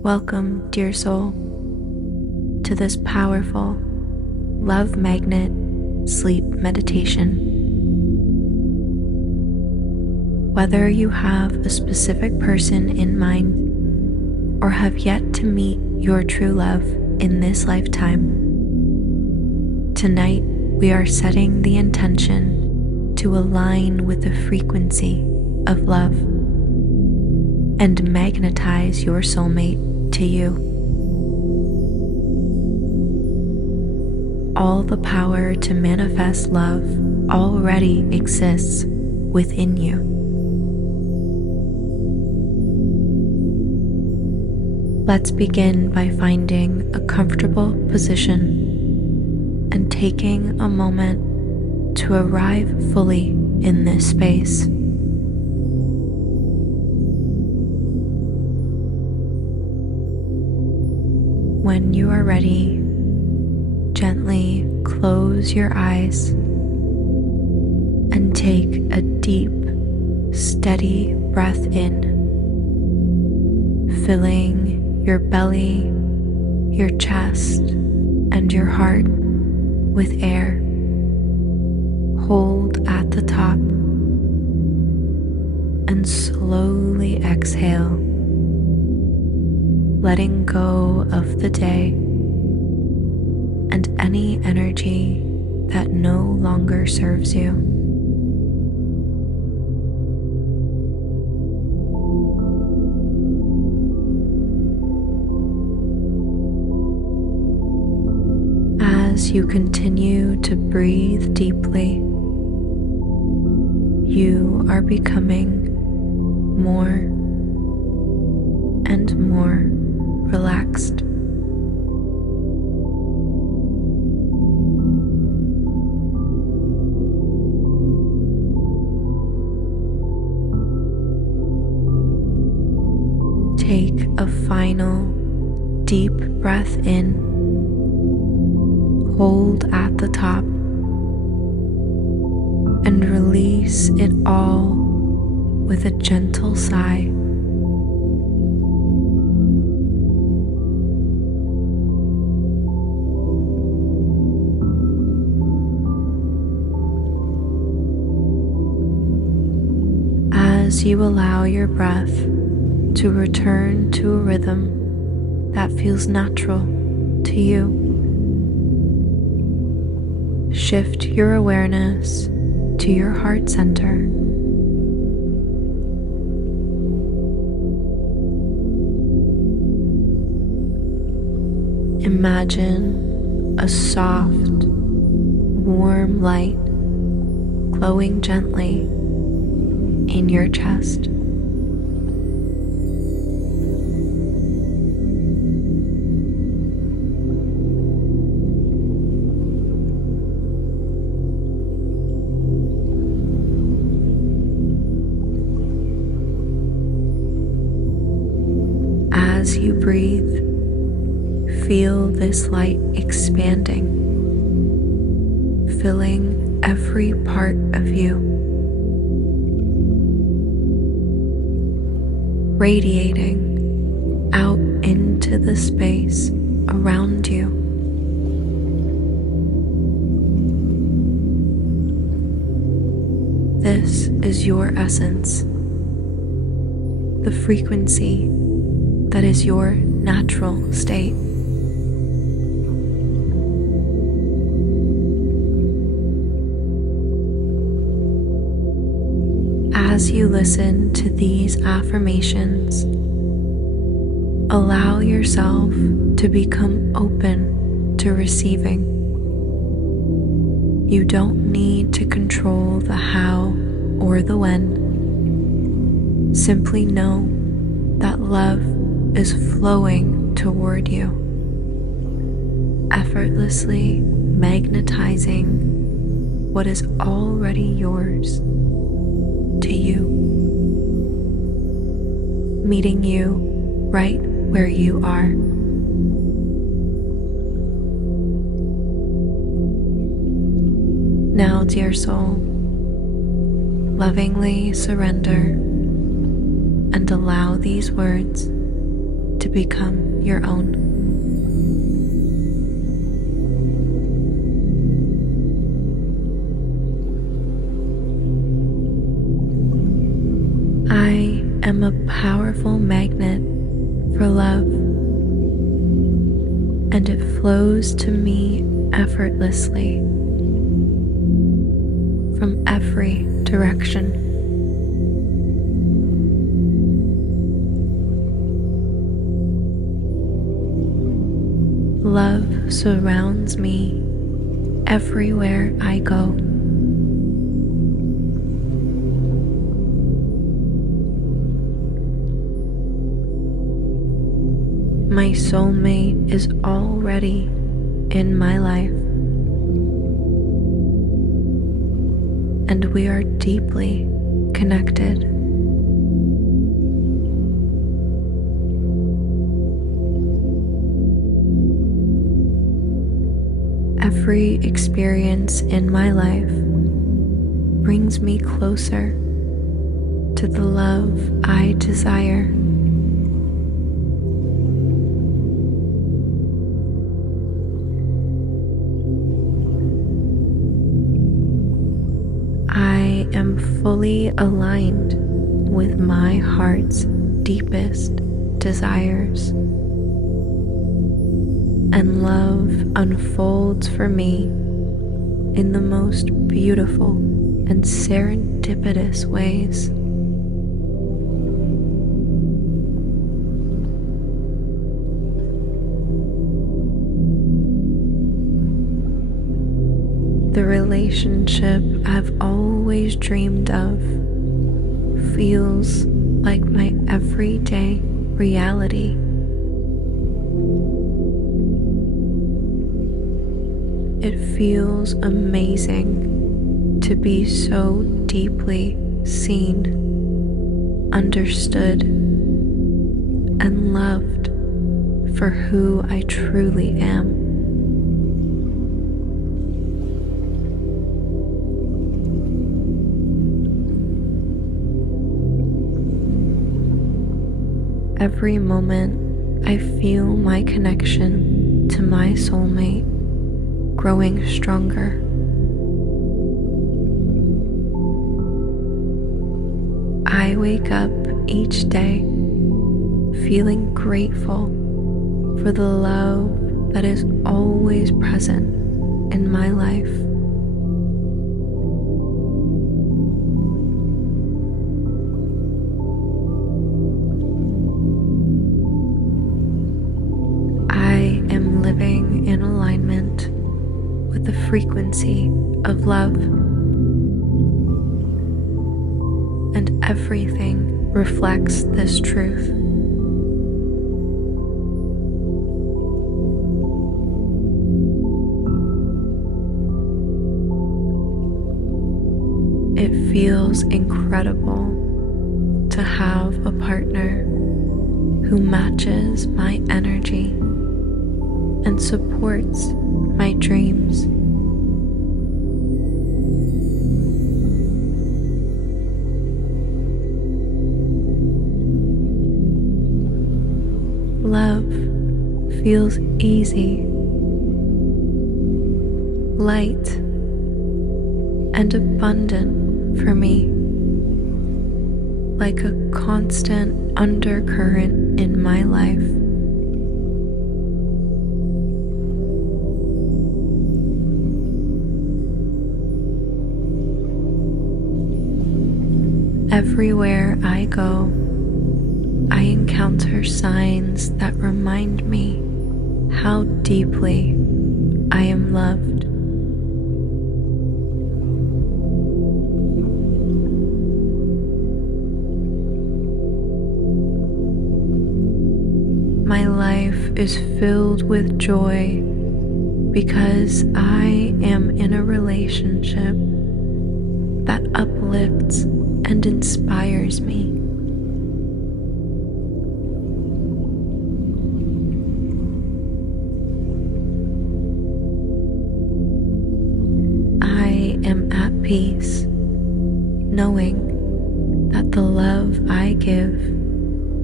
Welcome, dear soul, to this powerful love magnet sleep meditation. Whether you have a specific person in mind or have yet to meet your true love in this lifetime, tonight we are setting the intention to align with the frequency of love and magnetize your soulmate to you. All the power to manifest love already exists within you. Let's begin by finding a comfortable position and taking a moment to arrive fully in this space. When you are ready, gently close your eyes and take a deep, steady breath in, filling your belly, your chest, and your heart with air. Hold at the top and slowly exhale, letting go of the day and any energy that no longer serves you. As you continue to breathe deeply, you are becoming more and more relaxed. Take a final deep breath in, hold at the top, and release it all with a gentle sigh. As you allow your breath to return to a rhythm that feels natural to you, shift your awareness to your heart center. Imagine a soft, warm light glowing gently in your chest. As you breathe, feel this light expanding, filling every part of you, radiating out into the space around you. This is your essence, the frequency that is your natural state. As you listen to these affirmations, allow yourself to become open to receiving. You don't need to control the how or the when. Simply know that love is flowing toward you, effortlessly magnetizing what is already yours to you, meeting you right where you are. Now, dear soul, lovingly surrender and allow these words to become your own. I am a powerful magnet for love, and it flows to me effortlessly from every direction. Love surrounds me everywhere I go. My soulmate is already in my life, and we are deeply connected. Every experience in my life brings me closer to the love I desire. I am fully aligned with my heart's deepest desires, and love unfolds for me in the most beautiful and serendipitous ways. The relationship I've always dreamed of feels like my everyday reality. It feels amazing to be so deeply seen, understood, and loved for who I truly am. Every moment I feel my connection to my soulmate growing stronger. I wake up each day feeling grateful for the love that is always present in my life. I am living in alignment with the frequency of love, and everything reflects this truth. It feels incredible to have a partner who matches my energy and supports my dreams. Love feels easy, light, and abundant for me, like a constant undercurrent in my life. Everywhere I go, I encounter signs that remind me how deeply I am loved. My life is filled with joy because I am in a relationship that uplifts and inspires me. I am at peace, knowing that the love I give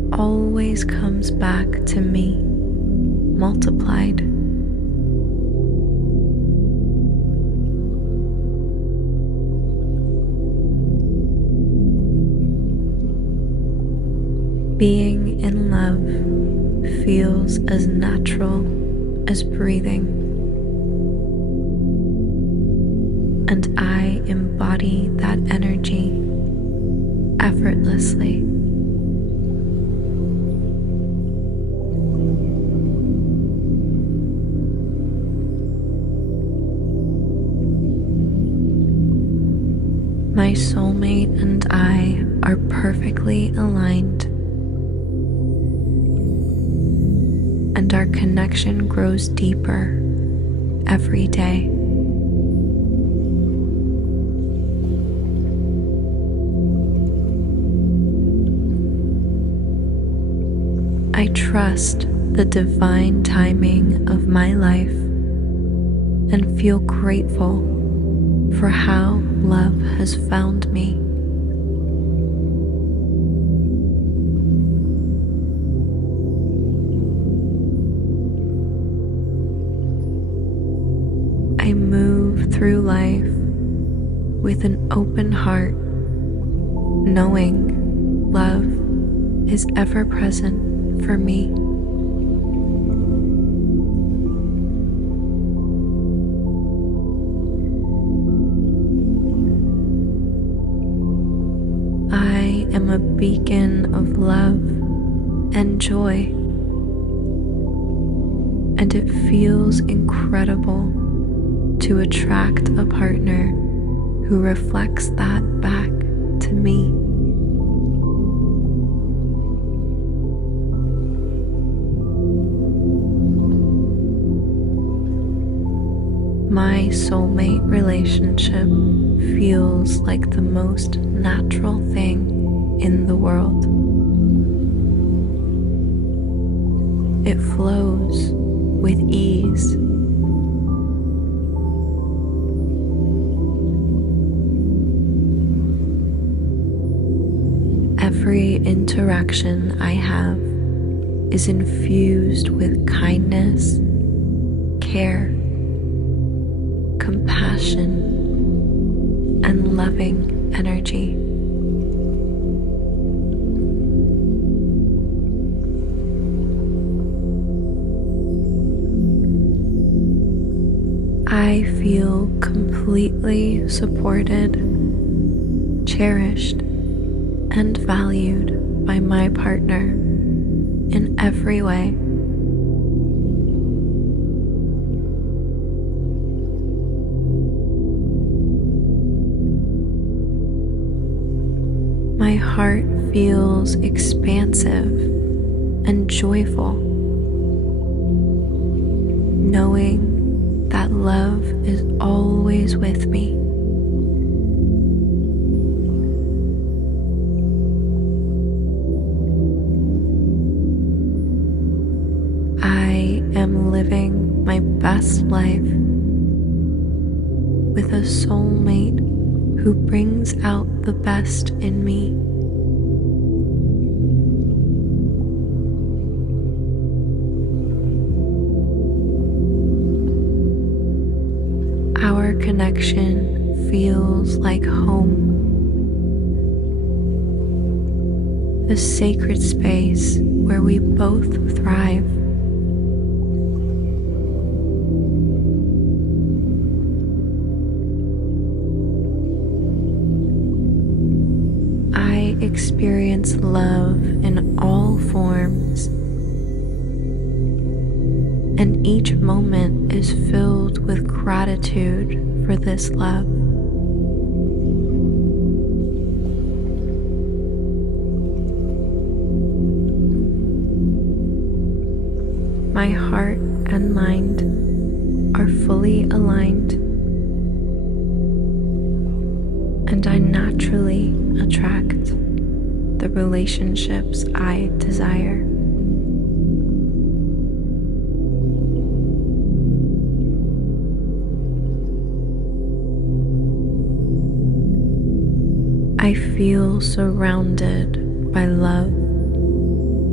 always comes back to me multiplied. Being in love feels as natural as breathing, and I embody that energy effortlessly. My soulmate and I are perfectly aligned, and our connection grows deeper every day. I trust the divine timing of my life and feel grateful for how love has found me. I move through life with an open heart, knowing love is ever present for me. I am a beacon of love and joy, and it feels incredible to attract a partner who reflects that back to me. My soulmate relationship feels like the most natural thing in the world. It flows with ease. Every interaction I have is infused with kindness, care, compassion, and loving energy. I feel completely supported, cherished, and valued by my partner in every way. My heart feels expansive and joyful, knowing that love is always with me. I am living my best life with a soulmate who brings out the best in me. Our connection feels like home, a sacred space where we both thrive. I experience love in all forms, and each moment is filled with gratitude for this love. My heart and mind are fully aligned, and I naturally attract the relationships I desire. I feel surrounded by love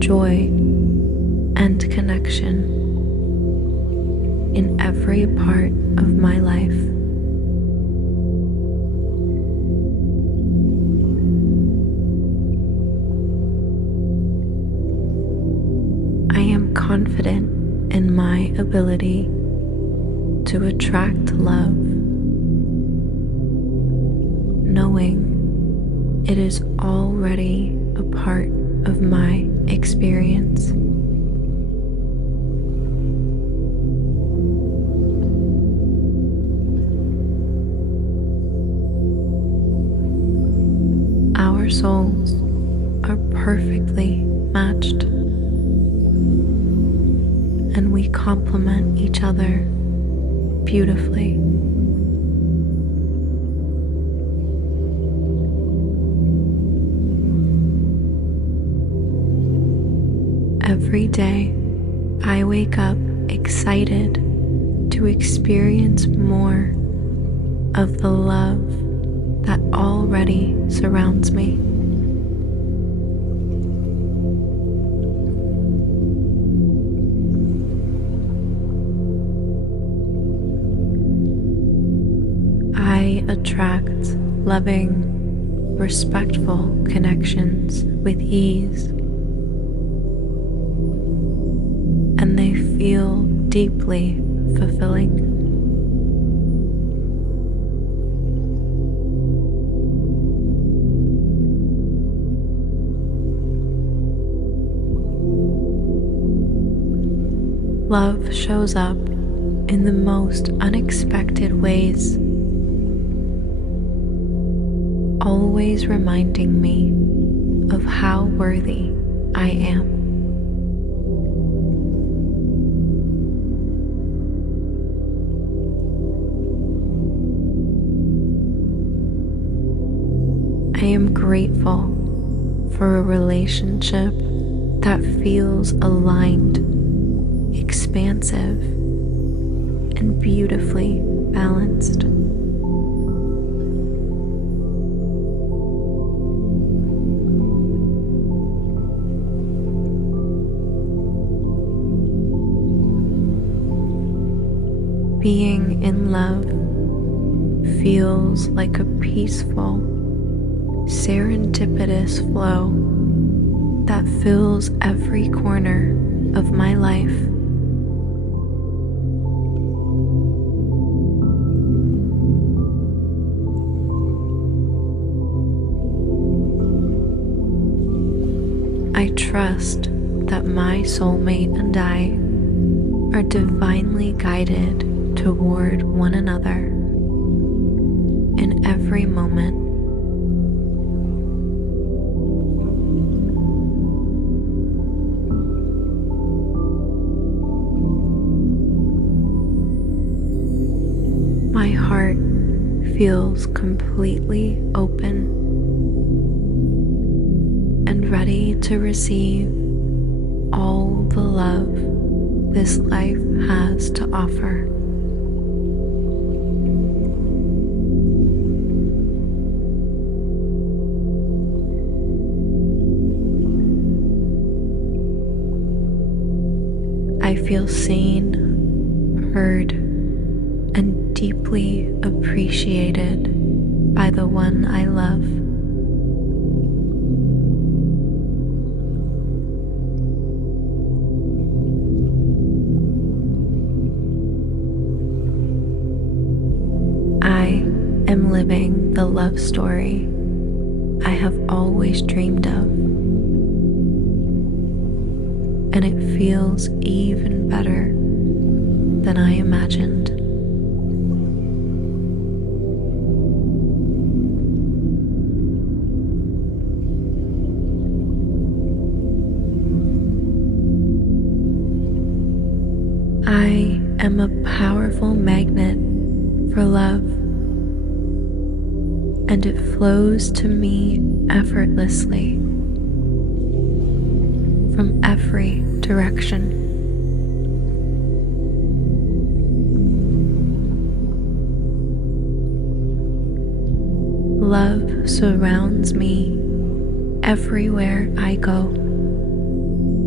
joy and connection in every part of my life. I am confident in my ability to attract love, knowing it is already a part of my experience. Our souls are perfectly matched, and we complement each other beautifully. Every day, I wake up excited to experience more of the love that already surrounds me. I attract loving, respectful connections with ease, and they feel deeply fulfilling. Love shows up in the most unexpected ways, always reminding me of how worthy I am. I am grateful for a relationship that feels aligned, expansive, and beautifully balanced. Being in love feels like a peaceful, serendipitous flow that fills every corner of my life. I trust that my soulmate and I are divinely guided toward one another in every moment. My heart feels completely open and ready to receive all the love this life has to offer. I feel seen, heard, and deeply appreciated by the one I love. I am living the love story I have always dreamed of, and it feels even better than I imagined. I am a powerful magnet for love, and it flows to me effortlessly from every direction. Love surrounds me everywhere I go,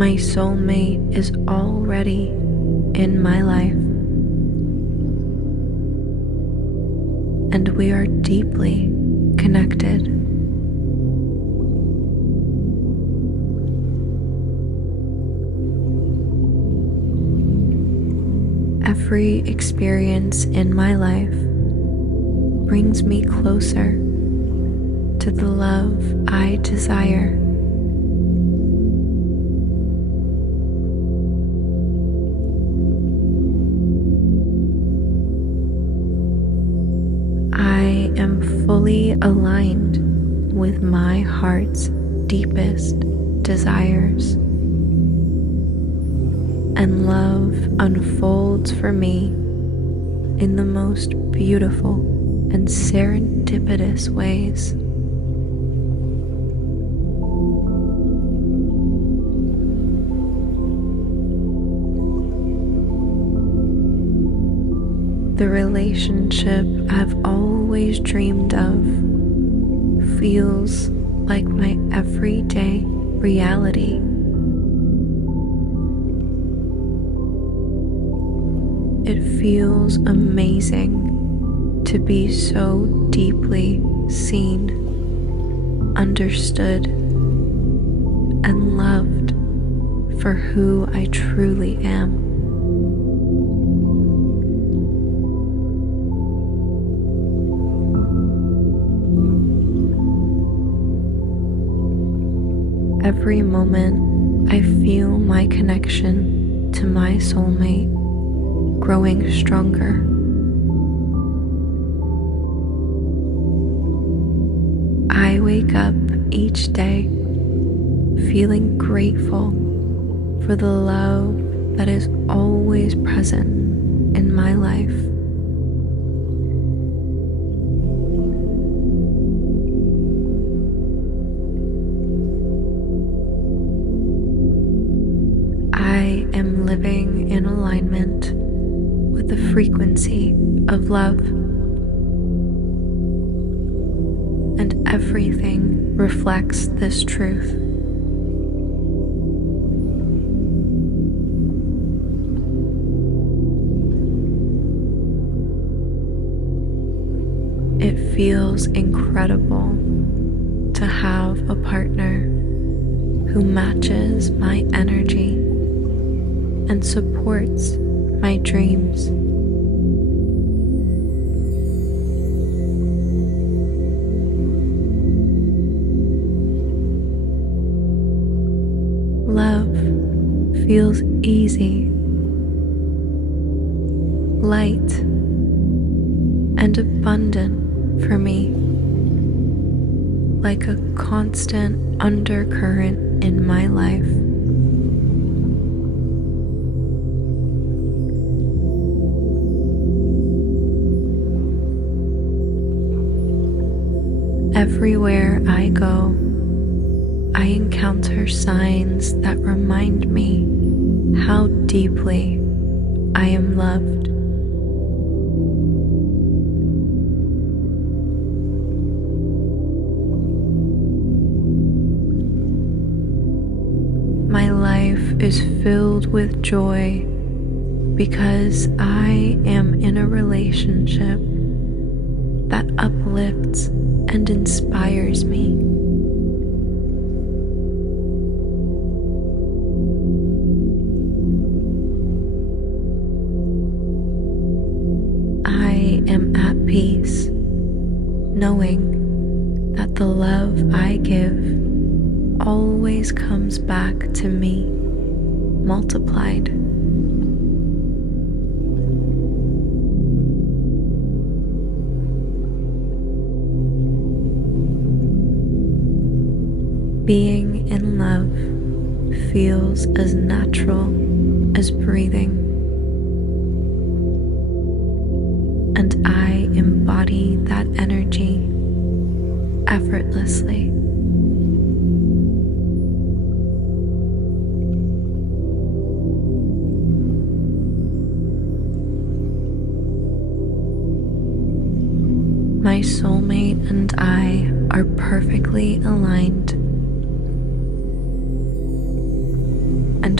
My soulmate is already in my life, and we are deeply connected. Every experience in my life brings me closer to the love I desire. I am fully aligned with my heart's deepest desires, and love unfolds for me in the most beautiful and serendipitous ways. The relationship I've always dreamed of feels like my everyday reality. It feels amazing to be so deeply seen, understood, and loved for who I truly am. Every moment I feel my connection to my soulmate growing stronger. I wake up each day feeling grateful for the love that is always present in my life. I am living in alignment with the frequency of love, and everything reflects this truth. It feels incredible to have a partner who matches my energy and supports my dreams. Love feels easy, light, and abundant for me, like a constant undercurrent in my life. Everywhere I go, I encounter signs that remind me how deeply I am loved. My life is filled with joy because I am in a relationship that uplifts and inspires me. I am at peace, knowing that the love I give always comes back to me, multiplied. Being in love feels as natural as breathing, and I embody that energy effortlessly. My soulmate and I are perfectly aligned.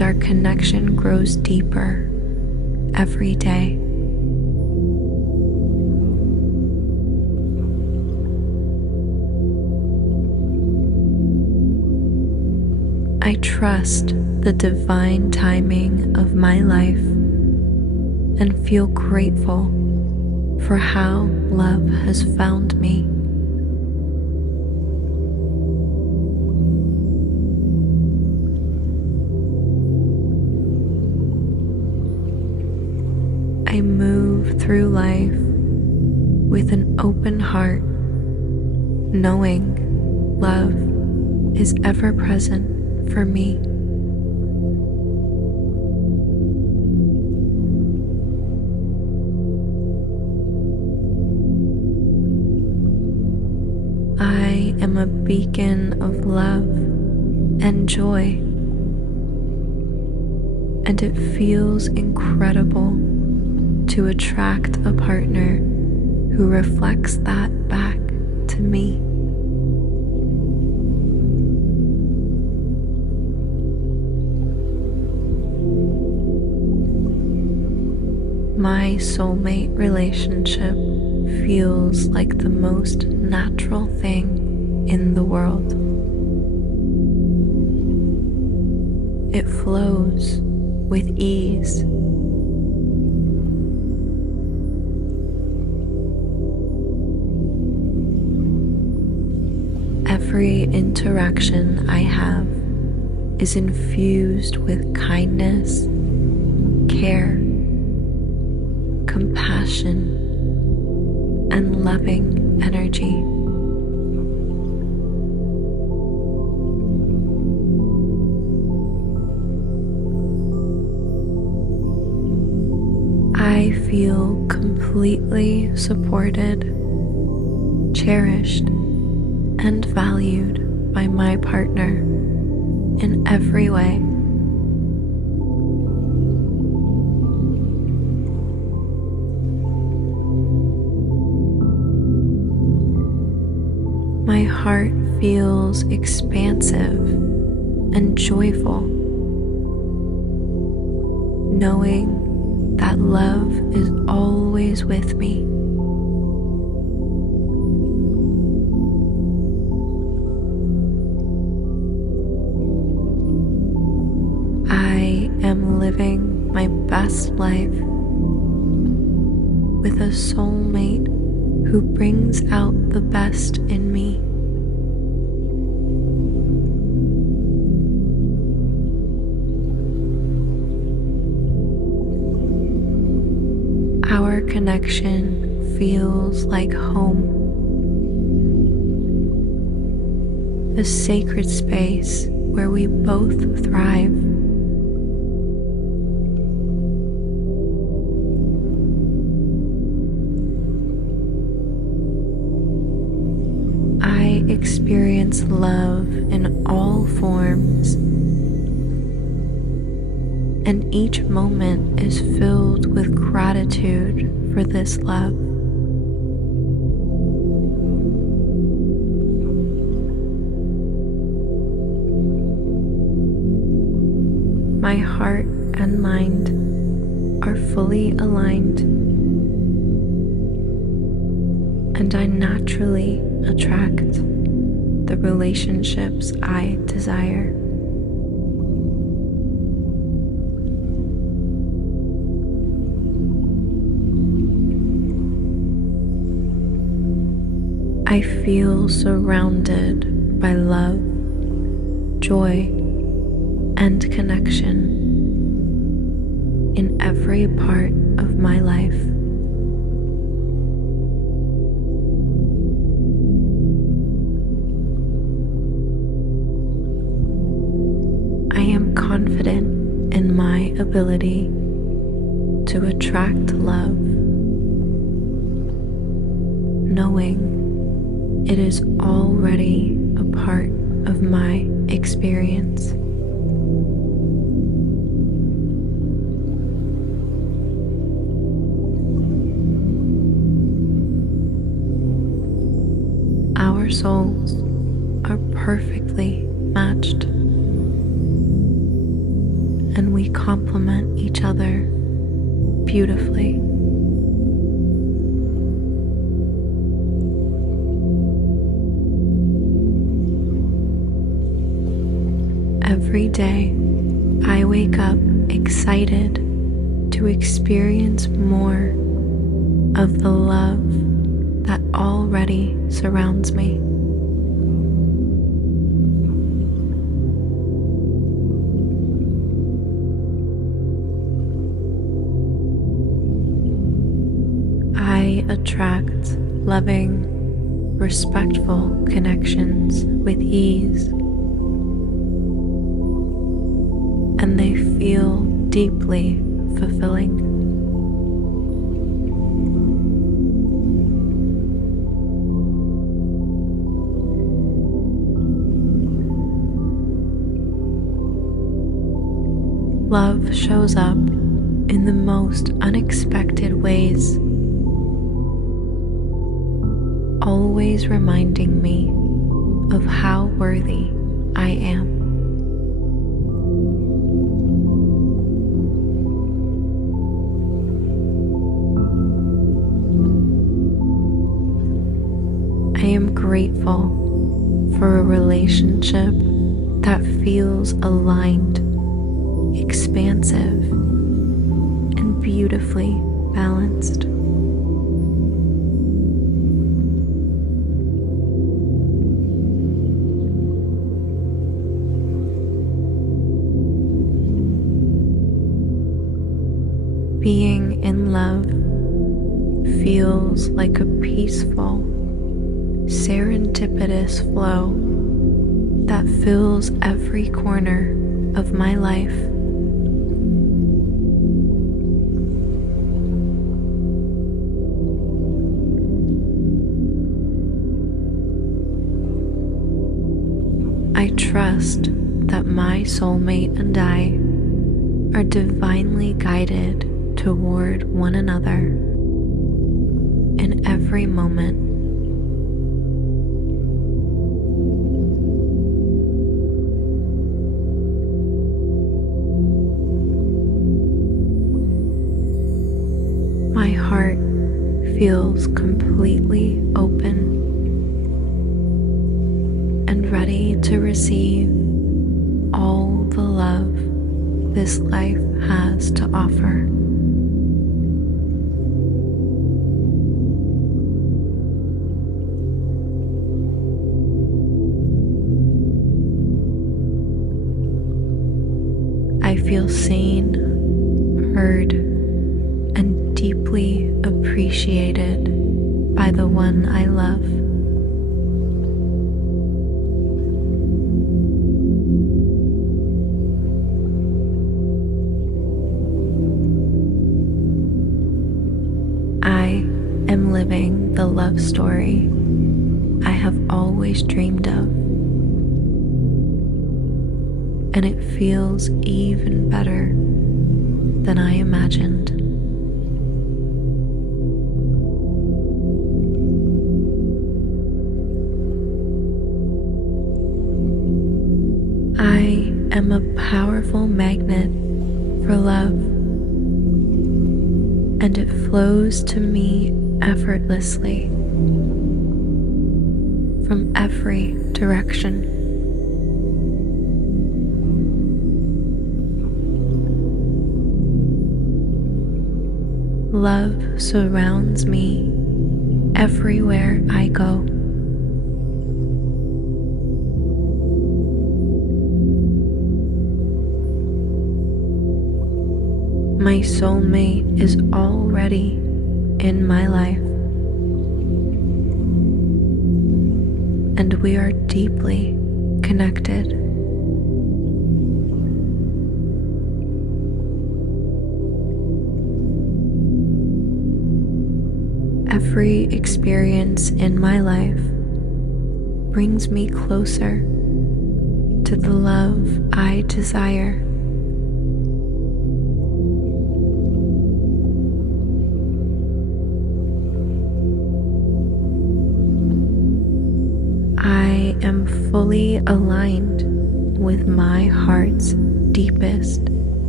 and our connection grows deeper every day. I trust the divine timing of my life and feel grateful for how love has found me. I move through life with an open heart, knowing love is ever present for me. I am a beacon of love and joy, and it feels incredible to attract a partner who reflects that back to me. My soulmate relationship feels like the most natural thing in the world. It flows with ease. Every interaction I have is infused with kindness, care, compassion, and loving energy. I feel completely supported, cherished, and valued by my partner in every way. My heart feels expansive and joyful, knowing that love is always with me. I am living my best life with a soulmate who brings out the best in me. Our connection feels like home, a sacred space where we both thrive. I experience love in all forms, and each moment is filled with gratitude for this love. My heart and mind are fully aligned, and I naturally attract the relationships I desire. I feel surrounded by love, joy, and connection in every part of my life. I am confident in my ability to attract love, knowing it is already a part of my experience. Our souls are perfectly matched, and we complement each other beautifully. Every day, I wake up excited to experience more of the love that already surrounds me. I attract loving, respectful connections with ease, and they feel deeply fulfilling. Love shows up in the most unexpected ways, always reminding me of how worthy I am. I am grateful for a relationship that feels aligned, expansive, and beautifully balanced. Being in love feels like a peaceful, serendipitous flow that fills every corner of my life. I trust that my soulmate and I are divinely guided toward one another in every moment. My heart feels completely open and ready to receive all the love this life has to offer. I feel seen, heard, and deeply appreciated by the one I love. I am living the love story I have always dreamed of, and it feels even better than I imagined. I am a powerful magnet for love, and it flows to me effortlessly from every direction. Love surrounds me everywhere I go. My soulmate is already in my life, and we are deeply connected. Every experience in my life brings me closer to the love I desire. I am fully aligned with my heart's deepest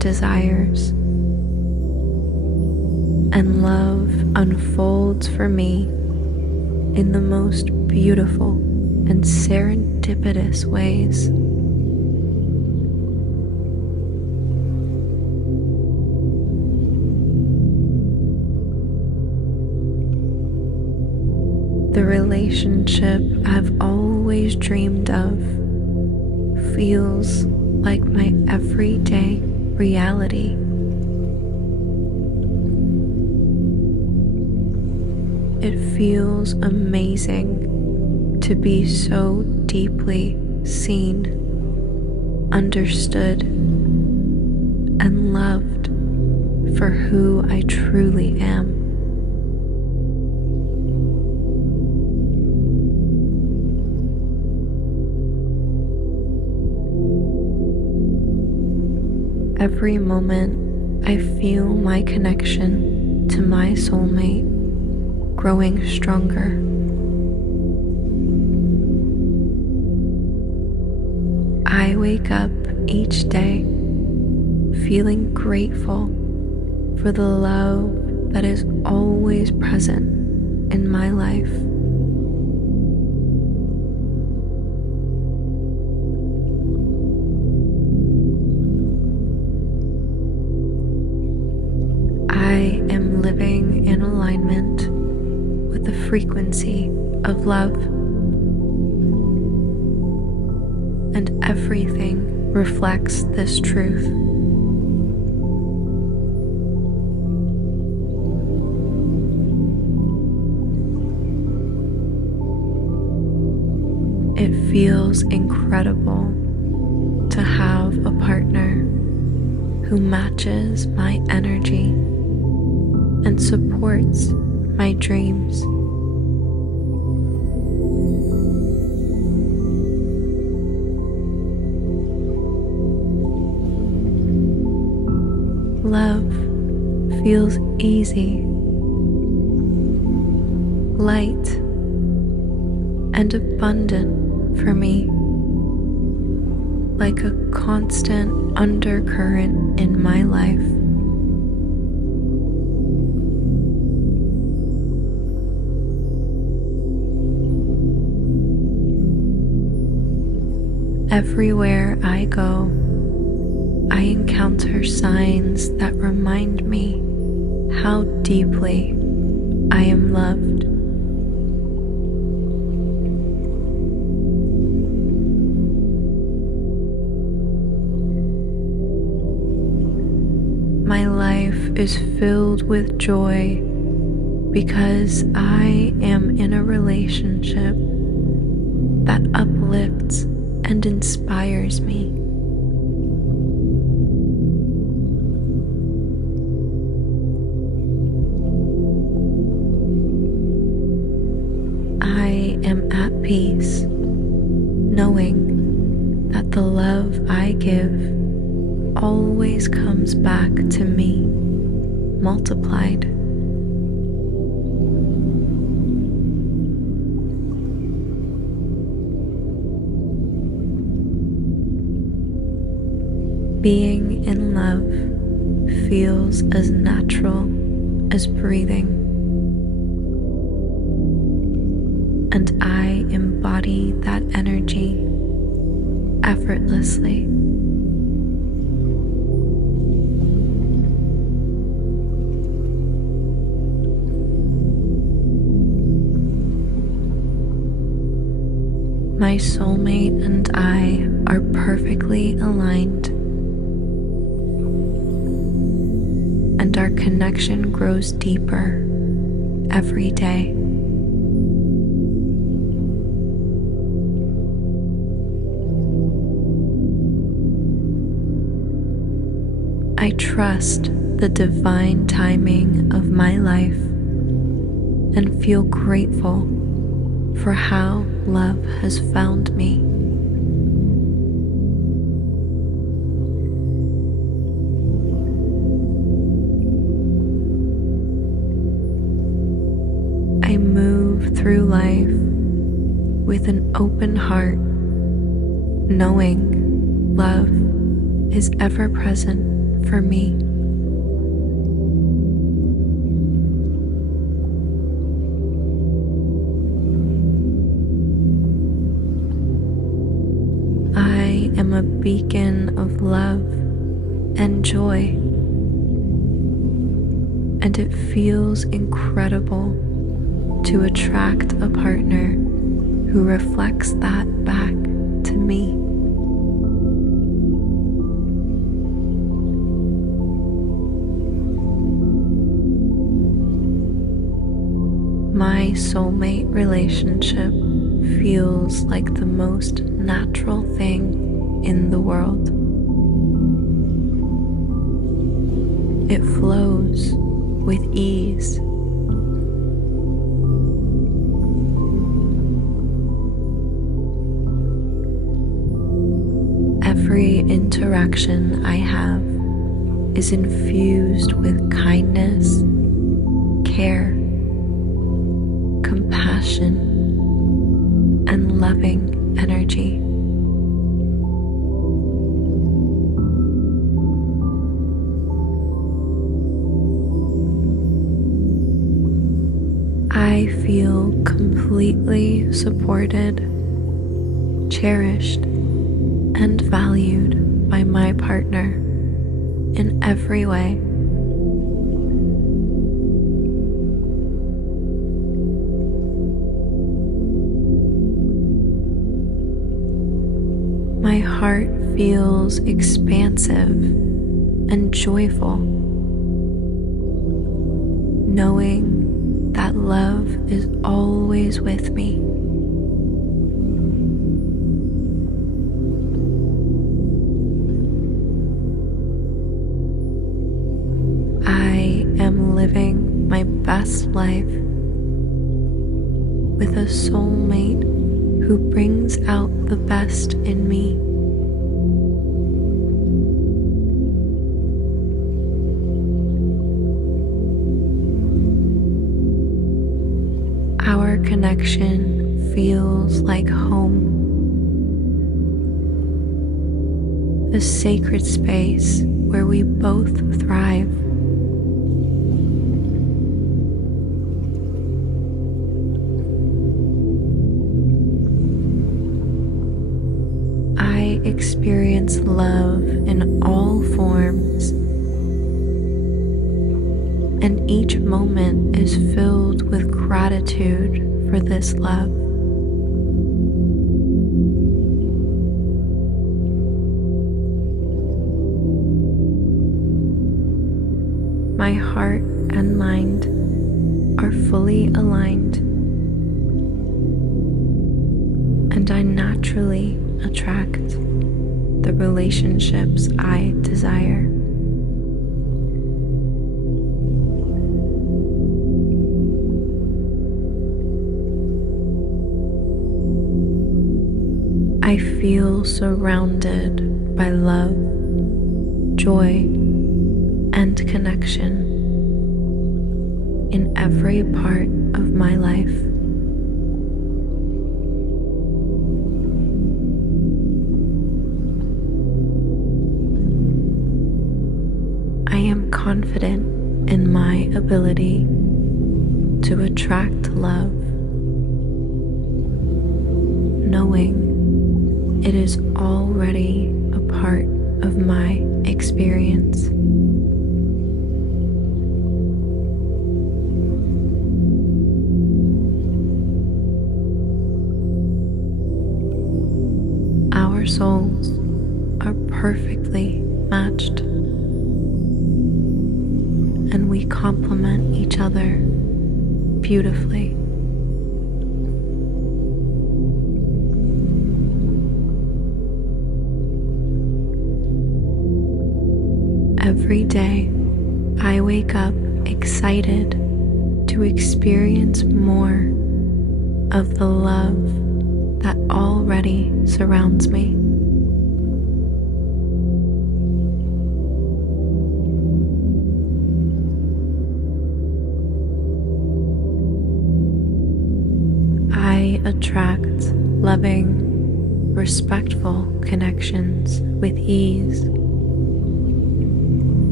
desires, and love unfolds for me in the most beautiful and serendipitous ways. The relationship I've always dreamed of feels like my everyday reality. It feels amazing to be so deeply seen, understood, and loved for who I truly am. Every moment I feel my connection to my soulmate growing stronger. I wake up each day feeling grateful for the love that is always present in my life. I am living in alignment with the frequency of love, and everything reflects this truth. It feels incredible to have a partner who matches my energy and supports my dreams. Love feels easy, light, and abundant for me, like a constant undercurrent in my life. Everywhere I go, I encounter signs that remind me how deeply I am loved. My life is filled with joy because I am in a relationship that uplifts and inspires me. I am at peace, knowing that the love I give always comes back to me, multiplied. Being in love feels as natural as breathing, and I embody that energy effortlessly. My soulmate and I are perfectly aligned, and our connection grows deeper every day. I trust the divine timing of my life and feel grateful for how love has found me. I move through life with an open heart, knowing love is ever present for me. I am a beacon of love and joy, and it feels incredible to attract a partner who reflects that back to me. My soulmate relationship feels like the most natural thing in the world. It flows with ease. Every interaction I have is infused with kindness, care, compassion, and loving energy. I feel completely supported, cherished, and valued by my partner in every way. My heart feels expansive and joyful, knowing that love is always with me. I am living my best life with a soulmate who brings out the best in me. Our connection feels like home, a sacred space where we both thrive. I experience love in all forms, and each moment is filled with gratitude for this love. My heart and mind are fully aligned, and I naturally attract the relationships I desire. I feel surrounded by love, joy, and connection in every part of my life. I am confident in my ability to attract love, knowing it is already a part of my experience. Our souls are perfectly matched, and we complement each other beautifully. Every day, I wake up excited to experience more of the love that already surrounds me. I attract loving, respectful connections with ease.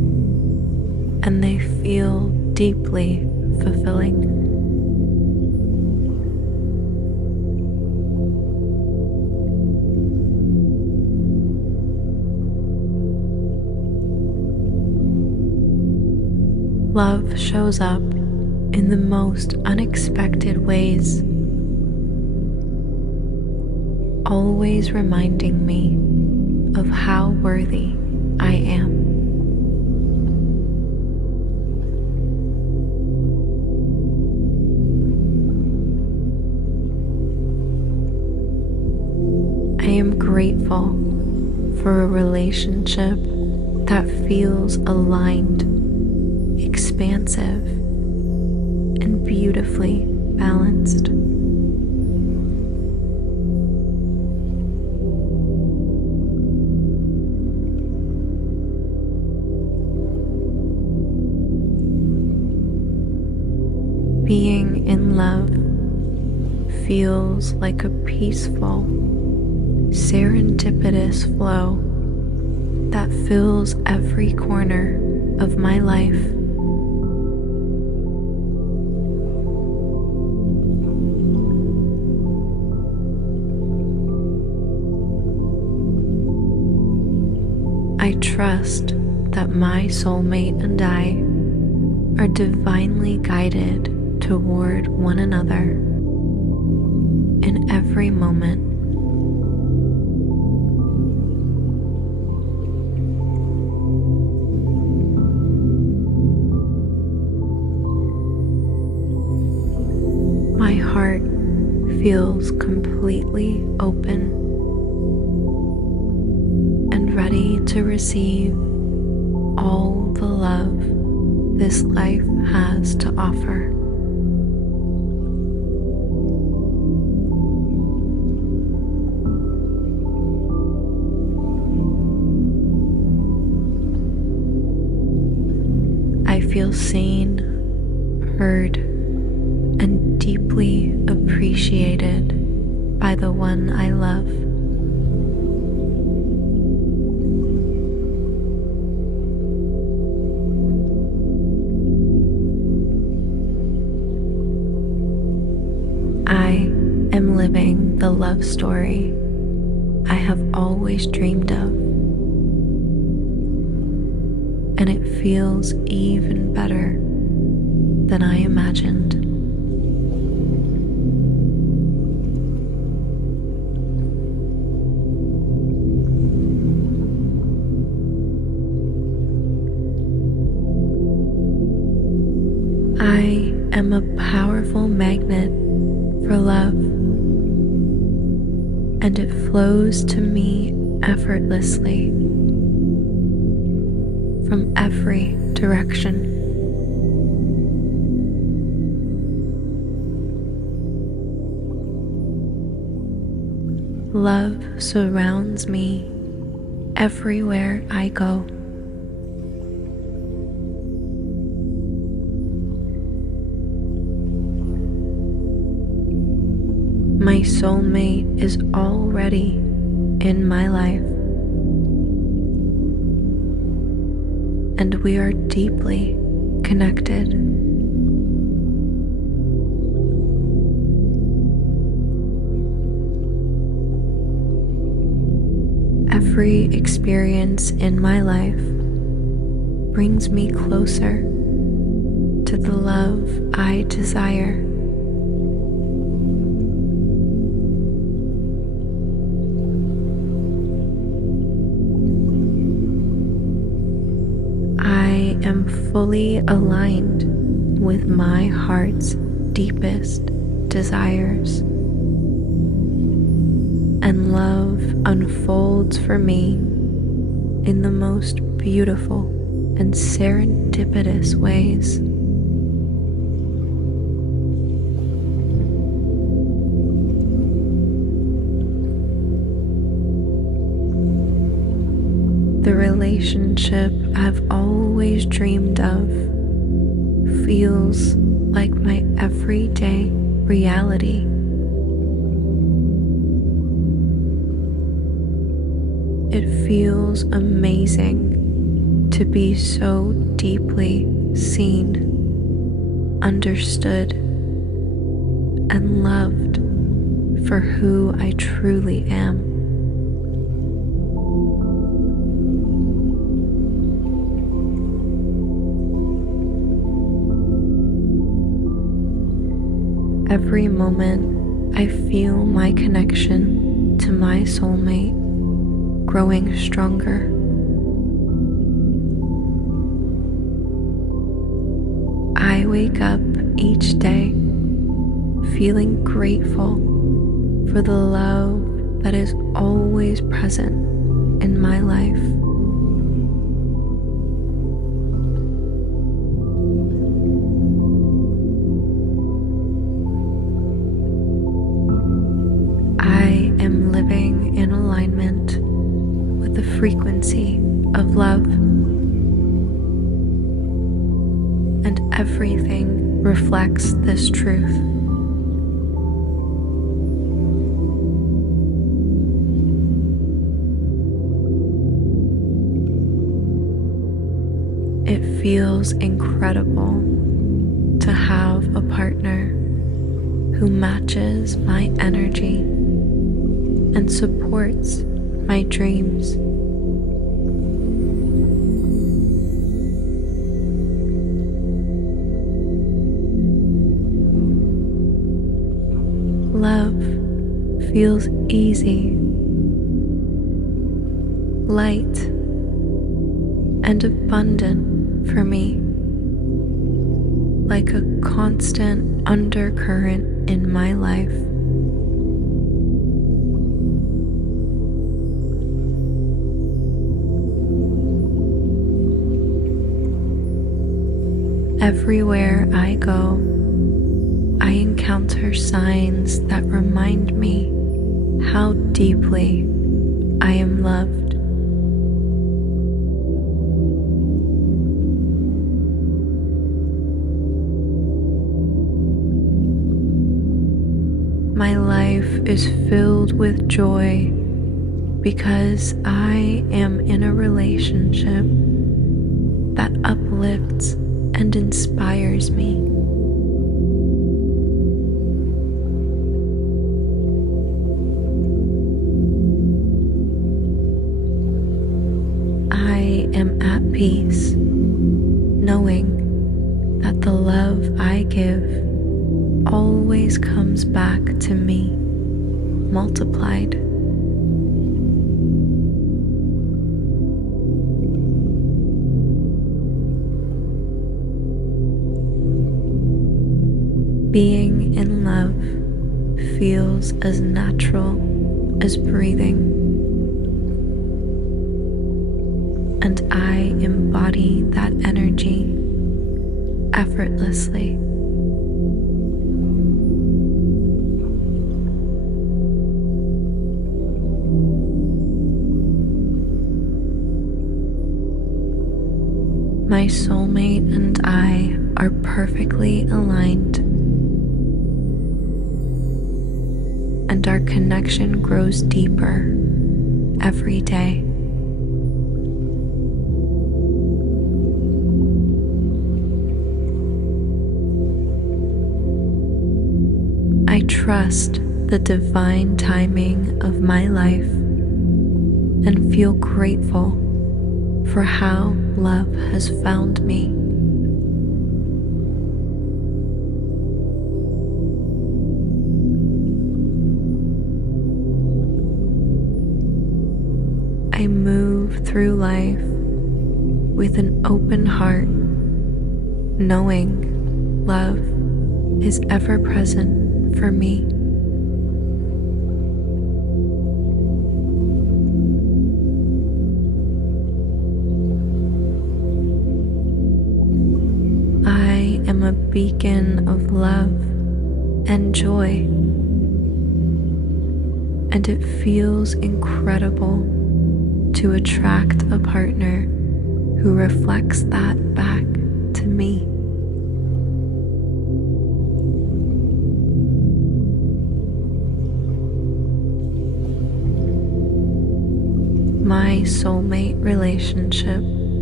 and they feel deeply fulfilling. Love shows up in the most unexpected ways, always reminding me of how worthy I am. I am grateful for a relationship that feels aligned, expansive, and beautifully balanced. Being in love feels like a peaceful, serendipitous flow that fills every corner of my life. I trust that my soulmate and I are divinely guided toward one another in every moment. My heart feels completely open and ready to receive all the love this life has to offer. I feel seen, heard, and deeply appreciated by the one I love. I am living the love story I have always dreamed of, and it feels even better than I imagined. I am a powerful magnet for love, and it flows to me effortlessly from every direction. Love surrounds me everywhere I go. My soulmate is already in my life, and we are deeply connected. Every experience in my life brings me closer to the love I desire. I am fully aligned with my heart's deepest desires, and love unfolds for me in the most beautiful and serendipitous ways. The relationship I've always dreamed of feels like my everyday reality. It feels amazing to to be so deeply seen, understood, and loved for who I truly am. Every moment I feel my connection to my soulmate growing stronger. I wake up each day feeling grateful for the love that is always present in my life. I am living in alignment with the frequency of love, and everything reflects this truth. It feels incredible to have a partner who matches my energy and supports my dreams. Love feels easy, light, and abundant for me, like a constant undercurrent in my life. Everywhere I go, I encounter signs that remind me how deeply I am loved. My life is filled with joy because I am in a relationship that uplifts and inspires me. I am at peace, knowing that the love I give always comes back to me, multiplied. Being in love feels as natural as breathing, and I embody that energy effortlessly. My soulmate and I are perfectly aligned, and our connection grows deeper every day. I trust the divine timing of my life and feel grateful for how love has found me. I move through life with an open heart, knowing love is ever present for me. I am a beacon of love and joy, and it feels incredible to attract a partner who reflects that back to me. My soulmate relationship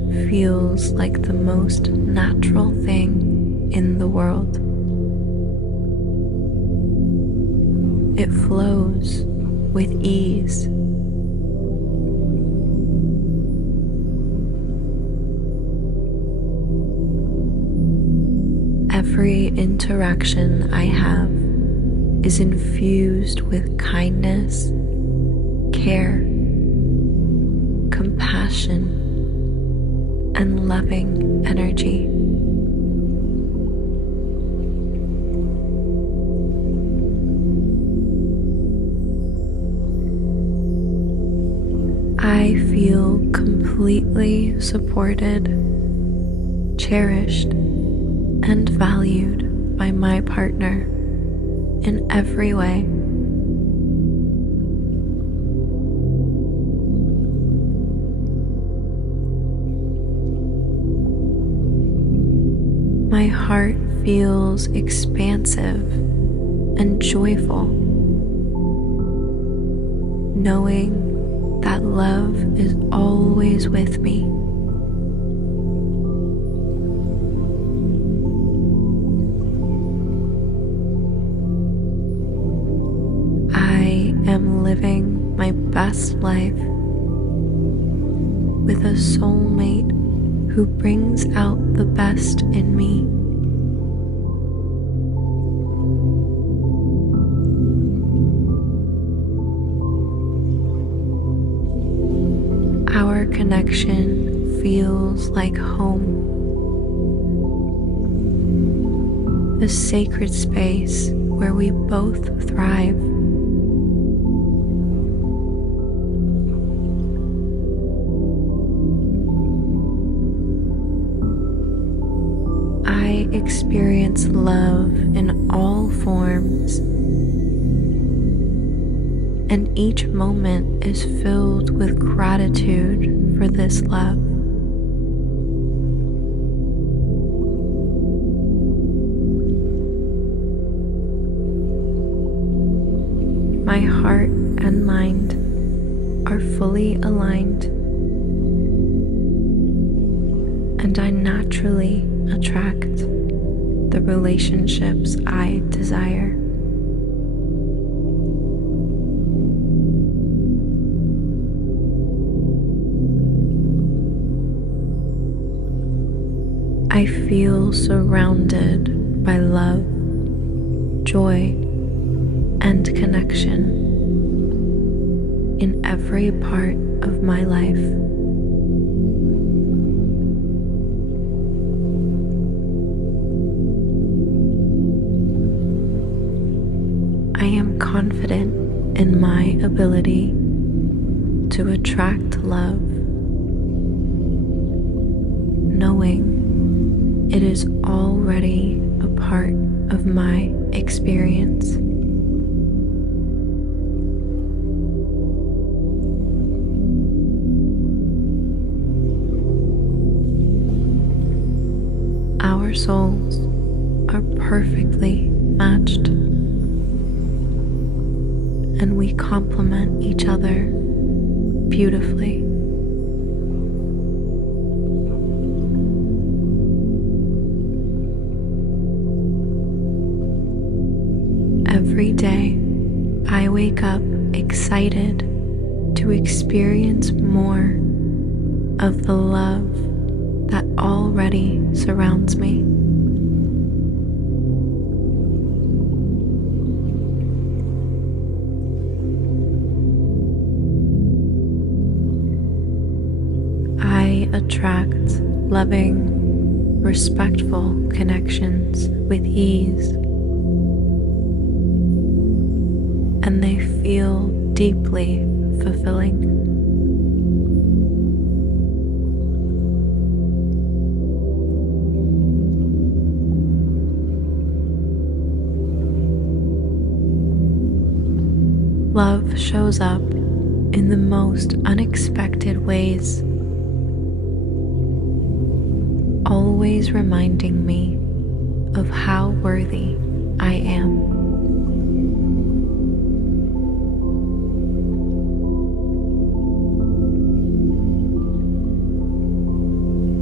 feels like the most natural thing in the world. It flows with ease. Every interaction I have is infused with kindness, care, compassion, and loving energy. I feel completely supported, cherished, and valued by my partner in every way. My heart feels expansive and joyful, knowing that love is always with me. I am living my best life with a soulmate who brings out the best in me. Our connection feels like home, a sacred space where we both thrive. I experience love in all forms, and each moment is filled with gratitude for this love. My heart and mind are fully aligned, and I naturally attract the relationships I desire. I feel surrounded by love, joy, and connection in every part of my life. I am confident in my ability to attract love, knowing it is already a part of my experience. Our souls are perfectly matched, and we complement each other beautifully. Every day, I wake up excited to experience more of the love that already surrounds me. I attract loving, respectful connections with ease, and they feel deeply fulfilling. Love shows up in the most unexpected ways, always reminding me of how worthy I am.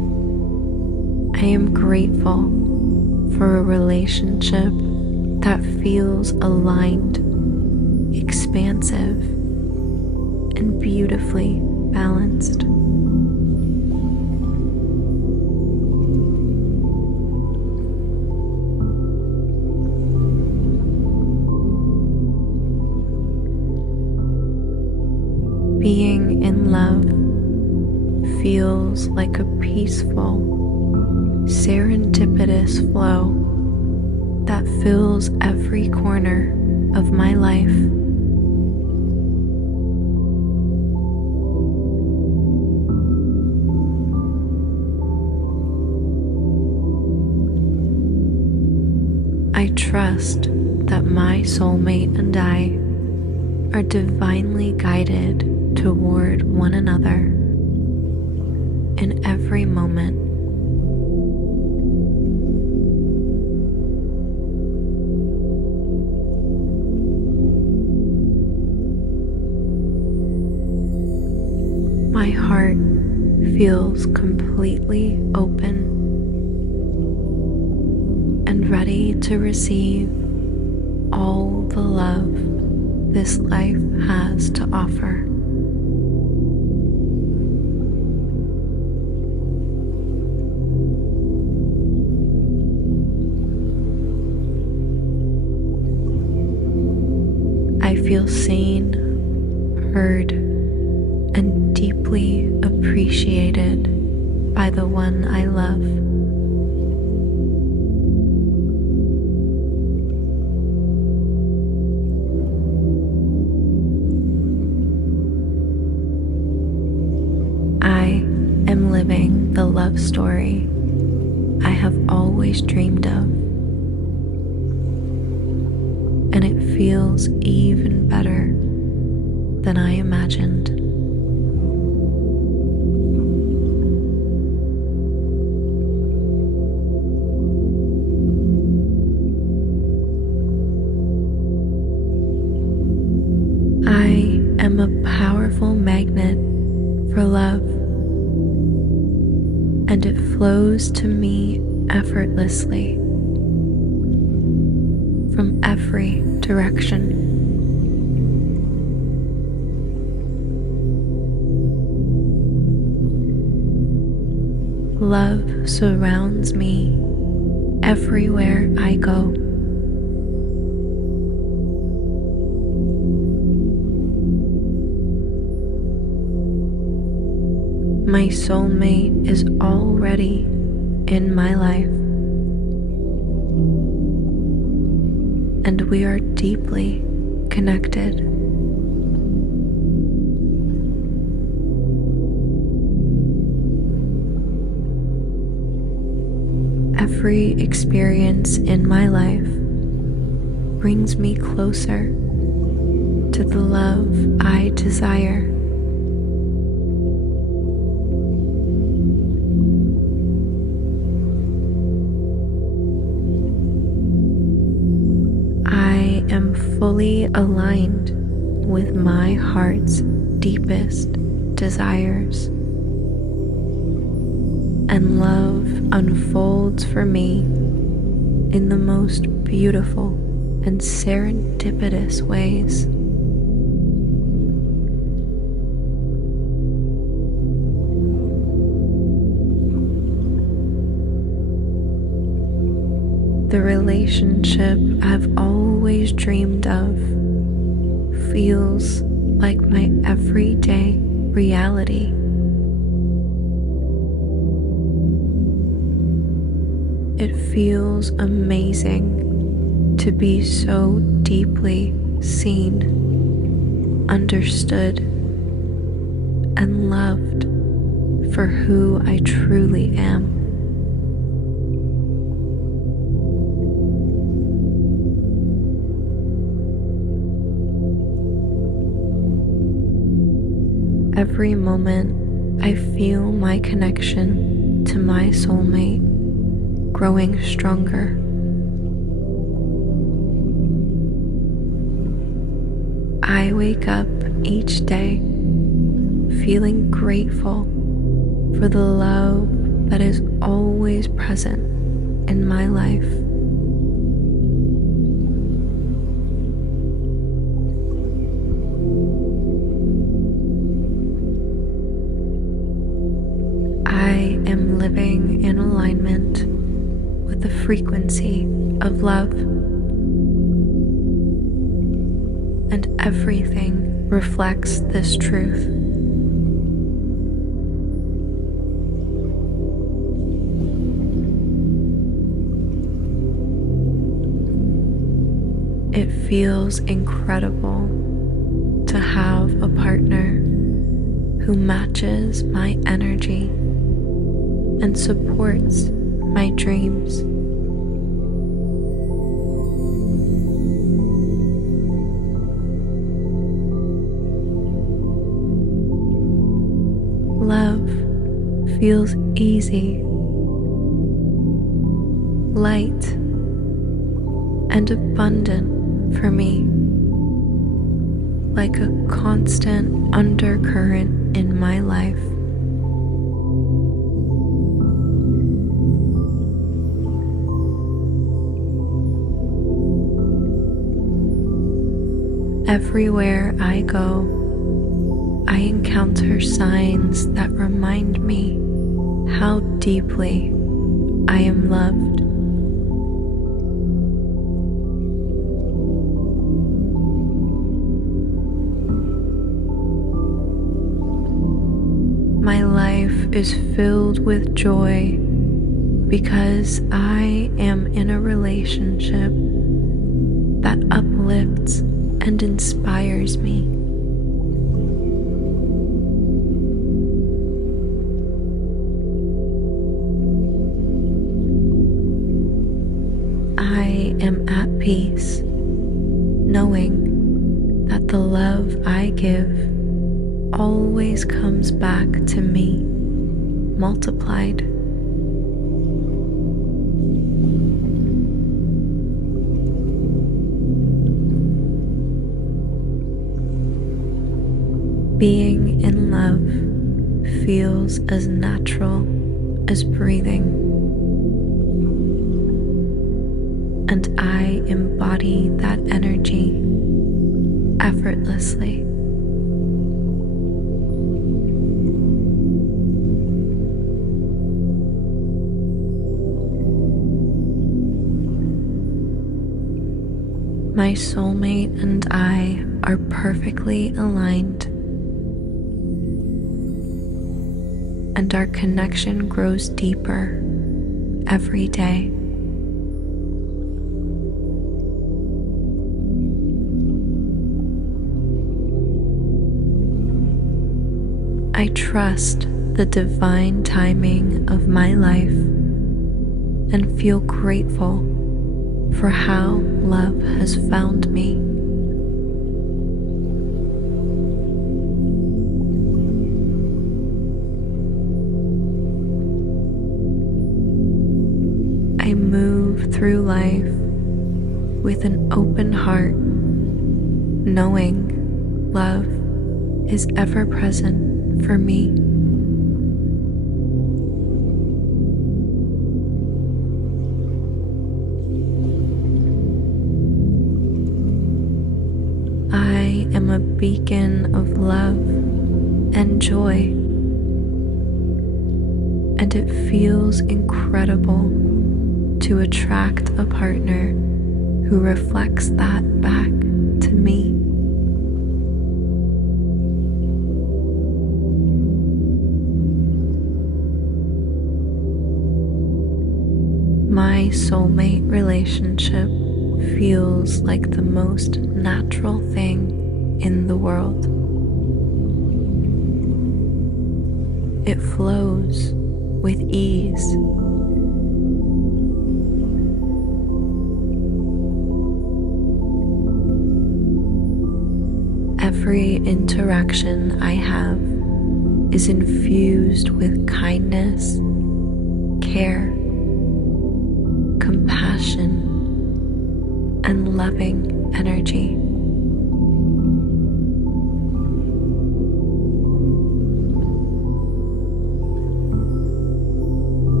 I am grateful for a relationship that feels aligned, expansive, and beautifully balanced. Being in love feels like a peaceful, serendipitous flow that fills every corner of my life. I trust that my soulmate and I are divinely guided toward one another in every moment. My heart feels completely open and ready to receive all the love this life has to offer. I feel seen, heard, and deeply appreciated by the one I love. I am living the love story I have always dreamed of, and it feels even better than I imagined. I am a powerful magnet for love, and it flows to me effortlessly from every direction. Love surrounds me everywhere I go. My soulmate is already in my life, and we are deeply connected. Every experience in my life brings me closer to the love I desire. I am fully aligned with my heart's deepest desires, and love unfolds for me in the most beautiful and serendipitous ways. The relationship I've always dreamed of feels like my everyday reality. It feels amazing to be so deeply seen, understood, and loved for who I truly am. Every moment I feel my connection to my soulmate growing stronger. I wake up each day feeling grateful for the love that is always present in my life. I am living in alignment with the frequency of love, and everything reflects this truth. It feels incredible to have a partner who matches my energy and supports my dreams. Love feels easy, light, and abundant for me, like a constant undercurrent in my life. Everywhere I go, I encounter signs that remind me how deeply I am loved. My life is filled with joy because I am in a relationship that uplifts and inspires me. I am at peace, knowing that the love I give always comes back to me, multiplied. Being in love feels as natural as breathing, and I embody that energy effortlessly. My soulmate and I are perfectly aligned, and our connection grows deeper every day. I trust the divine timing of my life and feel grateful for how love has found me. I move through life with an open heart, knowing love is ever present for me. I am a beacon of love and joy, and it feels incredible to attract a partner who reflects that back to me. My soulmate relationship feels like the most natural thing in the world. It flows with ease. Every interaction I have is infused with kindness, care, compassion, and loving energy.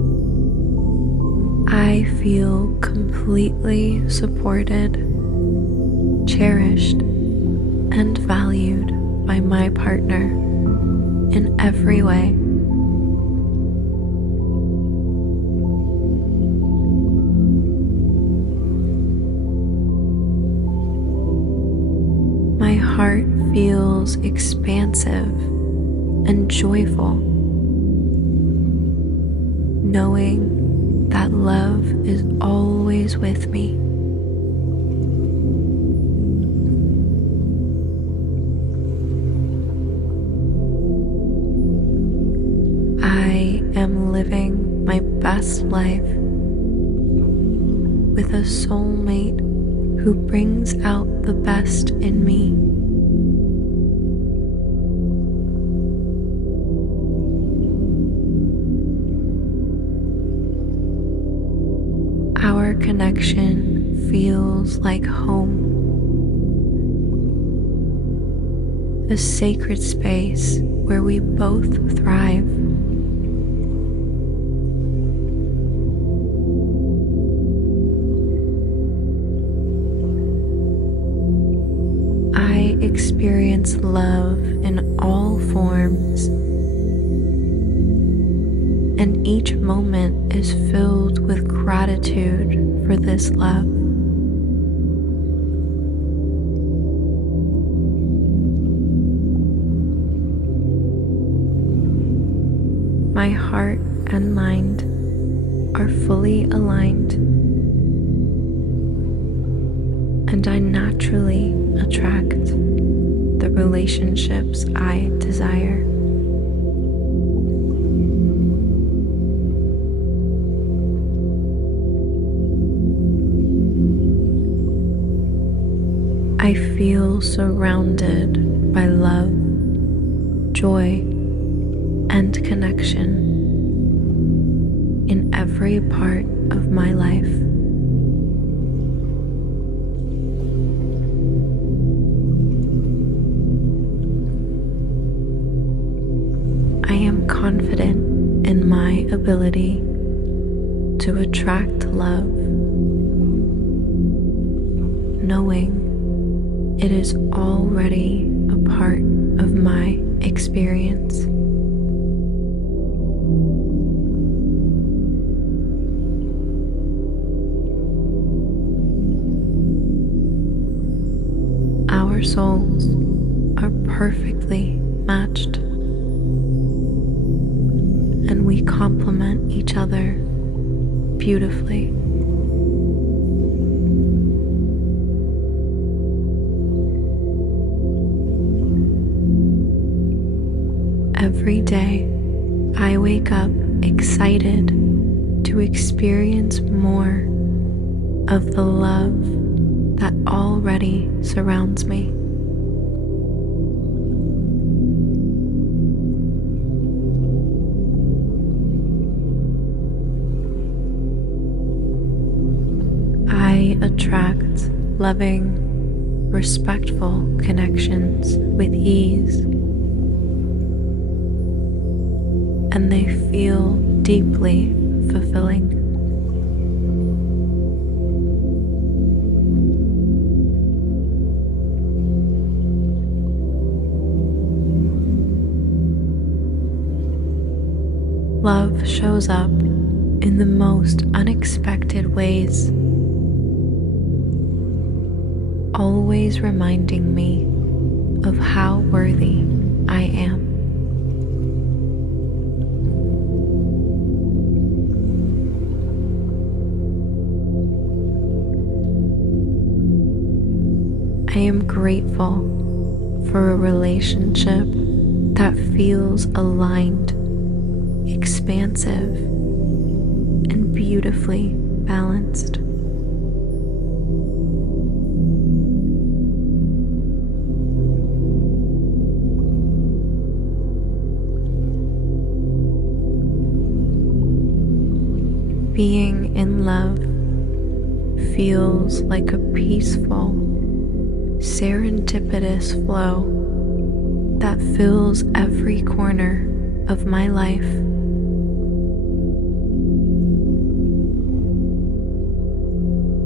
completely supported, cherished, and valued by my partner in every way. My heart feels expansive and joyful, knowing that love is always with me. I am living my best life with a soulmate who brings out the best in me. Our connection feels like home, a sacred space where we both thrive. I experience love in all forms, and each moment is filled with gratitude for this love. My heart and mind are fully aligned, and I naturally attract the relationships I desire. I feel surrounded by love, joy, and connection in every part of my life. I am confident in my ability to attract love, knowing it is already a part of my experience. Our souls are perfectly matched, and we complement each other beautifully. Every day, I wake up excited to experience more of the love that already surrounds me. I attract loving, respectful connections with ease, and they feel deeply fulfilling. Love shows up in the most unexpected ways, always reminding me of how worthy I am. I am grateful for a relationship that feels aligned, expansive, and beautifully balanced. Being in love feels like a peaceful, serendipitous flow that fills every corner of my life.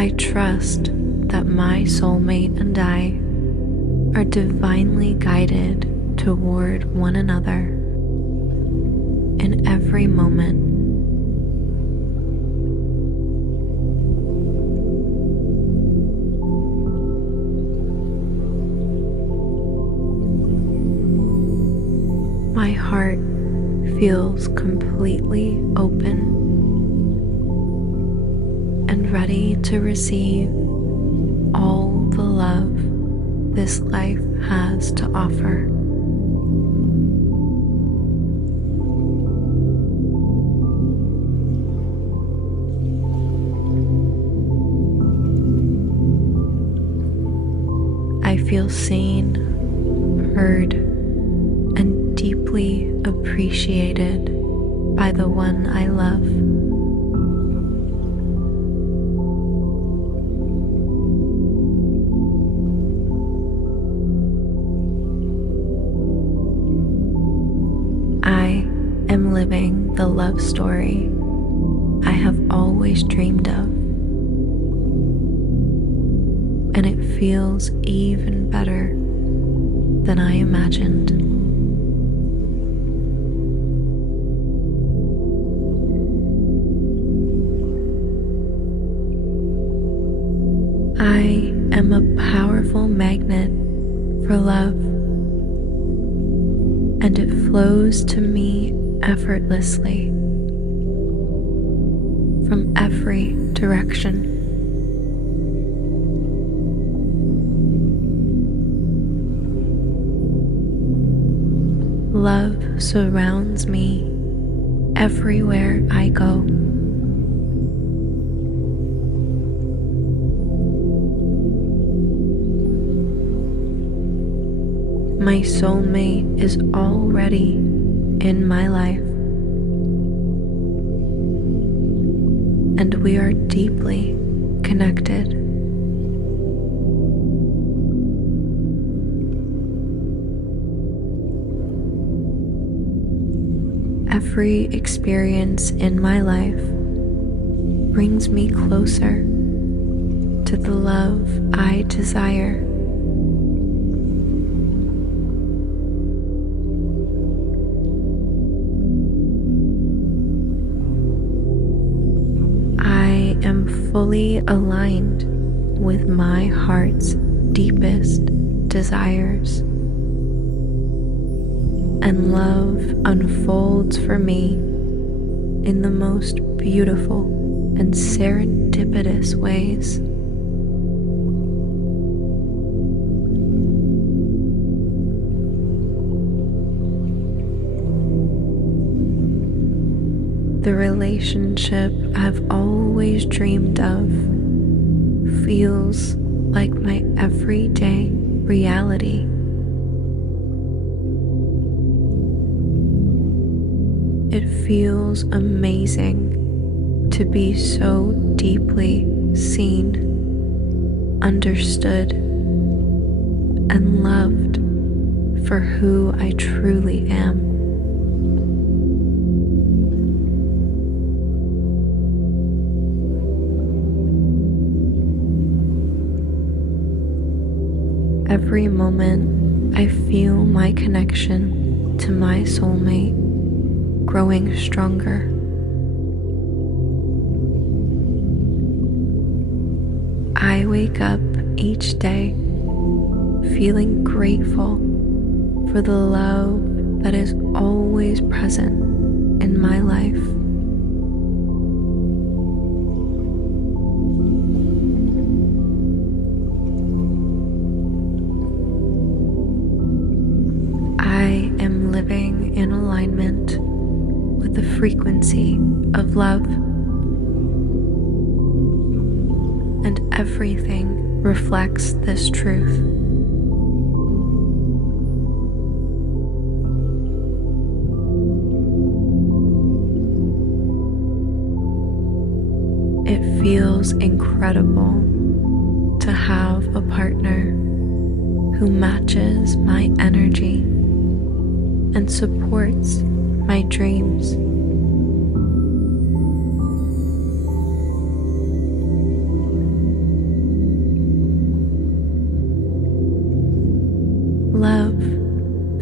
I trust that my soulmate and I are divinely guided toward one another in every moment. My heart feels completely open and ready to receive all the love this life has to offer. I feel seen, heard, and deeply appreciated by the one I love. I am living the love story I have always dreamed of, and it feels even better than I imagined. I am a powerful magnet for love, and it flows to me effortlessly from every direction. Love surrounds me everywhere I go. My soulmate is already in my life, and we are deeply connected. Every experience in my life brings me closer to the love I desire. I am fully aligned with my heart's deepest desires, and love unfolds for me in the most beautiful and serendipitous ways. The relationship I've always dreamed of feels like my everyday reality. It feels amazing to be so deeply seen, understood, and loved for who I truly am. Every moment I feel my connection to my soulmate growing stronger. I wake up each day feeling grateful for the love that is always present in my life. I am living in alignment with the frequency of love, and everything reflects this truth. It feels incredible to have a partner who matches my energy and supports my dreams.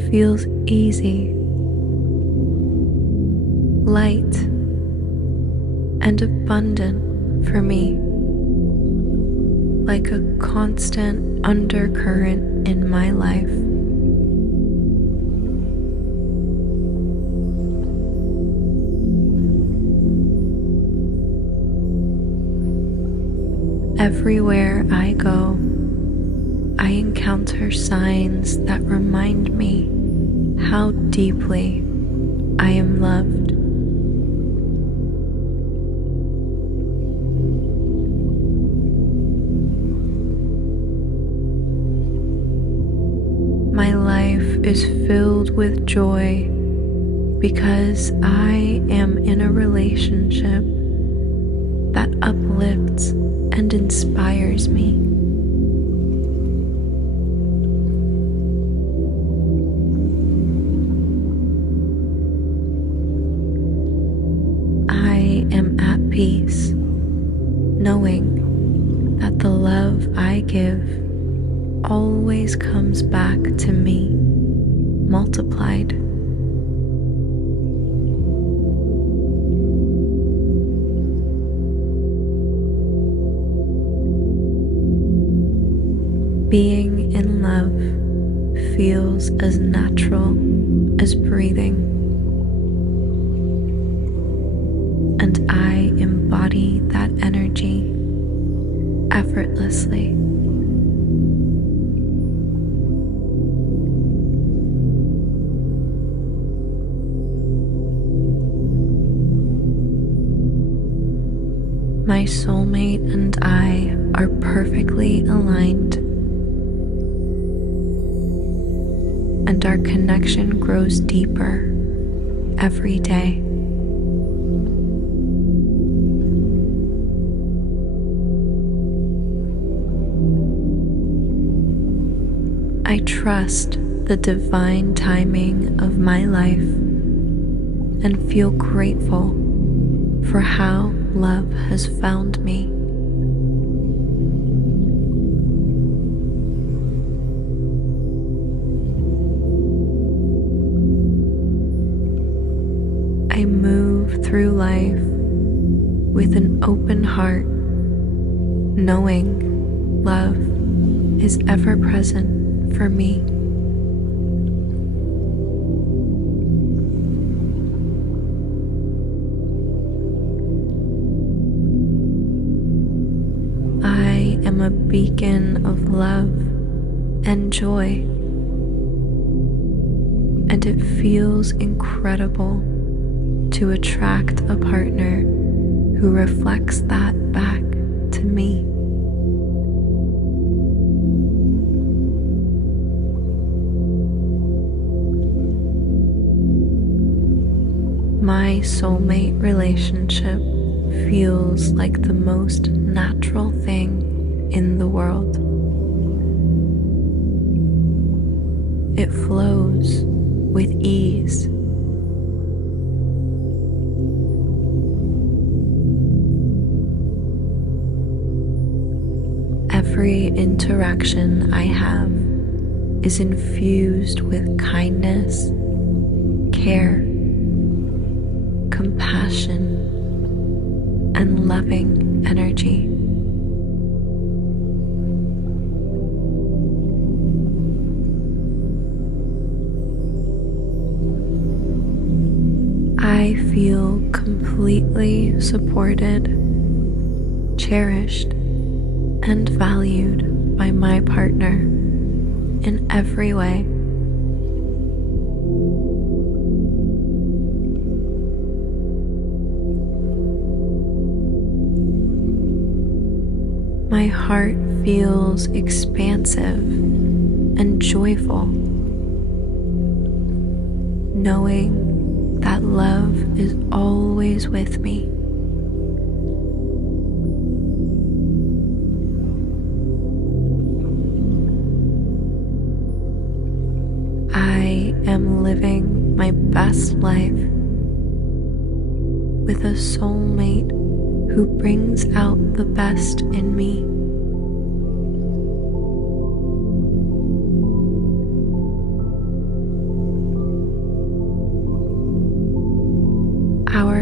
feels easy, light, and abundant for me, like a constant undercurrent in my life. Everywhere I go, I encounter signs that remind me how deeply I am loved. My life is filled with joy because I am in a relationship that uplifts and inspires me. I am at peace, knowing that the love I give always comes back to me, multiplied. Being in love feels as natural as breathing, and I embody that energy effortlessly. My soulmate and I are perfectly aligned, and our connection grows deeper every day. I trust the divine timing of my life and feel grateful for how love has found me. I move through life with an open heart, knowing love is ever present for me. I am a beacon of love and joy, and it feels incredible to attract a partner who reflects that back to me. My soulmate relationship feels like the most natural thing in the world. It flows with ease. Every interaction I have is infused with kindness, care, compassion, and loving energy. I feel completely supported, cherished, and valued by my partner in every way. My heart feels expansive and joyful, knowing that love is always with me. I am living my best life with a soulmate who brings out the best in me.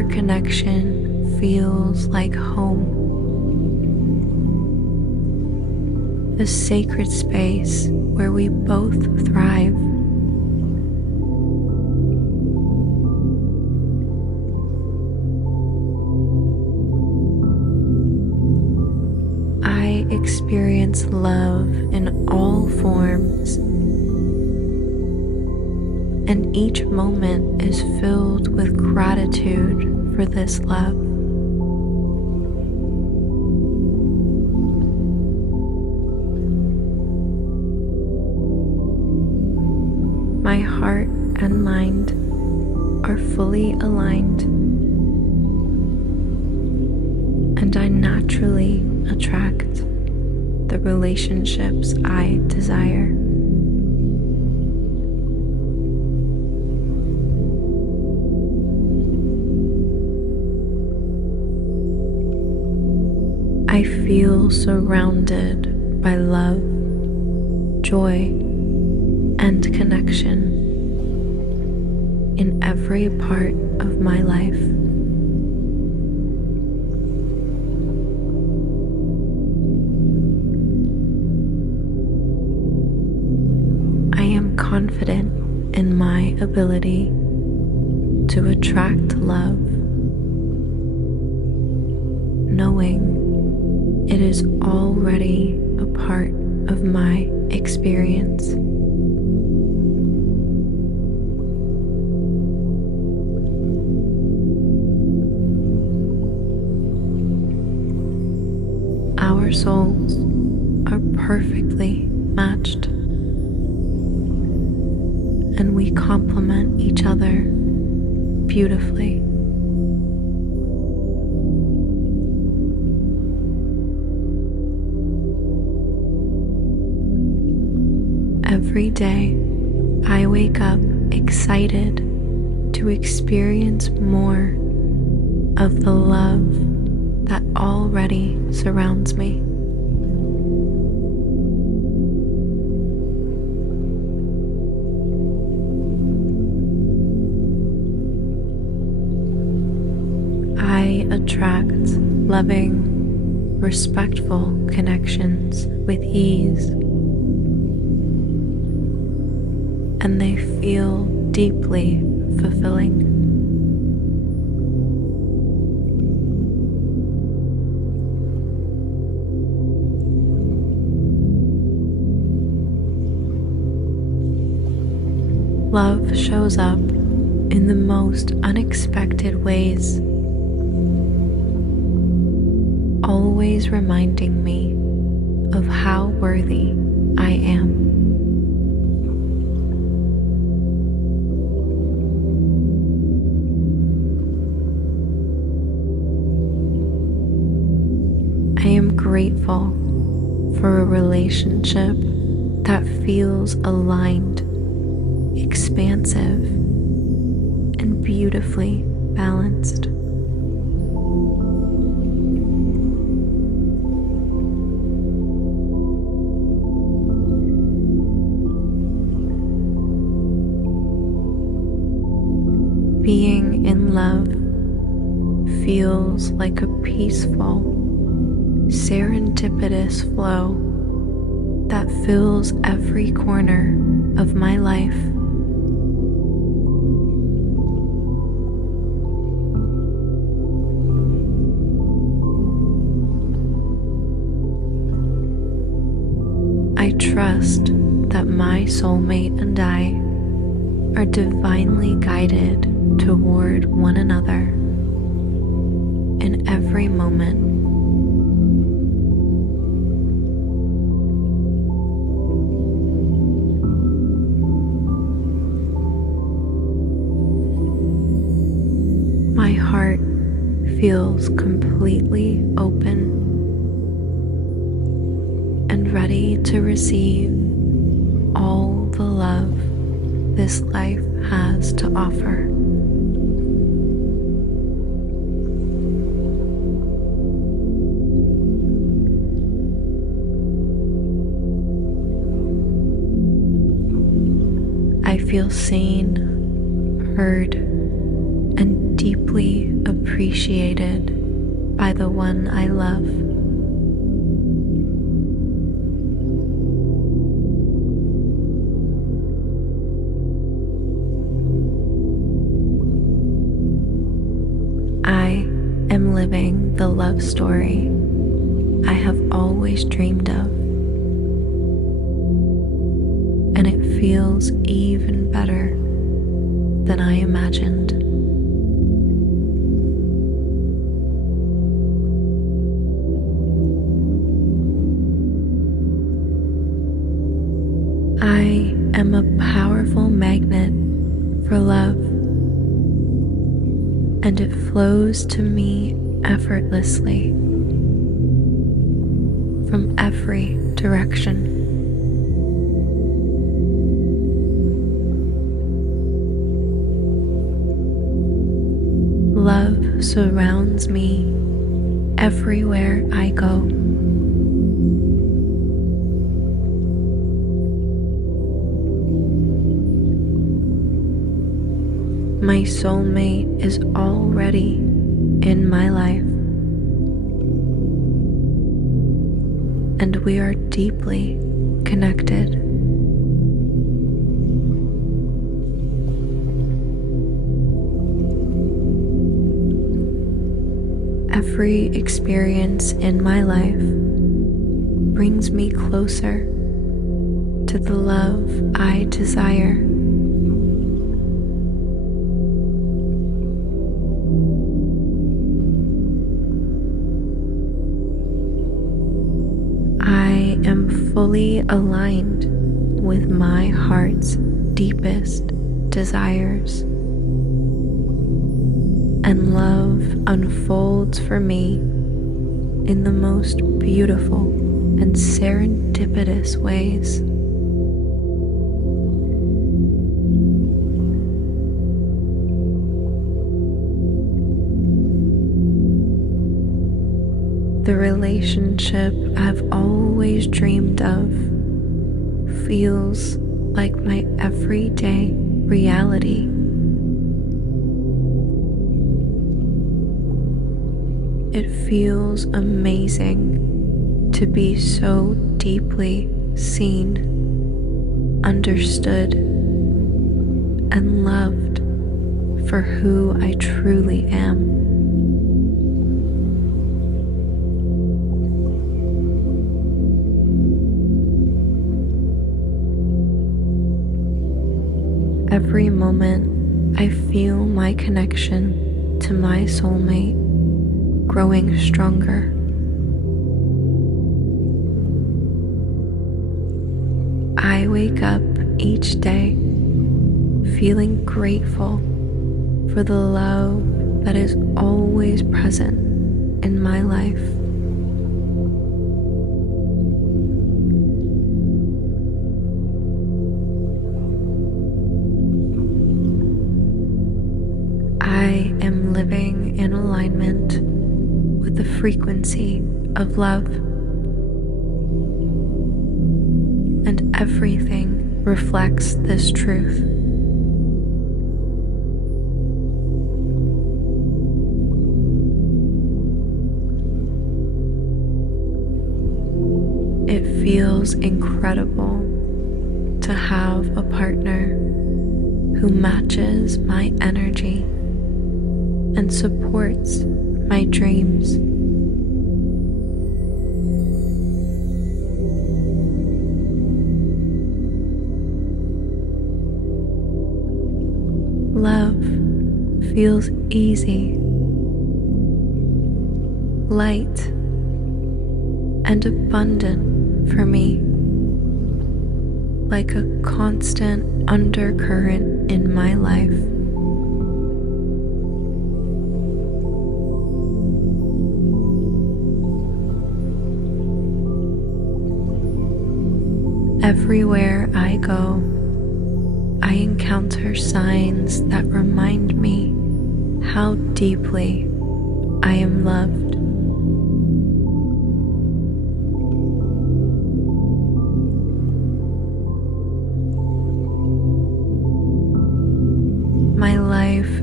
connection feels like home, a sacred space where we both thrive. I experience love in all forms, and each moment is filled with gratitude for this love. My heart and mind are fully aligned, and I naturally attract the relationships I desire. I feel surrounded by love, joy, and connection in every part of my life. I am confident in my ability to attract love, knowing it is already a part of my experience. Our souls are perfectly matched, and we complement each other beautifully. Every day, I wake up excited to experience more of the love that already surrounds me. I attract loving, respectful connections with ease, and they feel deeply fulfilling. Love shows up in the most unexpected ways, always reminding me of how worthy I am. I am grateful for a relationship that feels aligned, expansive, and beautifully balanced. Being in love feels like a peaceful, serendipitous flow that fills every corner of my life. I trust that my soulmate and I are divinely guided toward one another in every moment. My heart feels completely open and ready to receive all the love this life has to offer. I feel seen, heard, and deeply appreciated by the one I love. I am living the love story I have always dreamed of, and it feels even better than I imagined. I am a powerful magnet for love, and it flows to me effortlessly from every direction. Love surrounds me everywhere I go. My soulmate is already in my life, and we are deeply connected. Every experience in my life brings me closer to the love I desire. I am fully aligned with my heart's deepest desires, and love unfolds for me in the most beautiful and serendipitous ways. The relationship I've always dreamed of feels like my everyday reality. It feels amazing to be so deeply seen, understood, and loved for who I truly am. Every moment I feel my connection to my soulmate growing stronger. I wake up each day feeling grateful for the love that is always present in my life. I am living in alignment with the frequency of love, and everything reflects this truth. It feels incredible to have a partner who matches my energy and supports my dreams. Love feels easy, light, and abundant for me, like a constant undercurrent in my life. Everywhere I go, I encounter signs that remind me how deeply I am loved. My life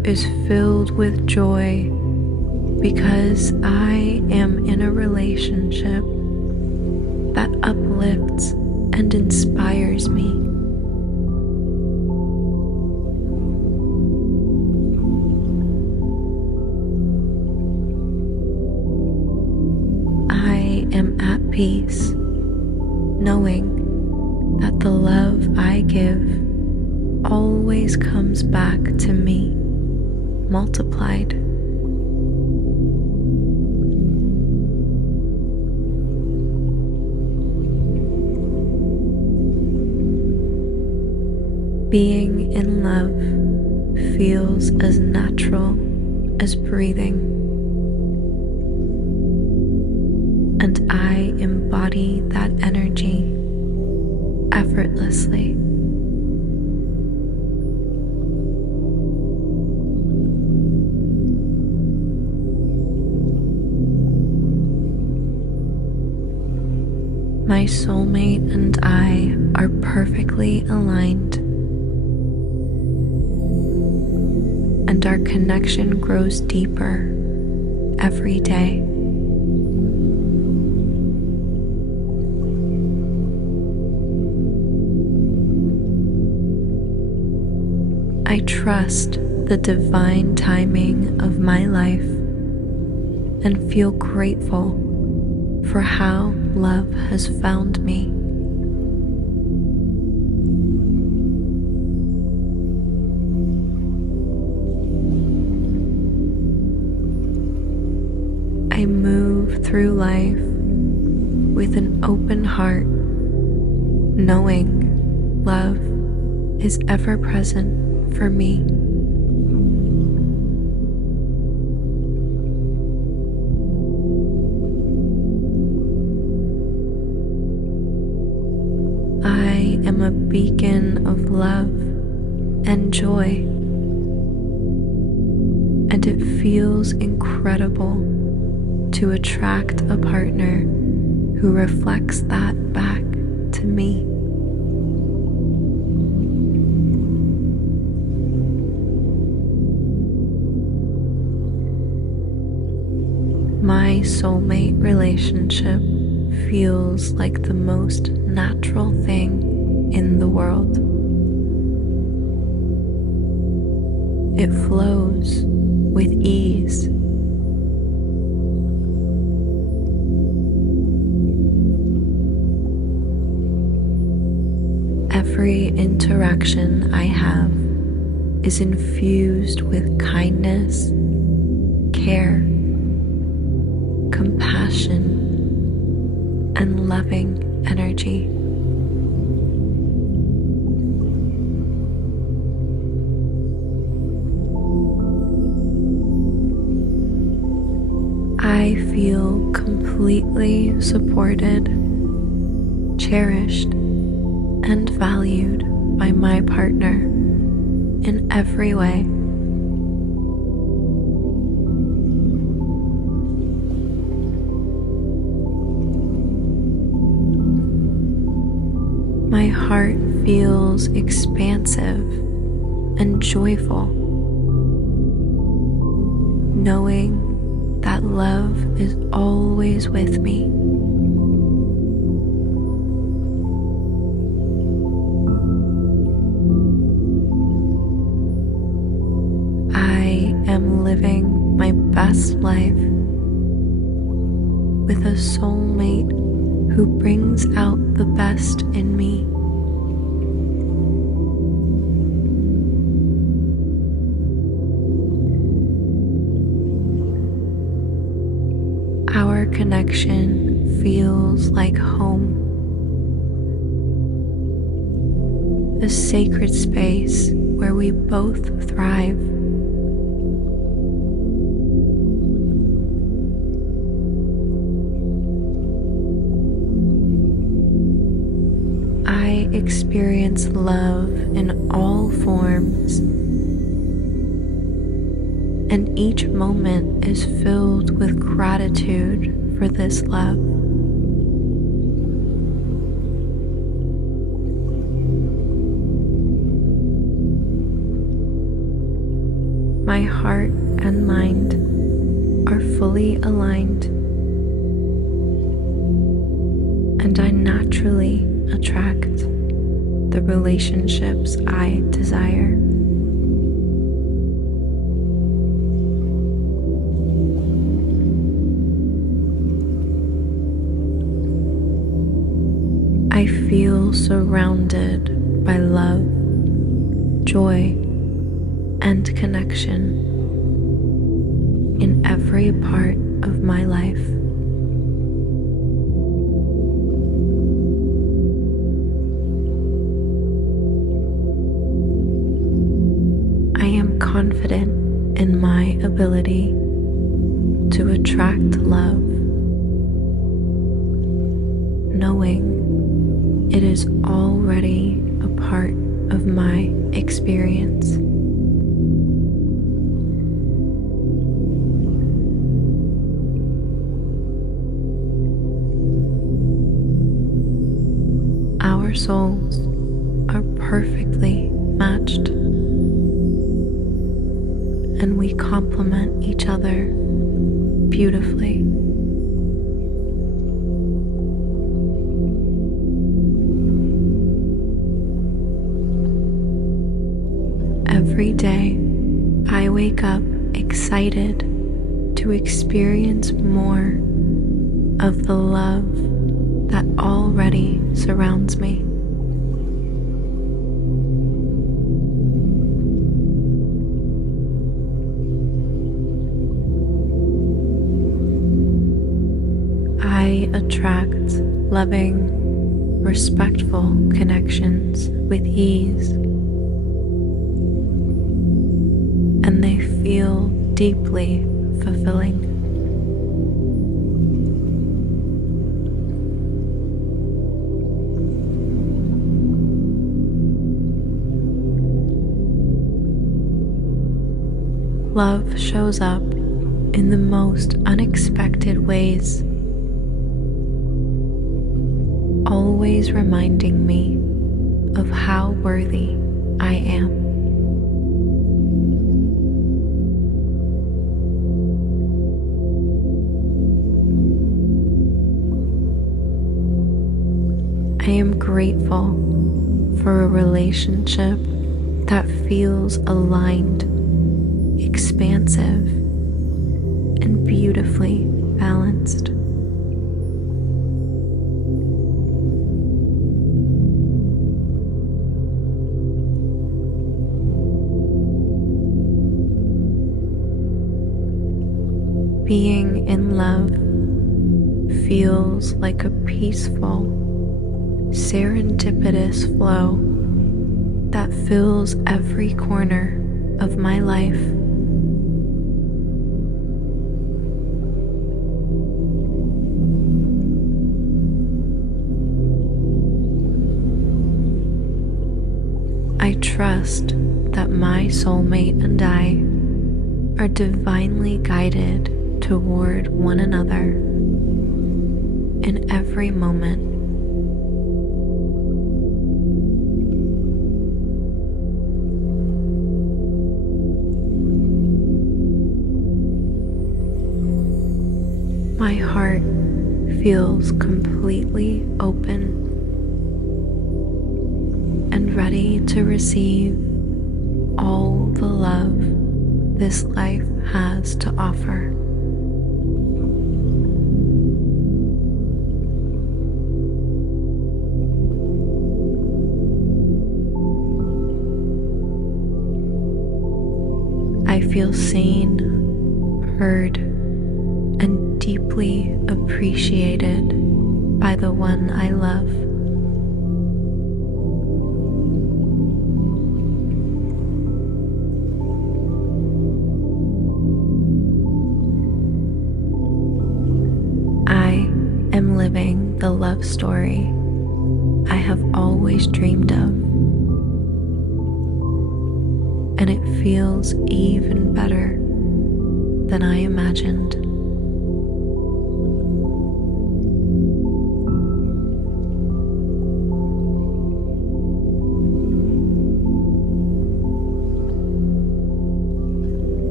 is filled with joy because I am in a relationship that uplifts and inspires me. I am at peace, knowing that the love I give always comes back to me, multiplied. Being in love feels as natural as breathing, and I embody that energy effortlessly. My soulmate and I are perfectly aligned, and our connection grows deeper every day. I trust the divine timing of my life and feel grateful for how love has found me. I move through life with an open heart, knowing love is ever present for me. I am a beacon of love and joy, and it feels incredible to attract a partner who reflects that back to me. My soulmate relationship feels like the most natural thing in the world. It flows with ease. Every interaction I have is infused with kindness, care, compassion, and loving energy. I feel completely supported, cherished, and valued by my partner in every way. My heart feels expansive and joyful, knowing that love is always with me. I am living my best life with a soulmate who brings out the best in me. Our connection feels like home, a sacred space where we both thrive. I experience love in all forms, and each moment is filled with gratitude for this love. My heart and mind are fully aligned, and I naturally attract the relationships I desire. I feel surrounded by love, joy, and connection in every part of my life. I am confident in my ability to attract love, knowing it is already a part of my experience. Our souls are perfectly matched, and we complement each other beautifully. Every day, I wake up excited to experience more of the love that already surrounds me. I attract loving, respectful connections with ease, and they feel deeply fulfilling. Love shows up in the most unexpected ways, always reminding me of how worthy I am. I am grateful for a relationship that feels aligned, expansive, and beautifully balanced. Being in love feels like a peaceful, serendipitous flow that fills every corner of my life. I trust that my soulmate and I are divinely guided toward one another in every moment. My heart feels completely open and ready to receive all the love this life has to offer. I feel seen, heard, and deeply appreciated by the one I love. I am living the love story I have always dreamed of, and it feels even better than I imagined.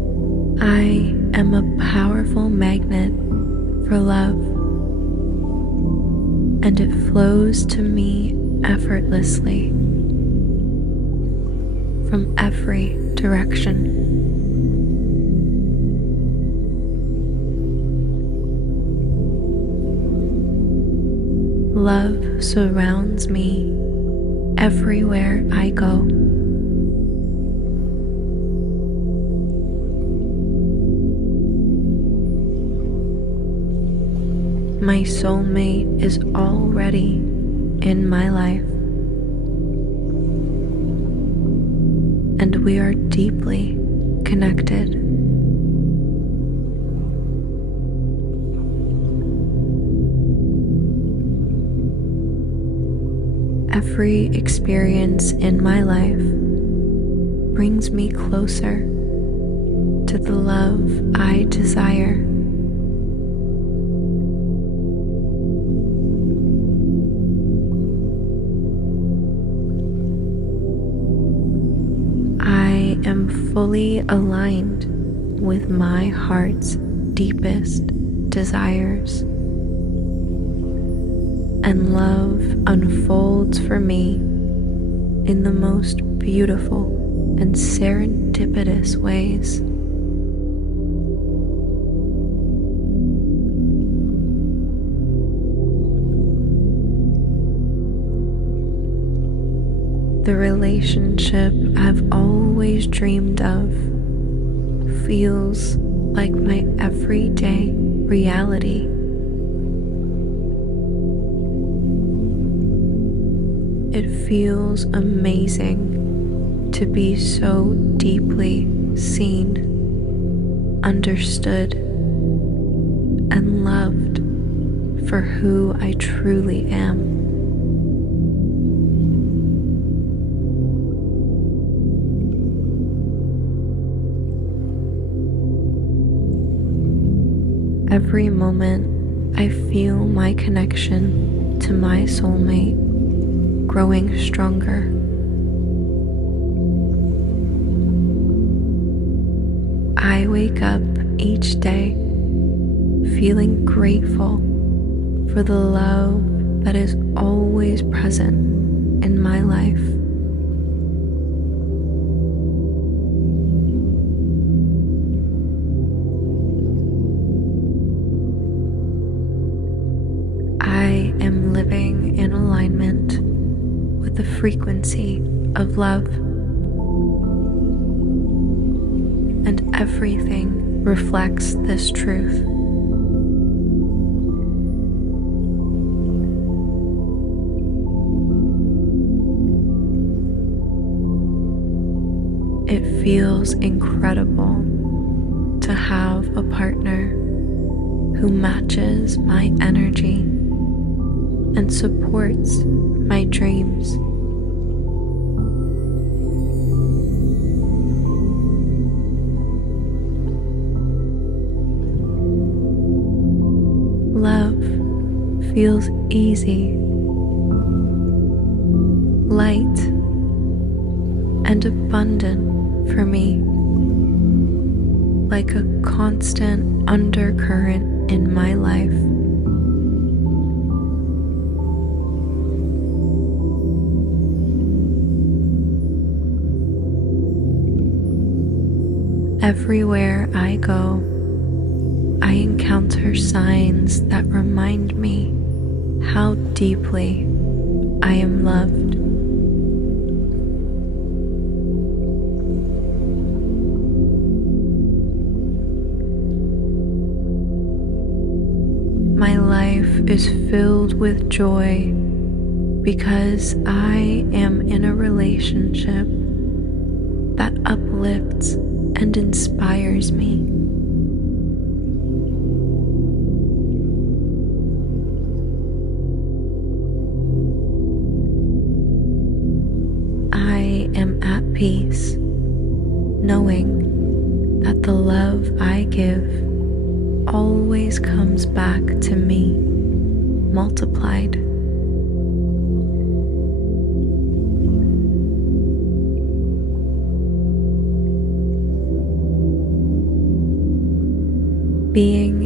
powerful magnet for love, and it flows to me effortlessly from every direction. Love surrounds me everywhere I go. My soulmate is already in my life, and we are deeply connected. Every experience in my life brings me closer to the love I desire. I am fully aligned with my heart's deepest desires, and love unfolds for me in the most beautiful and serendipitous ways. The relationship I've always dreamed of feels like my everyday reality. It feels amazing to be so deeply seen, understood, and loved for who I truly am. Every moment I feel my connection to my soulmate growing stronger. I wake up each day feeling grateful for the love that is always present in my life. I am living in alignment with the frequency of love, and everything reflects this truth. It feels incredible to have a partner who matches my energy and supports my dreams. Love feels easy, light, and abundant for me, like a constant undercurrent in my life. Everywhere I go, I encounter signs that remind me how deeply I am loved. My life is filled with joy because I am in a relationship that uplifts and inspires me. I am at peace, knowing that the love I give always comes back to me, multiplied. Being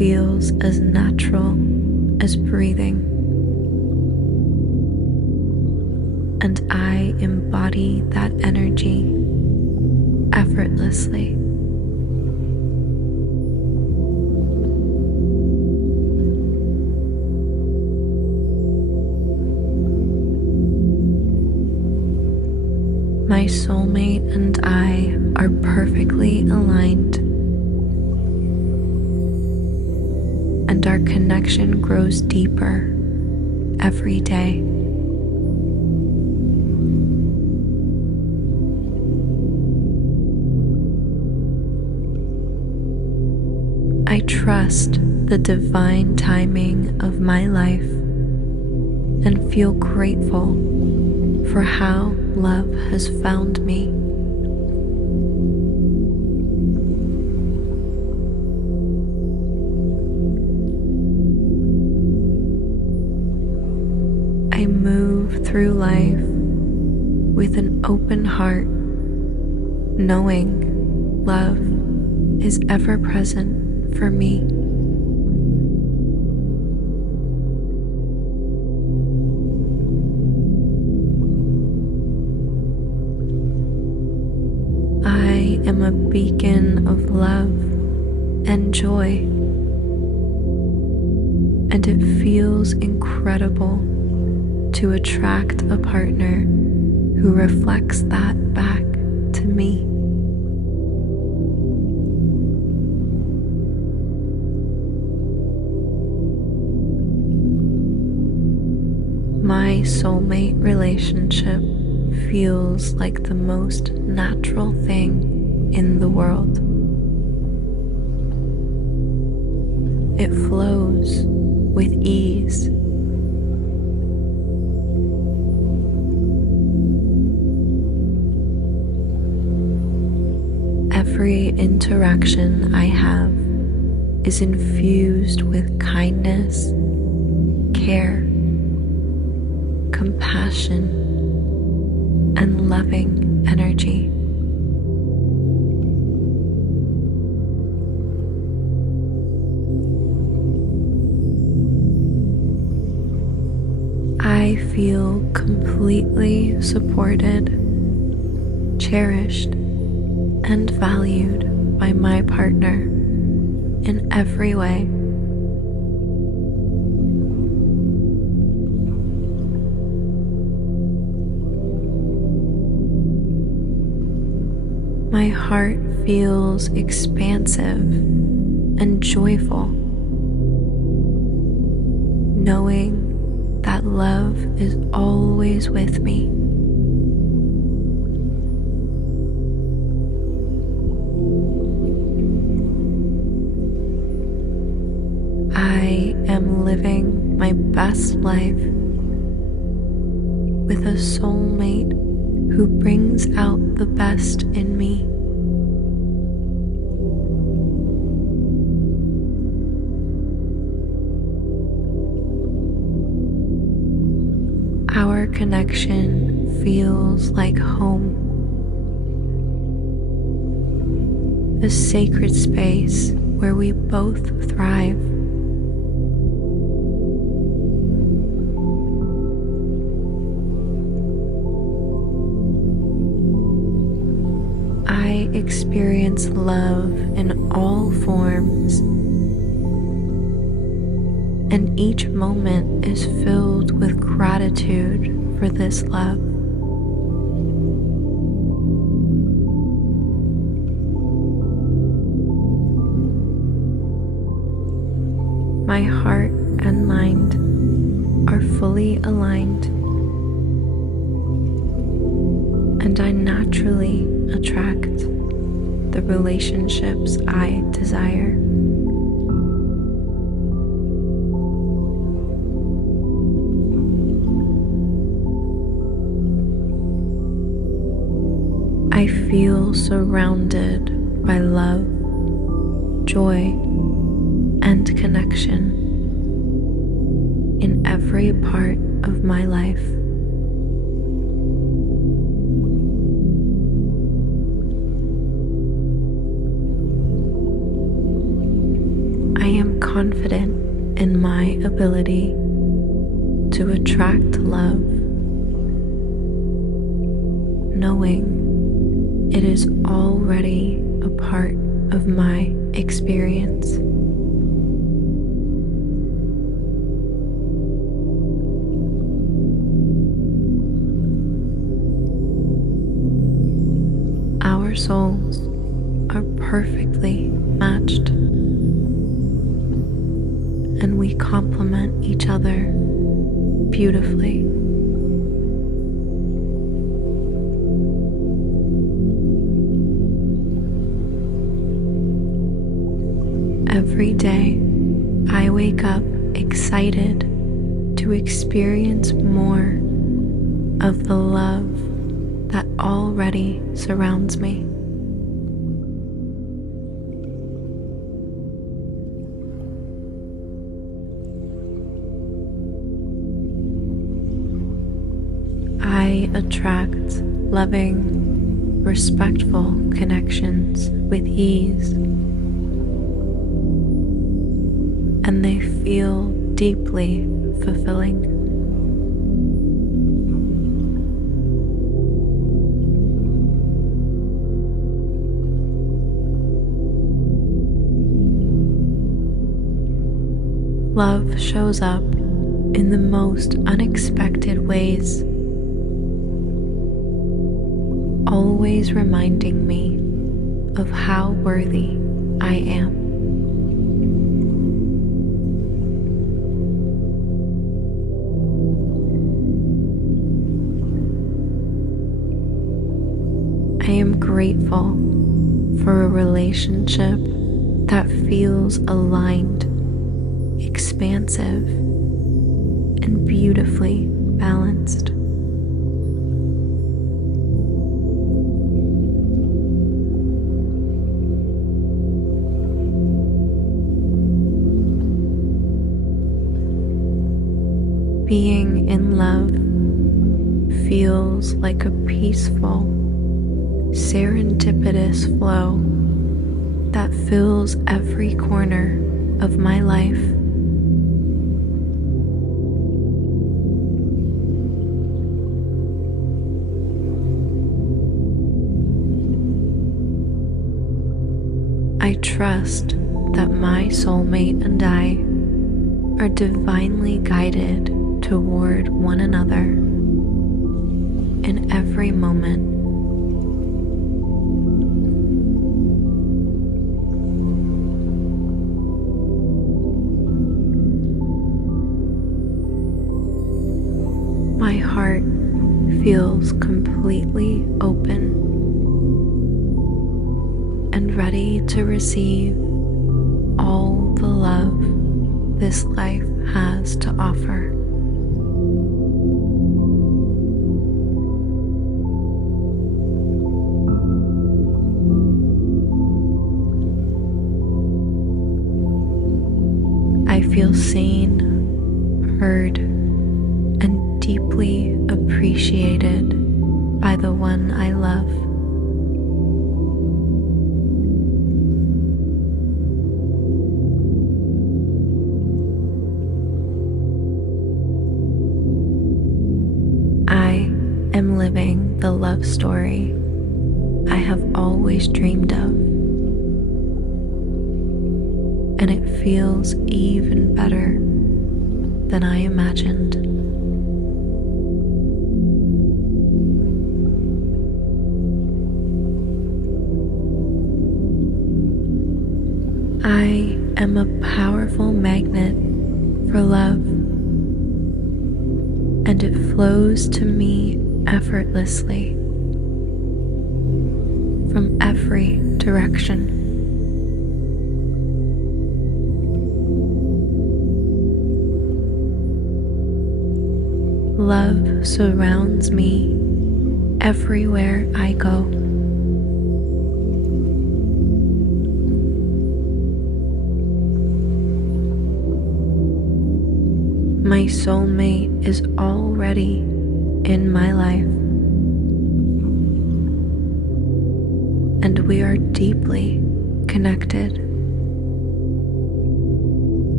feels as natural as breathing, and I embody that energy effortlessly. My soulmate and I are perfectly aligned, and our connection grows deeper every day. I trust the divine timing of my life and feel grateful for how love has found me. I move through life with an open heart, knowing love is ever present for me. I am a beacon of love and joy, and it feels incredible to attract a partner who reflects that back to me. My soulmate relationship feels like the most natural thing in the world. It flows with ease. Every interaction I have is infused with kindness, care, compassion, and loving energy. I feel completely supported, cherished, and valued by my partner in every way. My heart feels expansive and joyful, knowing that love is always with me. I am living my best life with a soulmate who brings out the best in me. Our connection feels like home, a sacred space where we both thrive. I experience love in all forms, and each moment is filled with gratitude for this love. My heart and mind are fully aligned, and I naturally attract the relationships I desire. I feel surrounded by love, joy, and connection in every part of my life. I am confident in my ability to attract love, knowing it is already a part of my experience. Our souls are perfectly matched, and we complement each other beautifully. Every day, I wake up excited to experience more of the love that already surrounds me. I attract loving, respectful connections with ease, and they feel deeply fulfilling. Love shows up in the most unexpected ways, always reminding me of how worthy I am. I am grateful for a relationship that feels aligned, expansive, and beautifully balanced. Being in love feels like a peaceful, serendipitous flow that fills every corner of my life. I trust that my soulmate and I are divinely guided toward one another in every moment. My heart feels completely open and ready to receive all the love this life has to offer. I feel seen, heard, and deeply appreciated by the one I love. I am living the love story I have always dreamed of, and it feels even better than I imagined. I am a powerful magnet for love, and it flows to me effortlessly from every direction. Love surrounds me everywhere I go. My soulmate is already in my life, and we are deeply connected.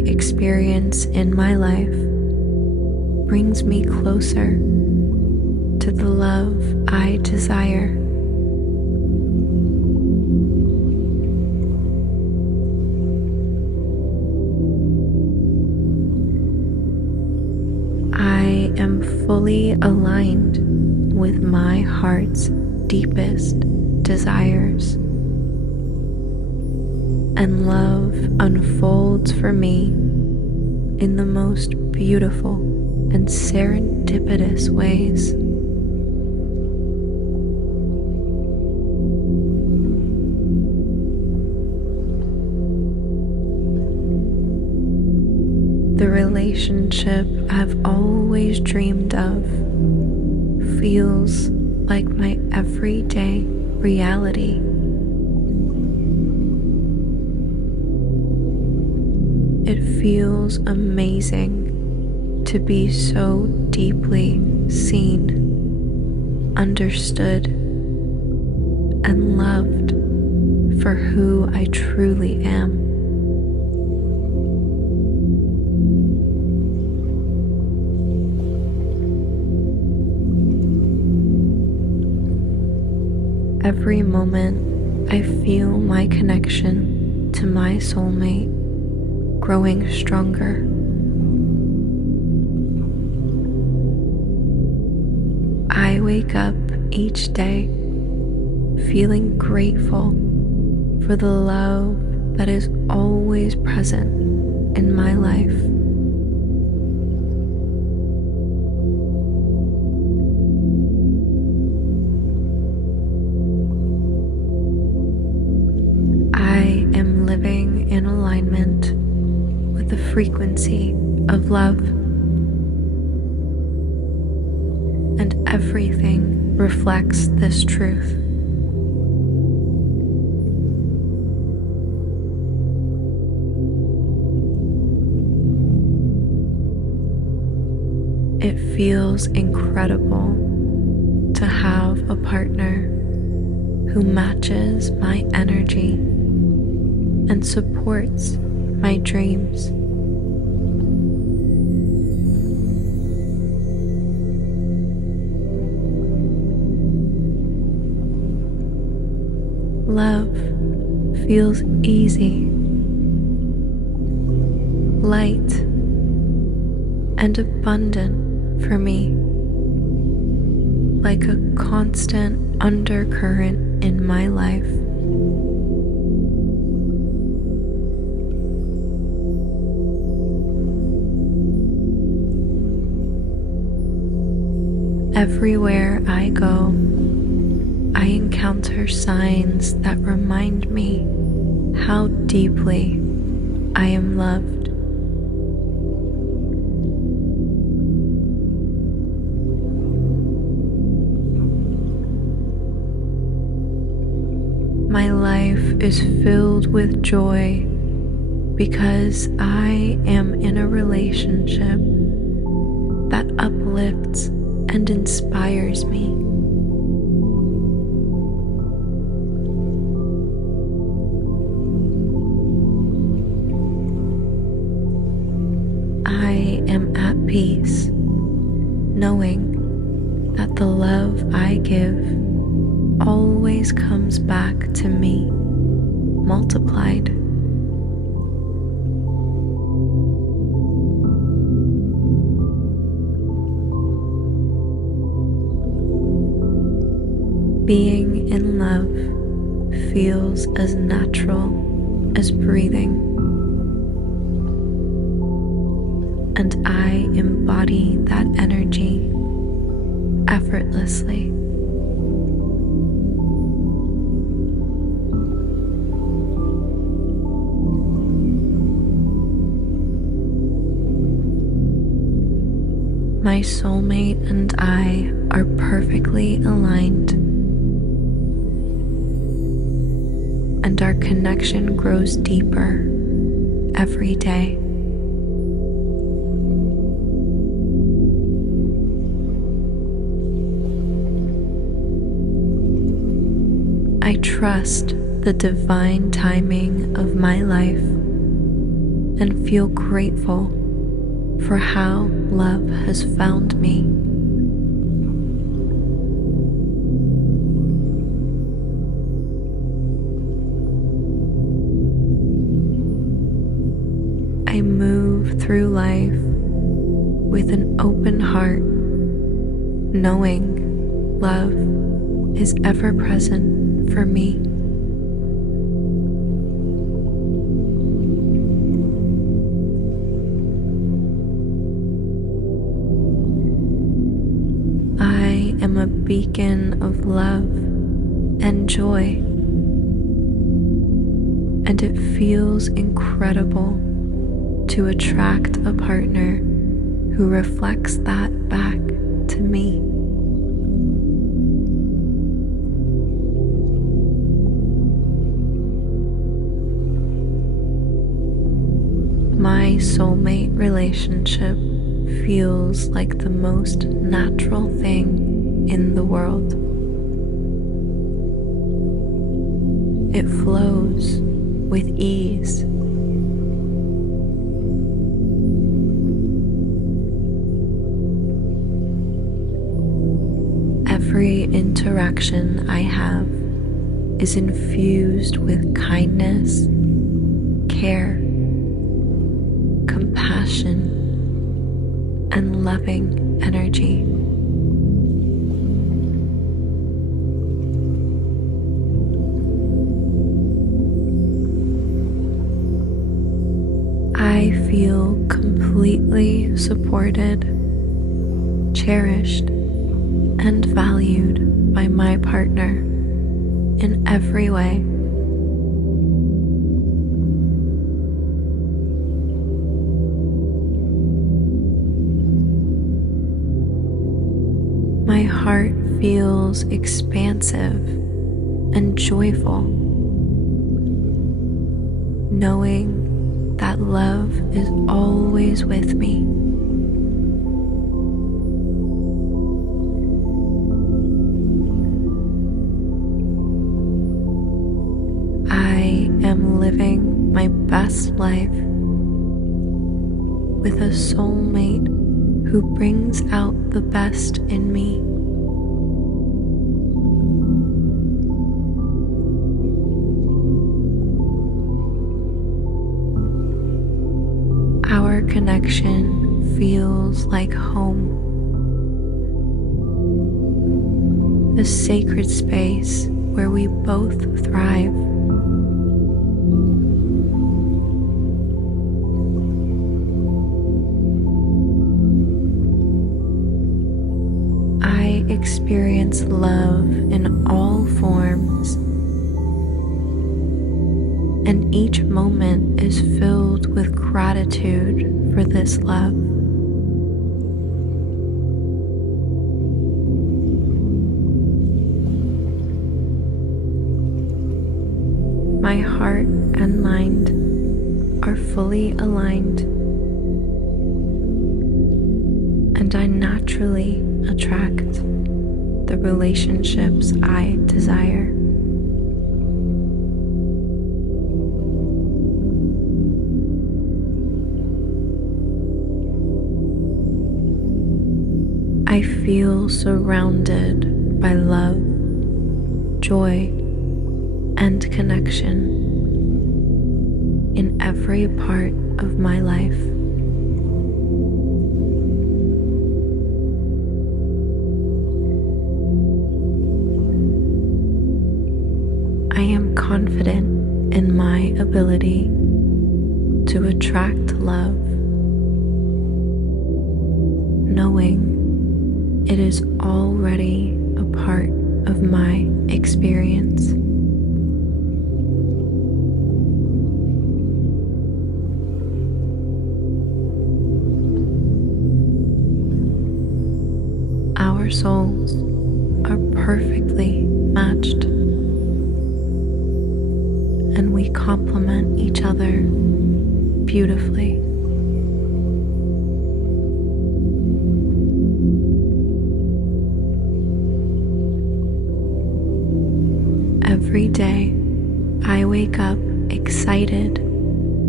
every experience in my life brings me closer to the love I desire. I am fully aligned with my heart's deepest desires, and love unfolds for me in the most beautiful and serendipitous ways. The relationship I've always dreamed of feels like my everyday reality. It feels amazing to be so deeply seen, understood, and loved for who I truly am. Every moment I feel my connection to my soulmate growing stronger. I wake up each day feeling grateful for the love that is always present in my life. I am living in alignment with the frequency of love, and everything reflects this truth. It feels incredible to have a partner who matches my energy and supports my dreams. Love feels easy, light, and abundant for me, like a constant undercurrent in my life. Everywhere I go, I encounter signs that remind me how deeply I am loved. My life is filled with joy because I am in a relationship that uplifts and inspires me. I am at peace, knowing that the love I give always comes back to me, multiplied. Being in love feels as natural as breathing, and I embody that energy effortlessly. My soulmate and I are perfectly aligned, and our connection grows deeper every day. I trust the divine timing of my life and feel grateful for how love has found me. I move through life with an open heart, knowing love is ever present for me. I am a beacon of love and joy, and it feels incredible to attract a partner who reflects that back to me. My soulmate relationship feels like the most natural thing in the world. It flows with ease. Every interaction I have is infused with kindness, care, compassion, and loving energy. I feel completely supported, cherished, and valued by my partner in every way. My heart feels expansive and joyful, knowing that love is always with me. I am living my best life with a soulmate who brings out the best in me. Our connection feels like home, a sacred space where we both thrive. I experience love in all forms, and each moment is filled with gratitude for this love. My heart and mind are fully aligned, and I naturally attract the relationships I desire. I feel surrounded by love, joy, and connection in every part of my life. I am confident in my ability to attract love, knowing it is already a part of my experience. Our souls are perfectly matched, and we complement each other beautifully. Every day, I wake up excited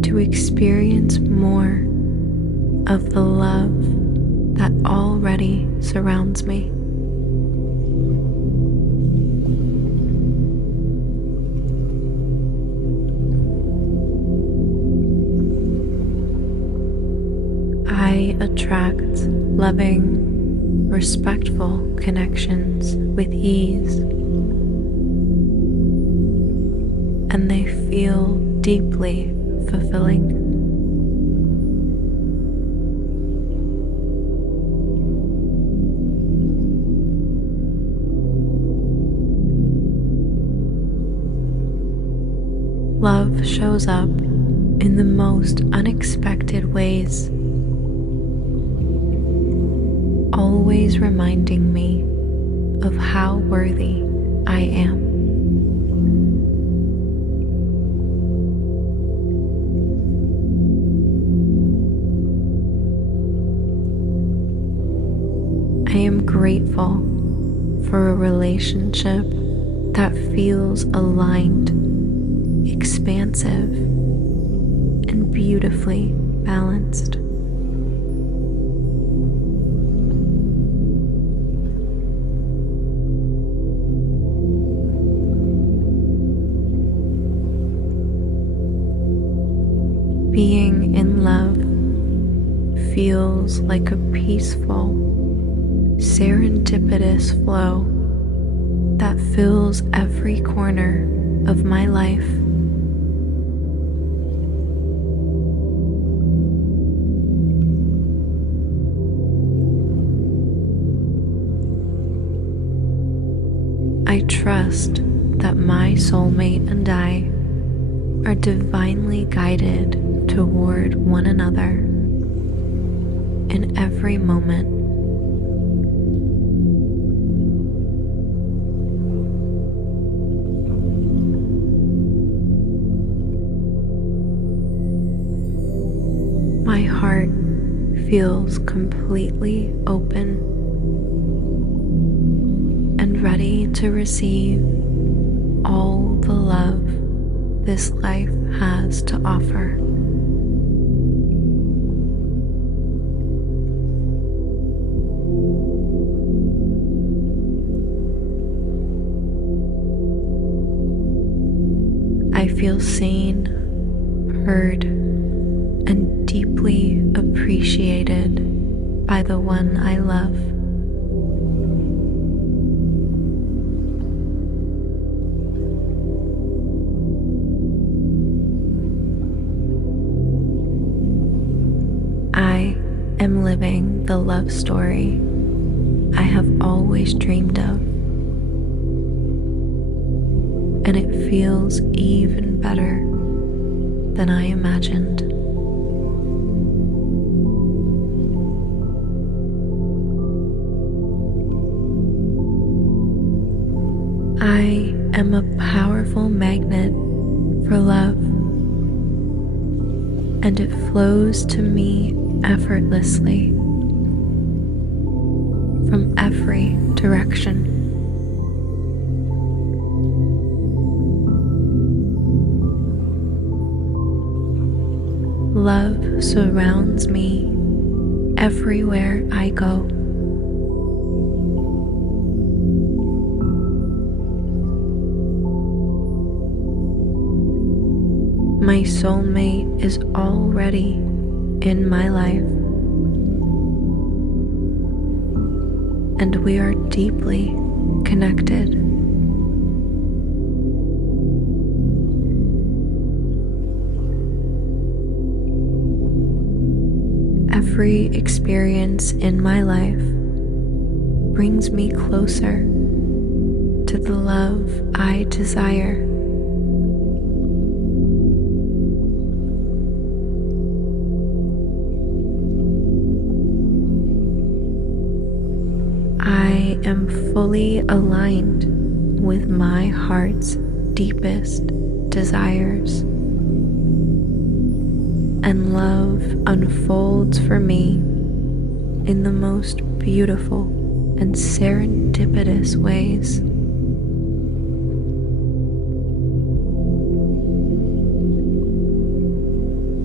to experience more of the love that already surrounds me. I attract loving, respectful connections with ease, and they feel deeply fulfilling. Love shows up in the most unexpected ways, always reminding me of how worthy I am. I am grateful for a relationship that feels aligned, expansive, and beautifully balanced. Being in love feels like a peaceful, serendipitous flow that fills every corner of my life. I trust that my soulmate and I are divinely guided toward one another in every moment. My heart feels completely open and ready to receive all the love this life has to offer. I feel seen, heard, and deeply appreciated by the one I love. I am living the love story I have always dreamed of, and it feels even better than I imagined. I am a powerful magnet for love, and it flows to me effortlessly from every direction. Love surrounds me everywhere I go. My soulmate is already in my life, and we are deeply connected. Every experience in my life brings me closer to the love I desire. I am fully aligned with my heart's deepest desires, and love unfolds for me in the most beautiful and serendipitous ways.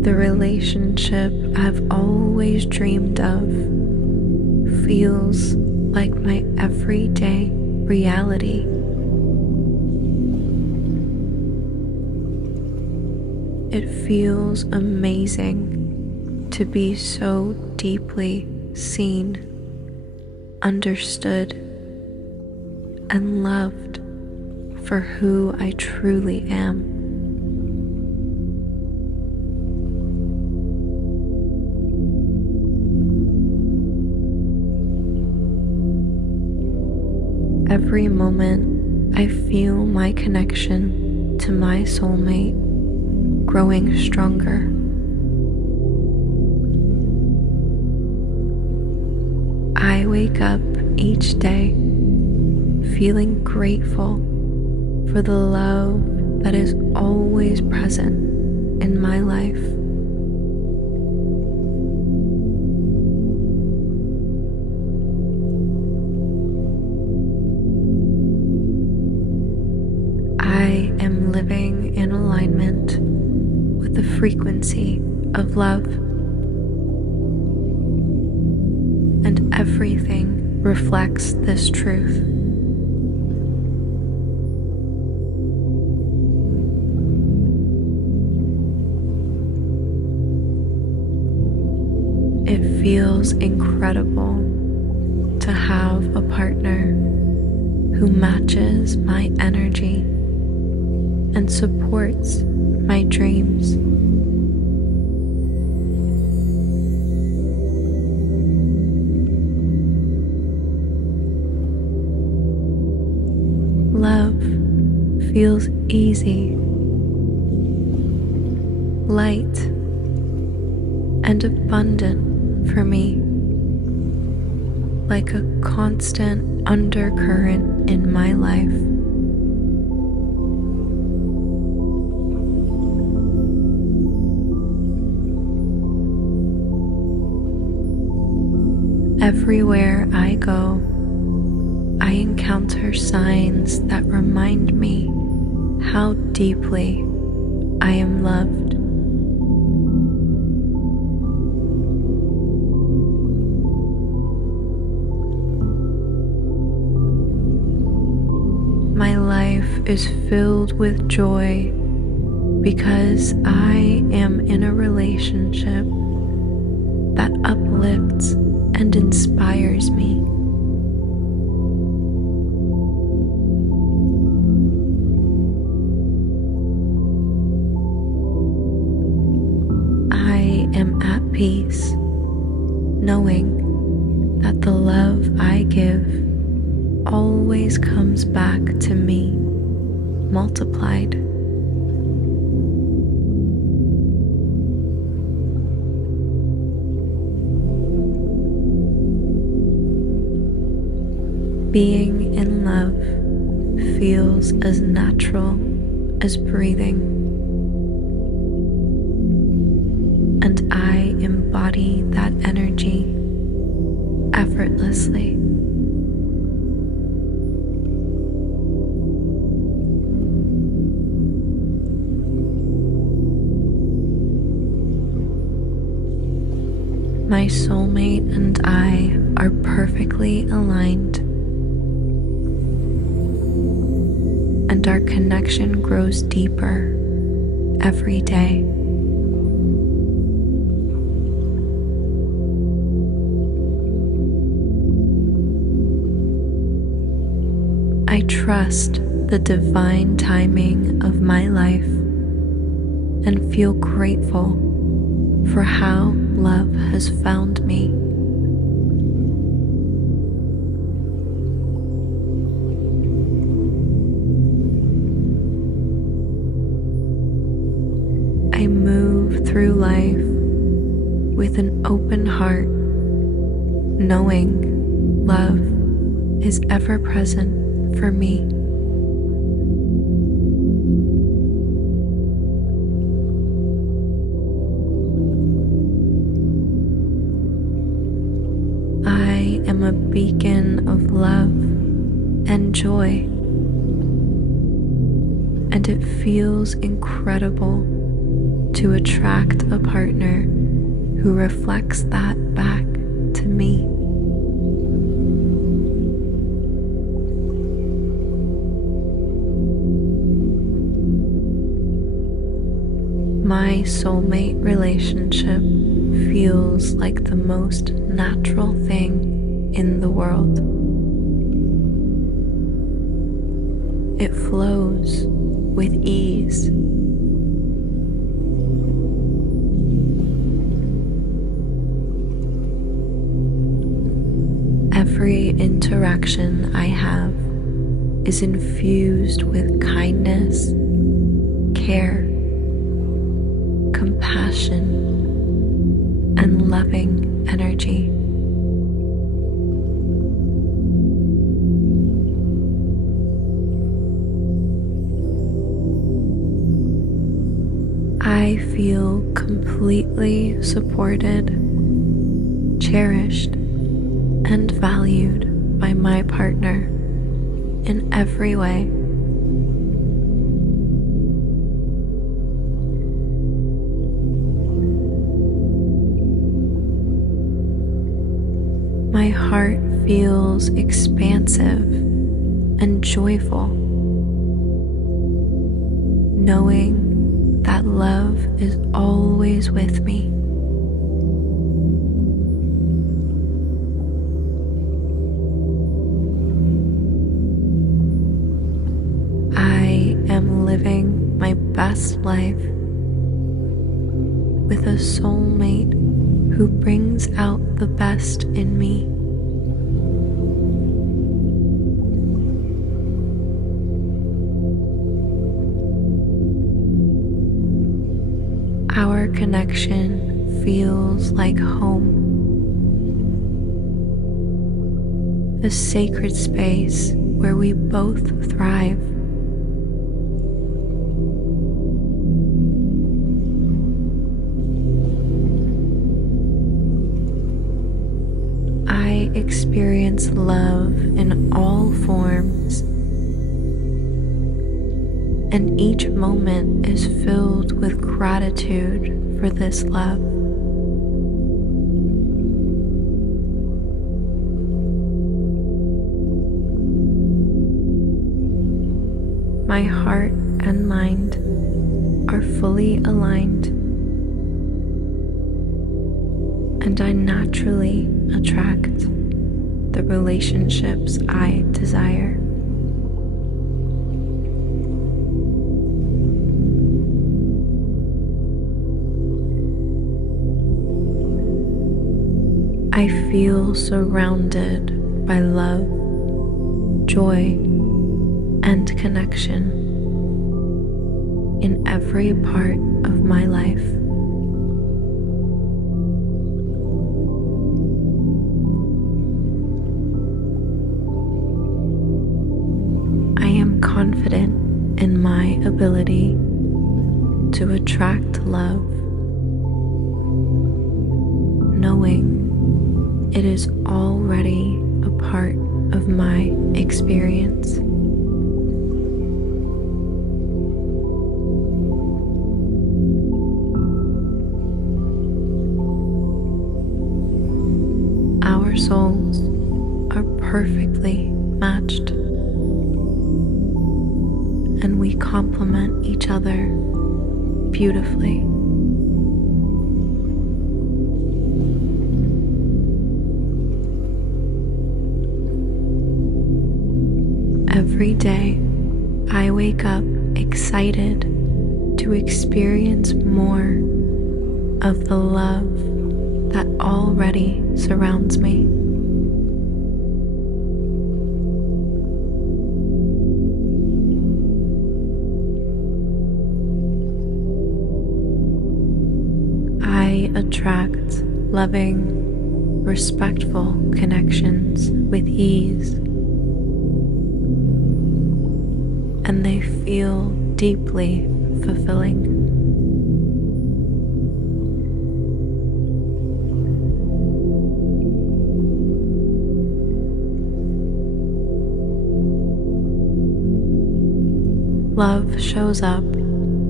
The relationship I've always dreamed of feels like my everyday reality. It feels amazing to be so deeply seen, understood, and loved for who I truly am. Every moment I feel my connection to my soulmate growing stronger. I wake up each day feeling grateful for the love that is always present in my life. I am living in alignment with the frequency of love, and everything reflects this truth. It feels incredible to have a partner who matches my energy and supports my dreams. Love feels easy, light, and abundant for me, like a constant undercurrent in my life. Everywhere I go, I encounter signs that remind me how deeply I am loved. My life is filled with joy because I am in a relationship that uplifts and inspires me. I am at peace, knowing that the love I give always comes back to me, multiplied. Being in love feels as natural as breathing, and I embody that energy effortlessly. My soulmate and I are perfectly aligned, and our connection grows deeper every day. I trust the divine timing of my life and feel grateful for how love has found me. I move through life with an open heart, knowing love is ever present for me. I am a beacon of love and joy, and it feels incredible to attract a partner who reflects that back to me. My soulmate relationship feels like the most natural thing in the world. It flows with ease. Every interaction I have is infused with kindness, care, compassion, and loving energy. I feel completely supported, cherished, and valued by my partner in every way. My heart feels expansive and joyful, knowing that love is always with me. I am living my best life with a soulmate who brings out the best in me. Our connection feels like home, a sacred space where we both thrive. I experience love in all forms, and each moment is filled with gratitude for this love. My heart and mind are fully aligned, and I naturally attract the relationships I desire. I feel surrounded by love, joy, and connection in every part of my life. I am confident in my ability to attract love, knowing it is already a part of my experience. Our souls are perfectly matched, and we complement each other beautifully. Every day, I wake up excited to experience more of the love that already surrounds me. I attract loving, respectful connections with ease, and they feel deeply fulfilling. Love shows up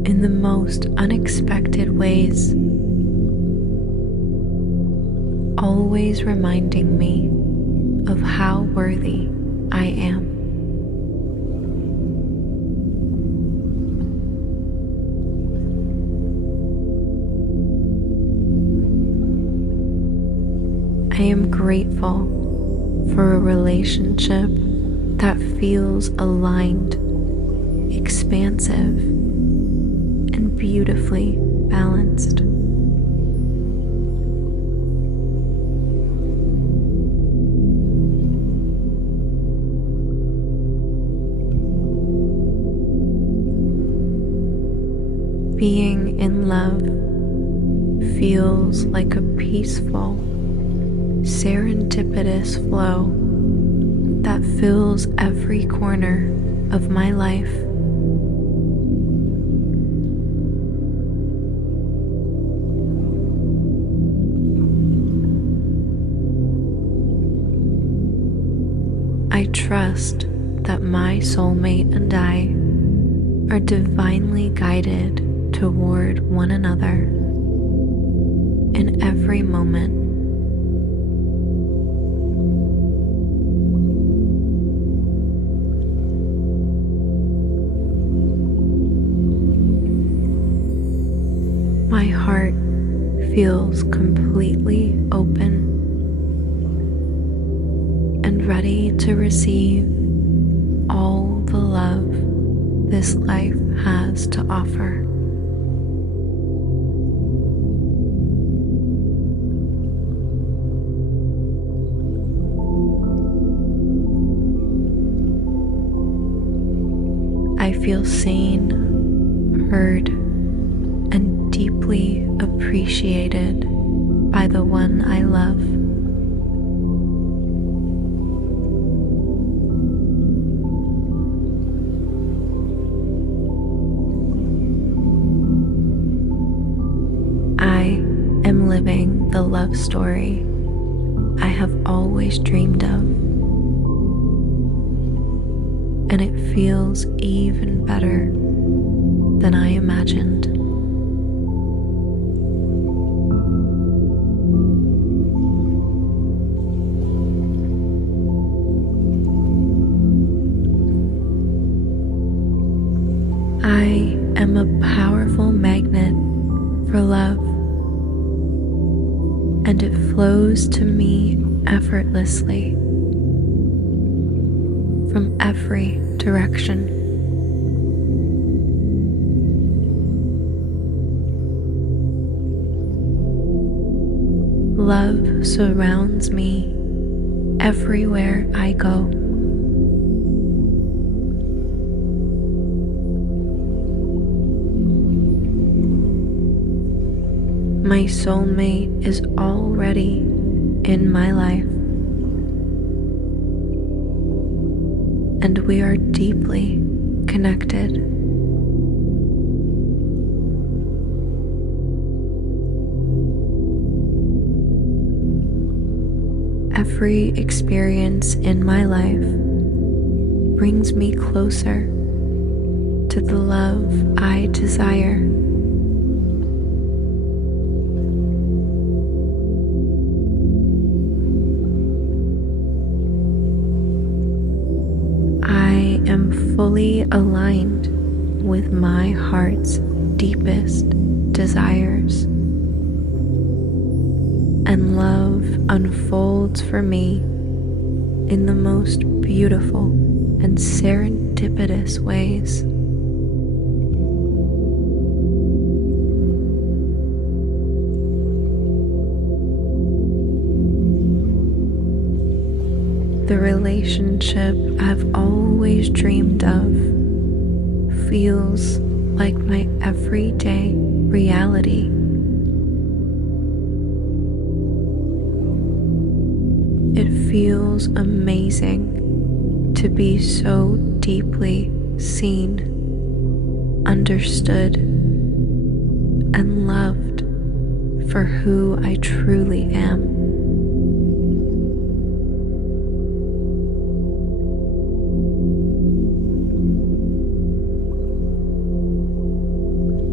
in the most unexpected ways, always reminding me of how worthy I am. I am grateful for a relationship that feels aligned, expansive, and beautifully balanced. Being in love feels like a peaceful, serendipitous flow that fills every corner of my life. I trust that my soulmate and I are divinely guided toward one another in every moment. My heart feels completely open and ready to receive all the love this life has to offer. I feel seen, heard, and deeply appreciated by the one I love. I am living the love story I have always dreamed of, and it feels even better than I imagined. I am a powerful magnet for love, and it flows to me effortlessly from every direction. Love surrounds me everywhere I go. My soulmate is already in my life, and we are deeply connected. Every experience in my life brings me closer to the love I desire. I am fully aligned with my heart's deepest desires, and love unfolds for me in the most beautiful and serendipitous ways. The relationship I've always dreamed of feels like my everyday reality. It feels amazing to be so deeply seen, understood, and loved for who I truly am.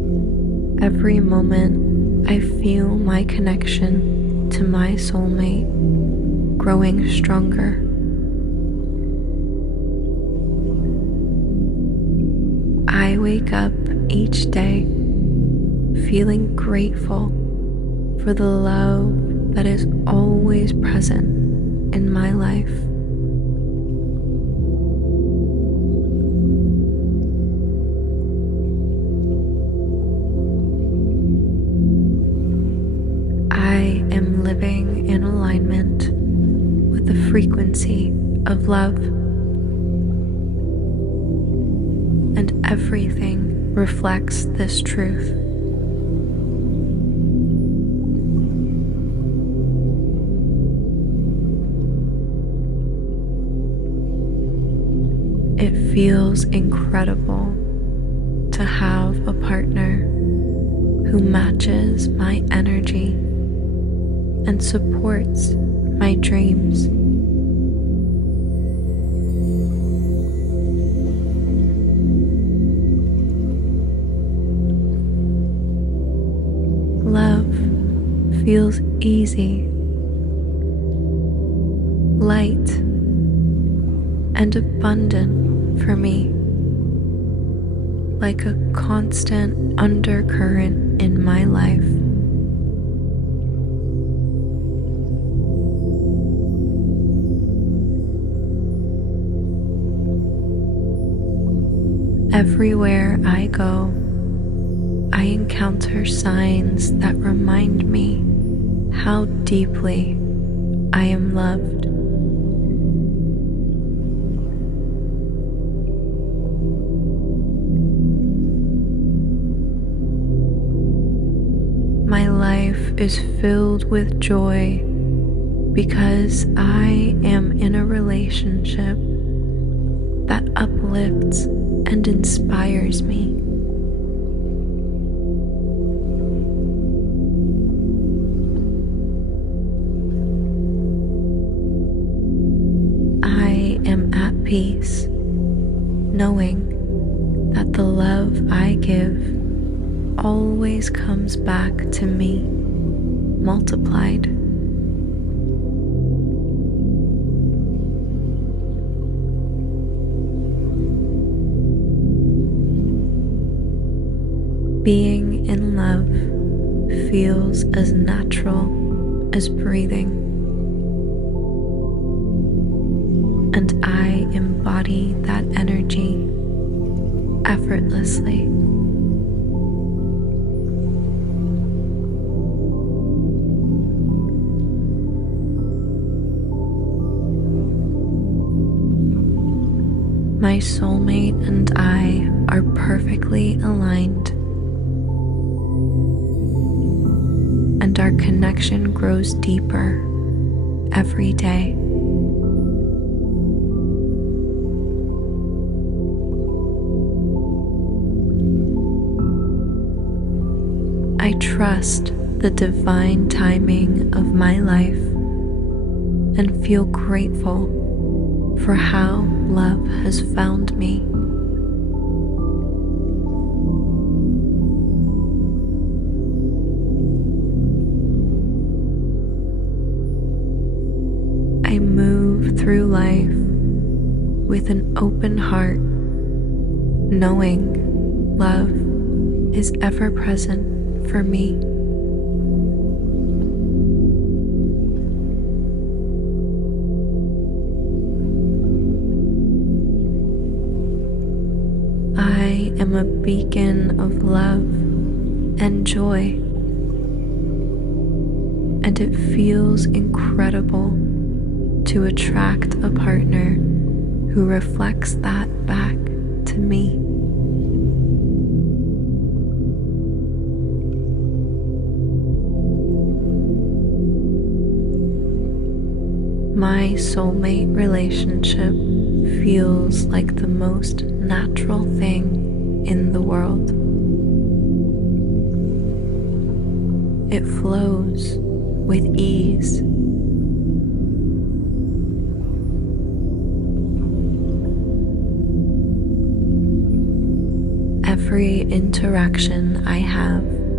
Every moment I feel my connection to my soulmate growing stronger. I wake up each day feeling grateful for the love that is always present in my life. I am living in alignment with the frequency of love, and everything reflects this truth. It feels incredible to have a partner who matches my energy and supports my dreams. Love feels easy, light, and abundant for me, like a constant undercurrent in my life. Everywhere I go, I encounter signs that remind me how deeply I am loved. My life is filled with joy because I am in a relationship that uplifts and inspires me. I am at peace, knowing that the love I give always comes back to me, multiplied. Being in love feels as natural as breathing, and I embody that energy effortlessly. My soulmate and I are perfectly aligned, and our connection grows deeper every day. I trust the divine timing of my life and feel grateful for how love has found me. I move through life with an open heart, knowing love is ever present for me. I am a beacon of love and joy, and it feels incredible to attract a partner who reflects that back to me. My soulmate relationship feels like the most natural thing in the world. It flows with ease. Every interaction I have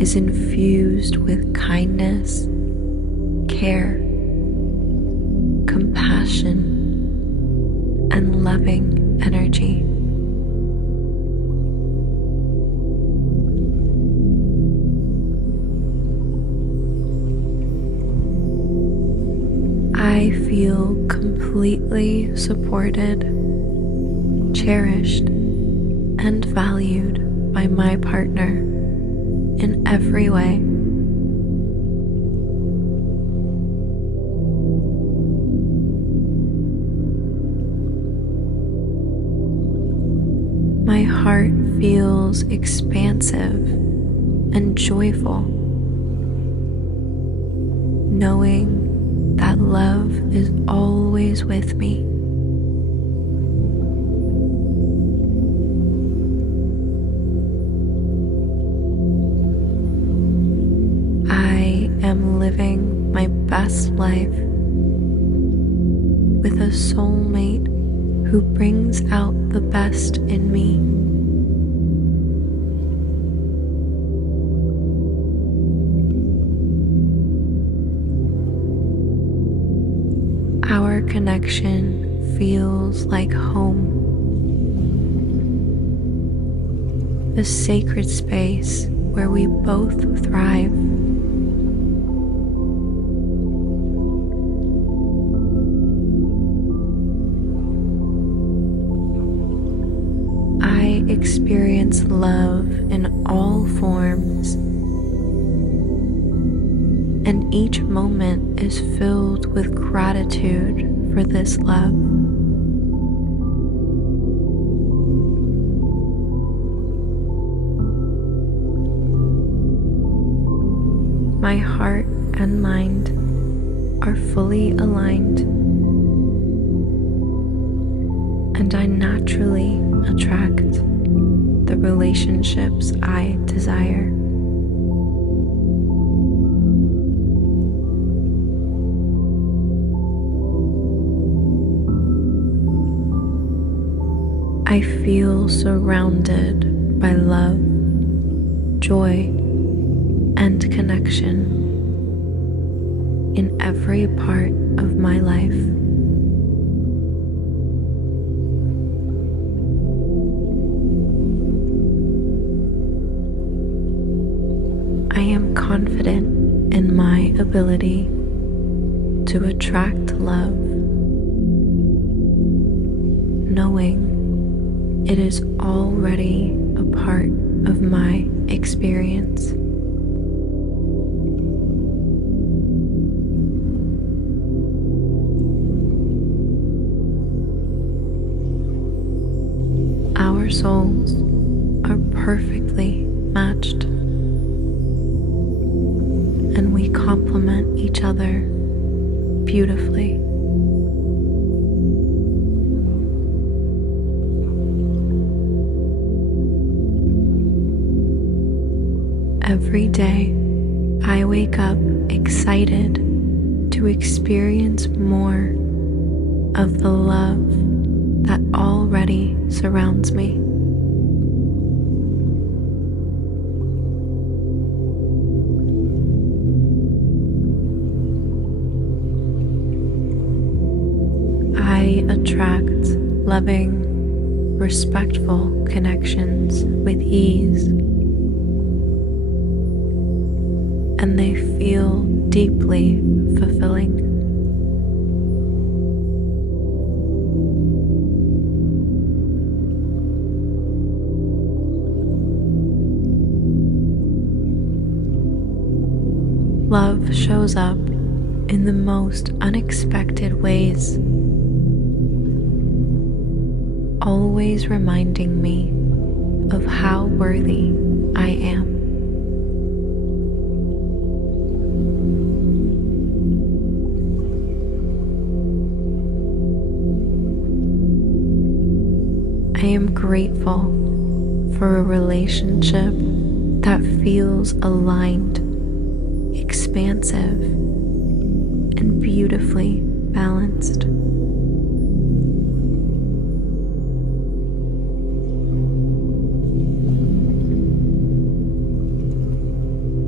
is infused with kindness, care, compassion, and loving energy. I feel completely supported, cherished, and valued by my partner in every way. My heart feels expansive and joyful, knowing that love is always with me. I am living my best life with a soulmate who brings out the best in me. Our connection feels like home, a sacred space where we both thrive. I experience love in all forms, and each moment is filled with gratitude for this love. My heart and mind are fully aligned, and I naturally attract the relationships I desire. I feel surrounded by love, joy, and connection in every part of my life. I am confident in my ability to attract love, knowing it is already a part of my experience. Our souls are perfectly matched, and we complement each other beautifully. Every day, I wake up excited to experience more of the love that already surrounds me. I attract loving, respectful connections with ease, and they feel deeply fulfilling. Love shows up in the most unexpected ways, always reminding me of how worthy I am. I am grateful for a relationship that feels aligned, expansive, and beautifully balanced.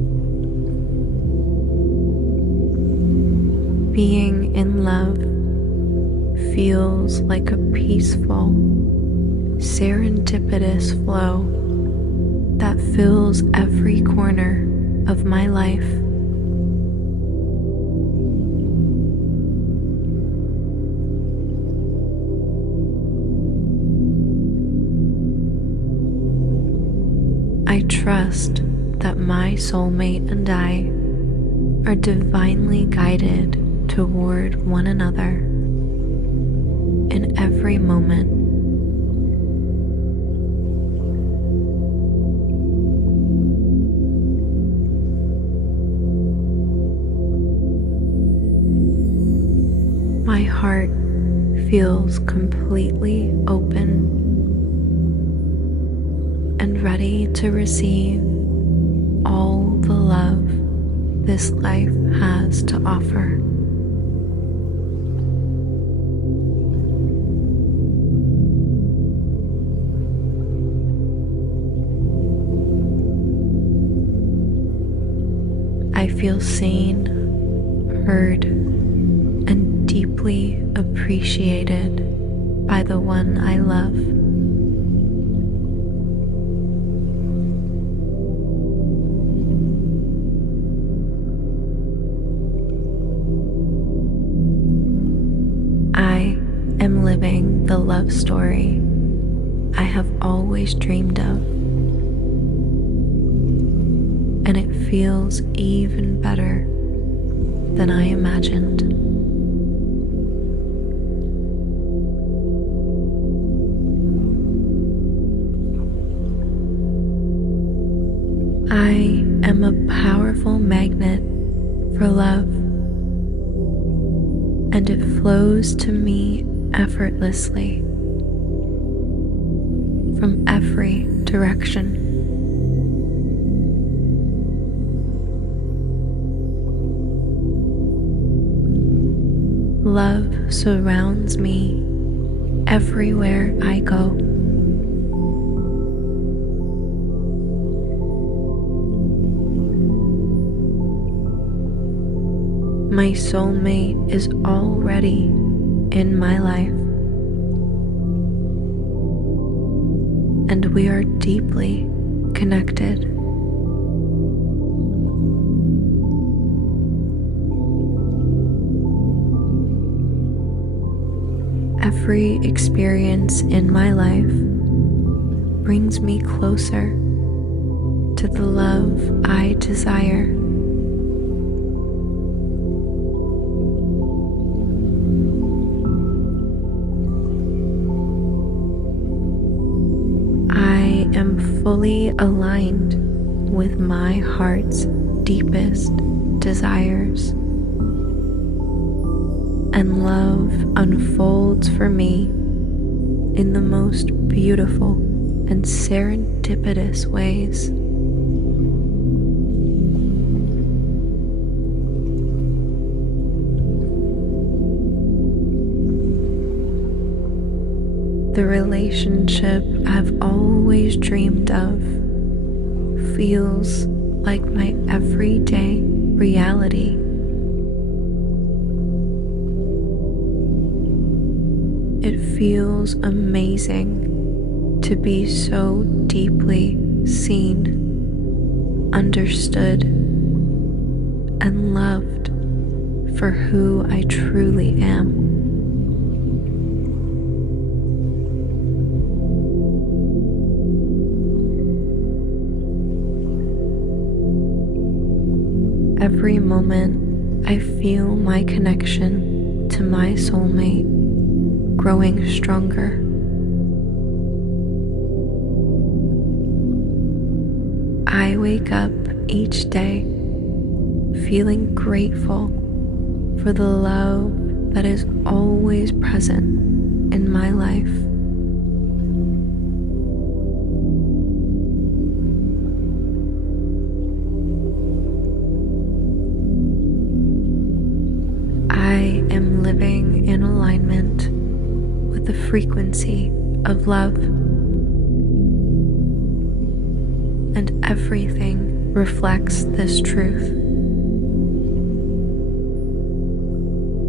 Being in love feels like a peaceful, serendipitous flow that fills every corner of my life. I trust that my soulmate and I are divinely guided toward one another in every moment. My heart feels completely open and ready to receive all the love this life has to offer. I feel seen, heard, and deeply appreciated by the one I love. I am living the love story I have always dreamed of, and it feels even better than I imagined. I am a powerful magnet for love, and it flows to me effortlessly from every direction. Love surrounds me everywhere I go. My soulmate is already in my life, and we are deeply connected. Every experience in my life brings me closer to the love I desire. I am fully aligned with my heart's deepest desires, and love unfolds for me in the most beautiful and serendipitous ways. The relationship I've always dreamed of feels like my everyday reality. It feels amazing to be so deeply seen, understood, and loved for who I truly am. Every moment I feel my connection to my soulmate growing stronger. I wake up each day feeling grateful for the love that is always present in my life. I am living in alignment with the frequency of love, and everything reflects this truth.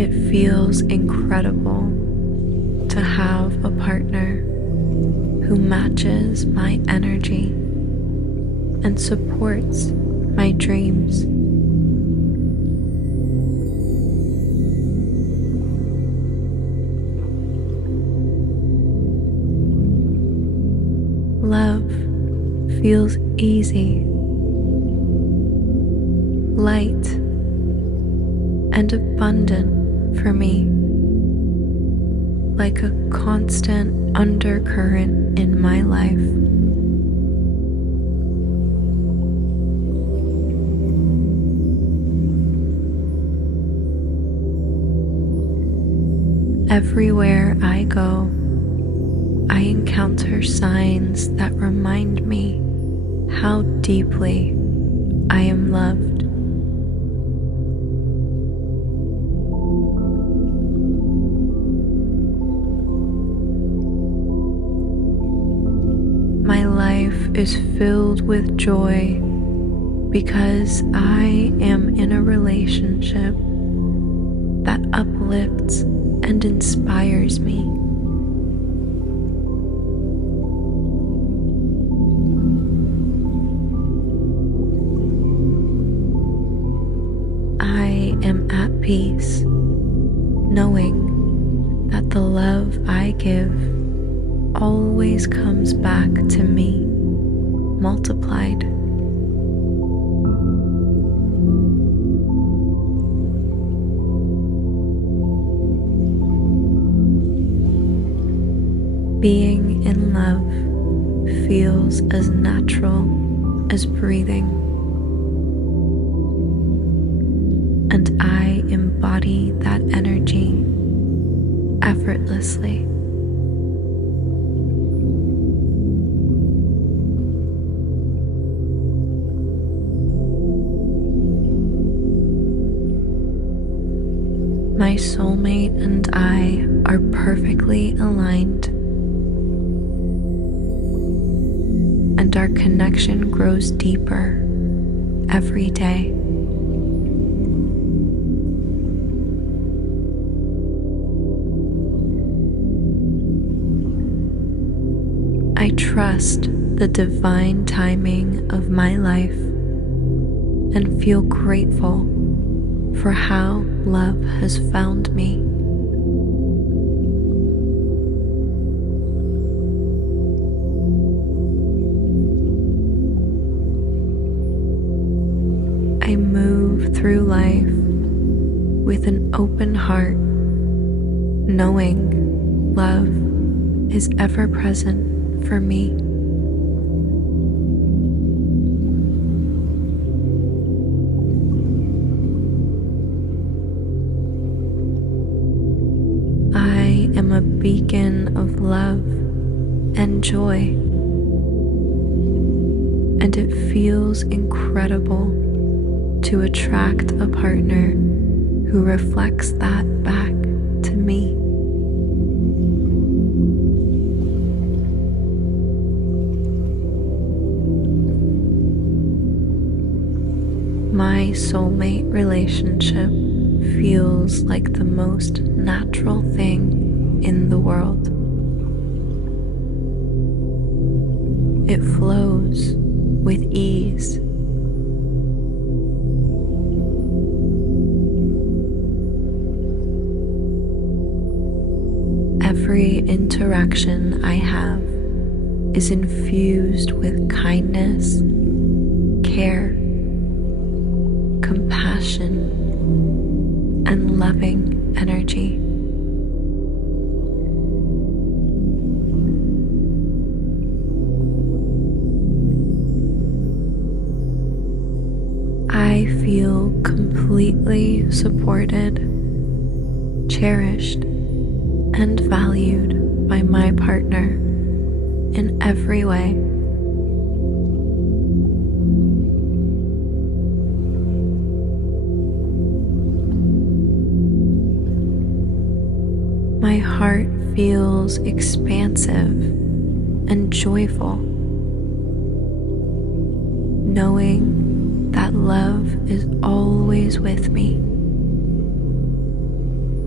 It feels incredible to have a partner who matches my energy and supports my dreams. Love feels easy, light, and abundant for me, like a constant undercurrent in my life. Everywhere I go, I encounter signs that remind me how deeply I am loved. My life is filled with joy because I am in a relationship that uplifts and inspires me. I am at peace, knowing that the love I give always comes back to me, multiplied. Being in love feels as natural as breathing, and I embody that energy effortlessly. My soulmate and I are perfectly aligned, and our connection grows deeper every day. I trust the divine timing of my life and feel grateful for how love has found me. I move through life with an open heart, knowing love is ever present for me. I am a beacon of love and joy, and it feels incredible to attract a partner who reflects that back to me. My soulmate relationship feels like the most natural thing in the world. It flows with ease. Every interaction I have is infused with kindness, care, compassion, and loving energy. I feel completely supported, cherished, and valued by my partner in every way. My heart feels expansive and joyful, knowing that love is always with me.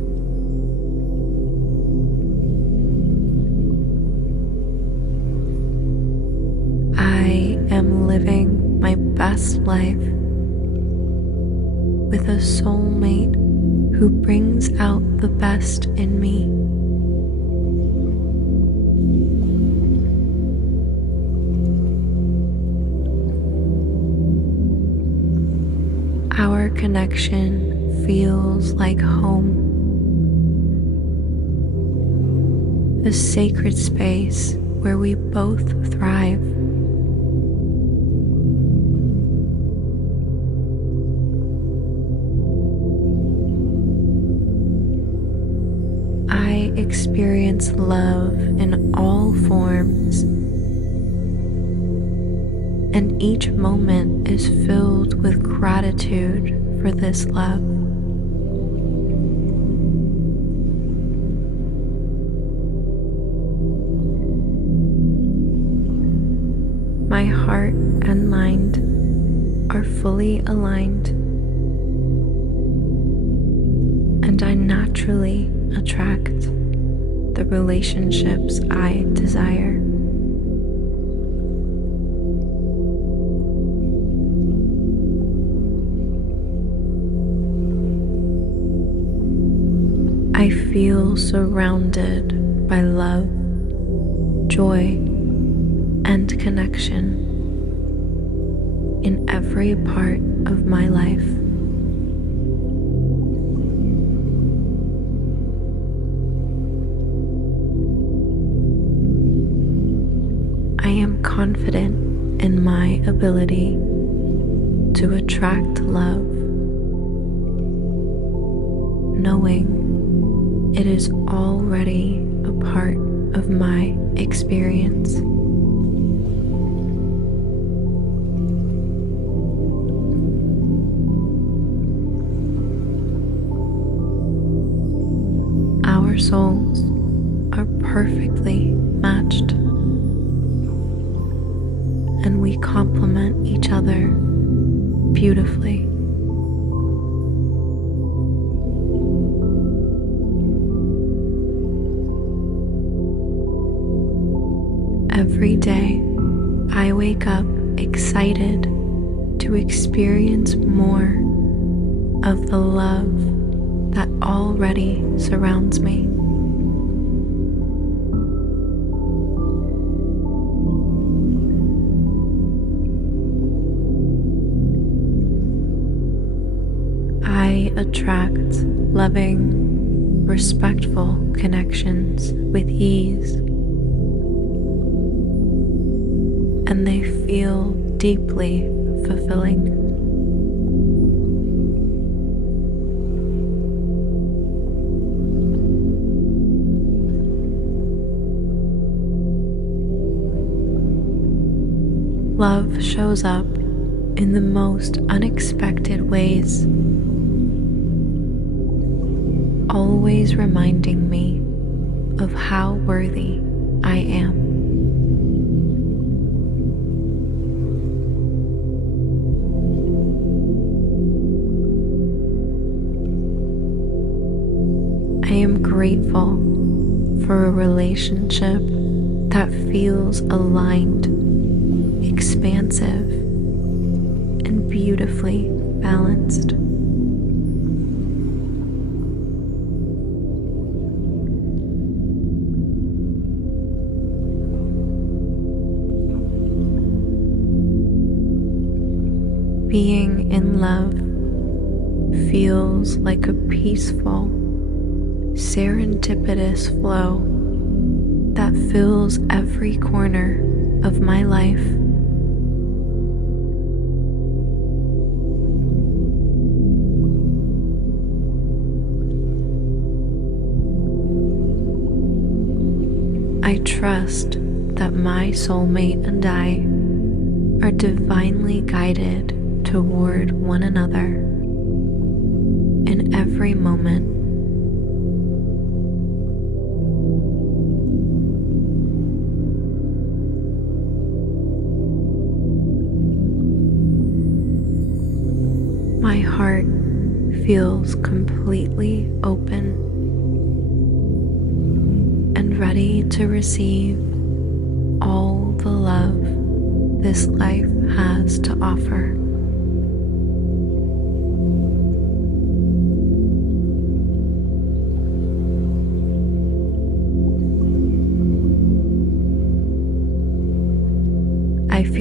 with a soulmate who brings out the best in me. Our connection feels like home, a sacred space where we both thrive. I experience love in all forms, and each moment is filled with gratitude for this love. My heart and mind are fully aligned, and I naturally attract the relationships I desire. I feel surrounded by love, joy, and connection in every part of my life. I am confident in my ability to attract love, knowing it is already a part of my experience. Our souls are perfectly matched, and we complement each other beautifully. Every day, I wake up excited to experience more of the love that already surrounds me. I attract loving, respectful connections with ease, and they feel deeply fulfilling. Love shows up in the most unexpected ways, always reminding me of how worthy I am. I am grateful for a relationship that feels aligned, expansive, and beautifully balanced. Being in love feels like a peaceful, serendipitous flow that fills every corner of my life. I trust that my soulmate and I are divinely guided toward one another in every moment. My heart feels completely open and ready to receive all the love this life has to offer.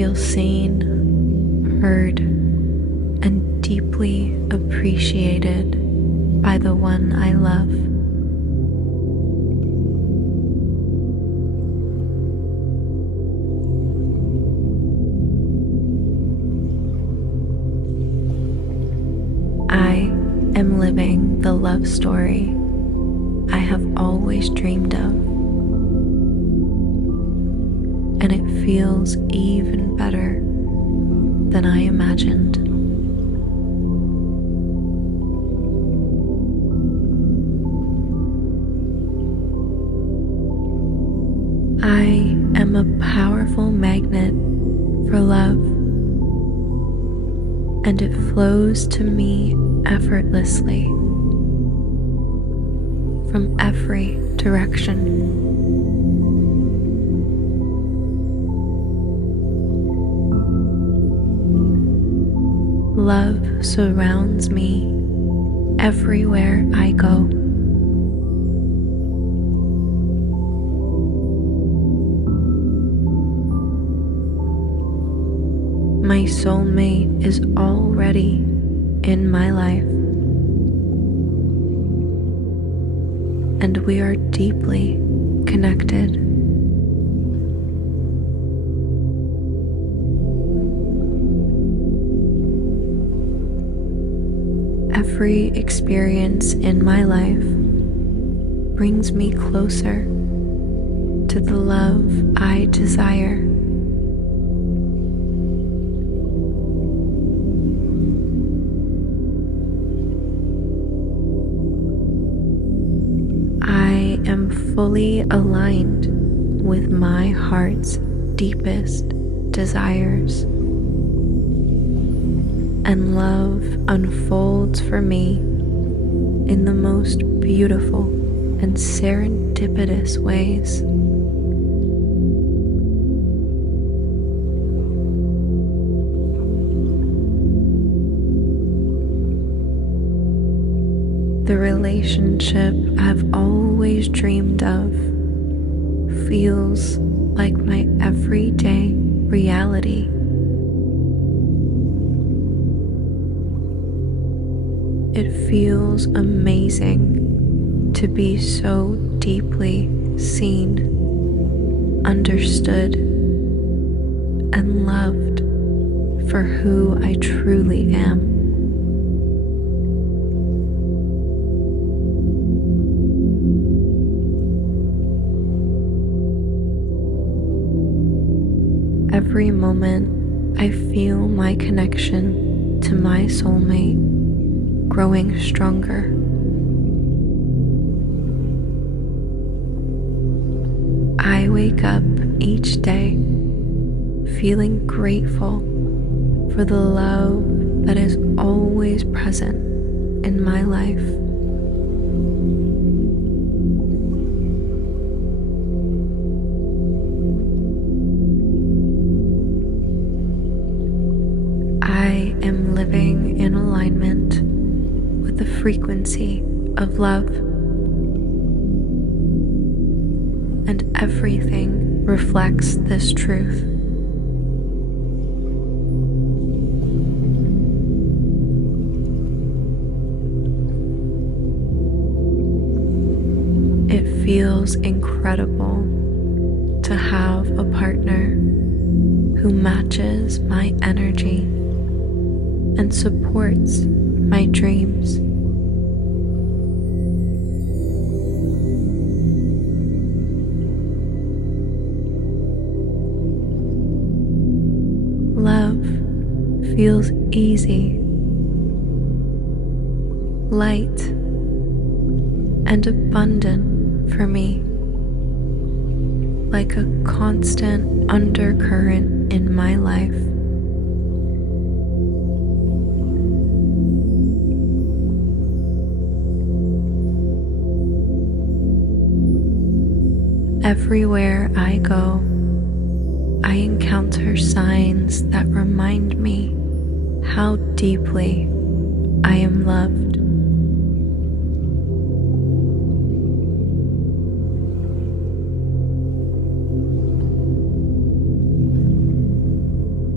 feel seen, heard, and deeply appreciated by the one I love. I am living the love story I have always dreamed of, and it feels even better than I imagined. I am a powerful magnet for love, and it flows to me effortlessly from every direction. Love surrounds me everywhere I go. My soulmate is already in my life, and we are deeply connected. Every experience in my life brings me closer to the love I desire. I am fully aligned with my heart's deepest desires, and love unfolds for me in the most beautiful and serendipitous ways. The relationship I've always dreamed of feels like my everyday reality. It feels amazing to be so deeply seen, understood, and loved for who I truly am. Every moment I feel my connection to my soulmate growing stronger. I wake up each day feeling grateful for the love that is always present in my life. I am living in alignment with the frequency of love, and everything reflects this truth. It feels incredible to have a partner who matches my energy and supports my dreams. Love feels easy, light, and abundant for me, like a constant undercurrent in my life. Everywhere I go, I encounter signs that remind me how deeply I am loved.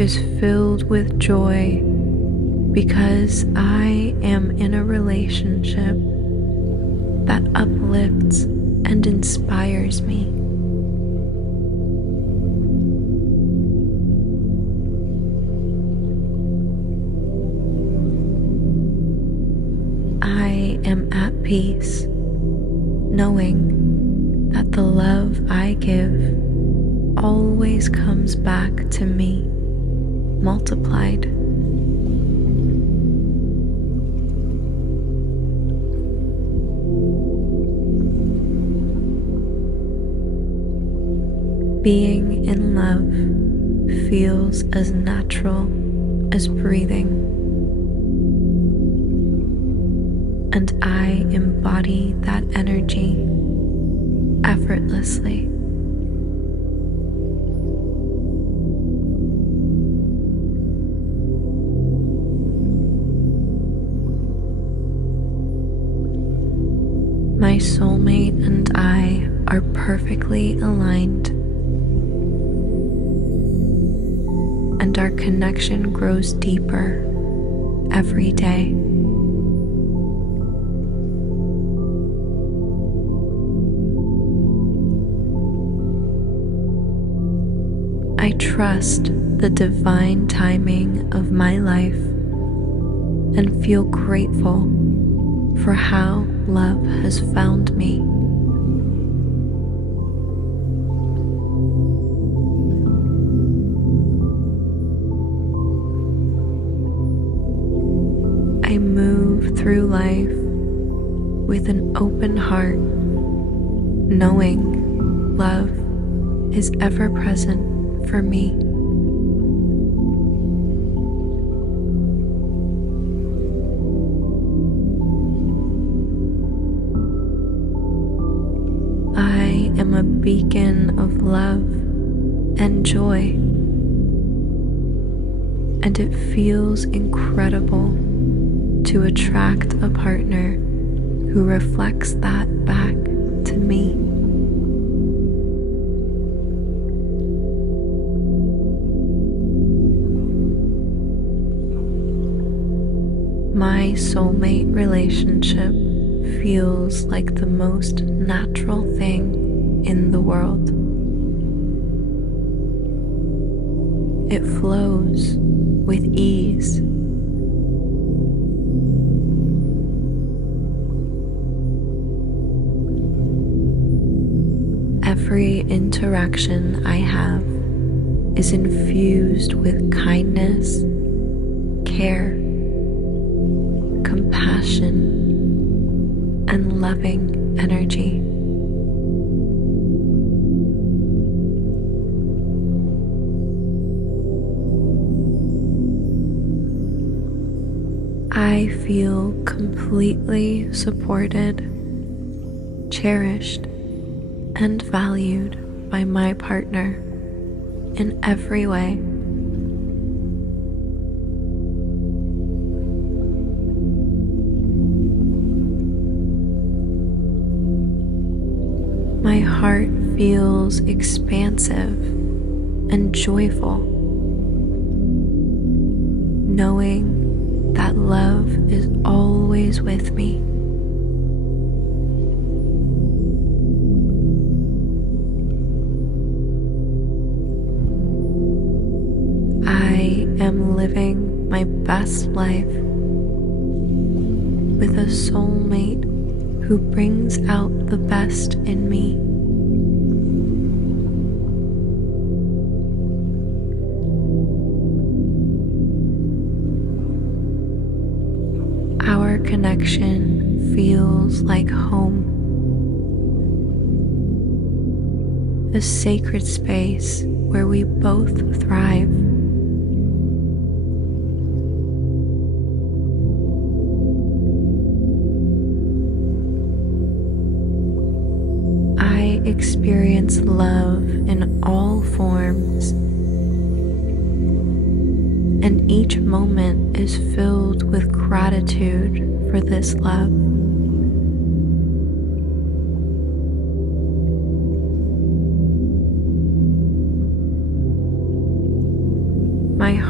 is filled with joy because I am in a relationship that uplifts and inspires me. I am at peace, knowing that the love I give always comes back to me, multiplied. Being in love feels as natural as breathing, and I embody that energy effortlessly. My soulmate and I are perfectly aligned, and our connection grows deeper every day. I trust the divine timing of my life and feel grateful for how love has found me. I move through life with an open heart, knowing love is ever present for me. I am a beacon of love and joy, and it feels incredible to attract a partner who reflects that back to me. My soulmate relationship feels like the most natural thing in the world. It flows with ease. Every interaction I have is infused with kindness, care, compassion, and loving energy. I feel completely supported, cherished, and valued by my partner in every way. My heart feels expansive and joyful, knowing that love is always with me. I am living my best life with a soulmate who brings out the best in me. Our connection feels like home, a sacred space where we both thrive. I experience love in all forms, and each moment is filled with gratitude for this love. My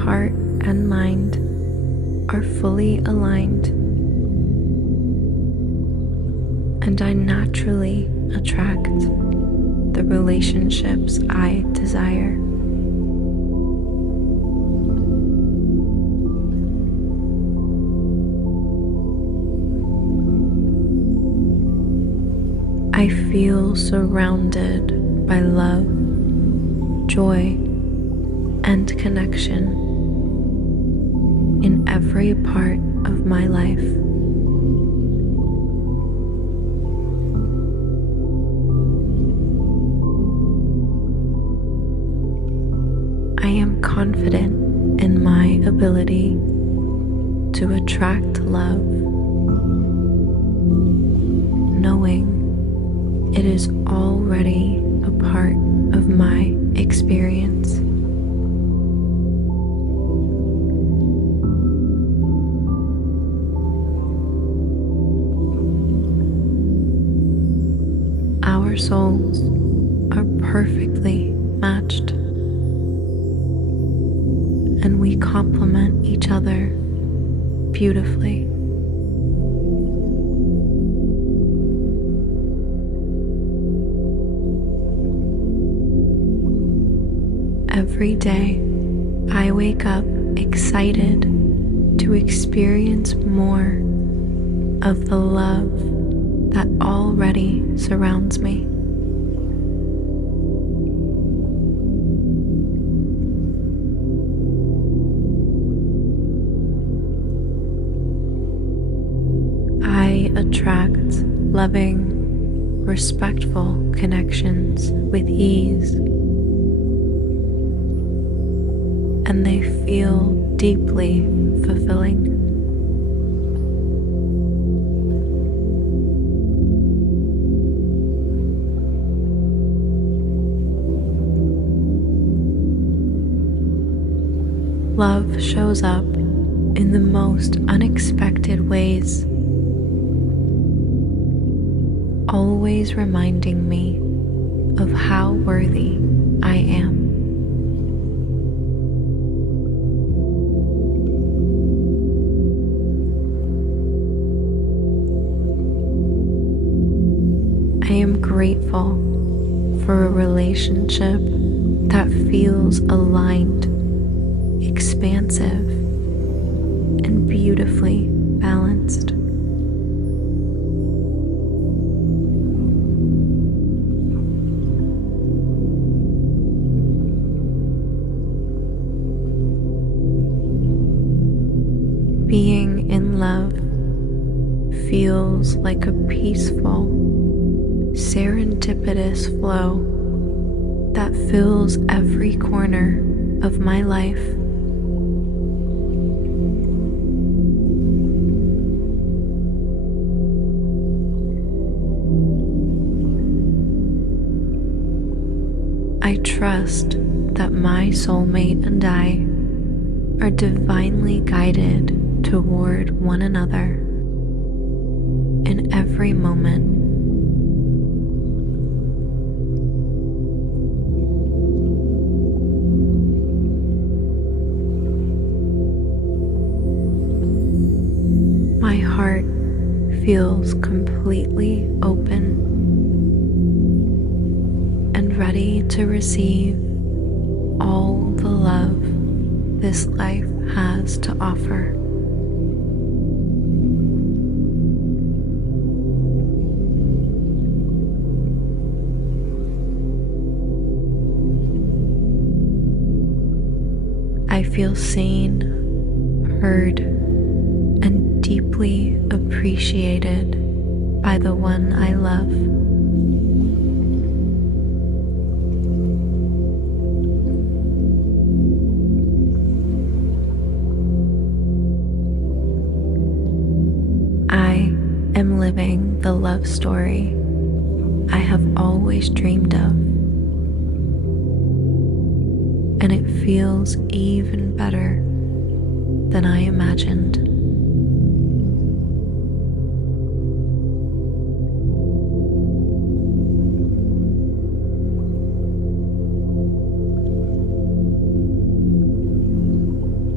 heart and mind are fully aligned, and I naturally attract the relationships I desire. I feel surrounded by love, joy, and connection in every part of my life. I am confident in my ability to attract love, knowing it is already a part of my experience. Our souls are perfectly matched, and we complement each other beautifully. Every day, I wake up excited to experience more of the love that already surrounds me. I attract loving, respectful connections with ease, and they feel deeply fulfilling. Love shows up in the most unexpected ways, always reminding me of how worthy I am. I am grateful for a relationship that feels aligned, expansive, and beautifully balanced. Being in love feels like a peaceful, serendipitous flow that fills every corner of my life. I trust that my soulmate and I are divinely guided toward one another in every moment. My heart feels completely open and ready to receive all the love this life has to offer. I feel seen, heard, and deeply appreciated by the one I love. I am living the love story I have always dreamed of, and it feels even better than I imagined.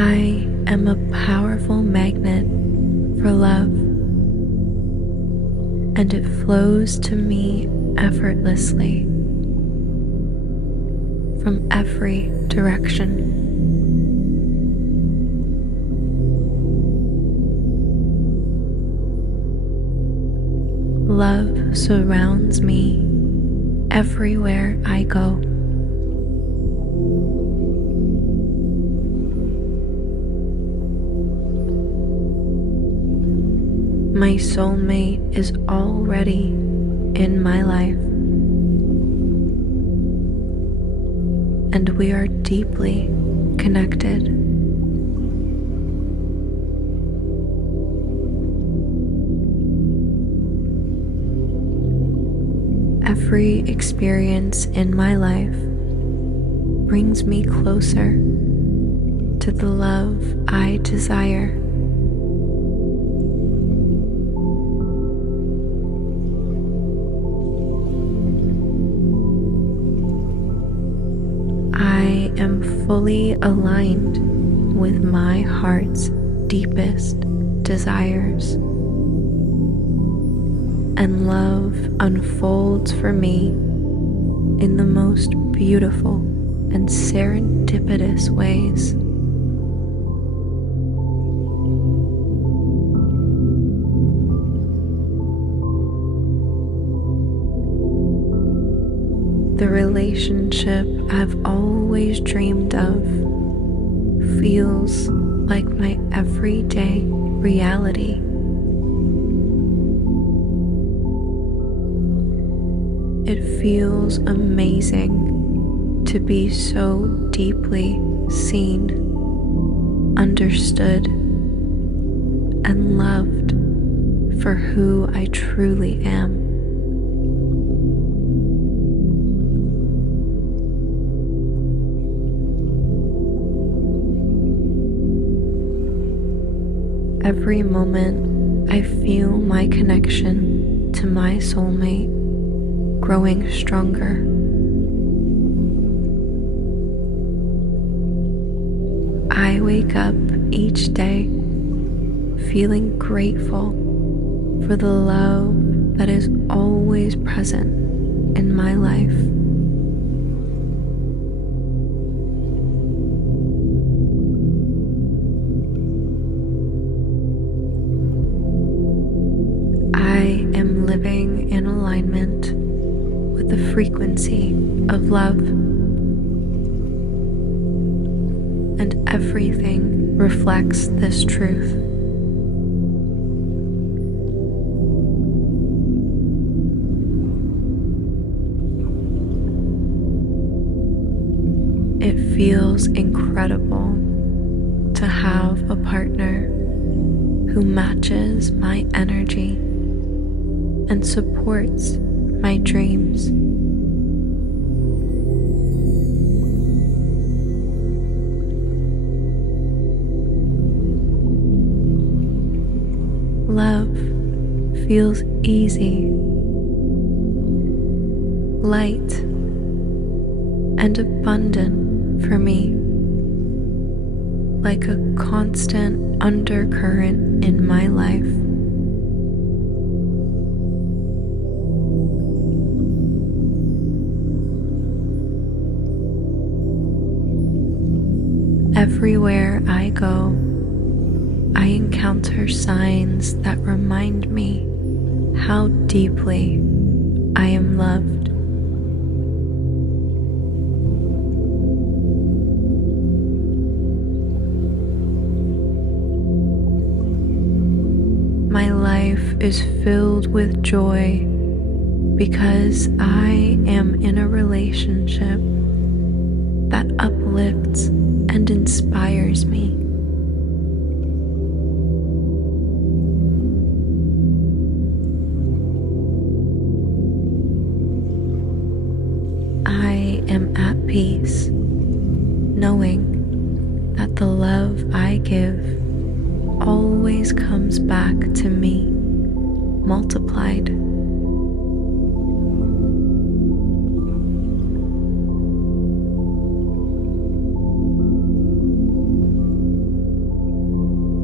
I am a powerful magnet for love, and it flows to me effortlessly from every direction. Love surrounds me everywhere I go. My soulmate is already in my life, and we are deeply connected. Every experience in my life brings me closer to the love I desire. I am fully aligned with my heart's deepest desires, and love unfolds for me in the most beautiful and serendipitous ways. The relationship I've always dreamed of feels like my everyday reality. It feels amazing to be so deeply seen, understood, and loved for who I truly am. Every moment I feel my connection to my soulmate growing stronger. I wake up each day feeling grateful for the love that is always present in my life. I am living in alignment with the frequency of love, and everything reflects this truth. It feels incredible to have a partner who matches my energy and supports my dreams. Love feels easy, light, and abundant for me, like a constant undercurrent in my life. Everywhere I go, I encounter signs that remind me how deeply I am loved. My life is filled with joy because I am in a relationship that uplifts and inspires me. I am at peace, knowing that the love I give always comes back to me, multiplied.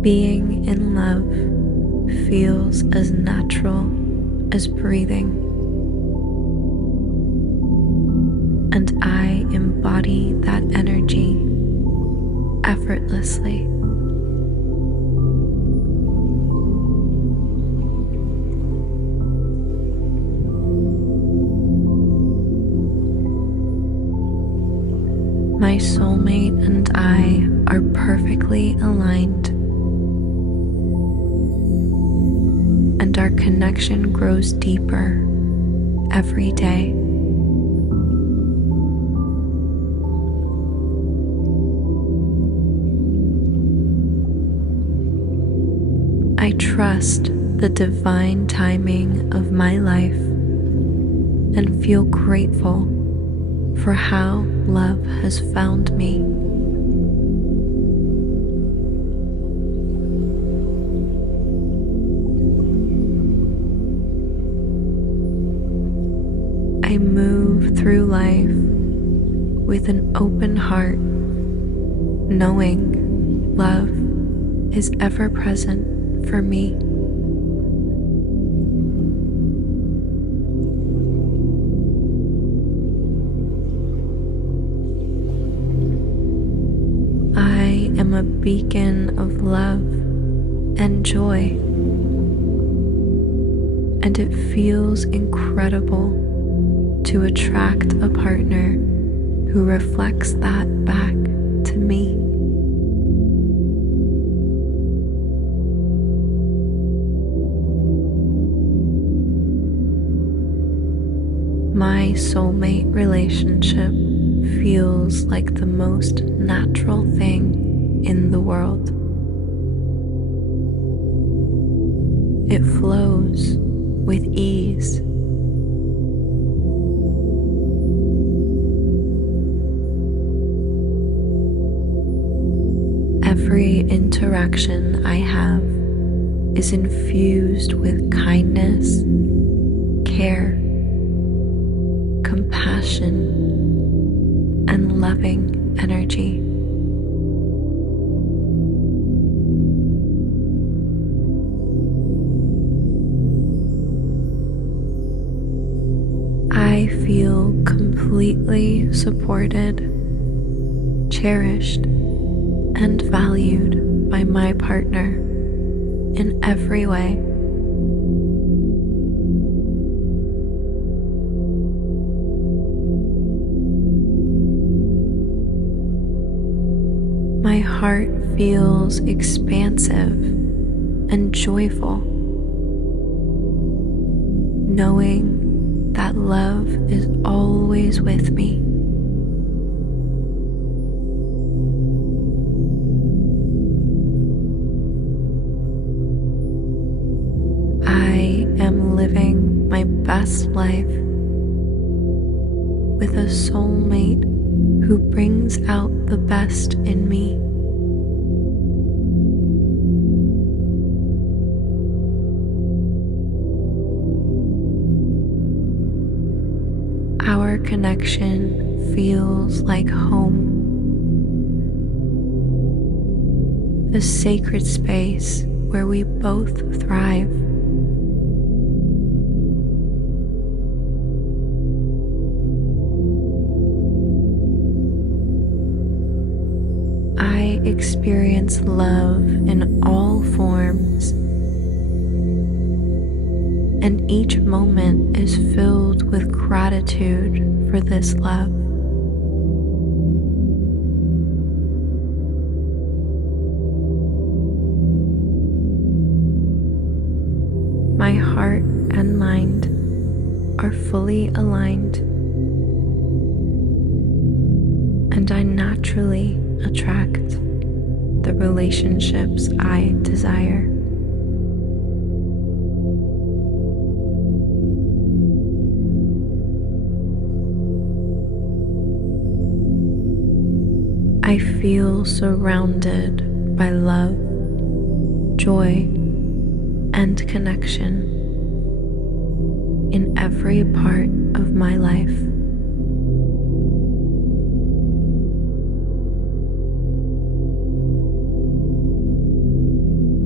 Being in love feels as natural as breathing, and I embody that energy effortlessly. My soulmate and I are perfectly aligned, and our connection grows deeper every day. I trust the divine timing of my life and feel grateful for how love has found me. I move through life with an open heart, knowing love is ever present for me. I am a beacon of love and joy, and it feels incredible to attract a partner who reflects that back to me. My soulmate relationship feels like the most natural thing in the world. It flows with ease. Every interaction I have is infused with kindness, care, compassion, and loving energy. I feel completely supported, cherished, and valued by my partner in every way. My heart feels expansive and joyful, knowing that love is always with me. I am living my best life with a soulmate who brings out the best in me. Our connection feels like home, a sacred space where we both thrive. I experience love in all forms, and each moment is filled with gratitude for this love. My heart and mind are fully aligned, and I naturally attract the relationships I desire. I feel surrounded by love, joy, and connection in every part of my life.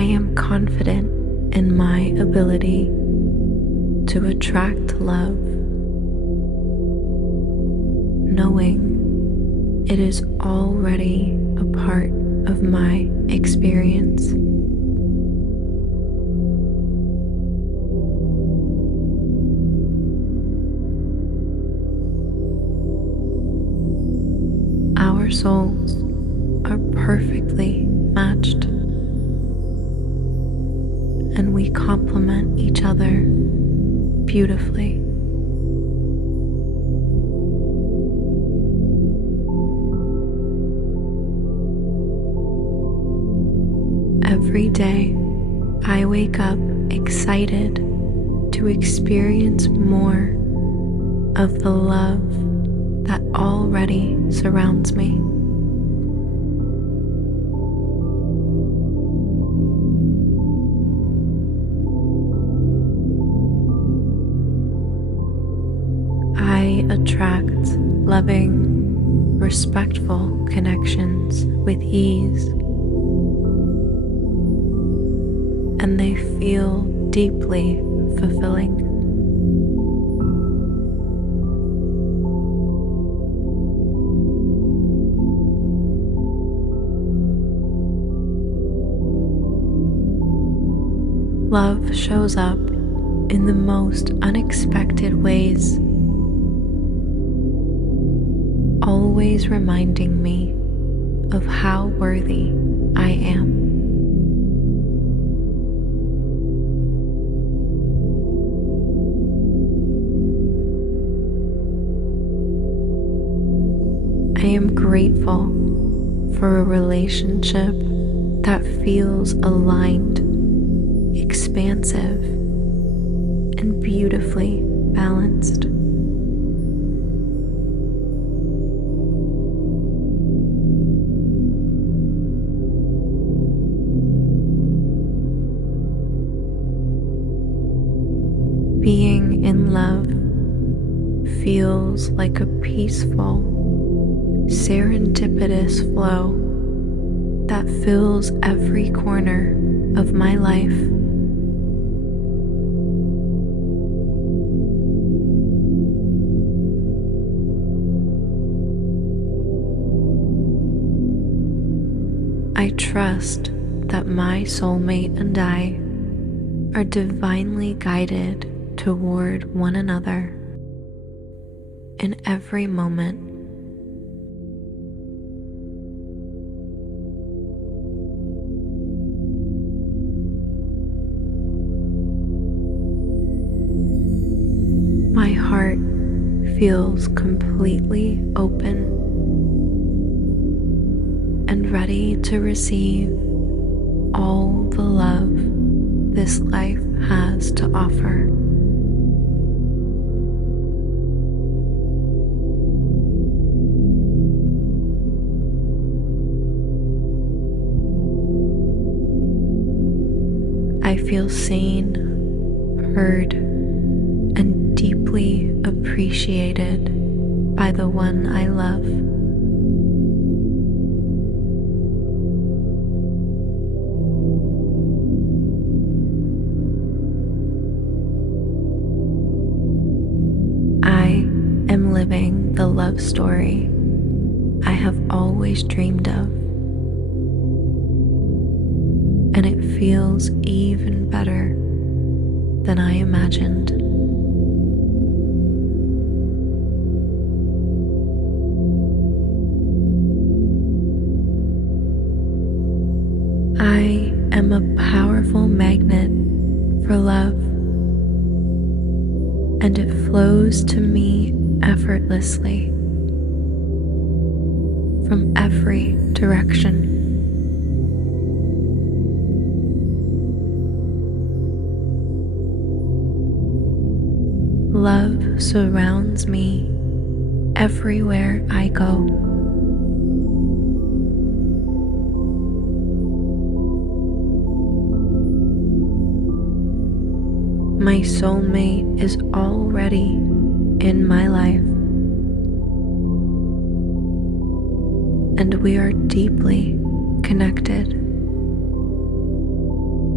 I am confident in my ability to attract love, knowing it is already a part of my experience. Our souls are perfectly matched, and we complement each other beautifully. Every day, I wake up excited to experience more of the love that already surrounds me. I attract loving, respectful connections with ease, and they feel deeply fulfilling. Love shows up in the most unexpected ways, always reminding me of how worthy I am. I am grateful for a relationship that feels aligned, expansive, and beautifully balanced. Being in love feels like a peaceful, serendipitous flow that fills every corner of my life. I trust that my soulmate and I are divinely guided toward one another in every moment. My heart feels completely open and ready to receive all the love this life has to offer. I feel seen, heard, and deeply appreciated by the one I love. I am living the love story I have always dreamed of, and it feels even better than I imagined. I am a powerful magnet for love, and it flows to me effortlessly from every direction. Love surrounds me everywhere I go. My soulmate is already in my life, and we are deeply connected.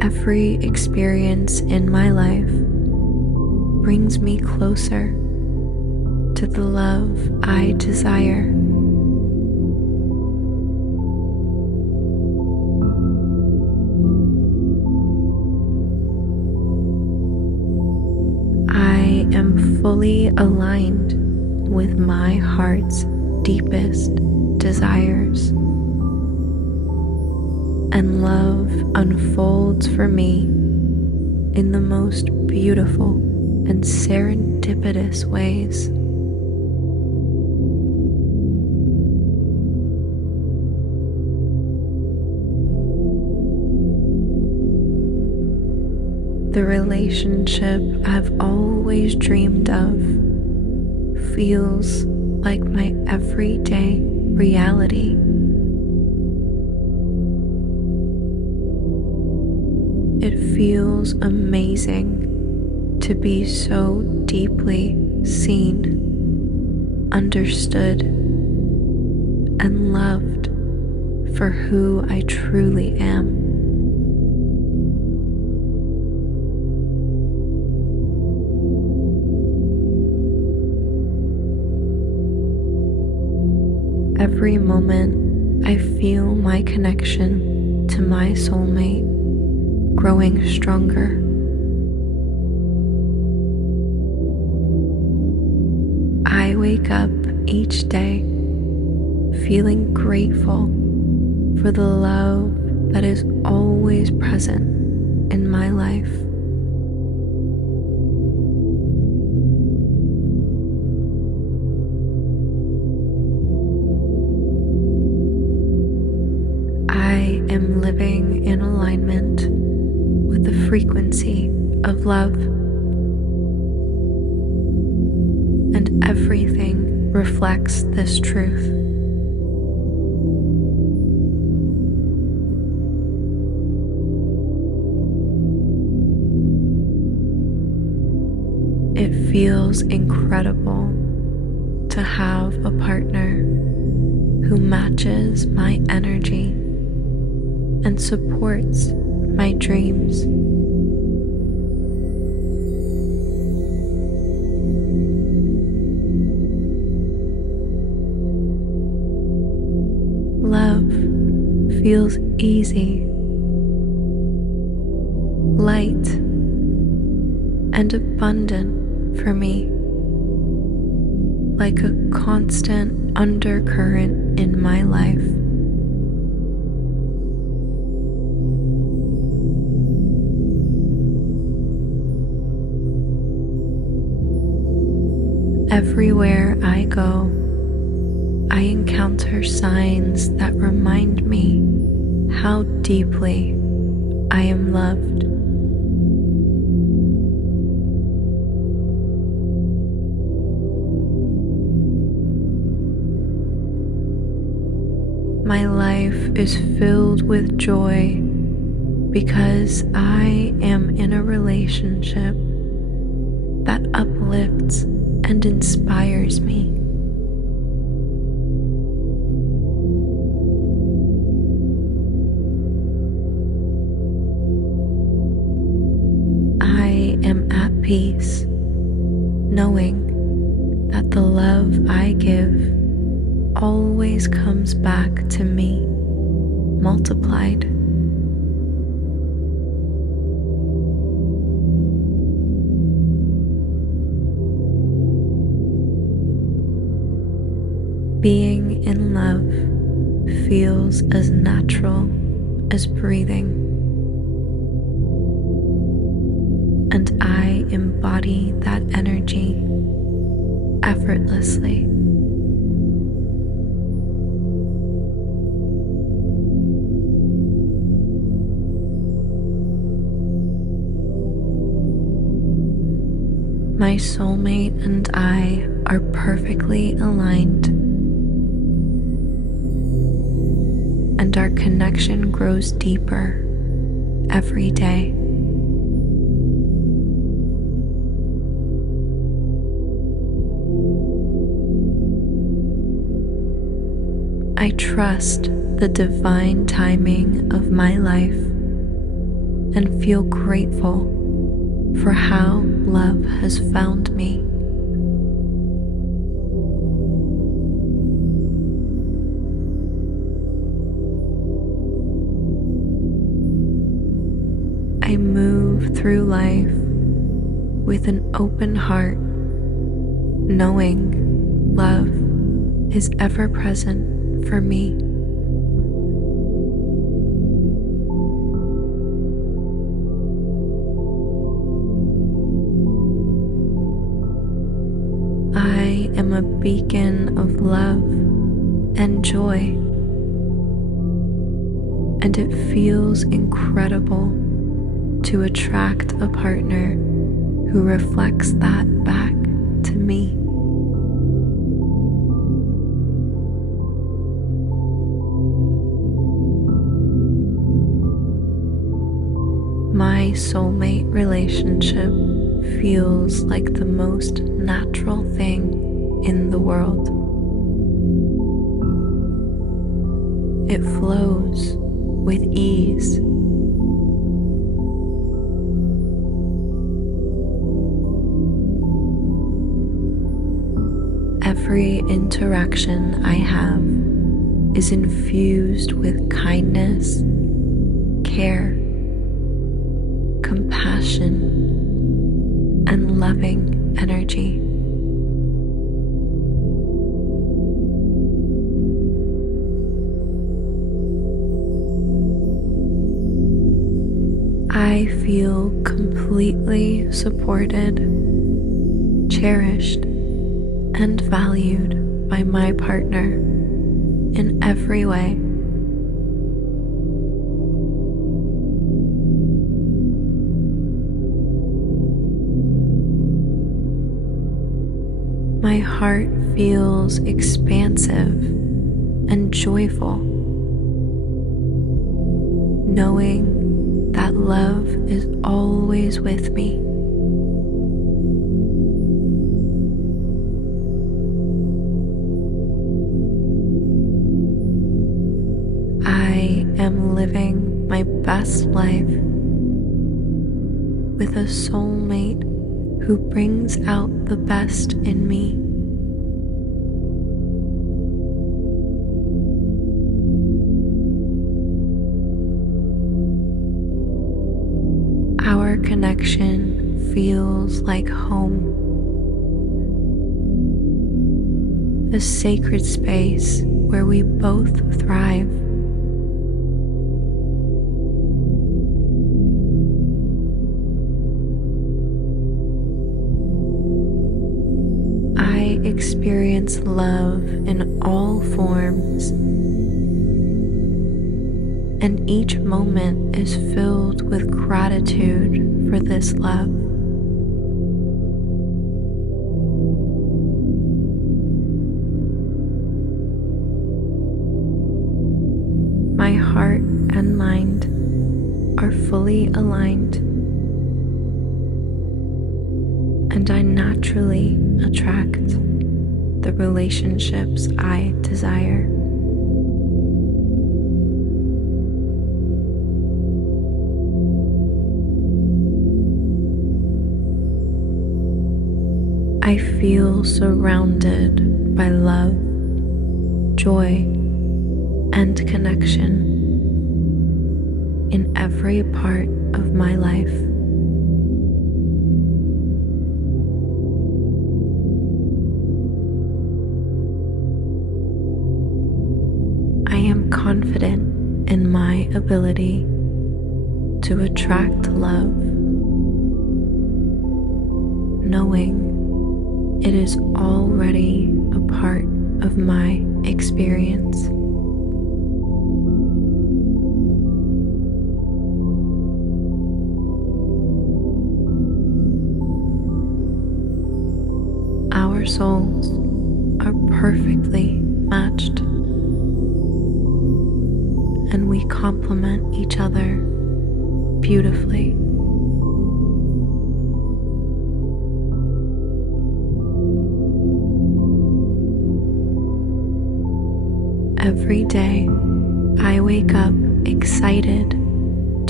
Every experience in my life brings me closer to the love I desire. I am fully aligned with my heart's deepest desires, and love unfolds for me in the most beautiful and serendipitous ways. The relationship I've always dreamed of feels like my everyday reality. It feels amazing to be so deeply seen, understood, and loved for who I truly am. Every moment I feel my connection to my soulmate growing stronger. I wake up each day feeling grateful for the love that is always present in my life. I am living in alignment with the frequency of love, and everything reflects this truth. It feels incredible to have a partner who matches my energy and supports my dreams. Love feels easy, light, and abundant for me, like a constant undercurrent in my life. Everywhere I go, I encounter signs that remind me how deeply I am loved. My life is filled with joy because I am in a relationship that uplifts and inspires me. I am at peace, knowing that the love I give always comes back to me, multiplied. Being in love feels as natural as breathing, and I embody that energy effortlessly. My soulmate and I are perfectly aligned, and our connection grows deeper every day. I trust the divine timing of my life and feel grateful for how love has found me. I move through life with an open heart, knowing love is ever present for me. I am a beacon of love and joy, and it feels incredible to attract a partner who reflects that back to me. My soulmate relationship feels like the most natural thing in the world. It flows with ease. Every interaction I have is infused with kindness, care, compassion, and loving energy. I feel completely supported, cherished, and valued by my partner in every way. My heart feels expansive and joyful, knowing that love is always with me. I am living my best life with a soulmate who brings out the best in me. Our connection feels like home, a sacred space where we both thrive. I experience love in all forms, and each moment is filled with gratitude for this love. My heart and mind are fully aligned, and I naturally attract the relationships I desire. I feel surrounded by love, joy, and connection in every part of my life. I am confident in my ability to attract love, knowing it is already a part of my experience. Our souls are perfectly matched, and we complement each other beautifully. Every day, I wake up excited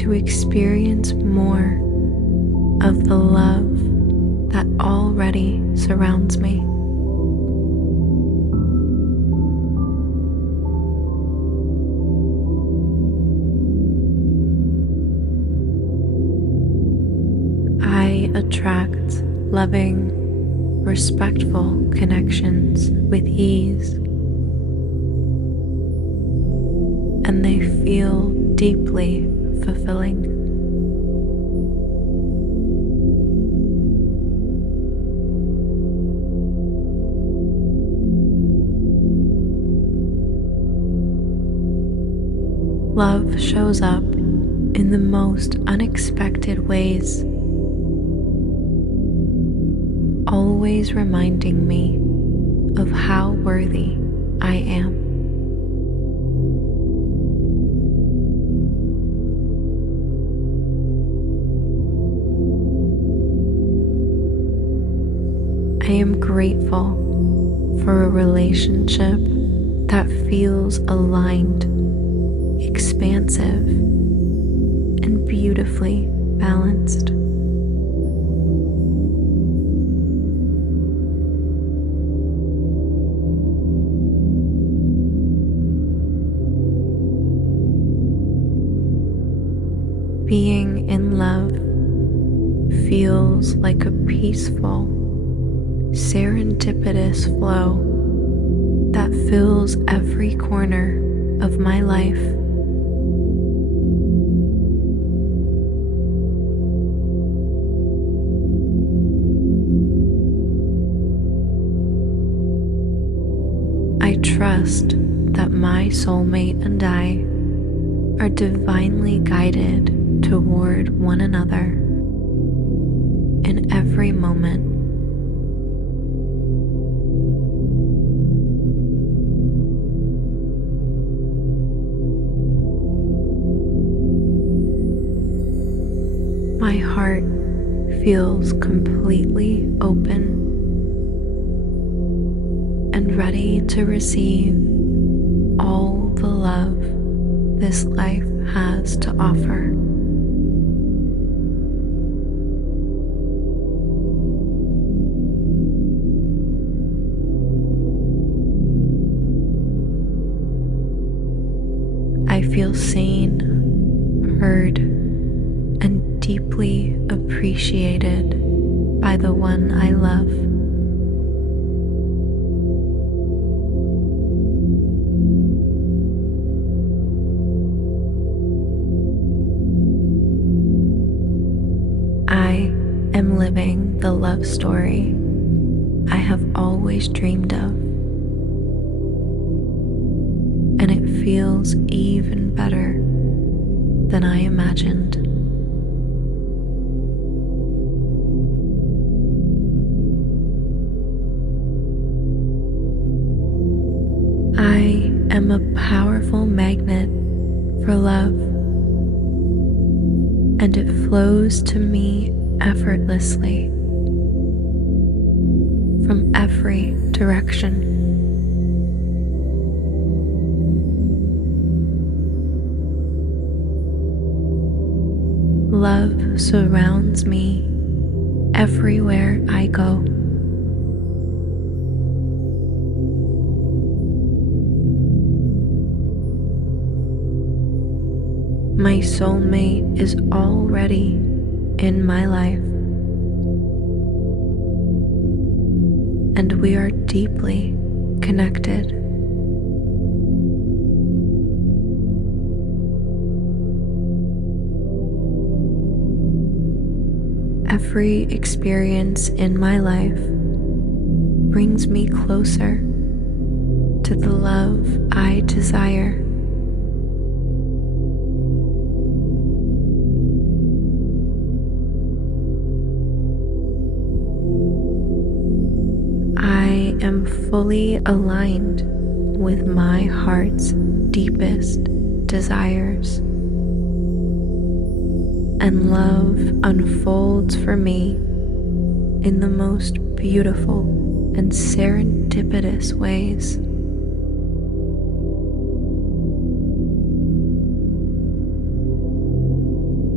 to experience more of the love that already surrounds me. I attract loving, respectful connections with ease, and they feel deeply fulfilling. Love shows up in the most unexpected ways, always reminding me of how worthy I am. I am grateful for a relationship that feels aligned, expansive, and beautifully balanced. Being in love feels like a peaceful, serendipitous flow that fills every corner of my life. I trust that my soulmate and I are divinely guided toward one another in every moment. My heart feels completely open and ready to receive all the love this life has to offer. I feel seen, heard, and deeply appreciated by the one I love. I am living the love story I have always dreamed of, and it feels even better than I imagined. I am a powerful magnet for love, and it flows to me effortlessly from every direction. Love surrounds me everywhere I go. My soulmate is already in my life, and we are deeply connected. Every experience in my life brings me closer to the love I desire. I am fully aligned with my heart's deepest desires, and love unfolds for me in the most beautiful and serendipitous ways.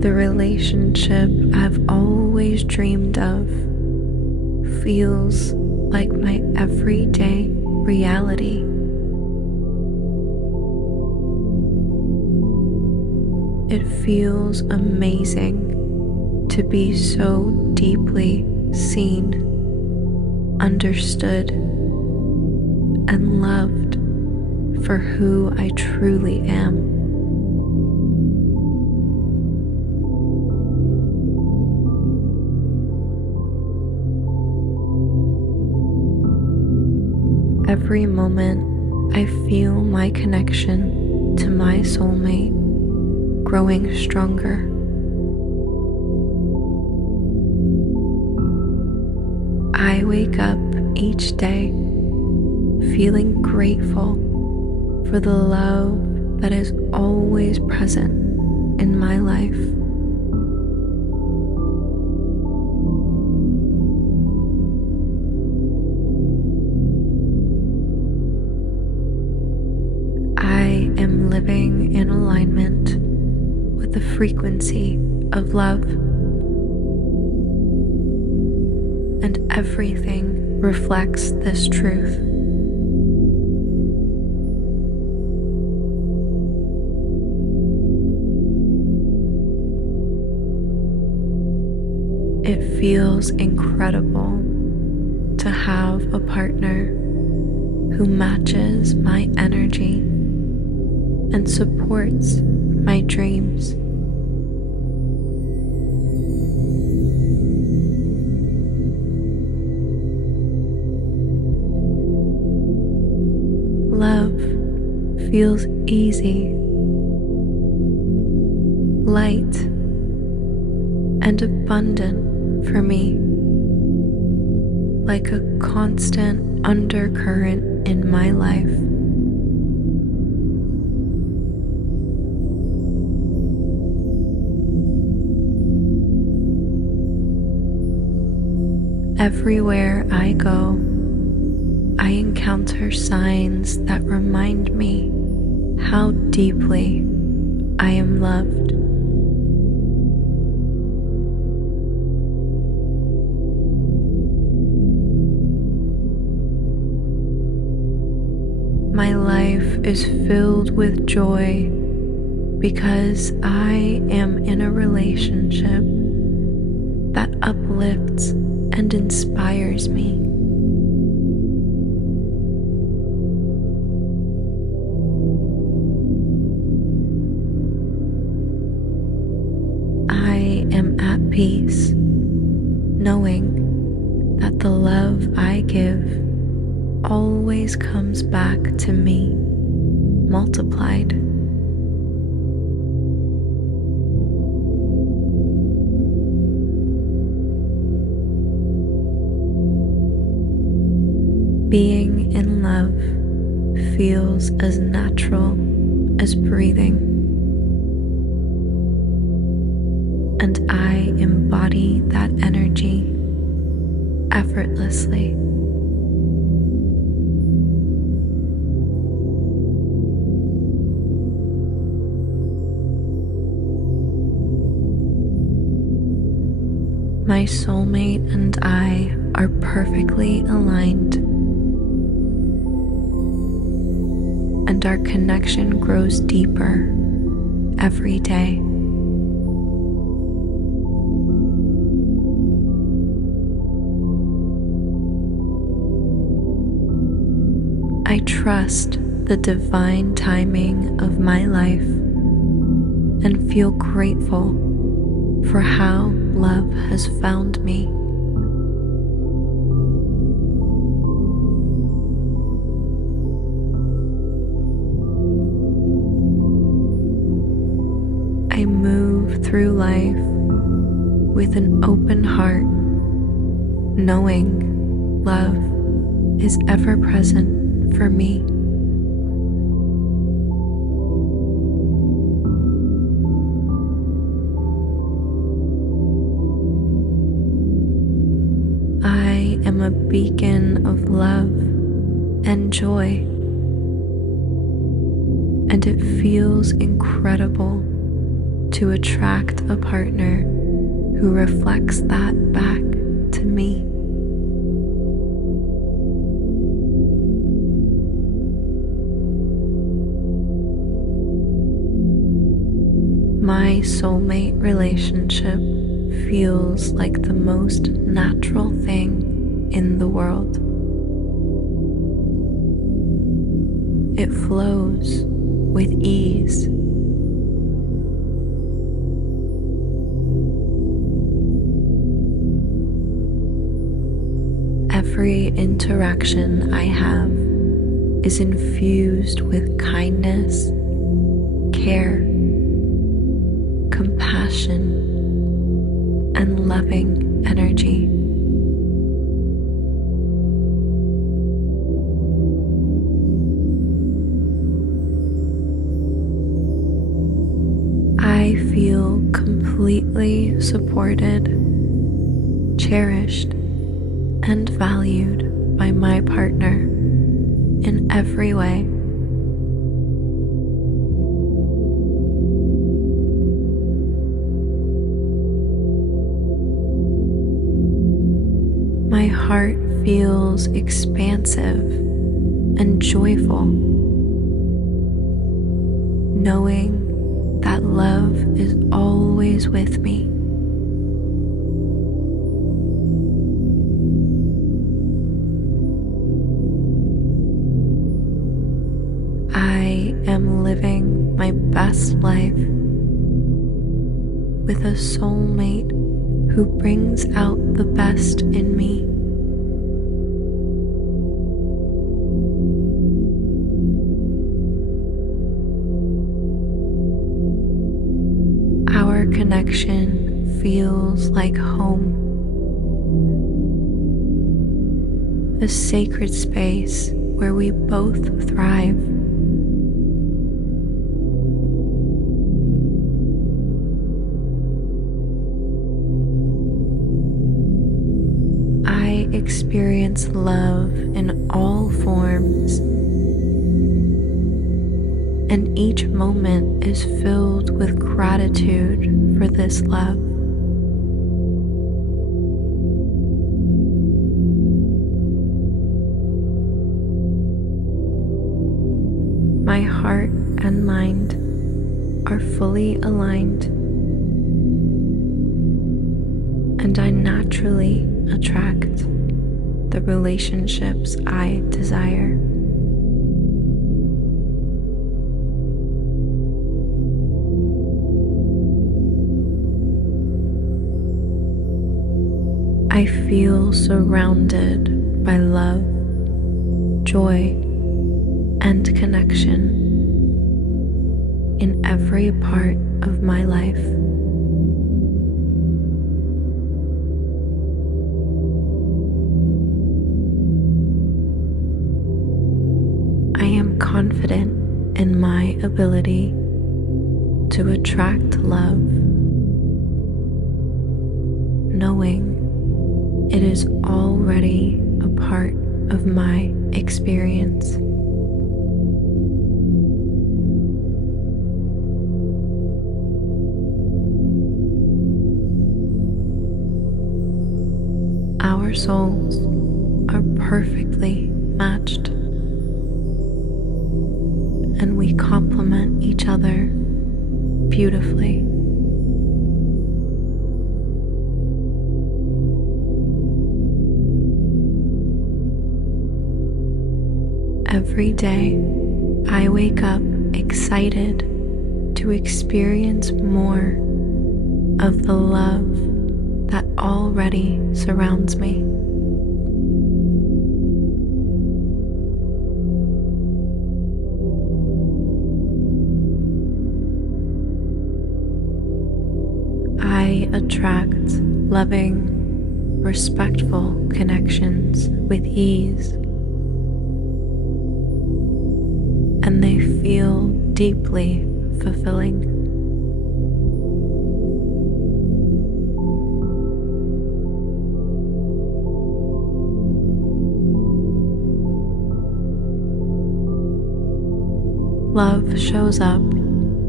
The relationship I've always dreamed of feels like my everyday reality. It feels amazing to be so deeply seen, understood, and loved for who I truly am. Every moment I feel my connection to my soulmate growing stronger. I wake up each day feeling grateful for the love that is always present in my life. I am living in alignment with the frequency of love, and everything reflects this truth. It feels incredible to have a partner who matches my energy and supports my dreams. Love feels easy, light, and abundant for me, like a constant undercurrent in my life. Everywhere I go, I encounter signs that remind me how deeply I am loved. My life is filled with joy because I am in a relationship that uplifts and inspires me. I am at peace, knowing that the love I give always comes back to me, multiplied. Being in love feels as natural as breathing, and I embody that energy effortlessly. My soulmate and I are perfectly aligned, and our connection grows deeper every day. I trust the divine timing of my life and feel grateful for how love has found me. I move through life with an open heart, knowing love is ever present for me. I am a beacon of love and joy, and it feels incredible to attract a partner who reflects that back to me. My soulmate relationship feels like the most natural thing in the world. It flows with ease. Every interaction I have is infused with kindness, care, compassion, and loving energy. I feel completely supported, cherished, and valued by my partner in every way. My heart feels expansive and joyful, knowing that love is always with me. I am living my best life with a soulmate who brings out the best in me. Our connection feels like home, a sacred space where we both thrive. I experience love in all forms, and each moment is filled with gratitude for this love. My heart and mind are fully aligned, and I naturally attract the relationships I desire. I feel surrounded by love, joy, and connection in every part of my life. I am confident in my ability to attract love, knowing it is already a part of my experience. Our souls are perfectly matched, and we complement each other beautifully. Every day, I wake up excited to experience more of the love that already surrounds me. I attract loving, respectful connections with ease, and they feel deeply fulfilling. Love shows up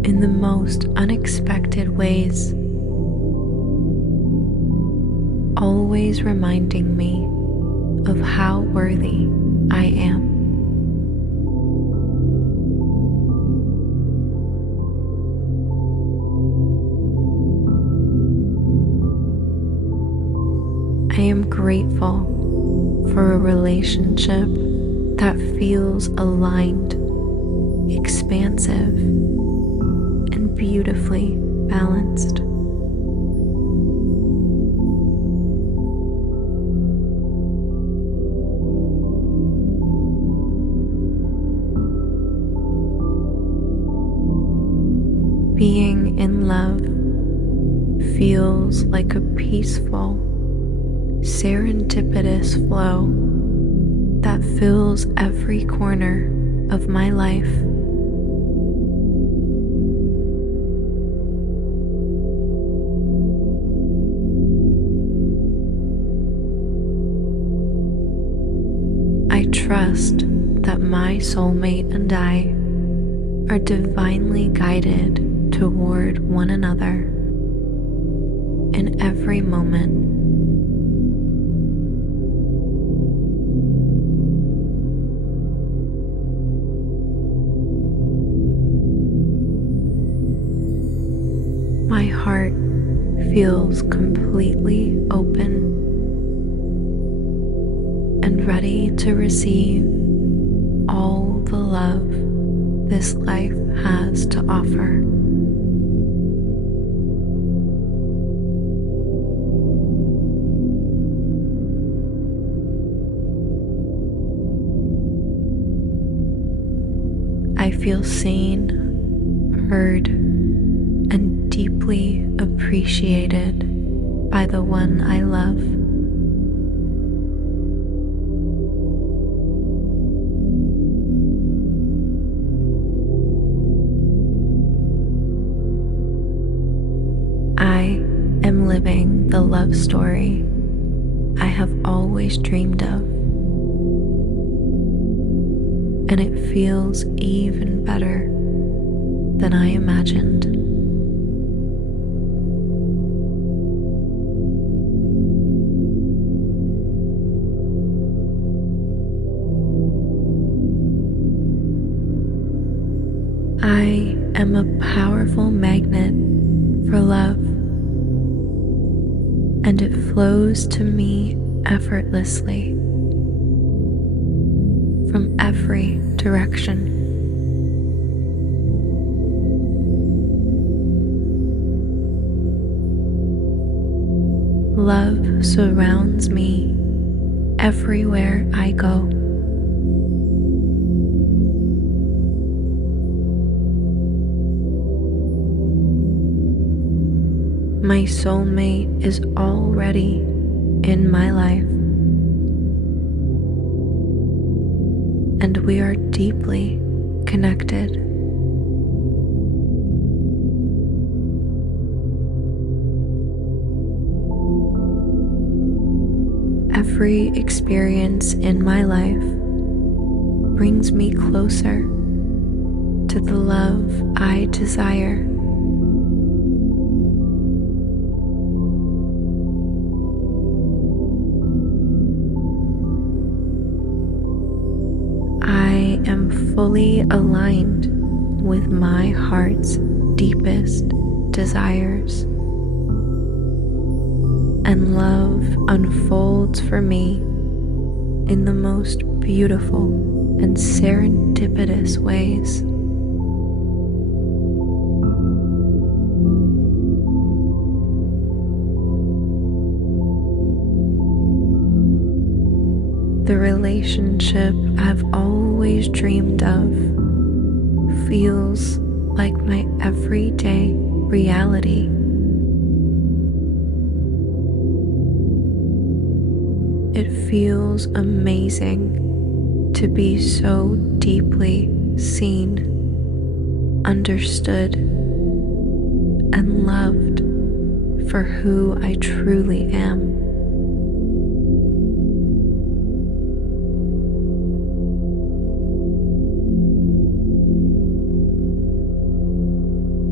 in the most unexpected ways, always reminding me of how worthy I am. I am grateful for a relationship that feels aligned, expansive, and beautifully balanced. Being in love feels like a peaceful, serendipitous flow that fills every corner of my life. I trust that my soulmate and I are divinely guided toward one another in every moment. My heart feels completely open and ready to receive all the love this life has to offer. I feel seen, heard, and deeply appreciated by the one I love. I am living the love story I have always dreamed of, and it feels even better than I imagined. I am a powerful magnet for love, and it flows to me effortlessly from every direction. Love surrounds me everywhere I go. My soulmate is already in my life, and we are deeply connected. Every experience in my life brings me closer to the love I desire. I am fully aligned with my heart's deepest desires, and love unfolds for me in the most beautiful and serendipitous ways. The relationship I've always dreamed of feels like my everyday reality. It feels amazing to be so deeply seen, understood, and loved for who I truly am.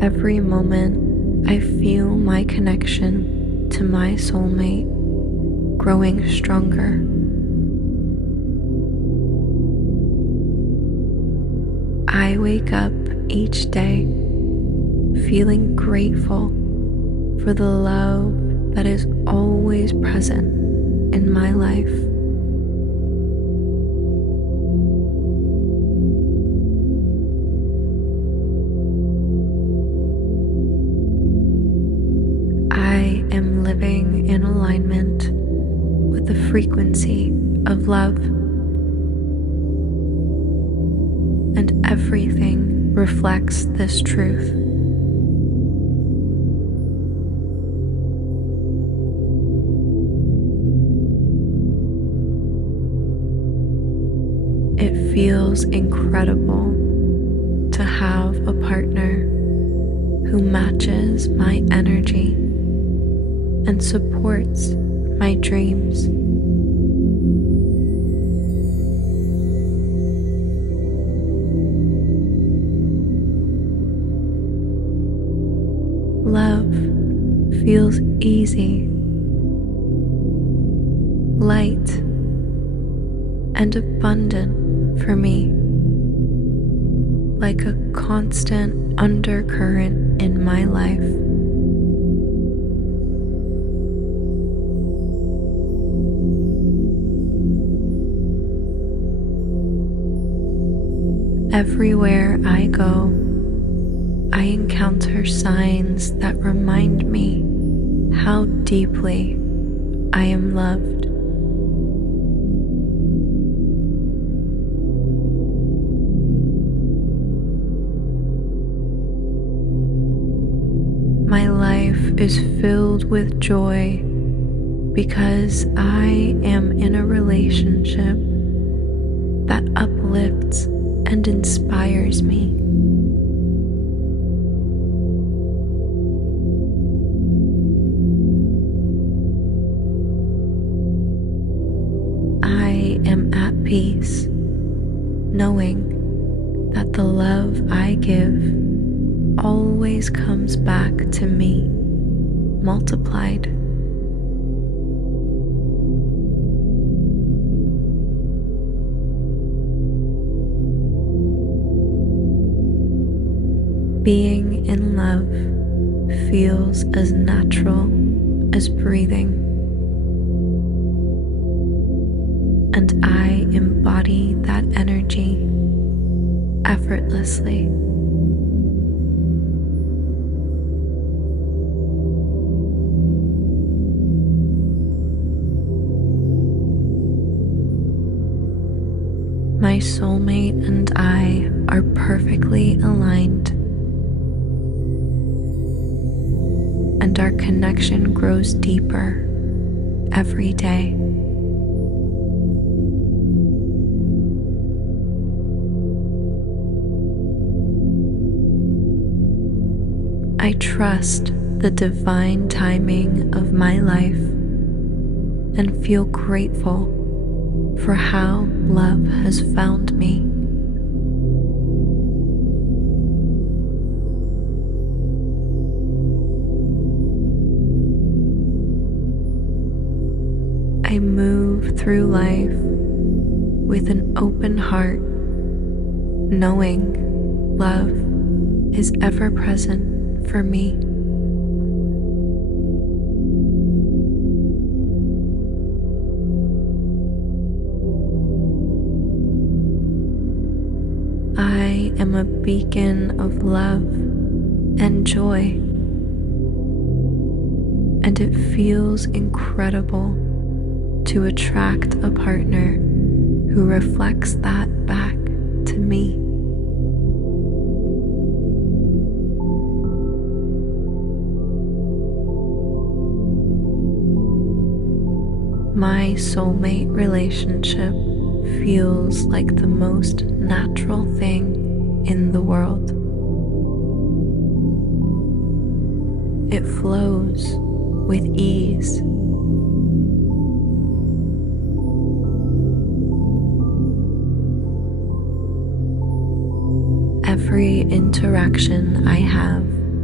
Every moment, I feel my connection to my soulmate growing stronger. I wake up each day feeling grateful for the love that is always present in my life. I am living in alignment with the frequency of love, and everything reflects this truth. It feels incredible to have a partner who matches my energy and supports my dreams. Love feels easy, light, and abundant for me, like a constant undercurrent in my life. Everywhere I go, I encounter signs that remind me how deeply I am loved. My life is filled with joy because I am in a relationship that uplifts and inspires me. I am at peace, knowing that the love I give always comes back to me, multiplied. Being in love feels as natural as breathing, and I embody that energy effortlessly. My soulmate and I are perfectly aligned, and our connection grows deeper every day. I trust the divine timing of my life and feel grateful for how love has found me. I move through life with an open heart, knowing love is ever present for me. I am a beacon of love and joy, and it feels incredible to attract a partner who reflects that back to me. My soulmate relationship feels like the most natural thing in the world. It flows with ease. Every interaction I have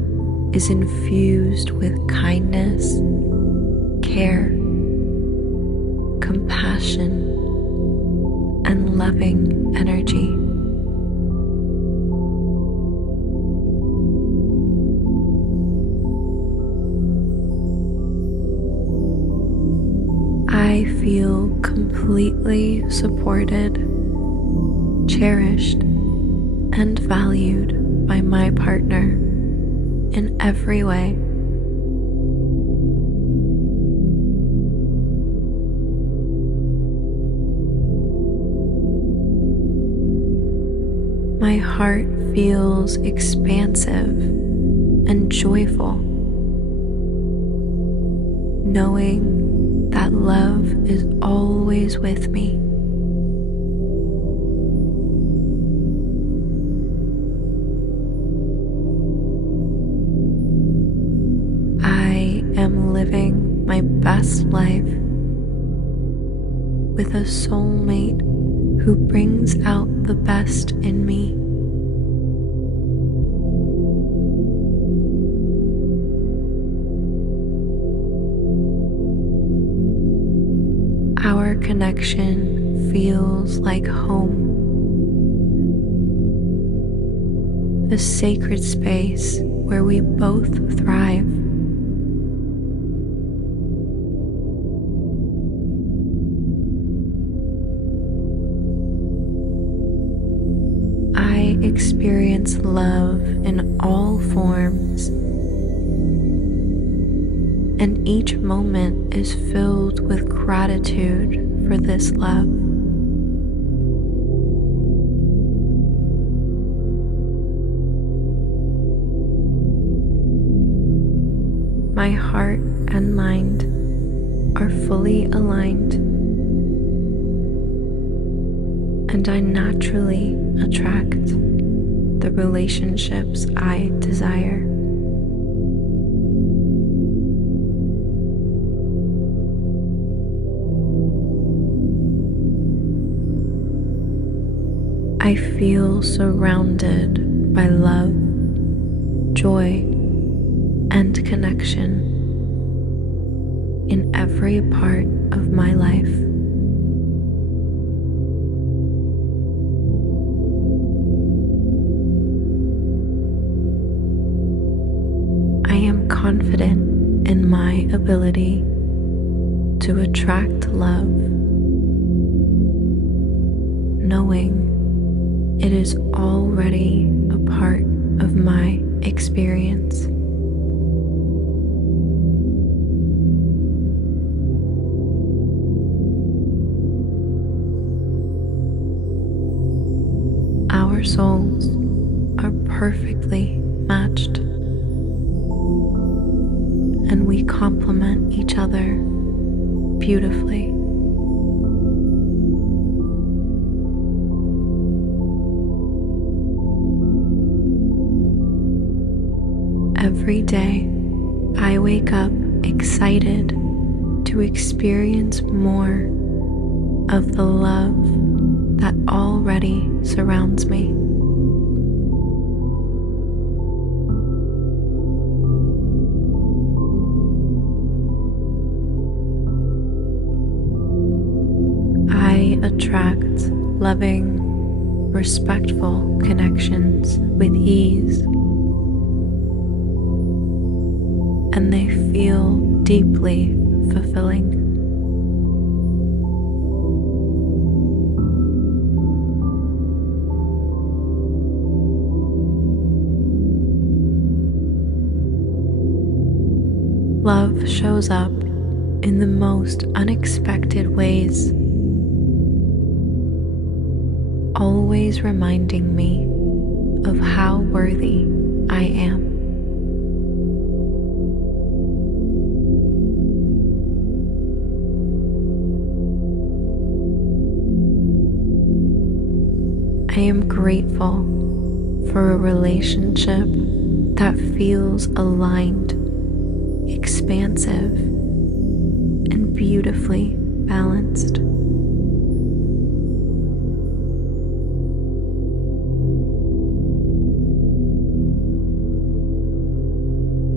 is infused with kindness, care, compassion, and loving energy. I feel completely supported, cherished, and valued by my partner in every way. My heart feels expansive and joyful, knowing that love is always with me. I am living my best life with a soulmate who brings out the best in me. Our connection feels like home, a sacred space where we both thrive. I experience love in all forms, and each moment is filled with gratitude for this love. My heart and mind are fully aligned, and I naturally attract the relationships I desire. I feel surrounded by love, joy, and connection in every part of my life. I am confident in my ability to attract love, knowing it is already a part of my experience. Our souls are perfectly matched, and we complement each other beautifully. Every day, I wake up excited to experience more of the love that already surrounds me. I attract loving, respectful connections with ease, and they feel deeply fulfilling. Love shows up in the most unexpected ways, always reminding me of how worthy I am. I am grateful for a relationship that feels aligned, expansive, and beautifully balanced.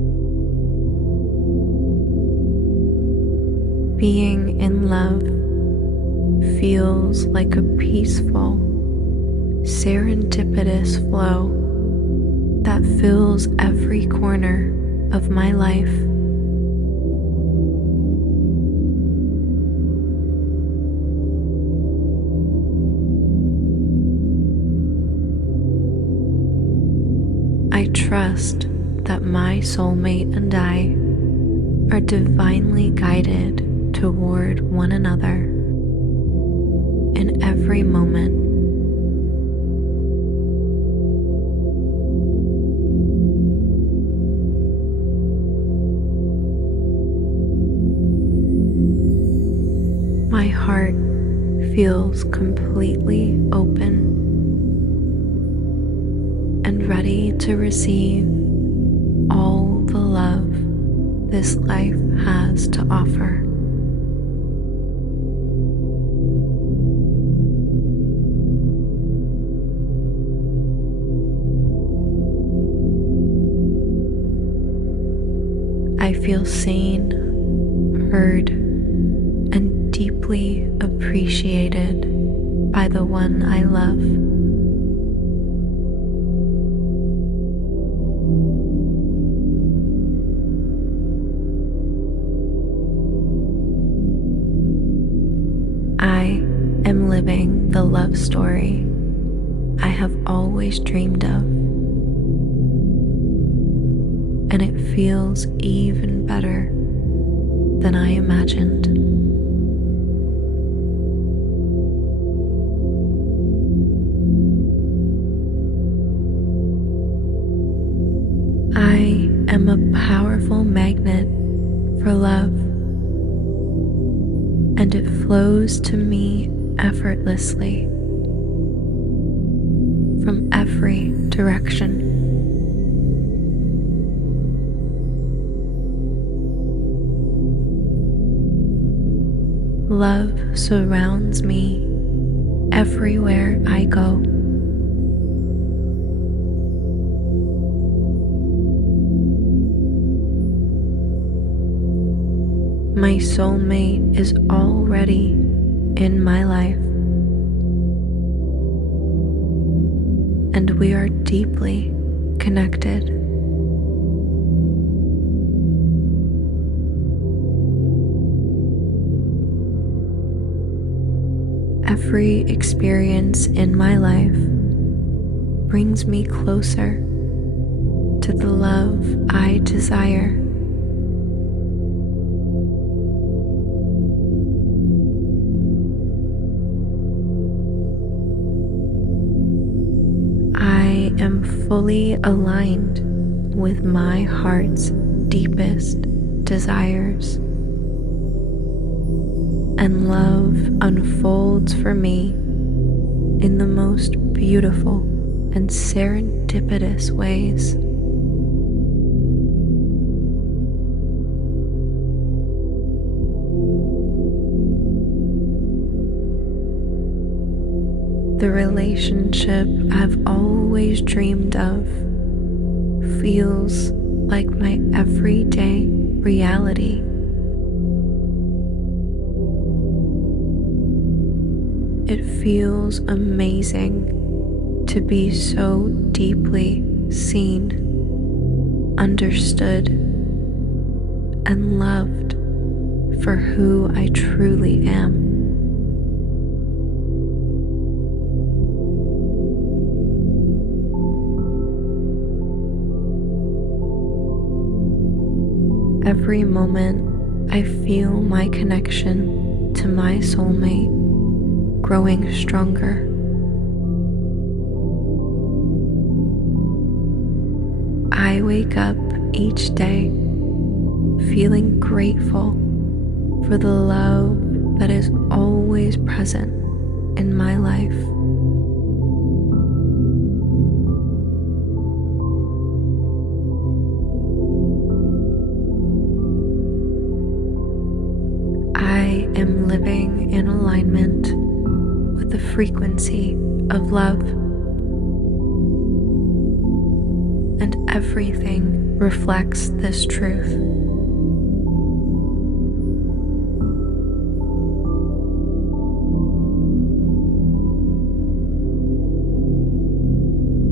feels like a peaceful, serendipitous flow that fills every corner of my life. I trust that my soulmate and I are divinely guided toward one another in every moment. My heart feels completely open and ready to receive all the love this life has to offer. I feel seen, heard, and deeply appreciated by the one I love. I am living the love story I have always dreamed of, and it feels even better than I imagined. I am a powerful magnet for love, and it flows to me effortlessly from every direction. Love surrounds me everywhere I go. My soulmate is already in my life, and we are deeply connected. Every experience in my life brings me closer to the love I desire. I am fully aligned with my heart's deepest desires, and love unfolds for me in the most beautiful and serendipitous ways. The relationship I've always dreamed of feels like my everyday reality. It feels amazing to be so deeply seen, understood, and loved for who I truly am. Every moment I feel my connection to my soulmate growing stronger. I wake up each day feeling grateful for the love that is always present in my life. I am living in alignment with the frequency of love, and everything reflects this truth.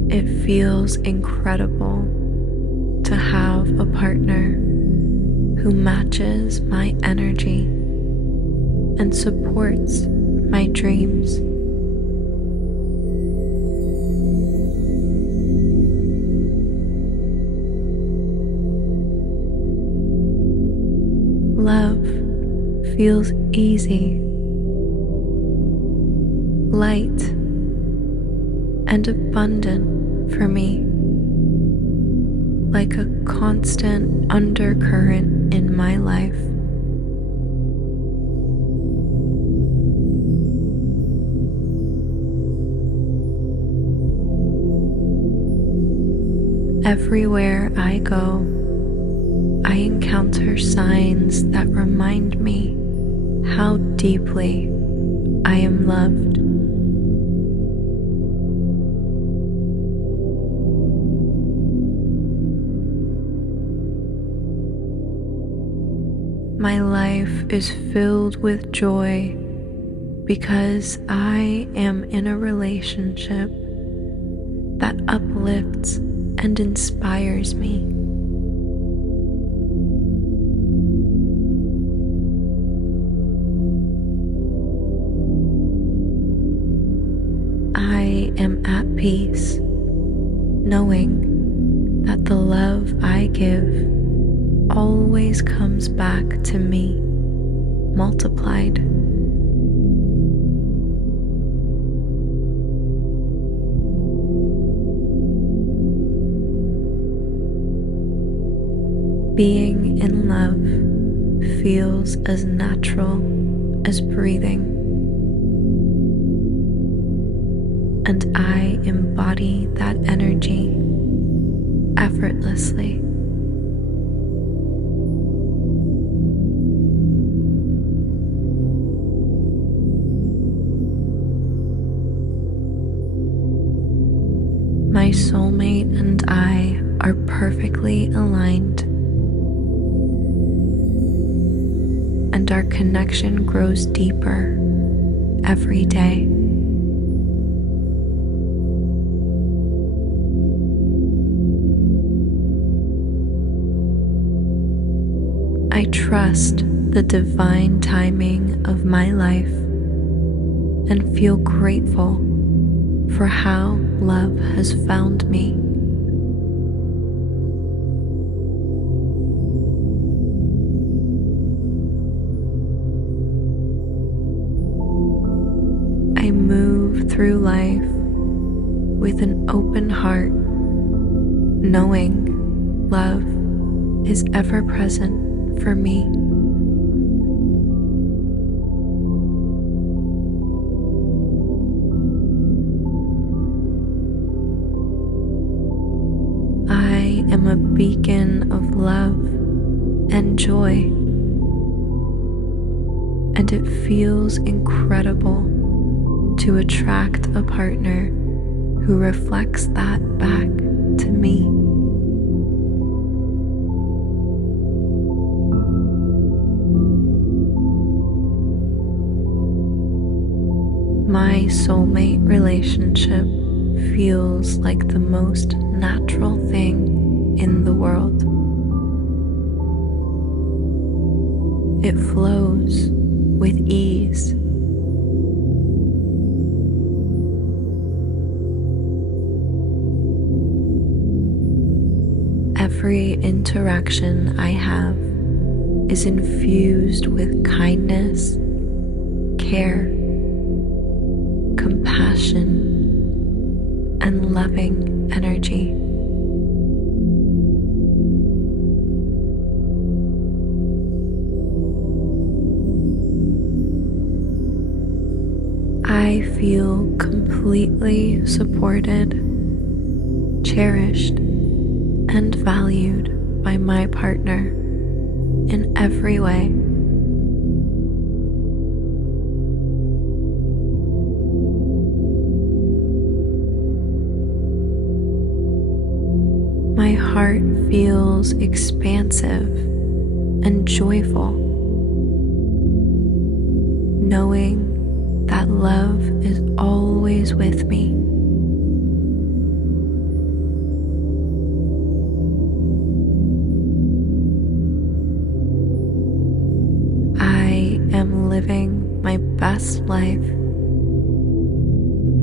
It feels incredible to have a partner who matches my energy and supports my dreams. Love feels easy, light, and abundant for me, like a constant undercurrent in my life. Everywhere I go, I encounter signs that remind me how deeply I am loved. My life is filled with joy because I am in a relationship that uplifts and inspires me. I am at peace, knowing that the love I give always comes back to me, multiplied. Being in love feels as natural as breathing, and I embody that energy effortlessly. My soulmate and I are perfectly aligned, and our connection grows deeper every day. I trust the divine timing of my life and feel grateful for how love has found me. I move through life with an open heart, knowing love is ever present for me. I am a beacon of love and joy, and it feels incredible to attract a partner who reflects that back to me. My soulmate relationship feels like the most natural thing in the world. It flows with ease. Every interaction I have is infused with kindness, care, compassion, and loving energy. I feel completely supported, cherished, and valued by my partner in every way. My heart feels expansive and joyful, knowing that love is always with me.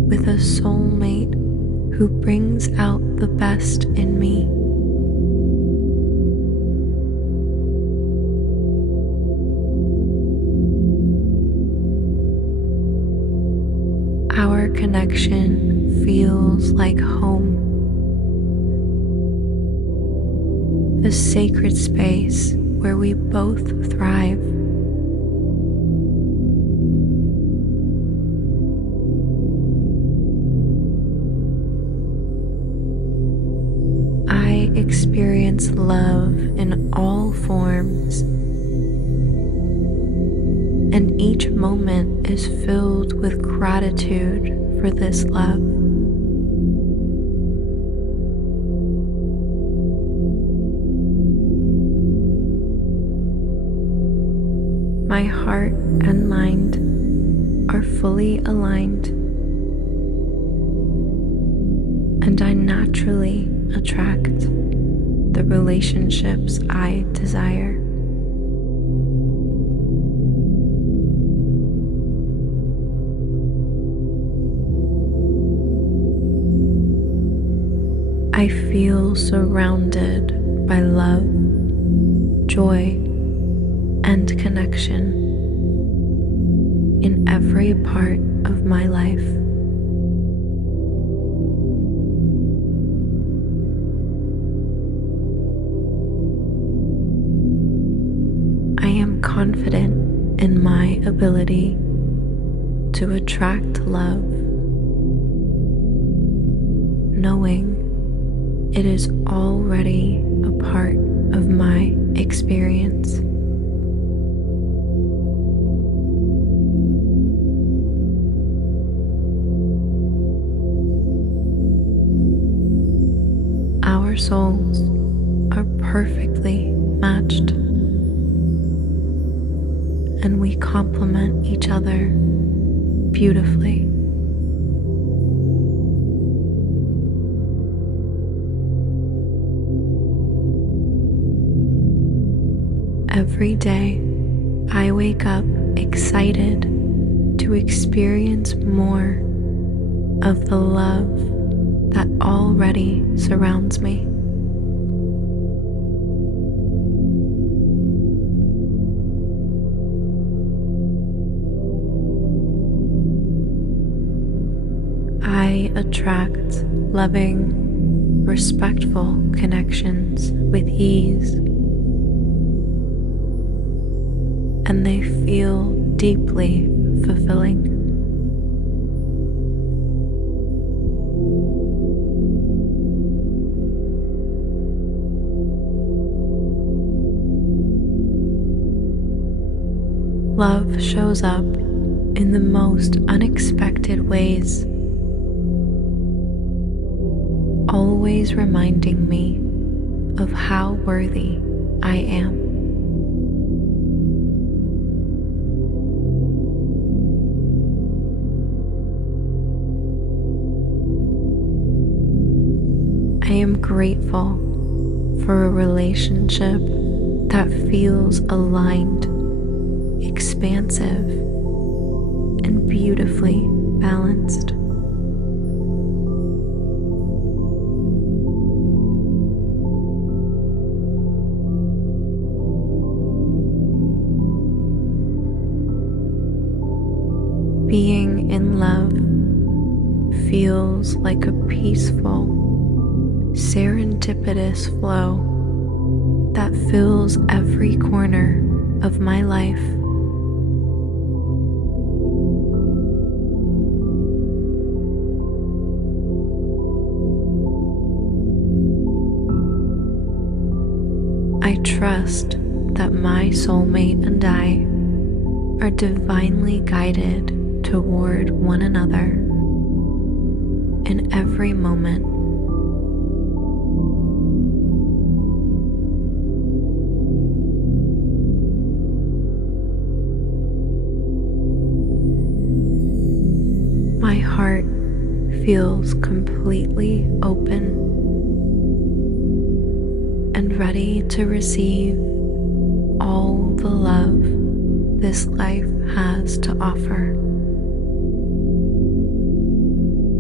with a soulmate who brings out the best in me. Our connection feels like home, a sacred space where we both thrive. I experience love in all forms, and each moment is filled with gratitude for this love. My heart and mind are fully aligned, and I naturally attract the relationships I desire. I feel surrounded by love, joy, and connection in every part of my life. I am confident in my ability to attract love, knowing it is already a part of my experience. Our souls are perfectly matched, and we complement each other beautifully. Every day, I wake up excited to experience more of the love that already surrounds me. I attract loving, respectful connections with ease, and they feel deeply fulfilling. Love shows up in the most unexpected ways, always reminding me of how worthy I am. I am grateful for a relationship that feels aligned, expansive, and beautifully balanced. Being in love feels like a peaceful, serendipitous flow that fills every corner of my life. I trust that my soulmate and I are divinely guided toward one another in every moment. My heart feels completely open and ready to receive all the love this life has to offer.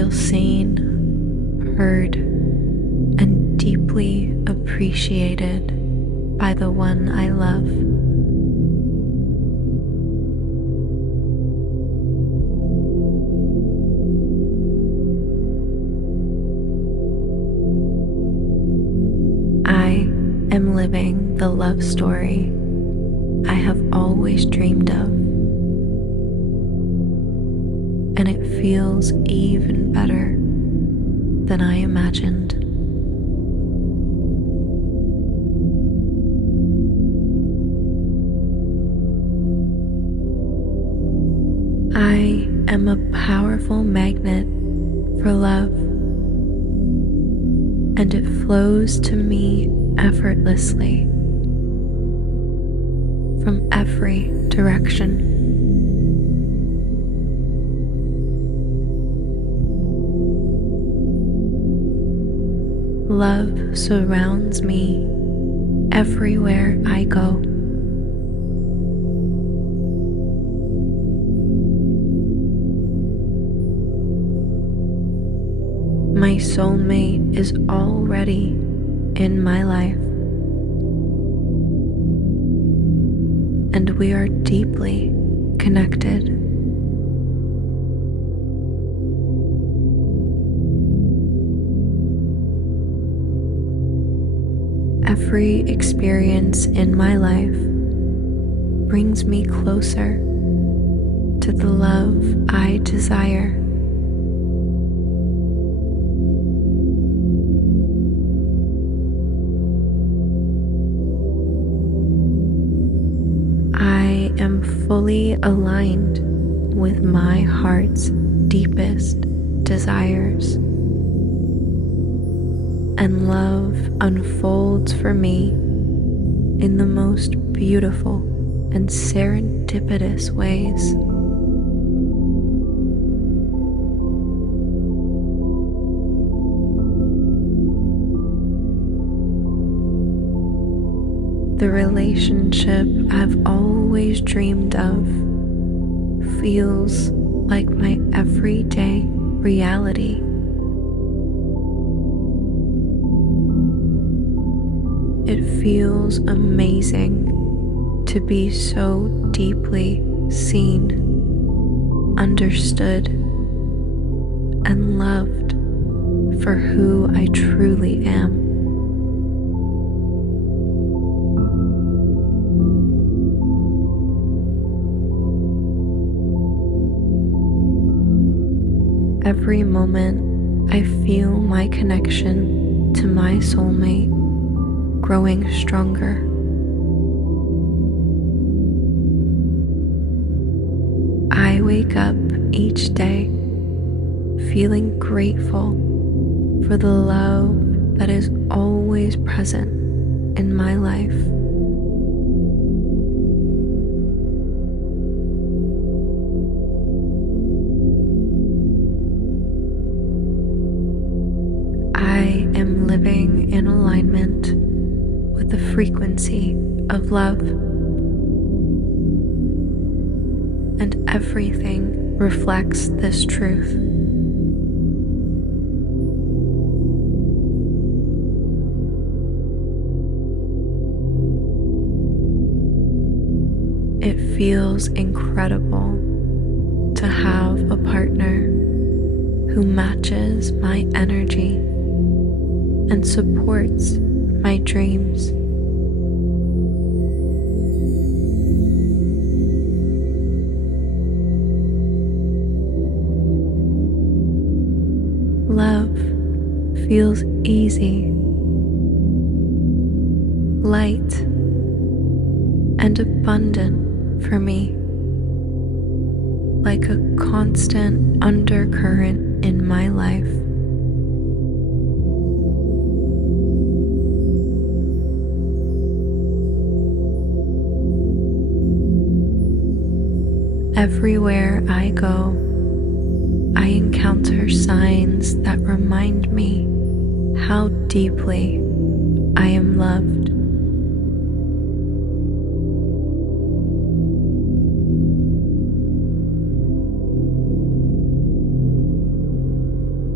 feel seen, heard, and deeply appreciated by the one I love. I am living the love story I have always dreamed of, and it feels even better than I imagined. I am a powerful magnet for love, and it flows to me effortlessly from every direction. Love surrounds me everywhere I go. My soulmate is already in my life, and we are deeply connected. Every experience in my life brings me closer to the love I desire. I am fully aligned with my heart's deepest desires, and love unfolds for me in the most beautiful and serendipitous ways. The relationship I've always dreamed of feels like my everyday reality. It feels amazing to be so deeply seen, understood, and loved for who I truly am. Every moment I feel my connection to my soulmate growing stronger. I wake up each day feeling grateful for the love that is always present in my life. I am living in alignment with the frequency of love, and everything reflects this truth. It feels incredible to have a partner who matches my energy and supports my dreams. Love feels easy, light, and abundant for me, like a constant undercurrent in my life. Everywhere I go, I encounter signs that remind me how deeply I am loved.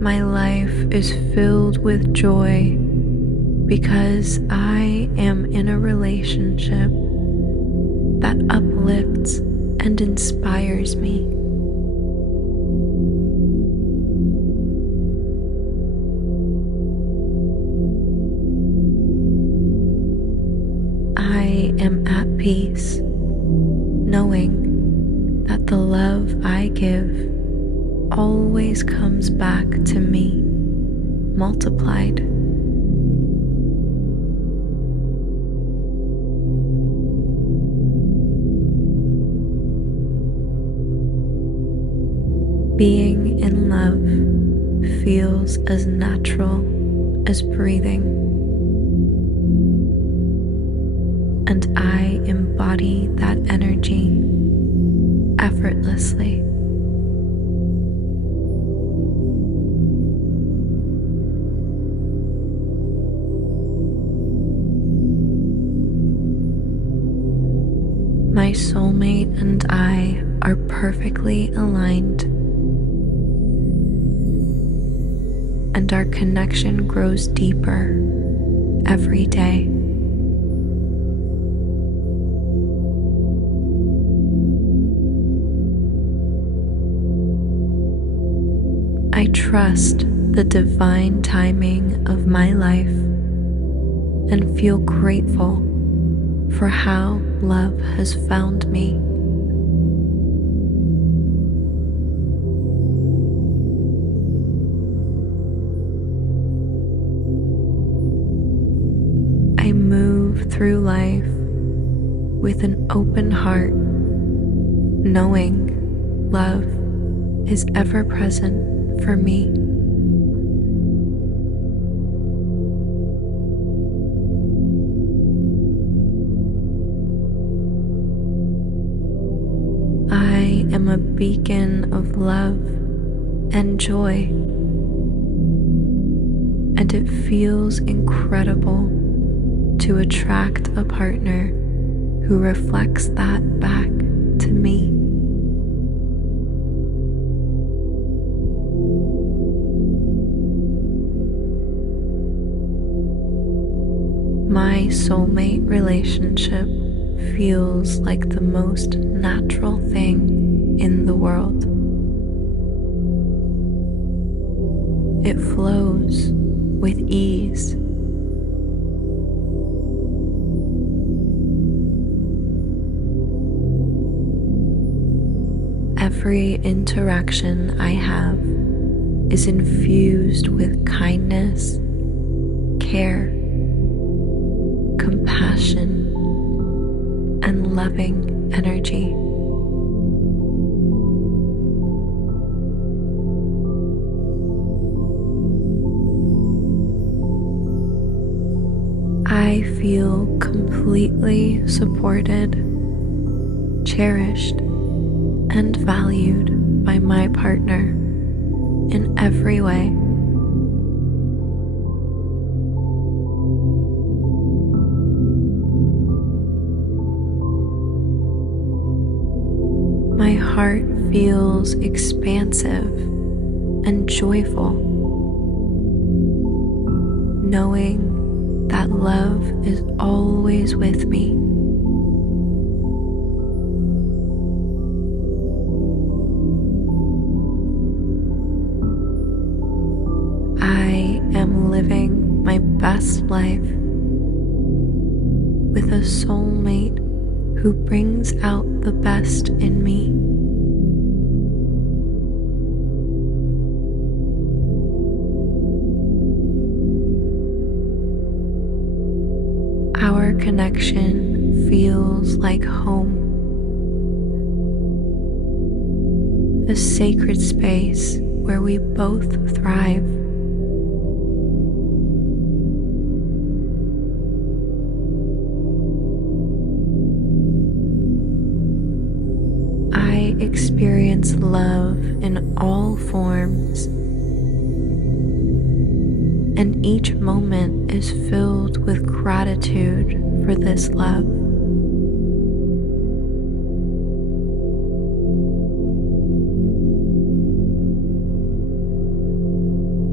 My life is filled with joy because I am in a relationship that uplifts and inspires me. I am at peace, knowing that the love I give always comes back to me, multiplied. Being in love feels as natural as breathing, and I embody that energy effortlessly. My soulmate and I are perfectly aligned, and our connection grows deeper every day. I trust the divine timing of my life and feel grateful for how love has found me. I move through life with an open heart, knowing love is ever present for me. I am a beacon of love and joy, and it feels incredible to attract a partner who reflects that back to me. My soulmate relationship feels like the most natural thing in the world. It flows with ease. Every interaction I have is infused with kindness, care, compassion, and loving energy. I feel completely supported, cherished, and valued by my partner in every way. My heart feels expansive and joyful, knowing that love is always with me. I am living my best life with a soulmate who brings out the best in me. Our connection feels like home, a sacred space where we both thrive. I experience love in all forms, and each moment is filled with gratitude for this love.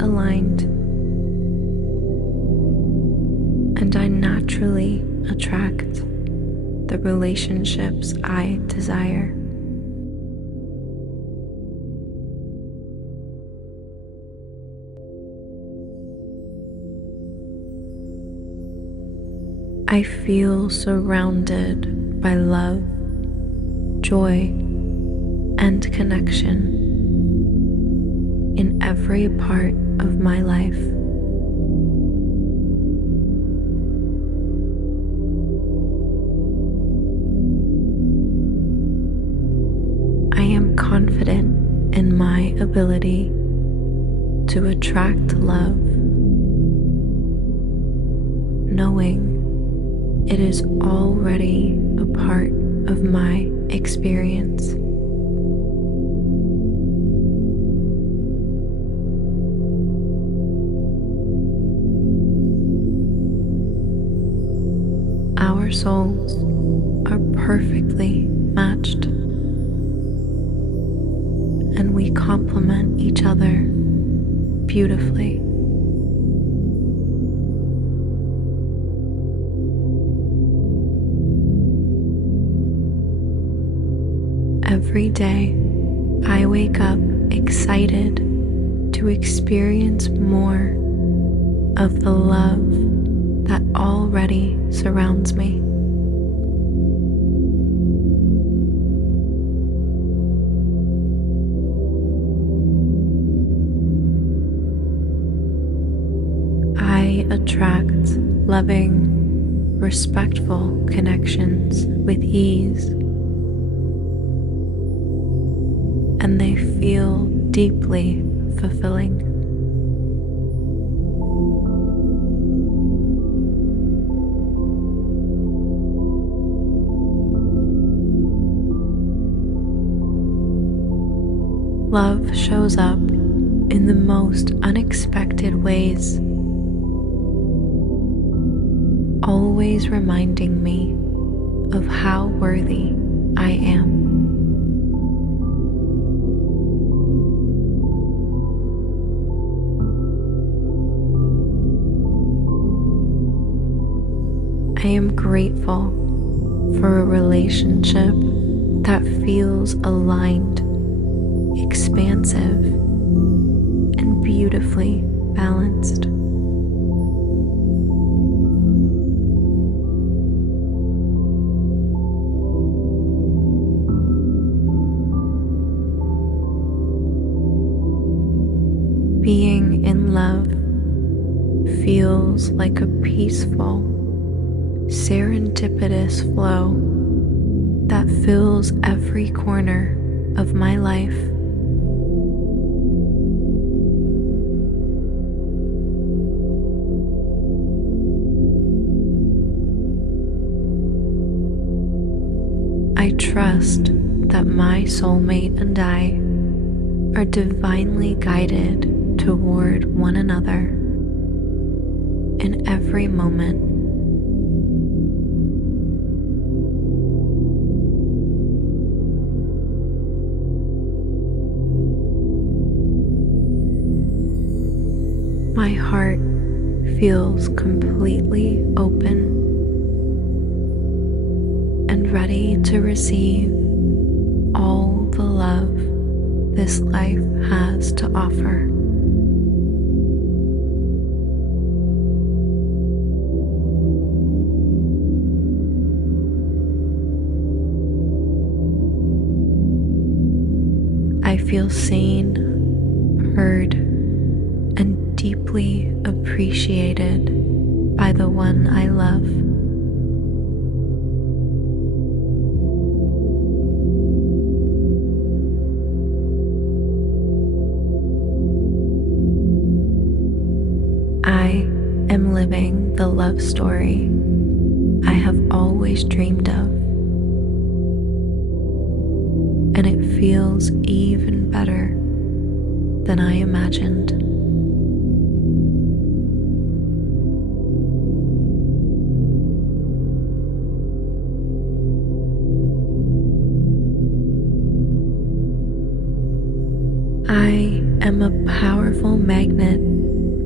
aligned, and I naturally attract the relationships I desire. I feel surrounded by love, joy, and connection in every part of my life. I am confident in my ability to attract love, knowing it is already a part of my experience. Our souls are perfectly matched, and we complement each other beautifully. Every day, I wake up excited to experience more of the love that already surrounds me. I attract loving, respectful connections with ease, and they feel deeply fulfilling. Love shows up in the most unexpected ways, always reminding me of how worthy I am. I am grateful for a relationship that feels aligned, expansive, and beautifully balanced. Being in love feels like a peaceful, serendipitous flow that fills every corner of my life. I trust that my soulmate and I are divinely guided toward one another in every moment. My heart feels completely open and ready to receive all the love this life has to offer. I feel seen, heard, and deeply appreciated by the one I love. I am living the love story I have always dreamed of, and it feels even better than I imagined. I am a powerful magnet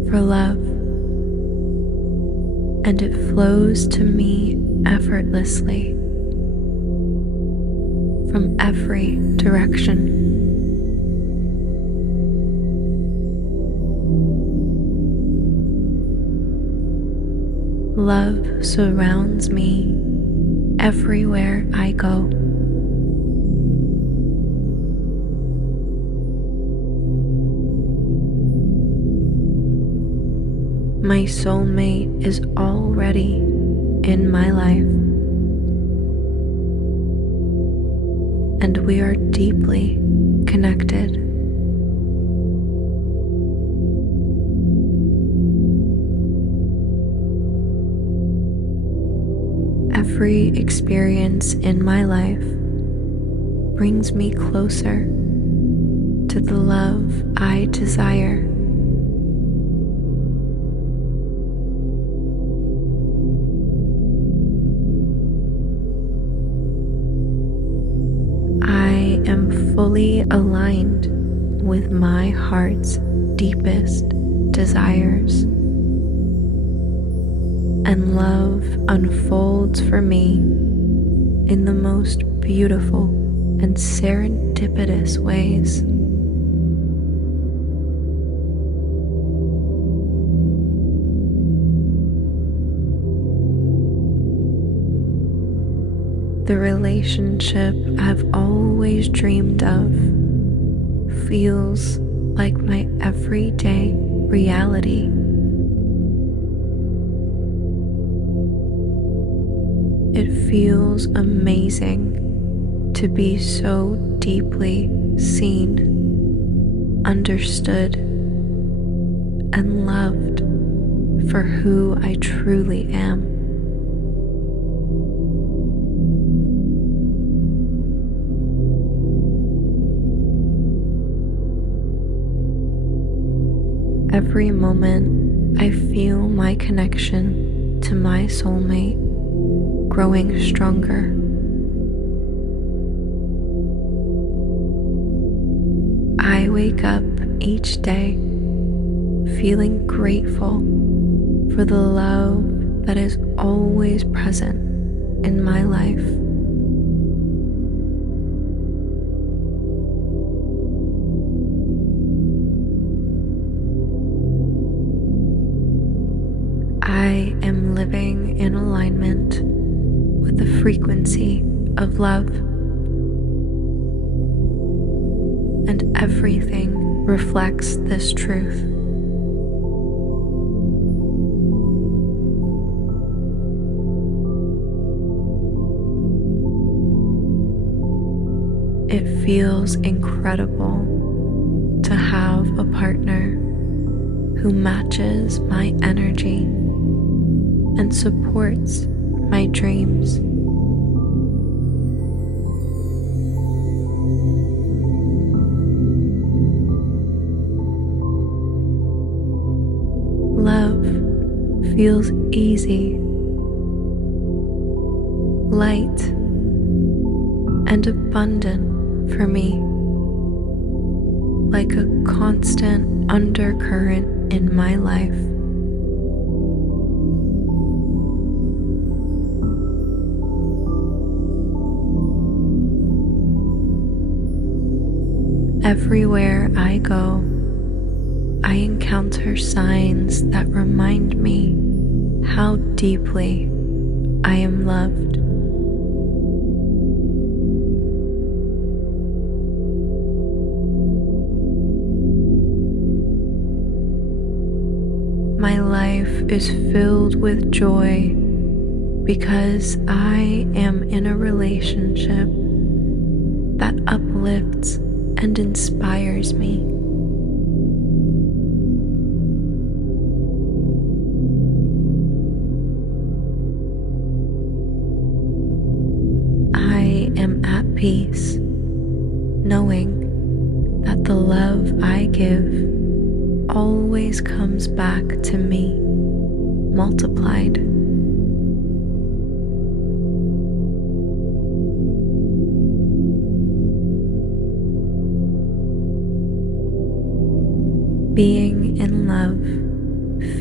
for love, and it flows to me effortlessly from every direction. Love surrounds me everywhere I go. My soulmate is already in my life, and we are deeply connected. Every experience in my life brings me closer to the love I desire. I am fully aligned with my heart's deepest desires, and love unfolds for me in the most beautiful and serendipitous ways. The relationship I've always dreamed of feels like my everyday reality. It feels amazing to be so deeply seen, understood, and loved for who I truly am. Every moment I feel my connection to my soulmate growing stronger. I wake up each day feeling grateful for the love that is always present in my life. I am living in alignment with the frequency of love, and everything reflects this truth. It feels incredible to have a partner who matches my energy and supports my dreams. Love feels easy, light, and abundant for me, like a constant undercurrent in my life. Everywhere I go, I encounter signs that remind me how deeply I am loved. My life is filled with joy because I am in a relationship that uplifts and inspires me. I am at peace, knowing that the love I give always comes back to me, multiplied. Being in love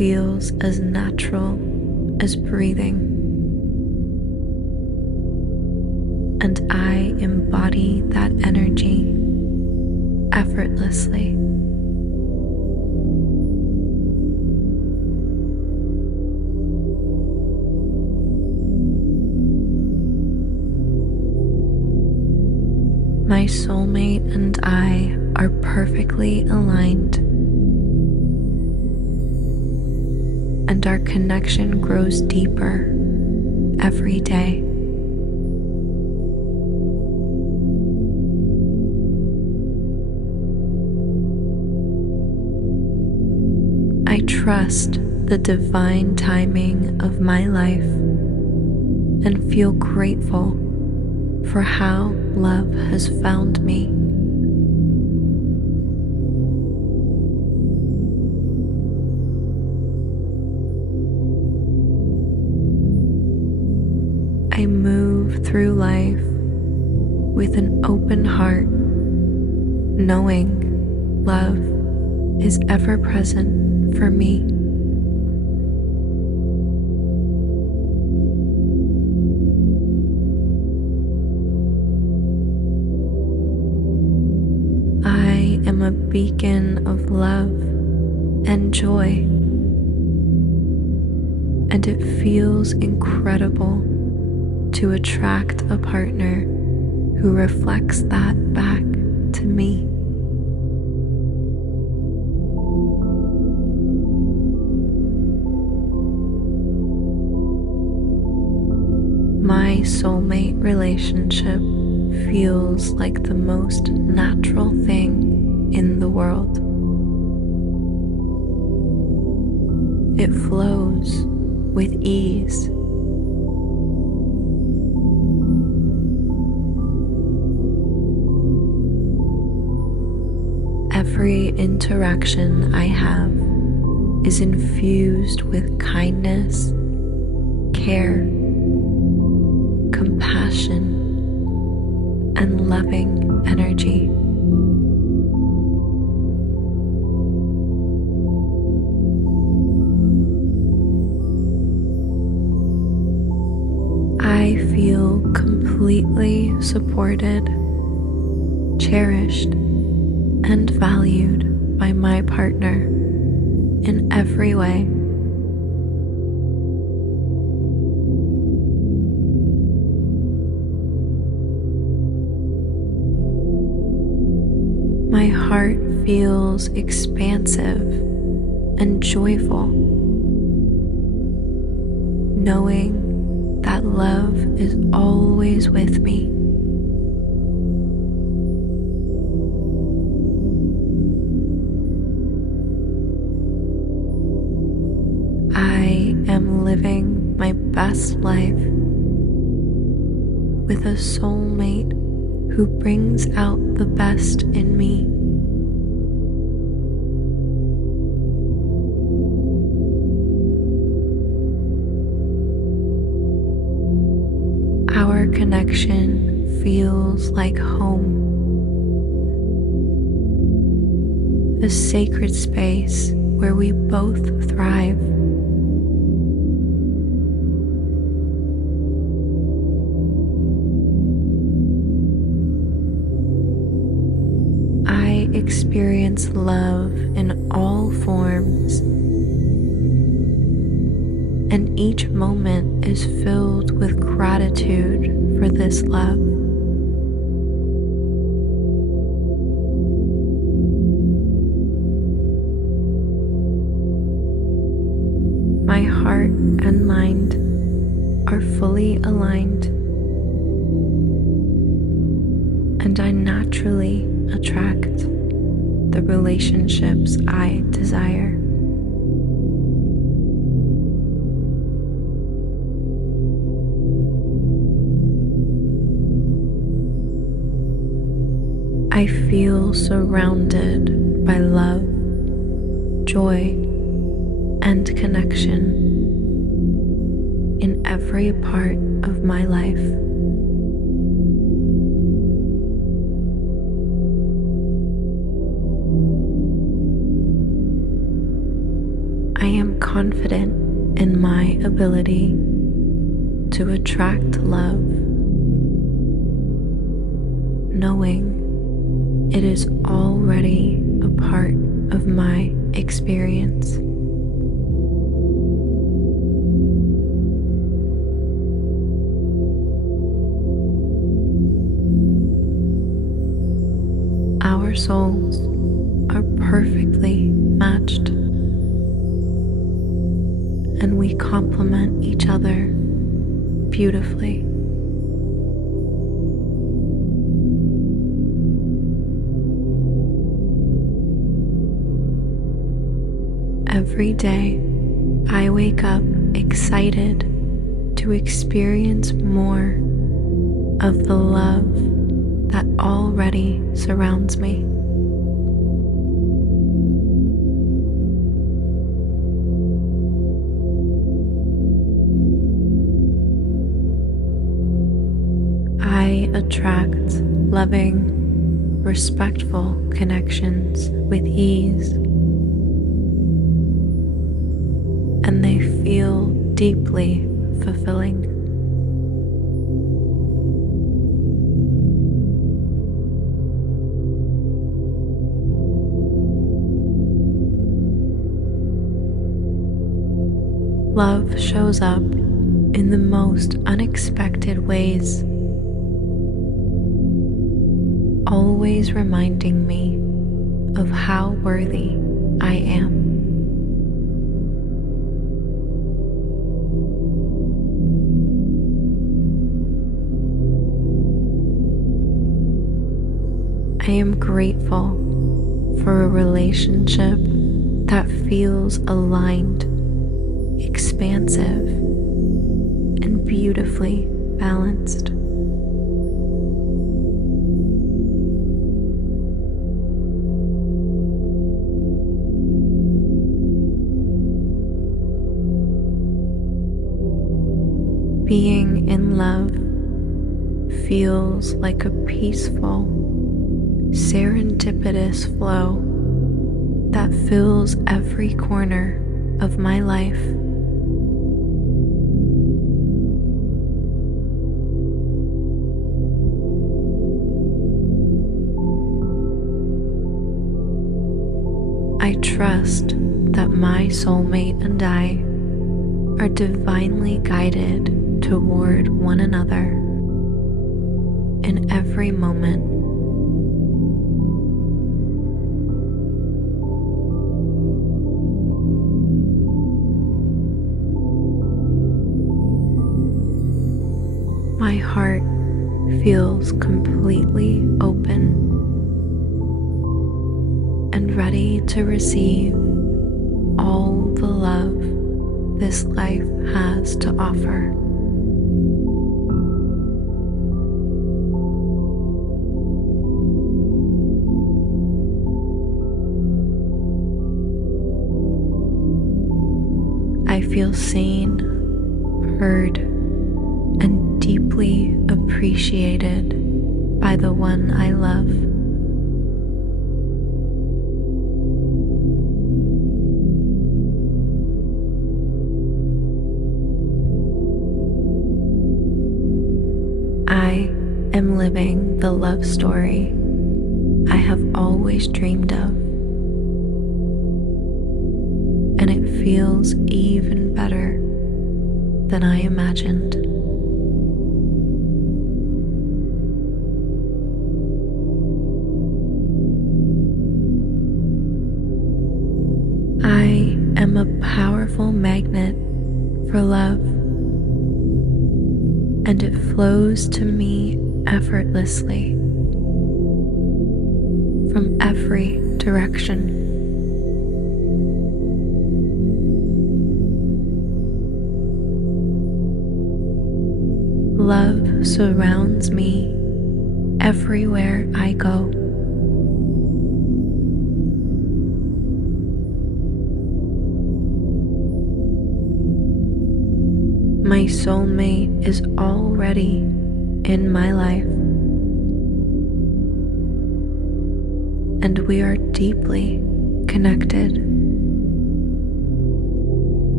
feels as natural as breathing, and I embody that energy effortlessly. My soulmate and I are perfectly aligned, and our connection grows deeper every day. I trust the divine timing of my life and feel grateful for how love has found me. I move through life with an open heart, knowing love is ever present for me. I am a beacon of love and joy, and it feels incredible to attract a partner who reflects that back to me. My soulmate relationship feels like the most natural thing in the world. It flows with ease. Every interaction I have is infused with kindness, care, compassion, and loving energy. I feel completely supported, cherished, and valued by my partner in every way. My heart feels expansive and joyful, knowing that love is always with me. I am living my best life with a soulmate who brings out the best in me. Our connection feels like home, a sacred space where we both thrive. I experience love in all forms, and each moment is filled with gratitude for this love. My heart and mind are fully aligned, and I naturally attract the relationships I desire. I feel surrounded by love, joy, and connection in every part of my life. I am am confident in my ability to attract love, knowing it is already a part of my experience. Our souls are perfectly matched, and we complement each other beautifully. Every day, I wake up excited to experience more of the love that already surrounds me. I attract loving, respectful connections with ease, and they feel deeply fulfilling. Love shows up in the most unexpected ways, always reminding me of how worthy I am. I am grateful for a relationship that feels aligned, expansive, and beautifully balanced. Being in love feels like a peaceful, serendipitous flow that fills every corner of my life. I trust that my soulmate and I are divinely guided toward one another in every moment. My heart feels completely open and ready to receive all the love this life has to offer. I feel seen, heard, and deeply appreciated by the one I love. I am living the love story I have always dreamed of, and it feels even better than I imagined. I am a powerful magnet for love, and it flows to me effortlessly from every direction. Love surrounds me everywhere I go. My soulmate is already in my life, and we are deeply connected.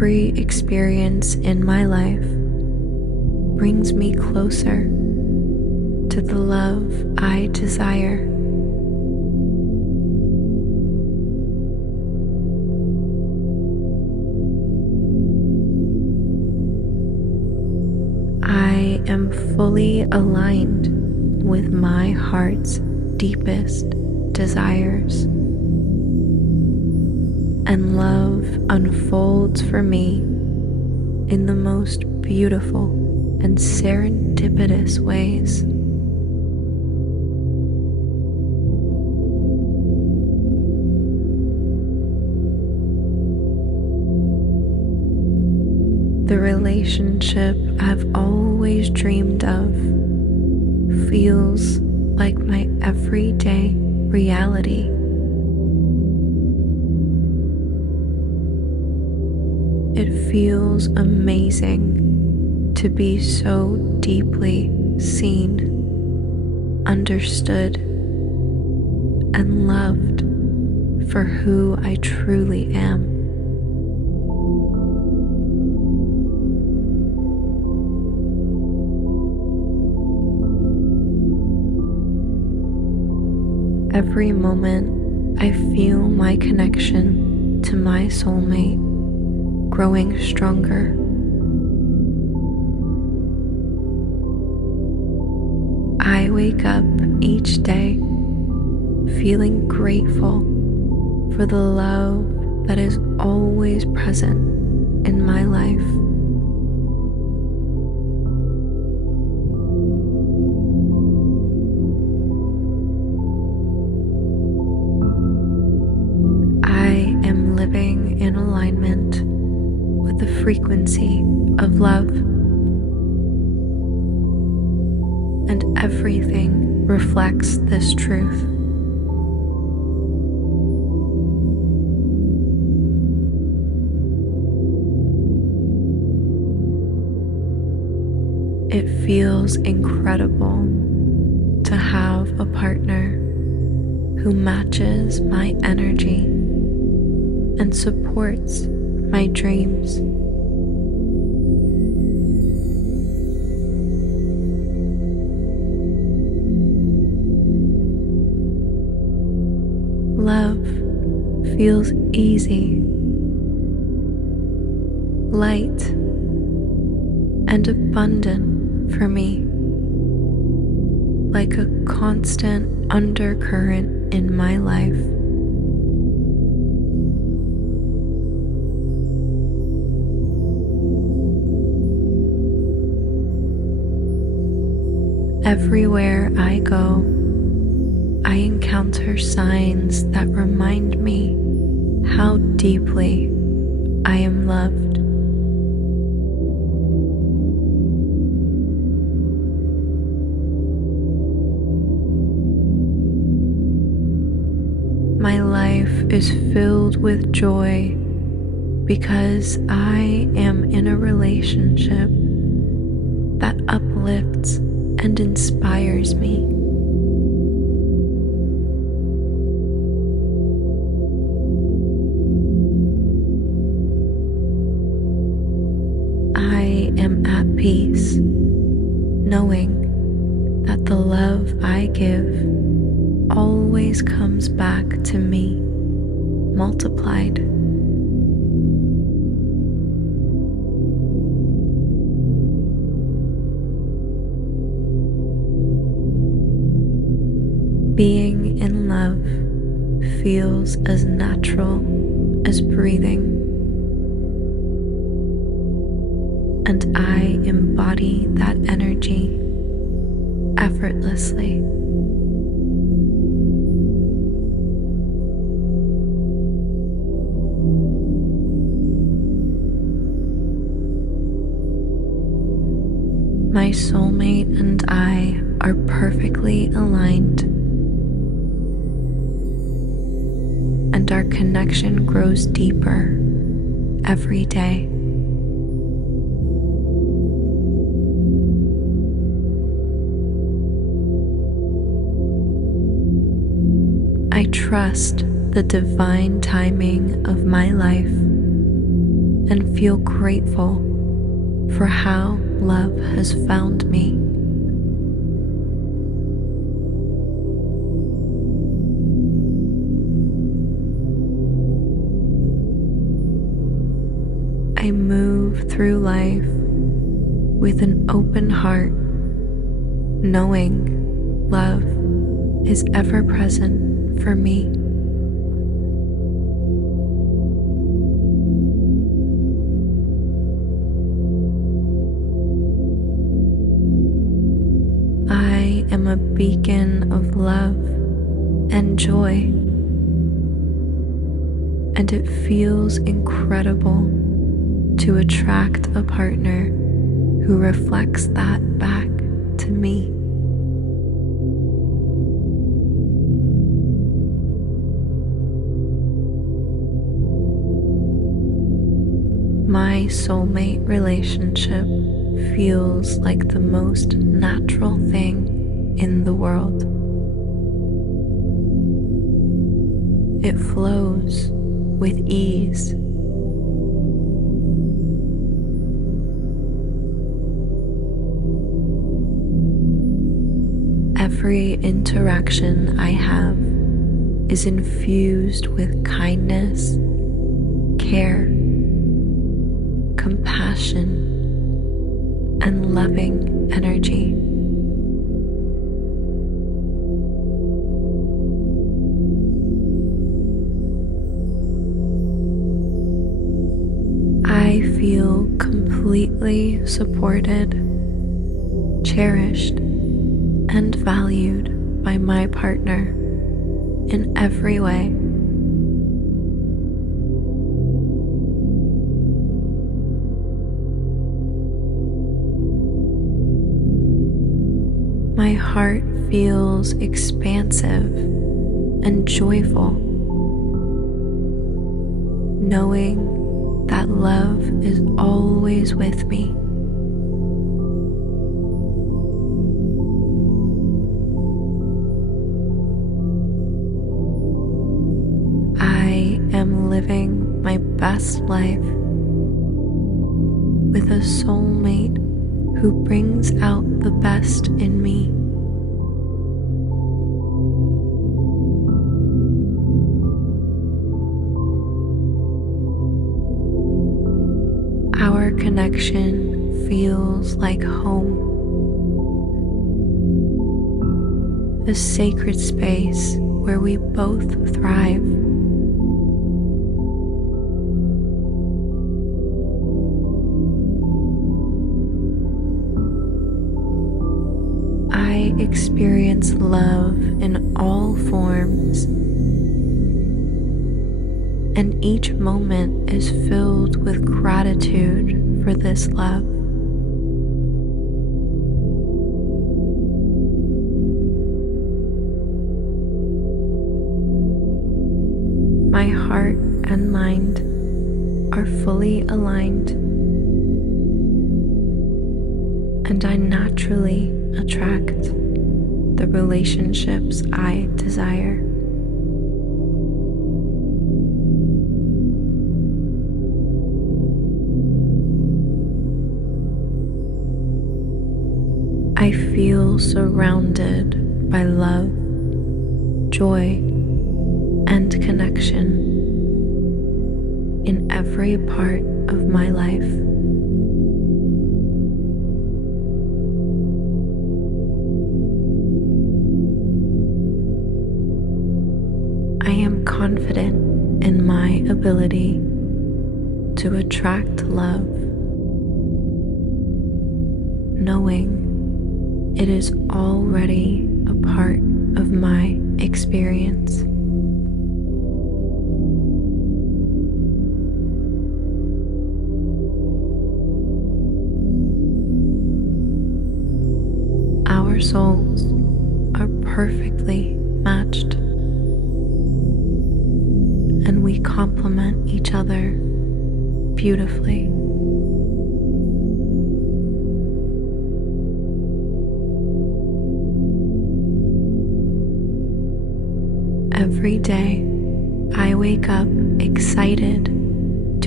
every experience in my life brings me closer to the love I desire. I am fully aligned with my heart's deepest desires, and love unfolds for me in the most beautiful and serendipitous ways. The relationship I've always dreamed of feels like my everyday reality. It feels amazing to be so deeply seen, understood, and loved for who I truly am. Every moment I feel my connection to my soulmate growing stronger. I wake up each day feeling grateful for the love that is always present in my life. I am living in alignment with the frequency of love, and everything reflects this truth. It feels incredible to have a partner who matches my energy and supports my dreams. Love feels easy, light, and abundant for me, like a constant undercurrent in my life. Everywhere I go, I encounter signs that remind me how deeply I am loved. My life is filled with joy because I am in a relationship that uplifts and inspires me. I am at peace, knowing that the love I give always comes back to me, multiplied. Being in love feels as natural as breathing, and I embody that energy effortlessly. My soulmate and I are perfectly aligned, and our connection grows deeper every day. I trust the divine timing of my life and feel grateful for how love has found me. I move through life with an open heart, knowing love is ever present for me. I am a beacon of love and joy, and it feels incredible to attract a partner who reflects that back to me. My soulmate relationship feels like the most natural thing in the world. It flows with ease. Every interaction I have is infused with kindness, care, compassion, and loving energy. I feel completely supported, cherished, and valued by my partner in every way. My heart feels expansive and joyful, knowing that love is always with me. I am living my best life with a soulmate who brings out the best in me. Our connection feels like home, a sacred space where we both thrive. I experience love in all forms, and each moment is filled with gratitude for this love. My heart and mind are fully aligned, and I naturally attract the relationships I desire. I feel surrounded by love, joy, and connection in every part of my life. I am confident in my ability to attract love, knowing it is already a part of my experience. Our souls are perfectly matched, and we complement each other beautifully. Every day, I wake up excited to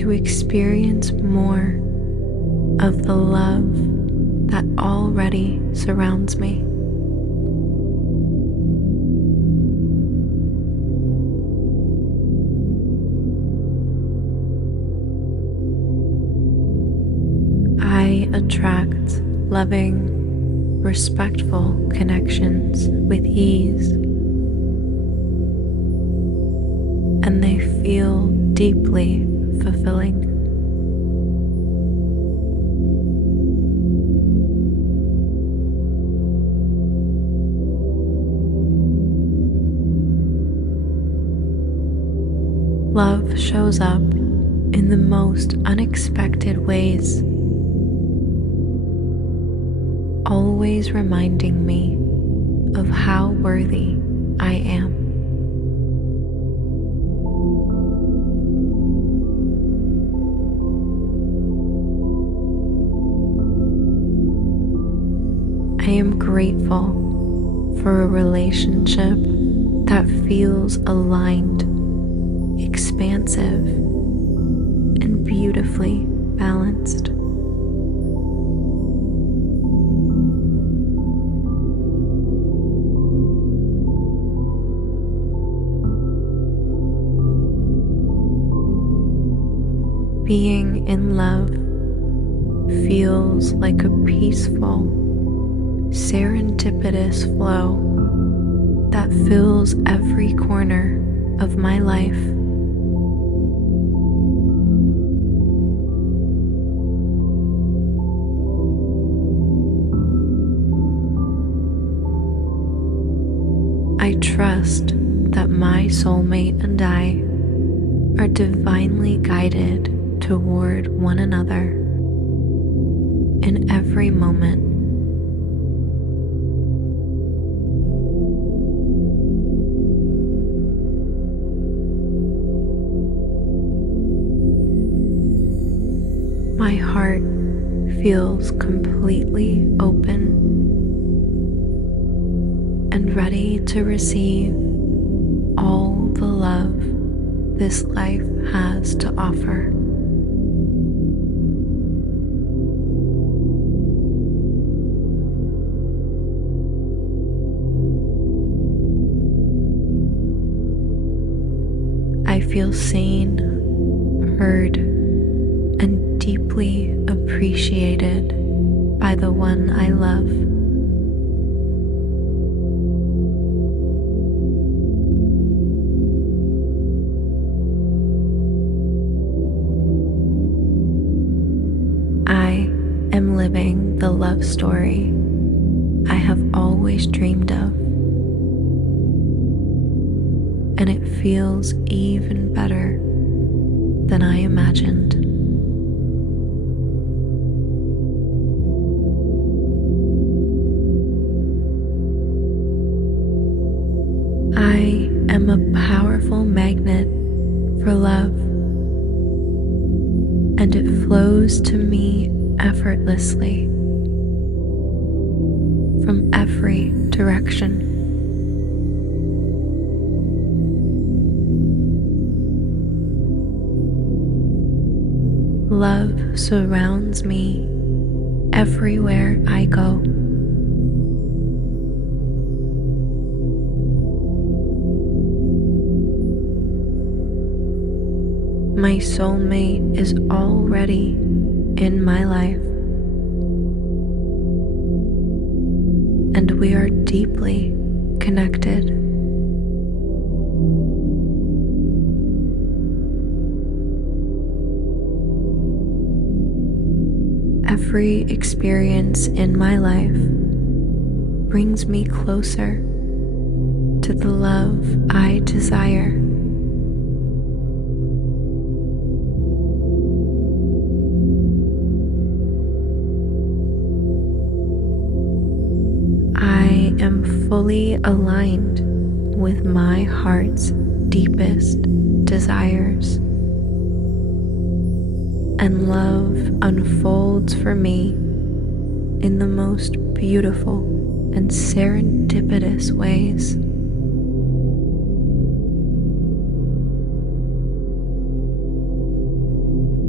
to experience more of the love that already surrounds me. I attract loving, respectful connections with ease, and they feel deeply fulfilling. Love shows up in the most unexpected ways, always reminding me of how worthy I am. I am grateful for a relationship that feels aligned, expansive, and beautifully balanced. Being in love feels like a peaceful, serendipitous flow that fills every corner of my life. I trust that my soulmate and I are divinely guided toward one another in every moment. My heart feels completely open and ready to receive all the love this life has to offer. I feel seen, heard, and deeply appreciated by the one I love. I am living the love story I have always dreamed of, and it feels even better than I imagined. I am a powerful magnet for love, and it flows to me effortlessly from every direction. Love surrounds me everywhere I go. My soulmate is already in my life, and we are deeply connected. Every experience in my life brings me closer to the love I desire. I am fully aligned with my heart's deepest desires, and love unfolds for me in the most beautiful and serendipitous ways.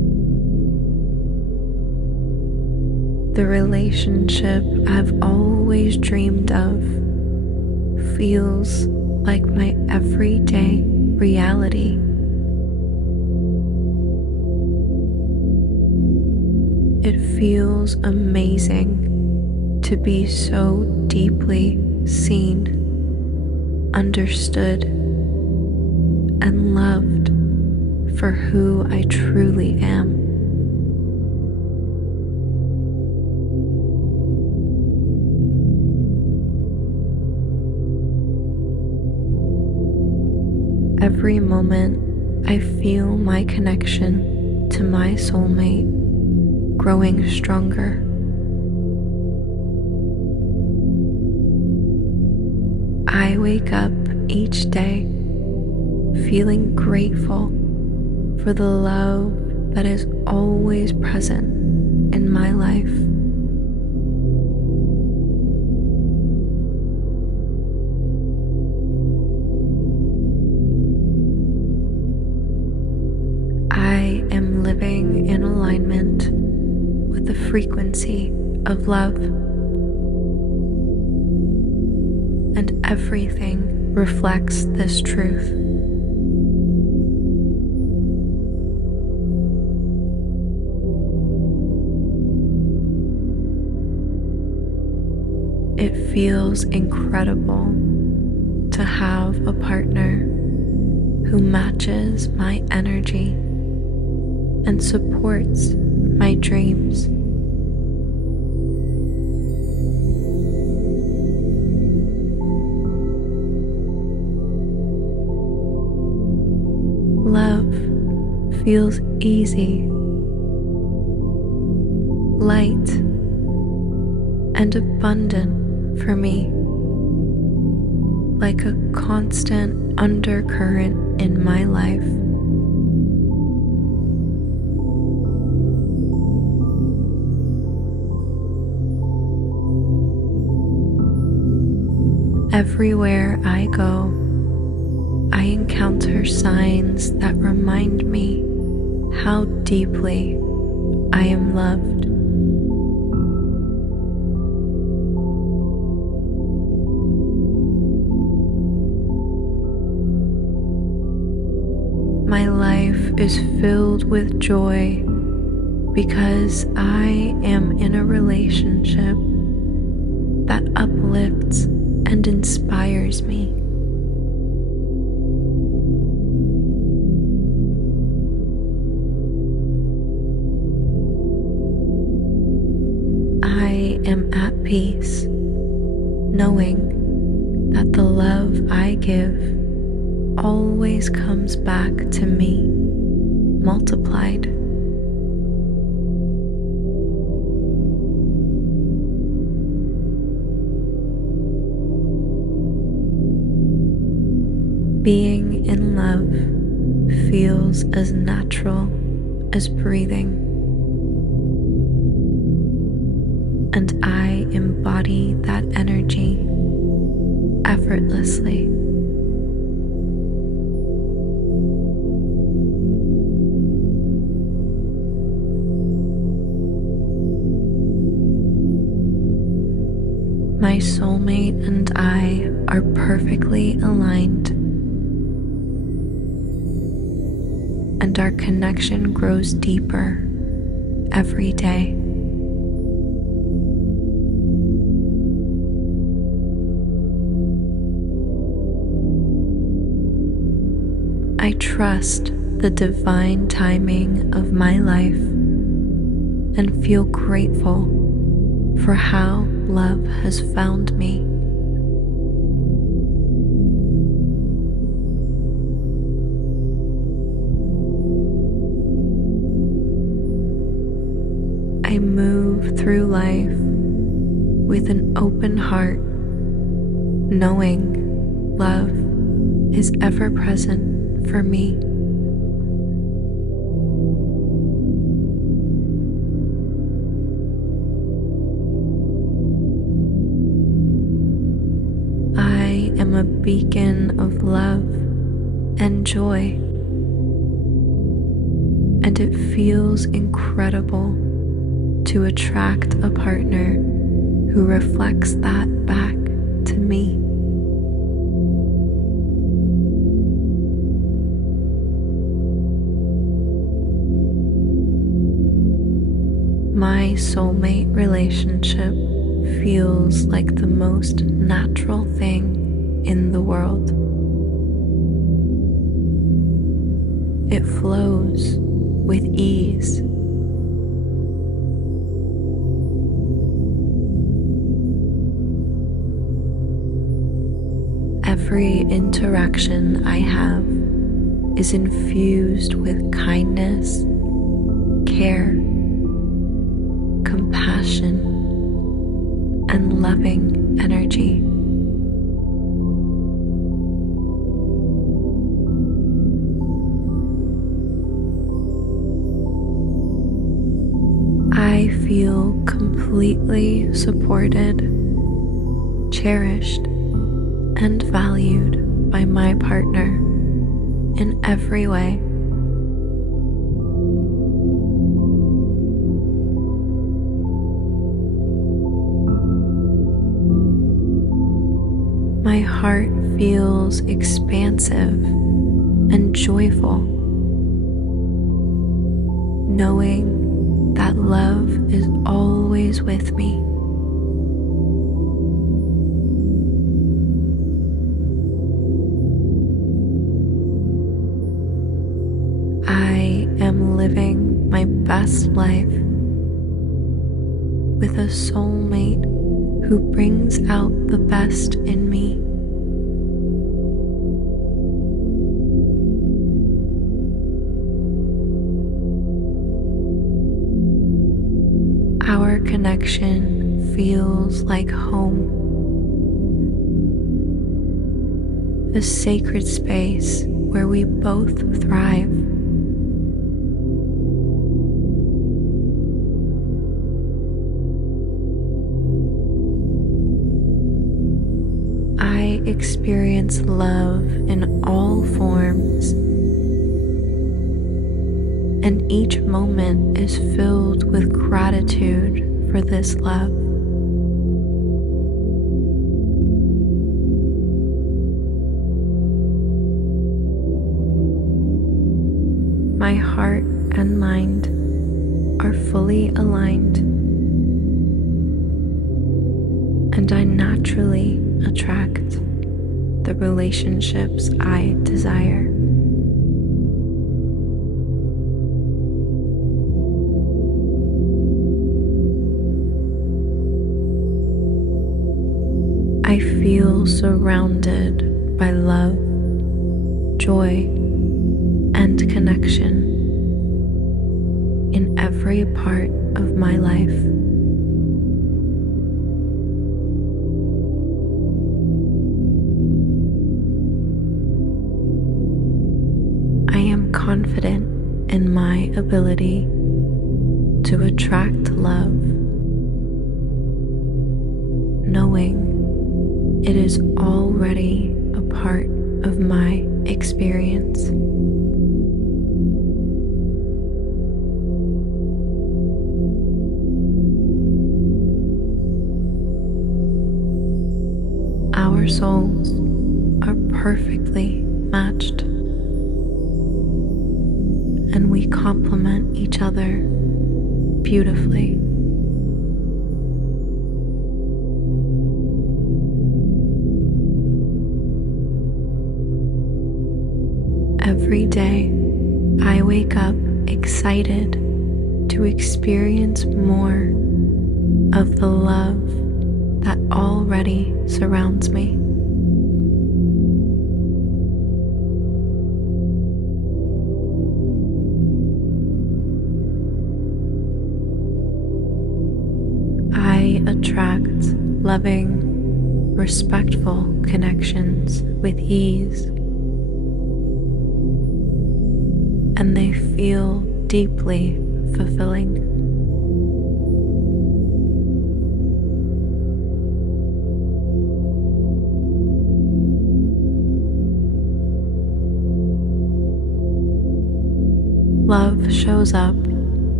The relationship I've always dreamed of feels like my everyday reality. It feels amazing to be so deeply seen, understood, and loved for who I truly am. Every moment I feel my connection to my soulmate growing stronger. I wake up each day feeling grateful for the love that is always present in my life. I am living in alignment with the frequency of love, and everything reflects this truth. It feels incredible to have a partner who matches my energy and supports my dreams. Love feels easy, light, and abundant for me, like a constant undercurrent in my life. Everywhere I go, I encounter signs that remind me how deeply I am loved. My life is filled with joy because I am in a relationship that uplifts and inspires me. I am at peace, knowing that the love I give always comes back to me, multiplied. Being in love feels as natural as breathing, and I embody that energy effortlessly. My soulmate and I are perfectly aligned, and our connection grows deeper every day. I trust the divine timing of my life and feel grateful for how love has found me. I move through life with an open heart, knowing love is ever present for me. I am a beacon of love and joy, and it feels incredible to attract a partner who reflects that back to me. My soulmate relationship feels like the most natural thing in the world. It flows with ease. Every interaction I have is infused with kindness, care, compassion, and loving energy. I feel completely supported, cherished, and valued by my partner in every way. My heart feels expansive and joyful, knowing that love is always with me. I am living my best life with a soulmate who brings out the best in me. Our connection feels like home, a sacred space where we both thrive. I experience love in all forms, and each moment is filled with gratitude for this love. My heart and mind are fully aligned, and I naturally attract the relationships I desire. I feel surrounded by love, joy, and connection in every part of my life. I am confident in my ability to attract love, knowing it is already a part of my experience. Our souls are perfectly matched, and we complement each other beautifully. Every day, I wake up excited to experience more of the love that already surrounds me. I attract loving, respectful connections with ease, and they feel deeply fulfilling. Love shows up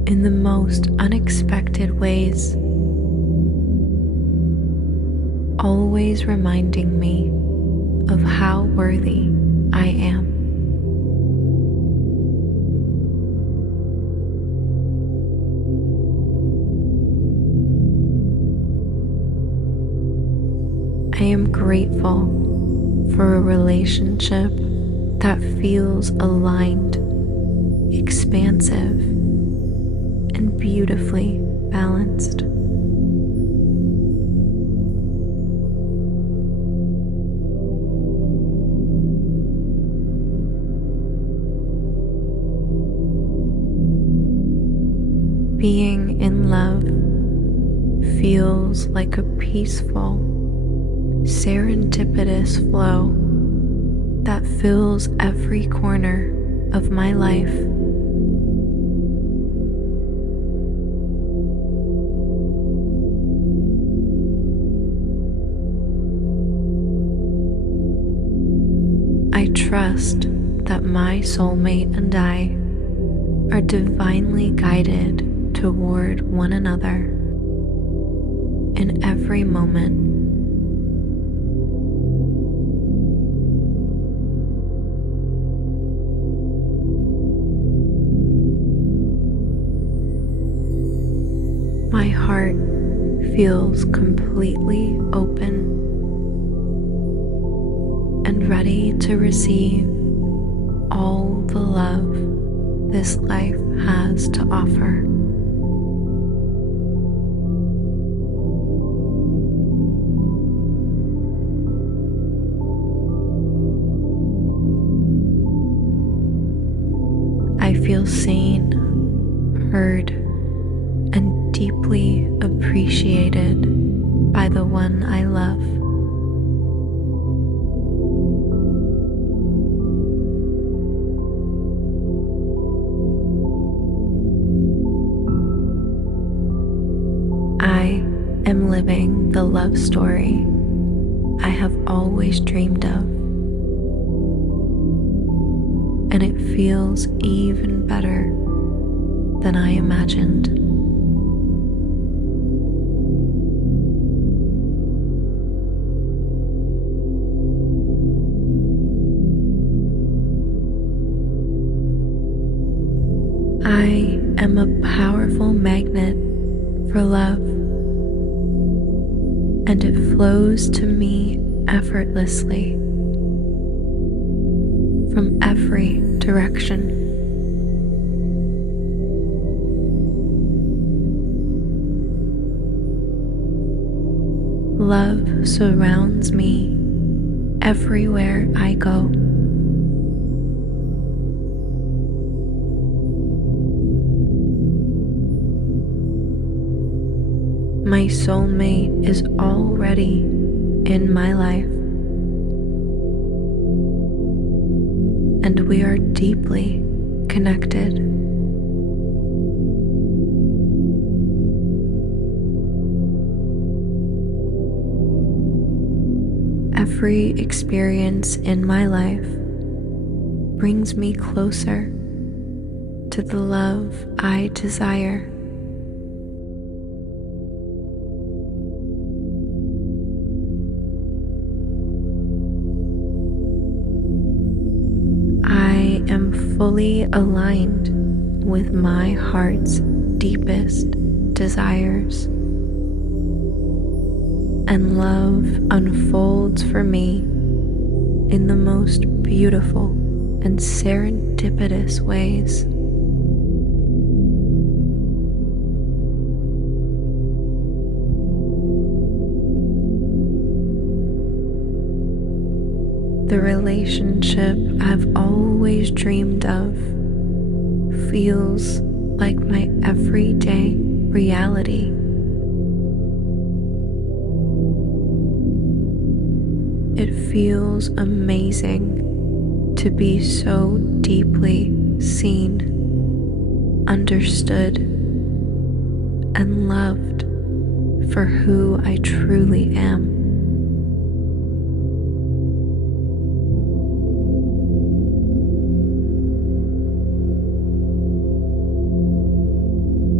in the most unexpected ways, always reminding me of how worthy I am. I am grateful for a relationship that feels aligned, expansive, and beautifully balanced. Being in love feels like a peaceful, serendipitous flow that fills every corner of my life. I trust that my soulmate and I are divinely guided toward one another in every moment. My heart feels completely open and ready to receive all the love this life has to offer. I feel seen, heard, and deeply appreciated by the one I love. I am living the love story I have always dreamed of, and it feels even better than I imagined. I am a powerful magnet for love, and it flows to me effortlessly from every direction. Love surrounds me everywhere I go. My soulmate is already in my life, and we are deeply connected. Every experience in my life brings me closer to the love I desire. I am fully aligned with my heart's deepest desires, and love unfolds for me in the most beautiful and serendipitous ways. The relationship I've always dreamed of feels like my everyday reality. It feels amazing to be so deeply seen, understood, and loved for who I truly am.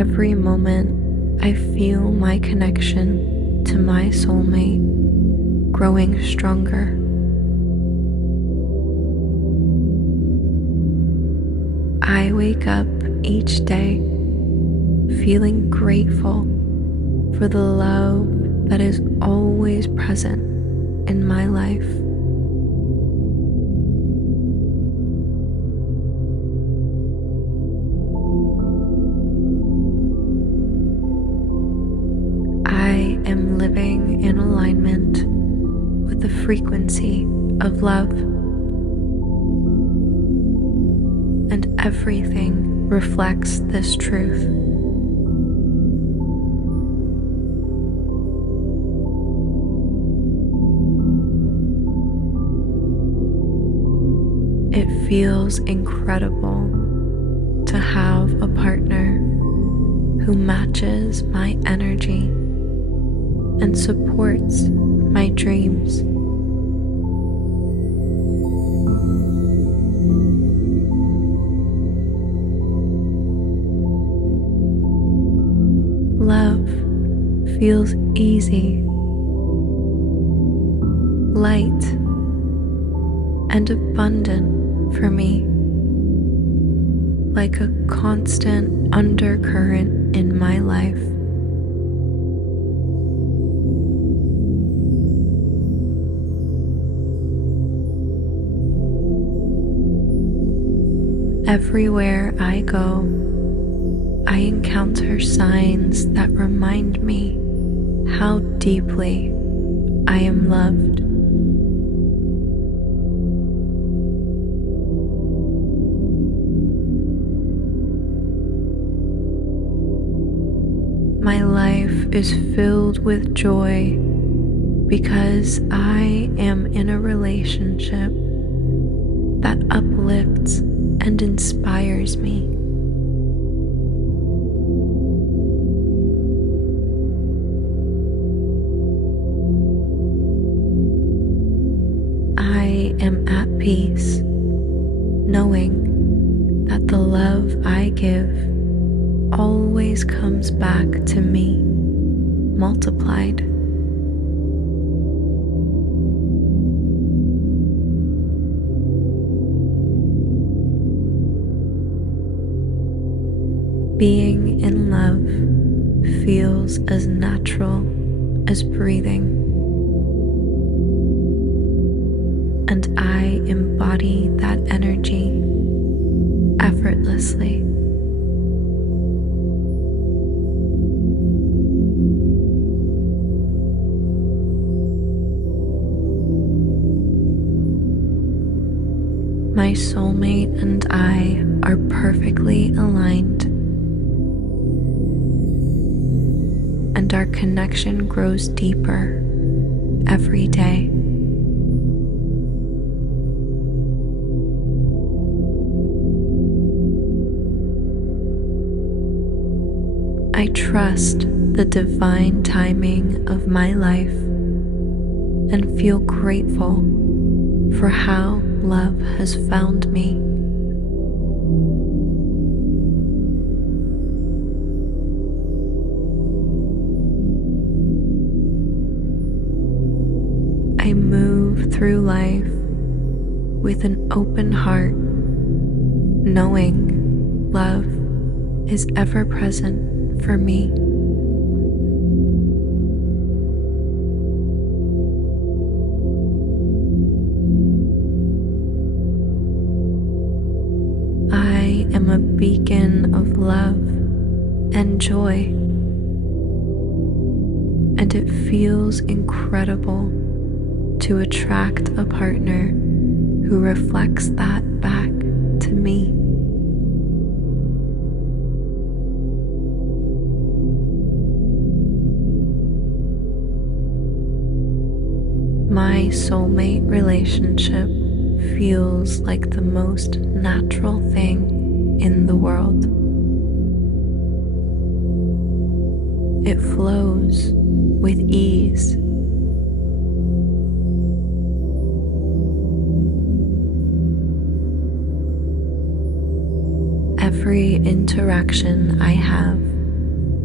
every moment, I feel my connection to my soulmate growing stronger. I wake up each day feeling grateful for the love that is always present in my life. I am living in alignment with the frequency of love, and everything reflects this truth. It feels incredible to have a partner who matches my energy and supports my dreams. Love feels easy, light, and abundant for me, like a constant undercurrent in my life. Everywhere I go, I encounter signs that remind me how deeply I am loved. My life is filled with joy because I am in a relationship that uplifts and inspires me. I am at peace, knowing that the love I give always comes back to me, multiplied. Being in love feels as natural as breathing, and I embody that energy effortlessly. My soulmate and I are perfectly aligned, and our connection grows deeper every day. I trust the divine timing of my life and feel grateful for how love has found me. I move through life with an open heart, knowing love is ever present for me. I am a beacon of love and joy, and it feels incredible to attract a partner who reflects that back to me. My soulmate relationship feels like the most natural thing in the world. It flows with ease. Every interaction I have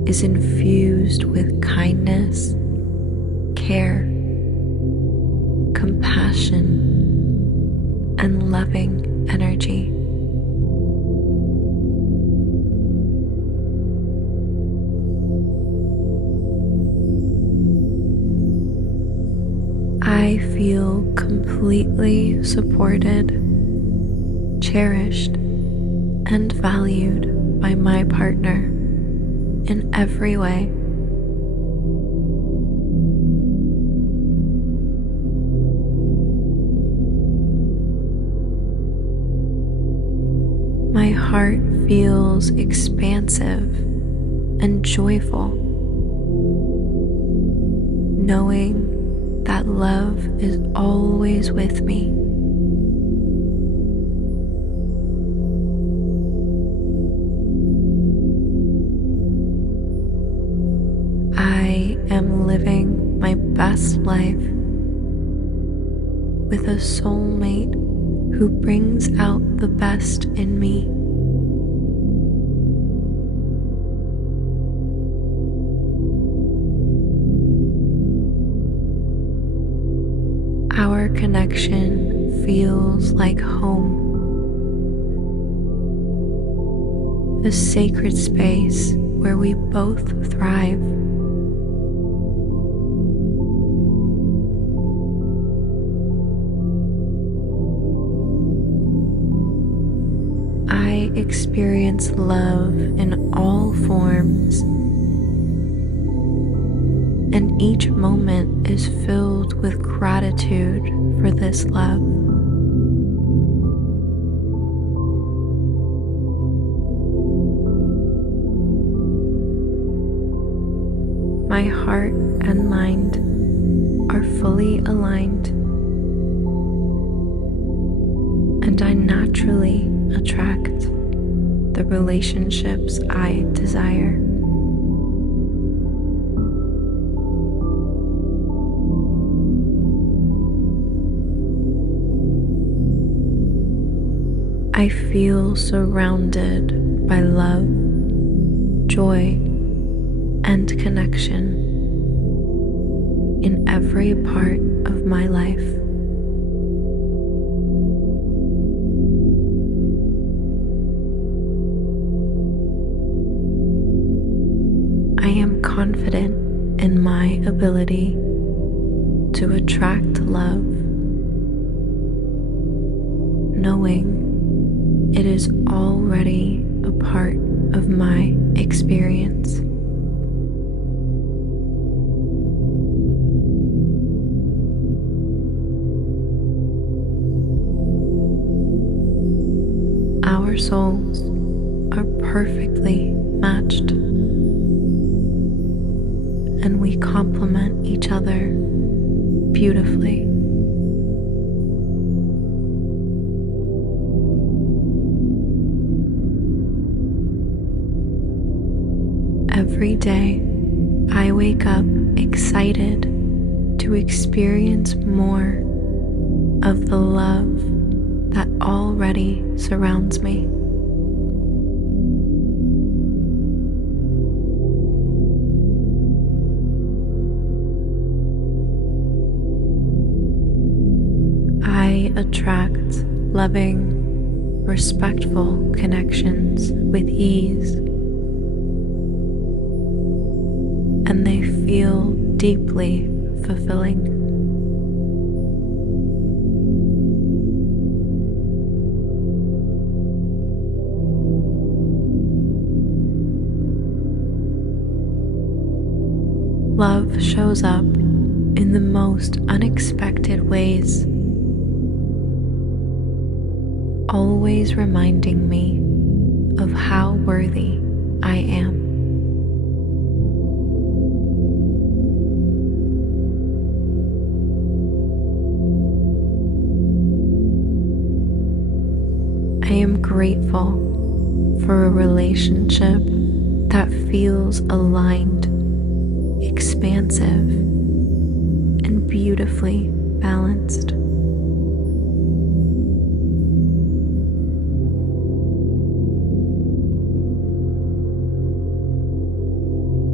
is infused with kindness, care, compassion, and loving energy. I feel completely supported, cherished, and valued by my partner in every way. My heart feels expansive and joyful, knowing that love is always with me. I am living my best life with a soulmate who brings out the best in me. Our connection feels like home, a sacred space where we both thrive. I experience love in all forms, and each moment is filled with gratitude for this love. My heart and mind are fully aligned, and I naturally attract the relationships I desire. I feel surrounded by love, joy, and connection in every part of my life. I am confident in my ability to attract love, knowing it is already a part of my experience. Our souls are perfectly matched, and we complement each other beautifully. Every day, I wake up excited to experience more of the love that already surrounds me. I attract loving, respectful connections with ease, and they feel deeply fulfilling. Love shows up in the most unexpected ways, always reminding me of how worthy I am. I am grateful for a relationship that feels aligned, expansive, and beautifully balanced.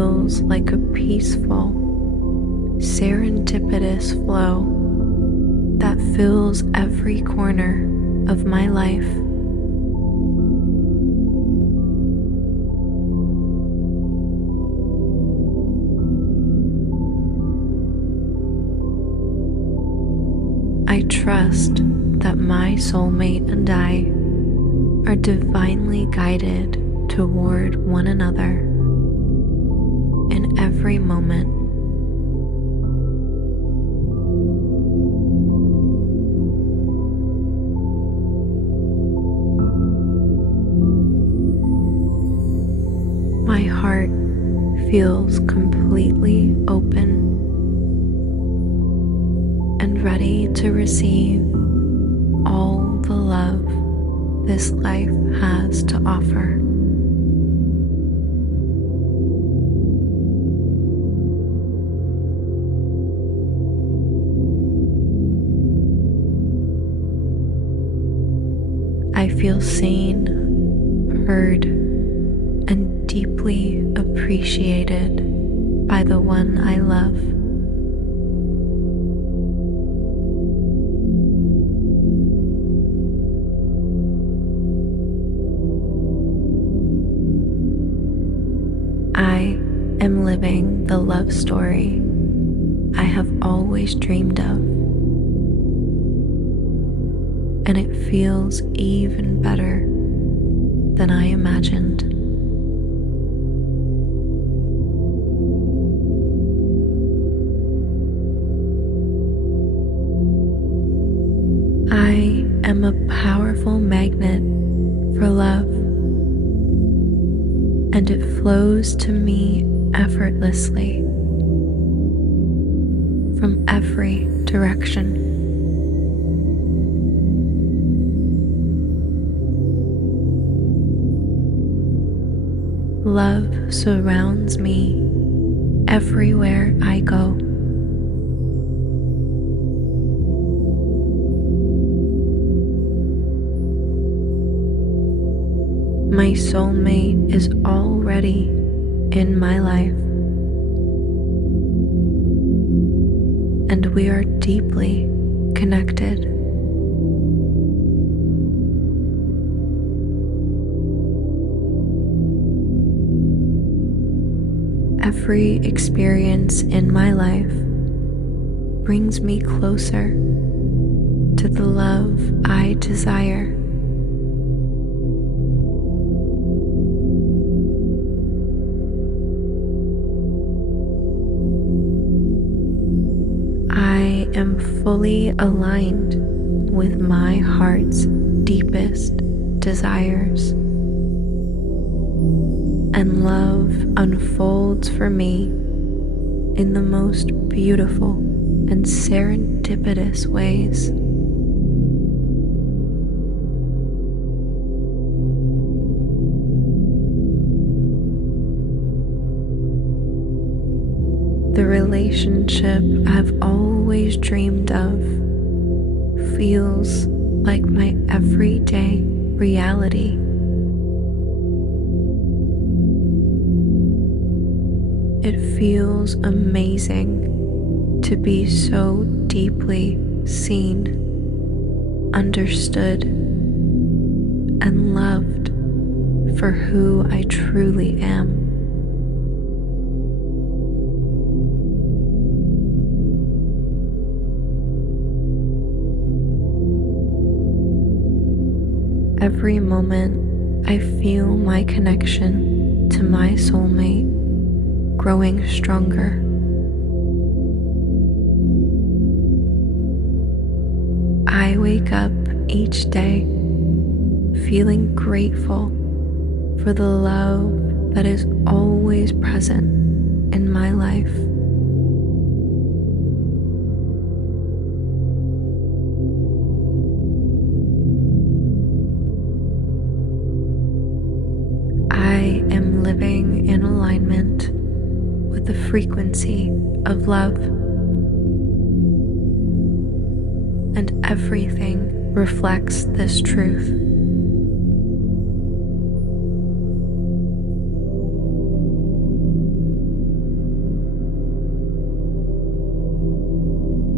feels like a peaceful, serendipitous flow that fills every corner of my life. I trust that my soulmate and I are divinely guided toward one another in every moment. My heart feels completely open and ready to receive all the love this life has to offer. I feel seen, heard, and deeply appreciated by the one I love. I am living the love story I have always dreamed of, and it feels even better than I imagined. I am a powerful magnet for love, and it flows to me effortlessly from every direction. Love surrounds me everywhere I go. My soulmate is already in my life, and we are deeply connected. Every experience in my life brings me closer to the love I desire. I am fully aligned with my heart's deepest desires, and love unfolds for me in the most beautiful and serendipitous ways. The relationship I've always dreamed of feels like my everyday reality. It feels amazing to be so deeply seen, understood, and loved for who I truly am. Every moment I feel my connection to my soulmate growing stronger. I wake up each day feeling grateful for the love that is always present in my life. I am living in alignment with the frequency of love, and everything reflects this truth.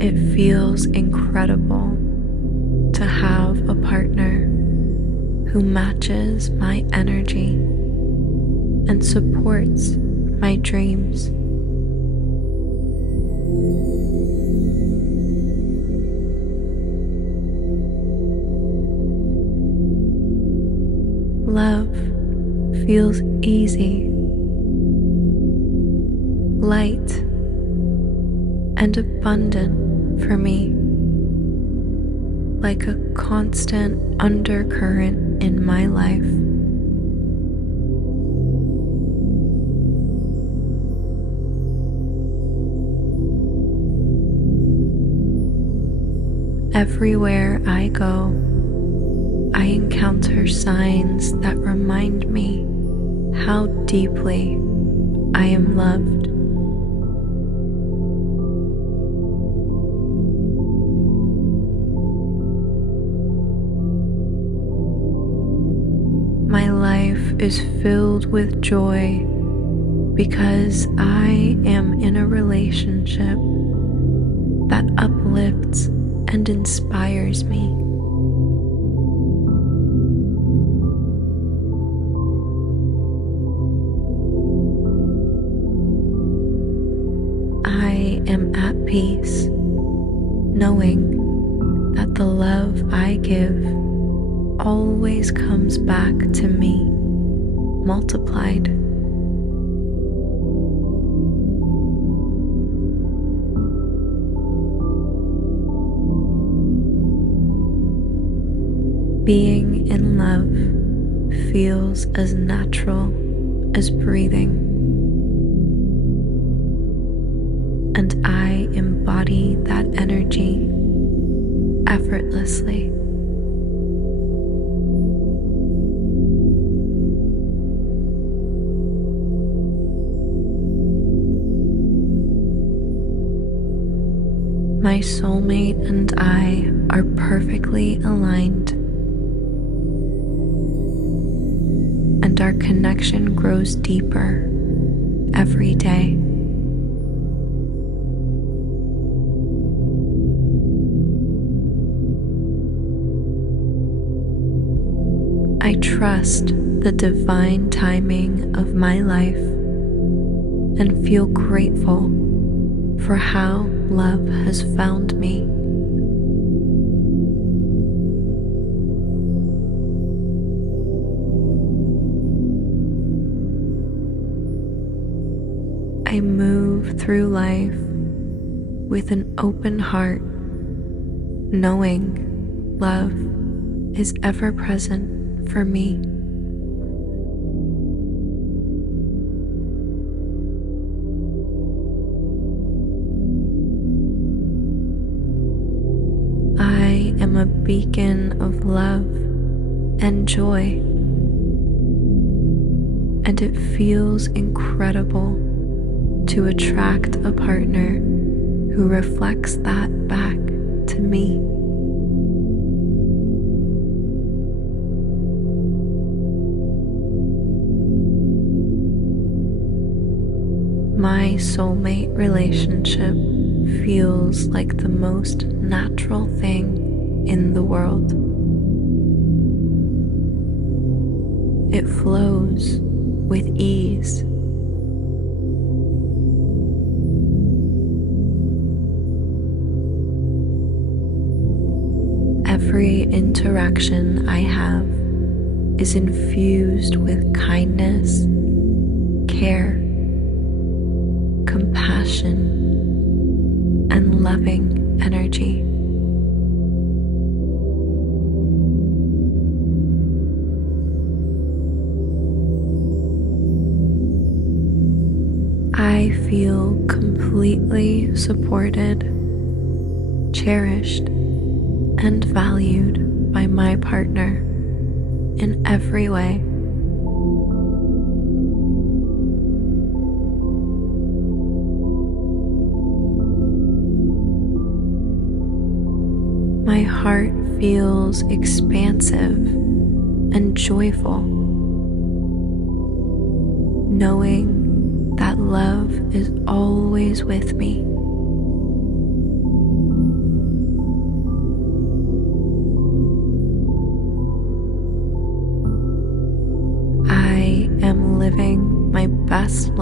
It feels incredible to have a partner who matches my energy and supports my dreams. Love feels easy, light, and abundant for me, like a constant undercurrent in my life. Everywhere I go, I encounter signs that remind me how deeply I am loved. My life is filled with joy because I am in a relationship that uplifts and inspires me. I am at peace, knowing that the love I give always comes back to me, multiplied. Being in love feels as natural as breathing, and I embody that energy effortlessly. My soulmate and I are perfectly aligned, and our connection grows deeper every day. I trust the divine timing of my life and feel grateful for how love has found me. I move through life with an open heart, knowing love is ever present for me. I am a beacon of love and joy, and it feels incredible to attract a partner who reflects that back to me. My soulmate relationship feels like the most natural thing in the world. It flows with ease. Every interaction I have is infused with kindness, care, compassion, and loving energy. I feel completely supported, cherished, and valued by my partner in every way. My heart feels expansive and joyful, knowing that love is always with me.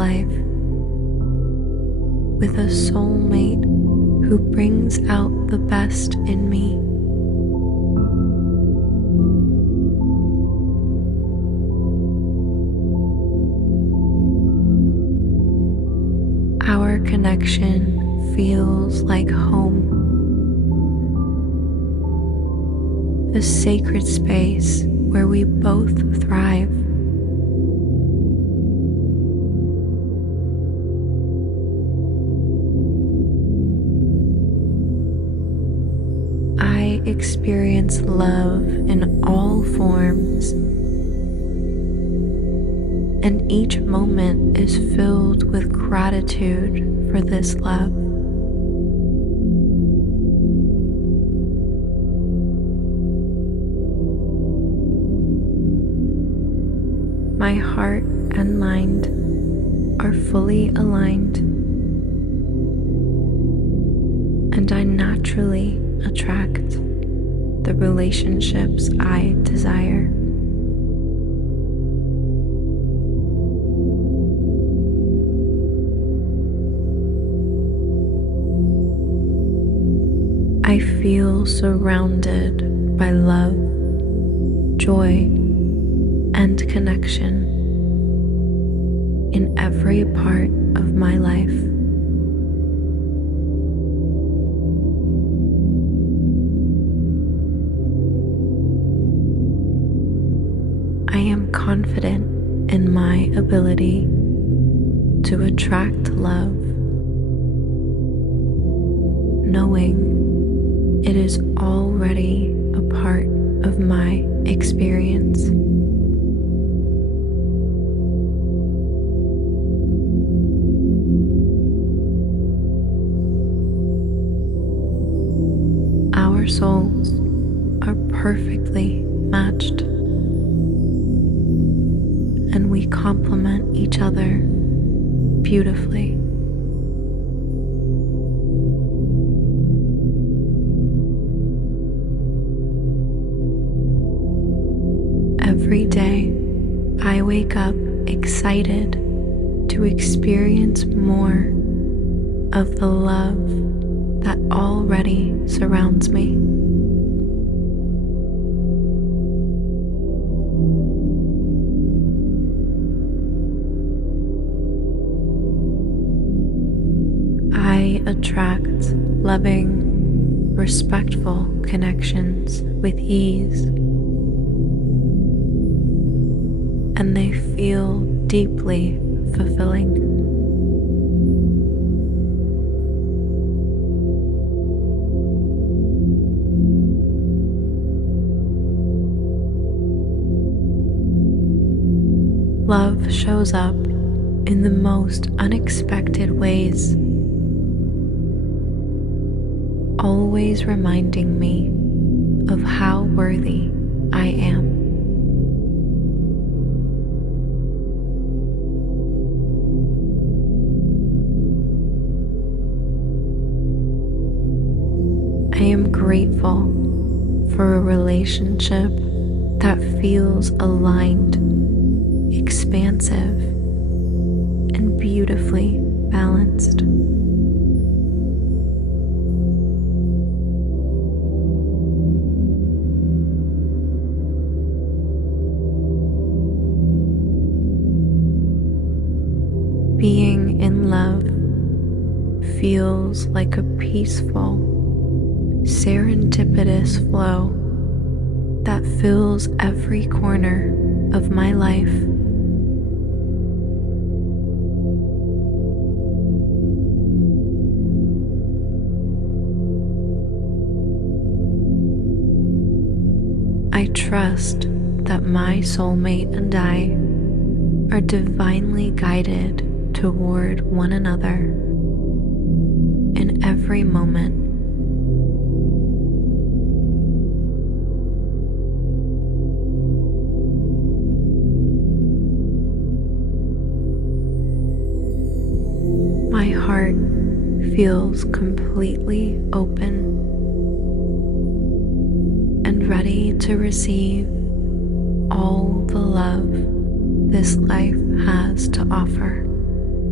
life with a soulmate who brings out the best in me. Our connection feels like home, a sacred space where we both thrive. I experience love in all forms, and each moment is filled with gratitude for this love. My heart and mind are fully aligned, and I naturally attract the relationships I desire. I feel surrounded by love, joy, and connection in every part of my life. I am confident in my ability to attract love, knowing it is already a part of my experience. Our souls are perfectly matched, and we complement each other beautifully. Every day, I wake up excited to experience more of the love that already surrounds me. I attract loving, respectful connections with ease, and they feel deeply fulfilling. Love shows up in the most unexpected ways, always reminding me of how worthy I am. I am grateful for a relationship that feels aligned, expansive, and beautifully balanced. Being in love feels like a peaceful, serendipitous flow that fills every corner of my life. I trust that my soulmate and I are divinely guided toward one another in every moment. My heart feels completely open and ready to receive all the love this life has to offer.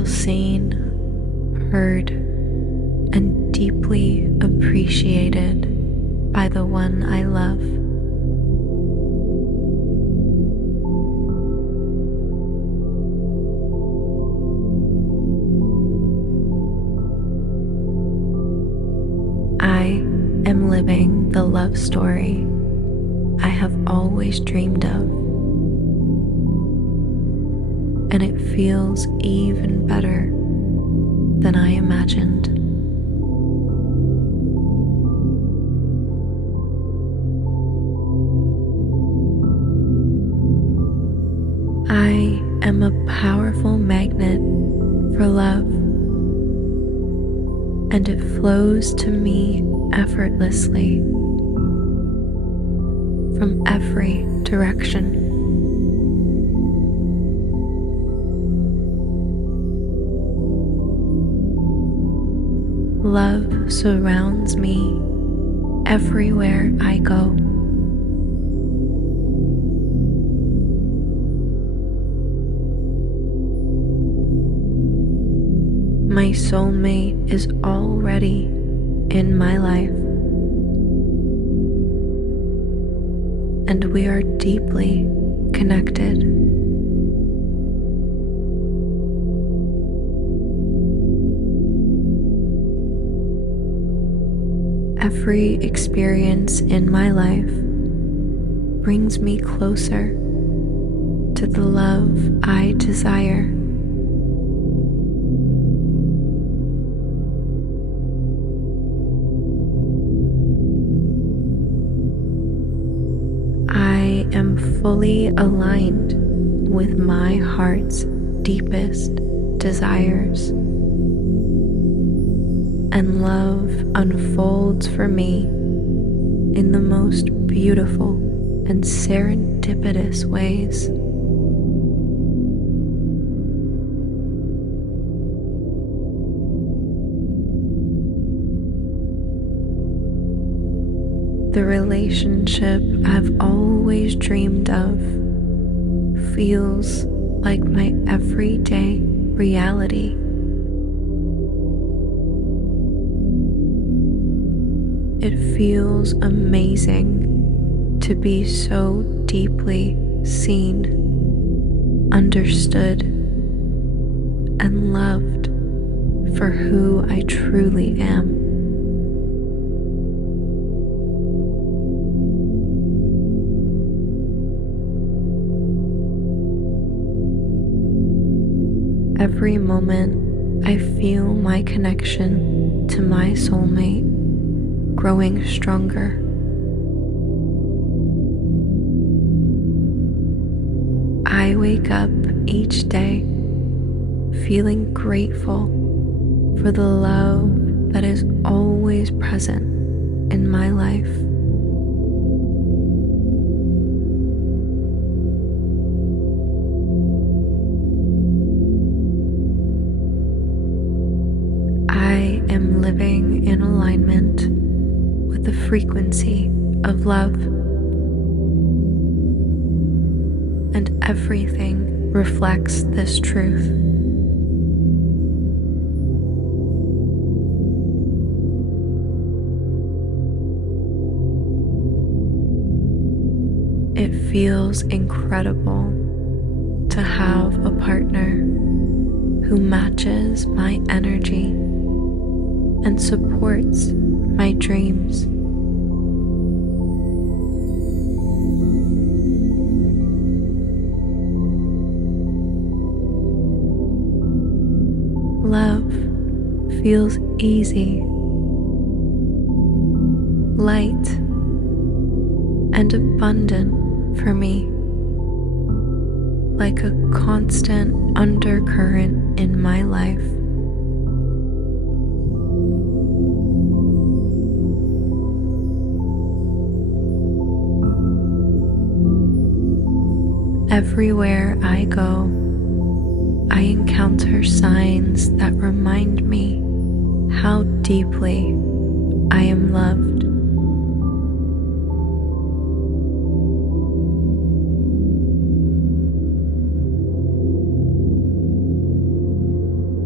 feel seen, heard, and deeply appreciated by the one I love. I am living the love story I have always dreamed of, and it feels even better than I imagined. I am a powerful magnet for love, and it flows to me effortlessly from every direction. Love surrounds me everywhere I go. My soulmate is already in my life, and we are deeply connected. Every experience in my life brings me closer to the love I desire. I am fully aligned with my heart's deepest desires, and love unfolds for me in the most beautiful and serendipitous ways. The relationship I've always dreamed of feels like my everyday reality. It feels amazing to be so deeply seen, understood, and loved for who I truly am. Every moment I feel my connection to my soulmate growing stronger. I wake up each day feeling grateful for the love that is always present in my life. I am living in alignment with the frequency of love, and everything reflects this truth. It feels incredible to have a partner who matches my energy and supports my dreams. Love feels easy, light, and abundant for me, like a constant undercurrent in my life. Everywhere I go, I encounter signs that remind me how deeply I am loved.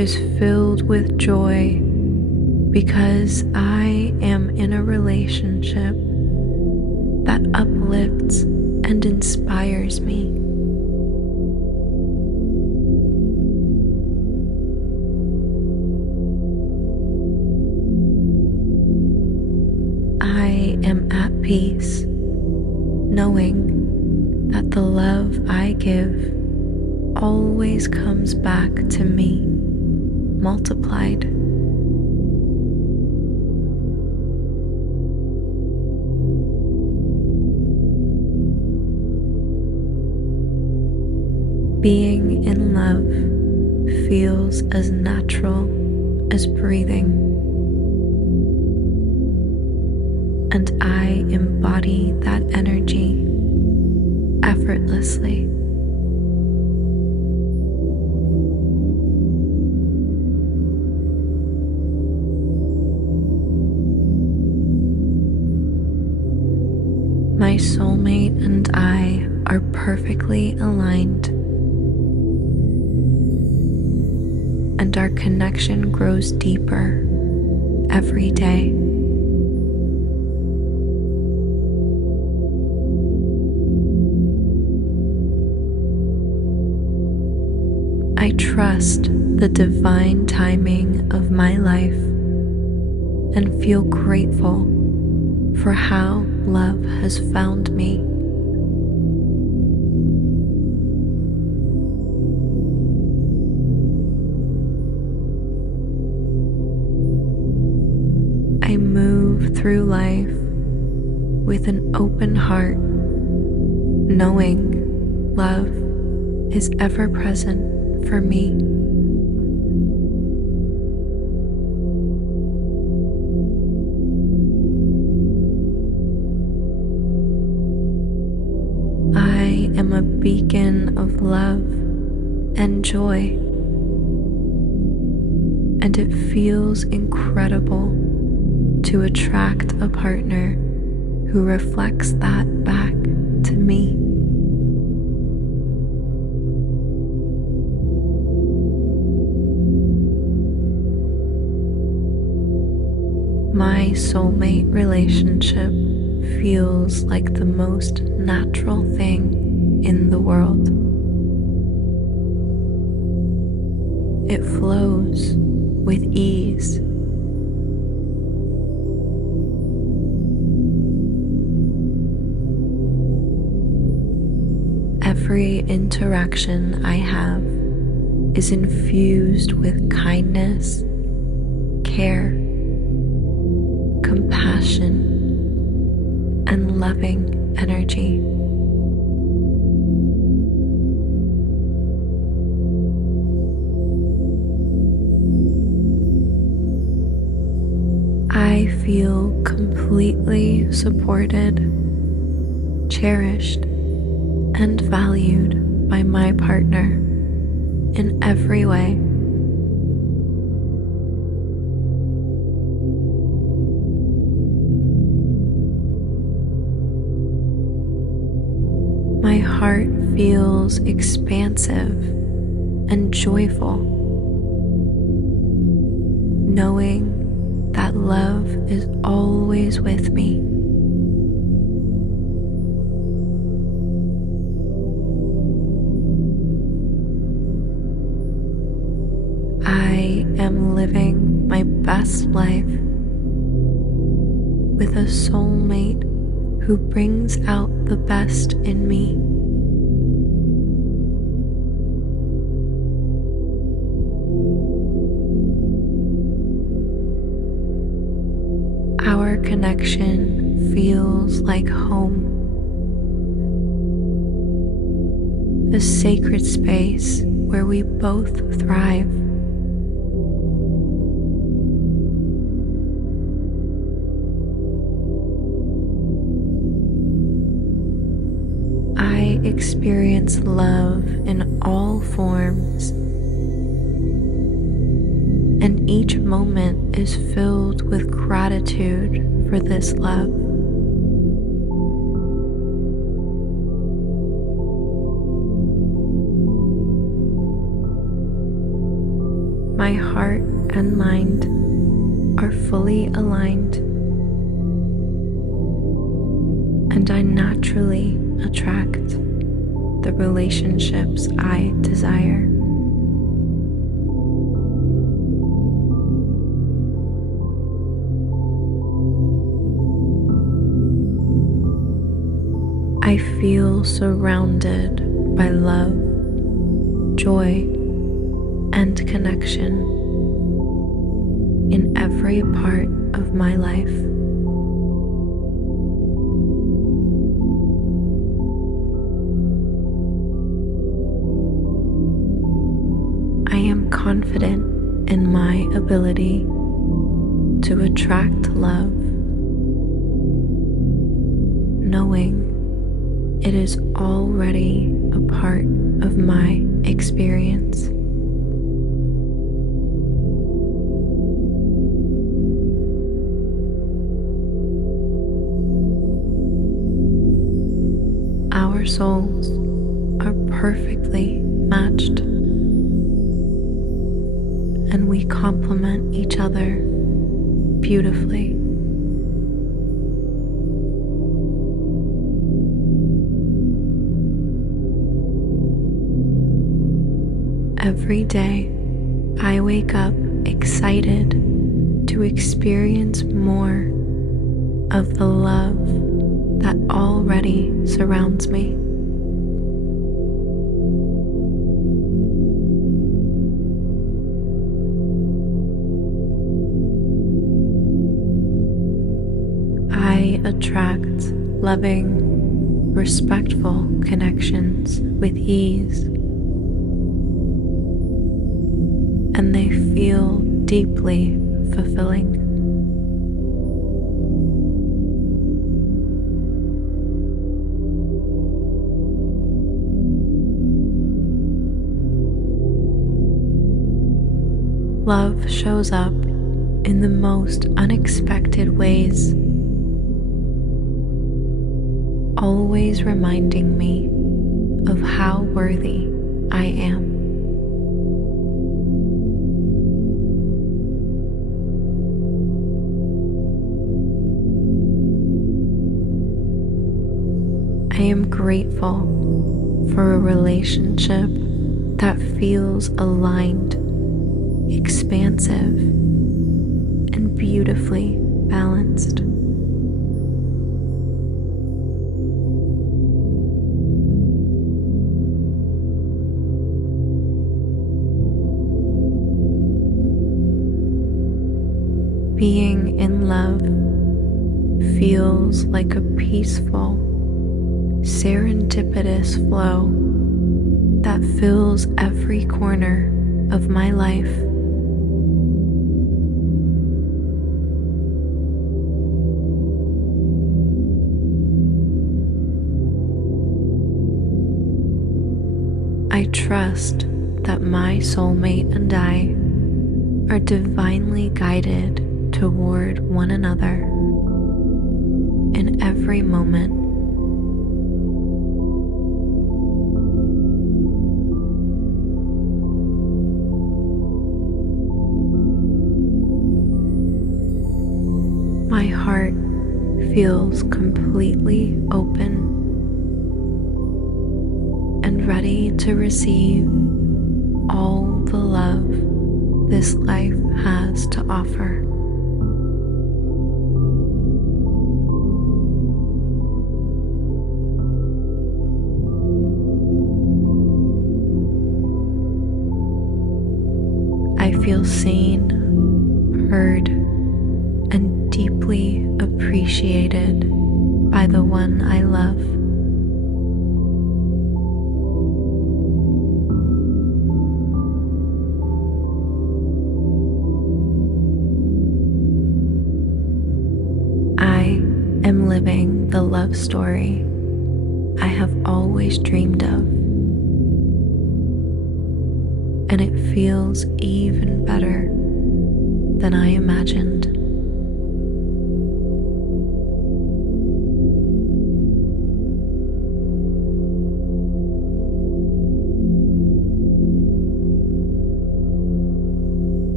is filled with joy because I am in a relationship that uplifts and inspires me. I am at peace, knowing that the love I give always comes back to me, multiplied. Being in love feels as natural as breathing, and I embody that energy effortlessly. My soulmate and I are perfectly aligned, and our connection grows deeper every day. I trust the divine timing of my life and feel grateful for how love has found me. I move through life with an open heart, knowing love is ever present for me. I am a beacon of love and joy, and it feels incredible to attract a partner who reflects that back to me. My soulmate relationship feels like the most natural thing in the world. It flows with ease. Every interaction I have is infused with kindness, care, compassion, and loving energy. I feel completely supported, cherished, and valued by my partner in every way. My heart feels expansive and joyful, knowing that love is always with me. I am living my best life with a soulmate who brings out the best in me. Our connection feels like home, a sacred space where we both thrive. I experience love in all forms, and each moment is filled with gratitude for this love. My My heart and mind are fully aligned, and I naturally attract the relationships I desire. I feel surrounded by love, joy, and connection in every part of my life. I am confident in my ability to attract love, knowing it is already a part of my experience. Our souls are perfectly matched, and we complement each other beautifully. Every day, I wake up excited to experience more of the love that already surrounds me. I attract loving, respectful connections with ease, and they feel deeply fulfilling. Love shows up in the most unexpected ways, always reminding me of how worthy I am. I am grateful for a relationship that feels aligned, expansive, and beautifully balanced. Being in love feels like a peaceful, serendipitous flow that fills every corner of my life. I trust that my soulmate and I are divinely guided toward one another in every moment. My heart feels completely open and ready to receive all the love this life has to offer. I feel seen, heard, and deeply appreciated by the one I love. I am living the love story I have always dreamed of, and it feels even better than I imagined.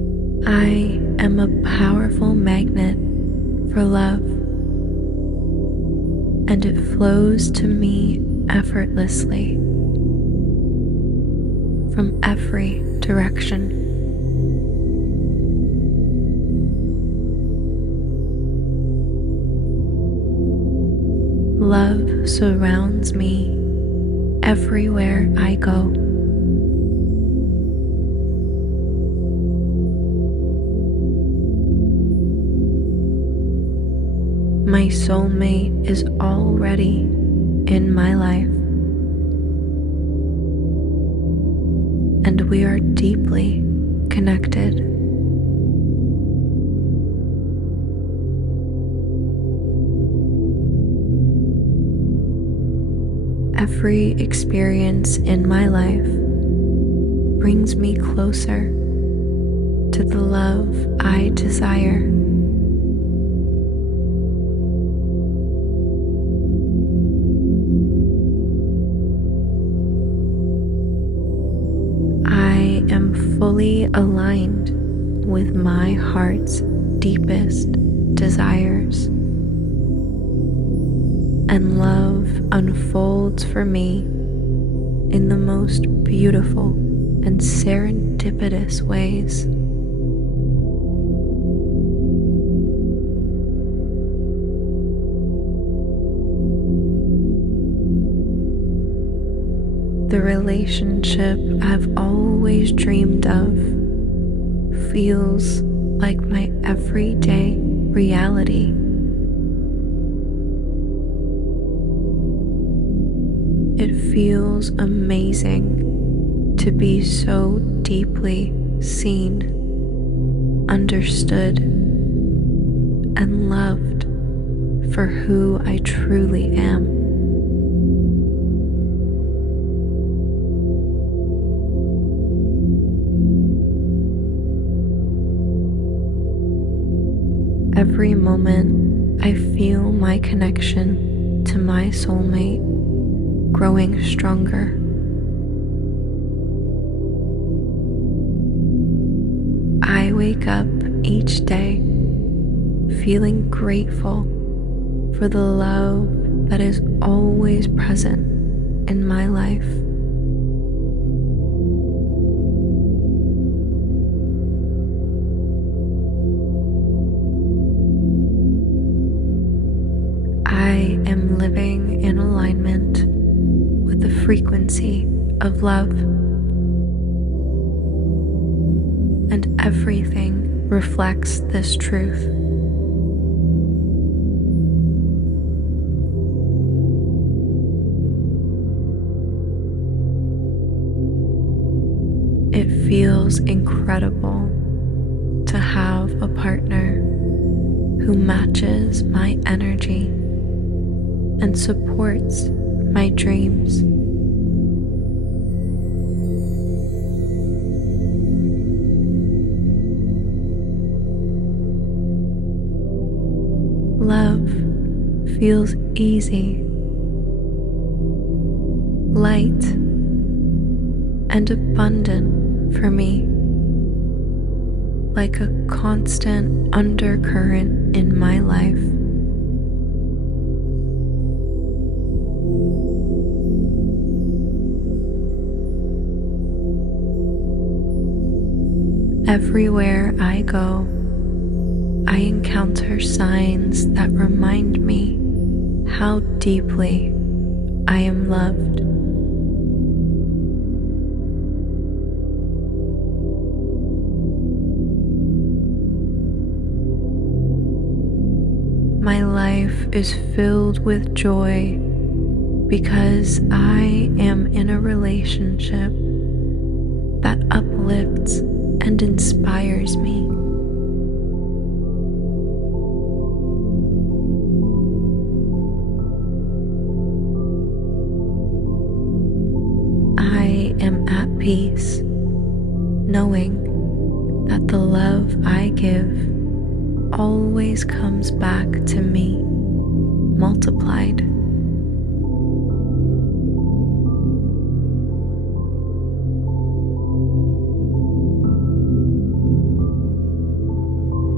am a powerful magnet for love, and it flows to me effortlessly from every direction. Love surrounds me everywhere I go. My soulmate is already in my life, and we are deeply connected. Every experience in my life brings me closer to the love I desire. I am fully aligned with my heart's deepest desires, and love unfolds for me in the most beautiful and serendipitous ways. The relationship I've always dreamed of feels like my everyday reality. It feels amazing to be so deeply seen, understood, and loved for who I truly am. Every moment I feel my connection to my soulmate growing stronger. I wake up each day feeling grateful for the love that is always present in my life. I am living in alignment with the frequency of love, and everything reflects this truth. It feels incredible to have a partner who matches my energy and supports my dreams. Love feels easy, light, and abundant for me, like a constant undercurrent in my life. Everywhere I go, I encounter signs that remind me how deeply I am loved. My life is filled with joy because I am in a relationship that uplifts and inspires me. I am at peace, knowing that the love I give always comes back to me, multiplied.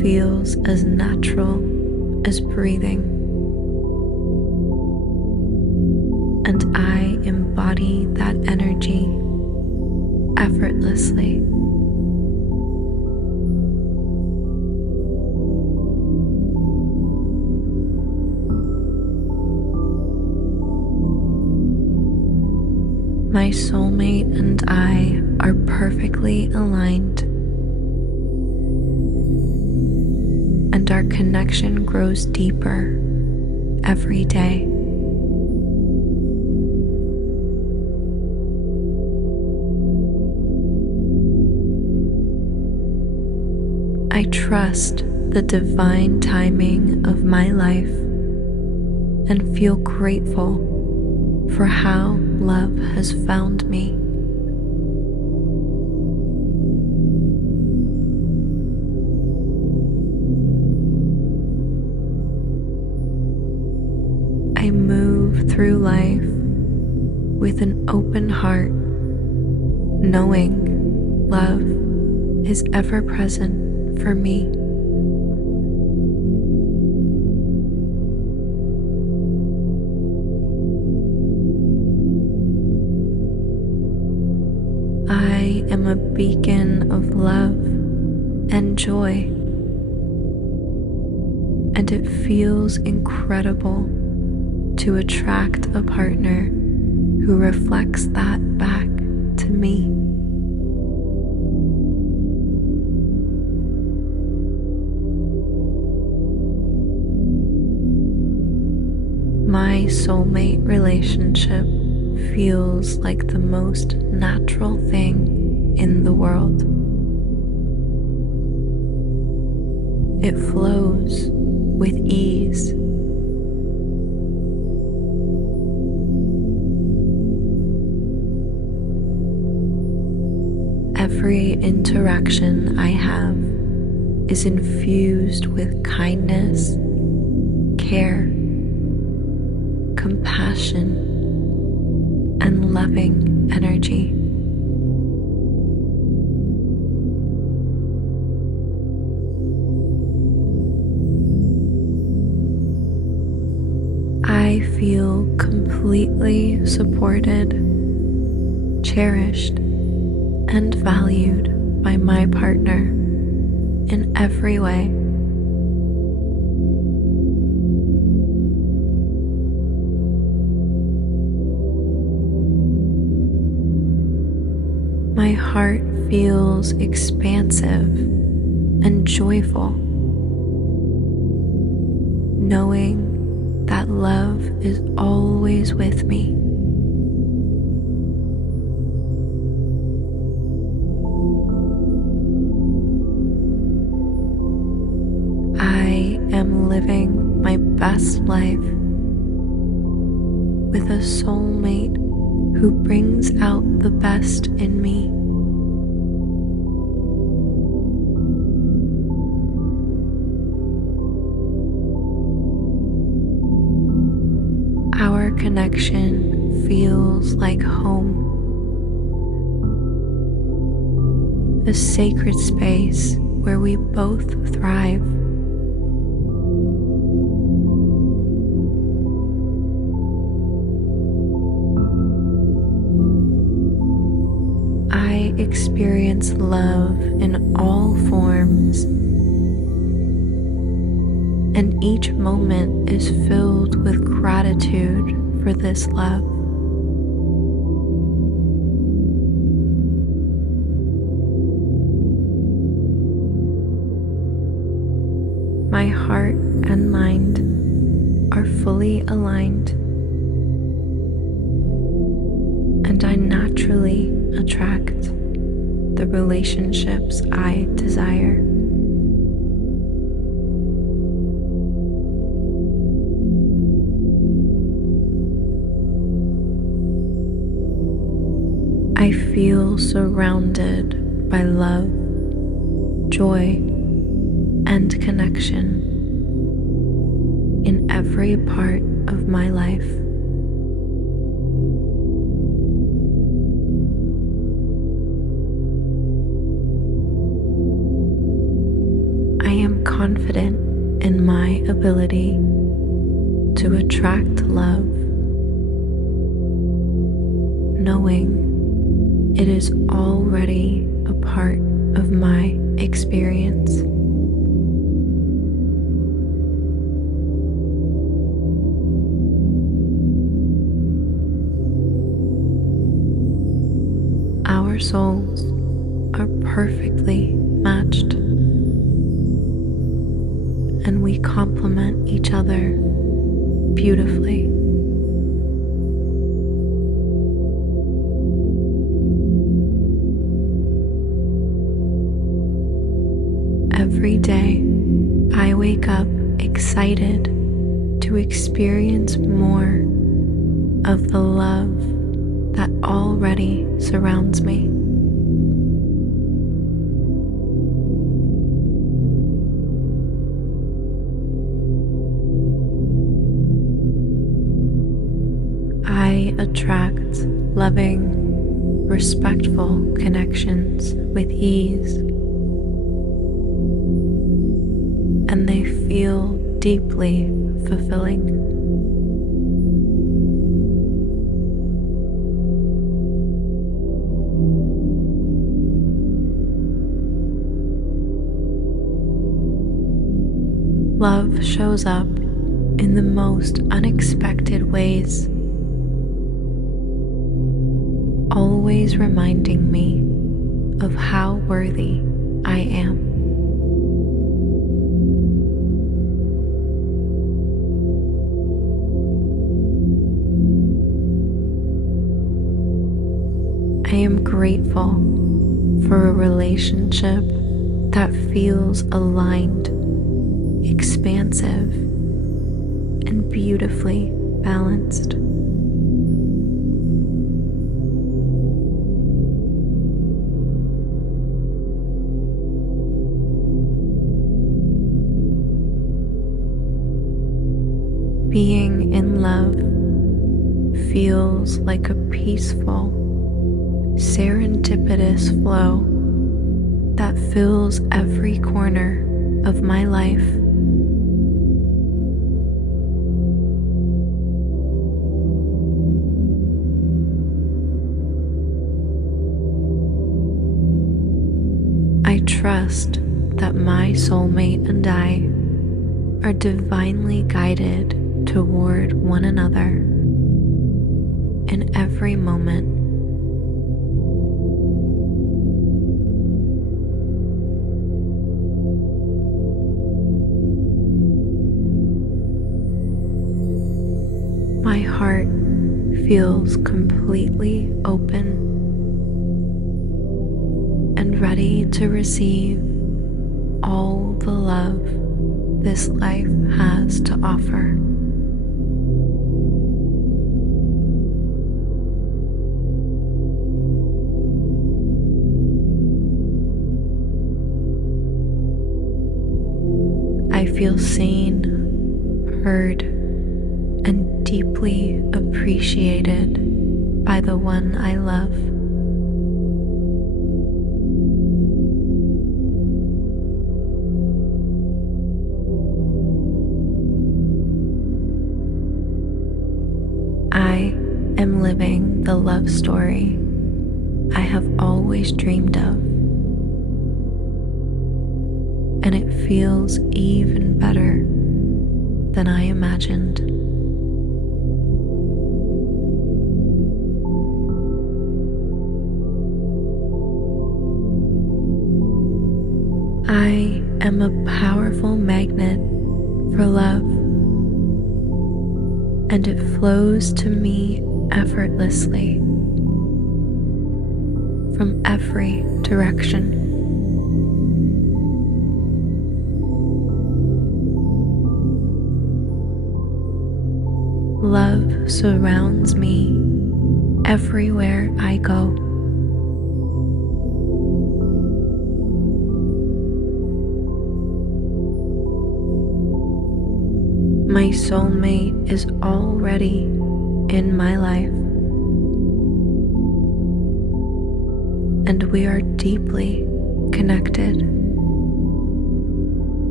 feels as natural as breathing, and I embody that energy effortlessly. My soulmate and I are perfectly aligned, and our connection grows deeper every day. I trust the divine timing of my life and feel grateful for how love has found me. I move through life with an open heart, knowing love is ever present for me. I am a beacon of love and joy, and it feels incredible to attract a partner who reflects that back to me. My soulmate relationship feels like the most natural thing in the world. It flows with ease. Every interaction I have is infused with kindness, care, compassion, and loving energy. I feel completely supported, cherished, and valued by my partner in every way. My heart feels expansive and joyful, knowing that love is always with me. I am living my best life with a soulmate who brings out the best in me. Our connection feels like home, a sacred space where we both thrive. I experience love in all forms, and each moment is filled with gratitude for this love. My heart and mind are fully aligned, and I naturally attract the relationships I desire. I feel surrounded by love, joy, and connection in every part of my life. I am confident in my ability to attract love, knowing it is already a part of my experience. Our souls are perfectly matched, and we complement each other beautifully. Every day, I wake up excited to experience more of the love that already surrounds me. I attract loving, respectful connections with ease, and they feel deeply fulfilling. Love shows up in the most unexpected ways, always reminding me of how worthy I am. I am grateful for a relationship that feels aligned, expansive, and beautifully balanced. Being in love feels like a peaceful, serendipitous flow that fills every corner of my life. I trust that my soulmate and I are divinely guided toward one another in every moment. My heart feels completely open and ready to receive all the love this life has to offer. I feel seen, heard, and deeply appreciated by the one I love. I am living the love story I have always dreamed of, and it feels even better than I imagined. I am a powerful magnet for love, and it flows to me effortlessly from every direction. Love surrounds me everywhere I go. My soulmate is already in my life, and we are deeply connected.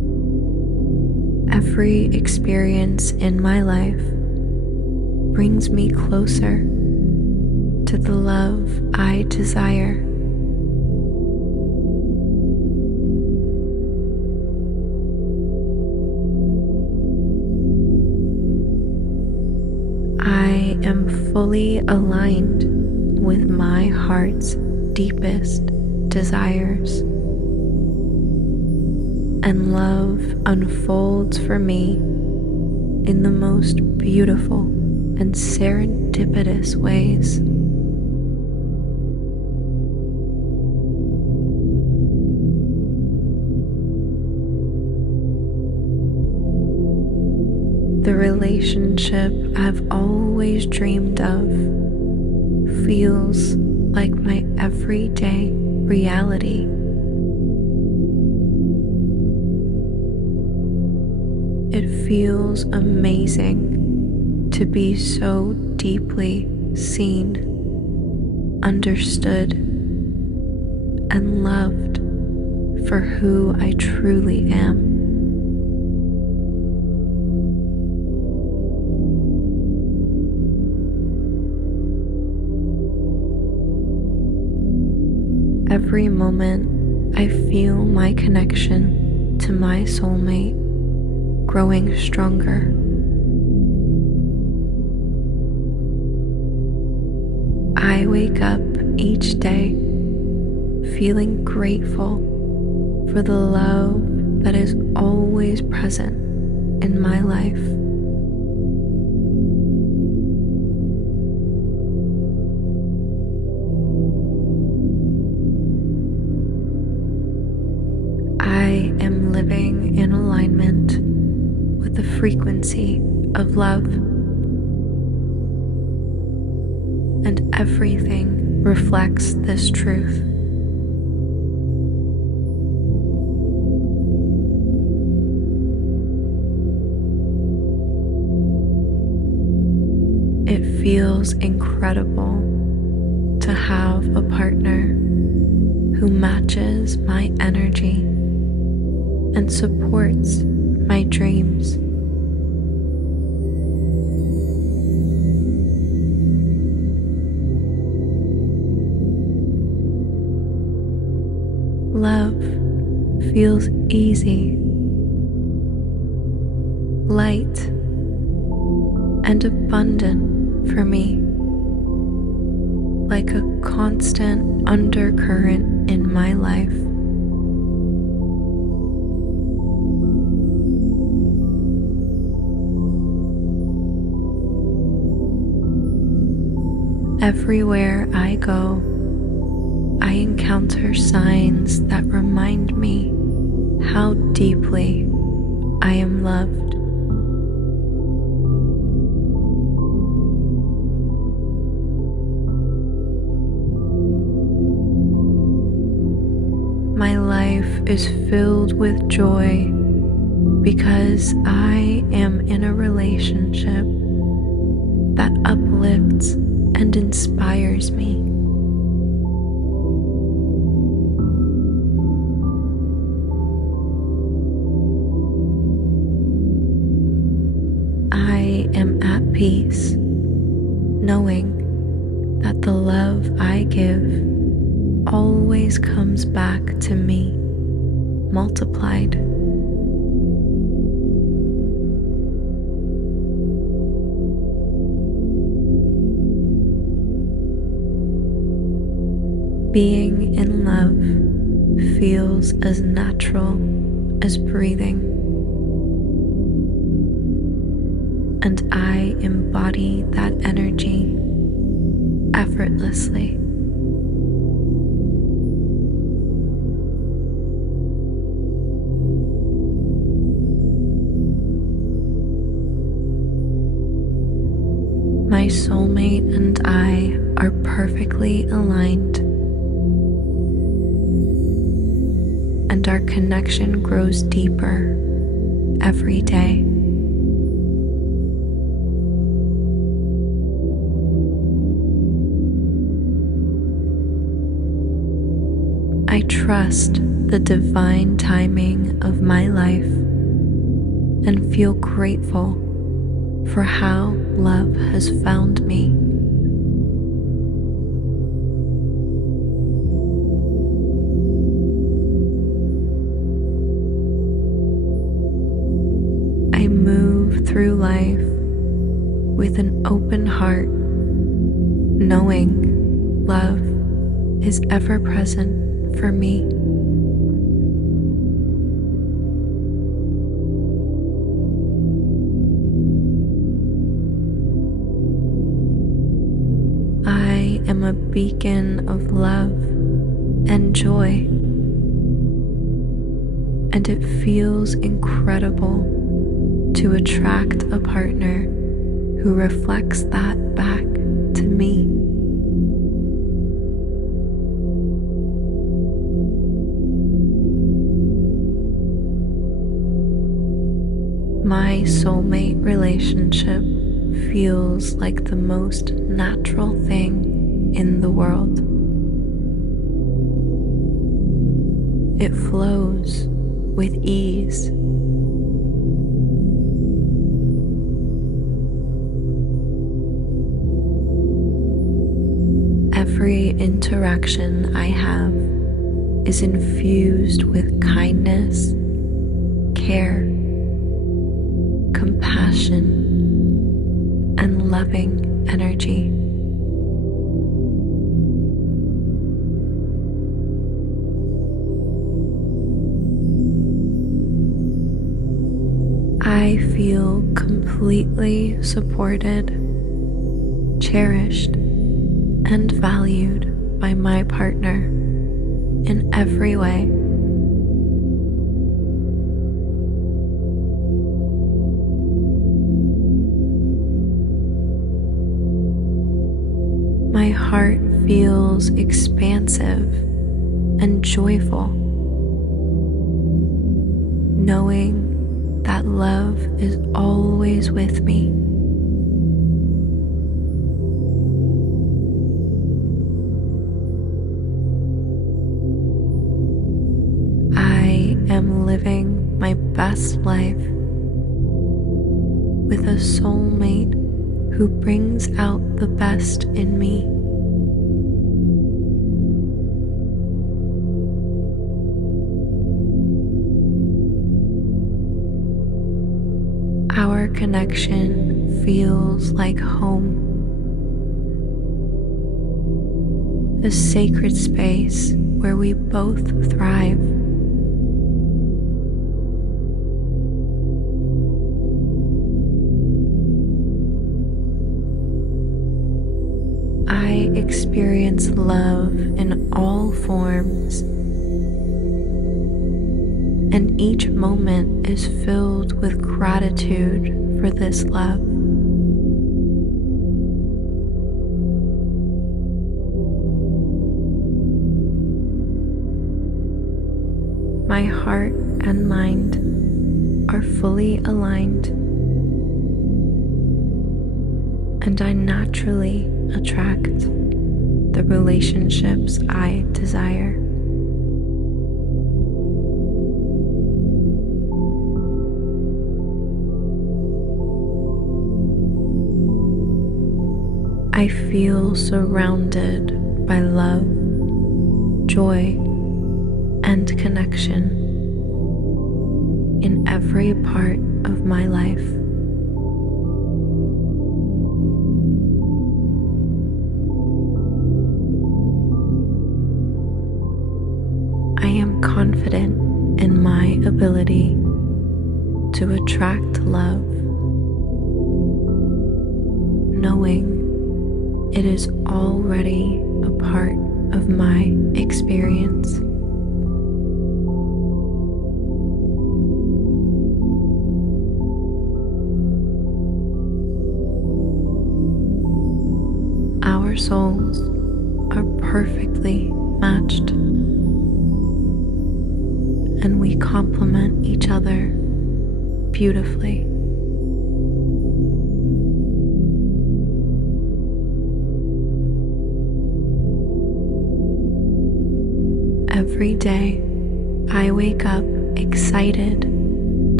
every experience in my life brings me closer to the love I desire. I am fully aligned with my heart's deepest desires, and love unfolds for me in the most beautiful and serendipitous ways. The relationship I've always dreamed of feels like my everyday reality. It feels amazing to be so deeply seen, understood, and loved for who I truly am. Every moment I feel my connection to my soulmate growing stronger. I wake up each day feeling grateful for the love that is always present in my life. I am living in alignment with the frequency of love, and everything reflects this truth. It feels incredible to have a partner who matches my energy and supports my dreams. Love feels easy, light, and abundant for me, like a constant undercurrent in my life. Everywhere I go, I encounter signs that remind me how deeply I am loved. My life is filled with joy because I am in a relationship that uplifts and inspires me. I am at peace, knowing that the love I give always comes back to me, multiplied. Being in love feels as natural as breathing, and I embody that energy effortlessly. My soulmate and I are perfectly aligned, and our connection grows deeper every day. I trust the divine timing of my life and feel grateful for how love has found me. I move through life with an open heart, knowing love is ever present for me. I am a beacon of love and joy, and it feels incredible to attract a partner who reflects that back to me. My soulmate relationship feels like the most natural thing in the world. It flows with ease. Every interaction I have is infused with kindness, care, compassion, and loving energy. I feel completely supported, cherished, and valued by my partner in every way. My heart feels expansive and joyful, knowing that love is always with me. I am living my best life with a soulmate who brings out the best in me. Our connection feels like home, a sacred space where we both thrive. I experience love in all forms, and each moment is filled with gratitude for this love. My heart and mind are fully aligned, and I naturally attract the relationships I desire. I feel surrounded by love, joy, and connection in every part of my life. I am confident in my ability to attract love, knowing it is already a part of my experience. Our souls are perfectly matched, and we complement each other beautifully. Every day, I wake up excited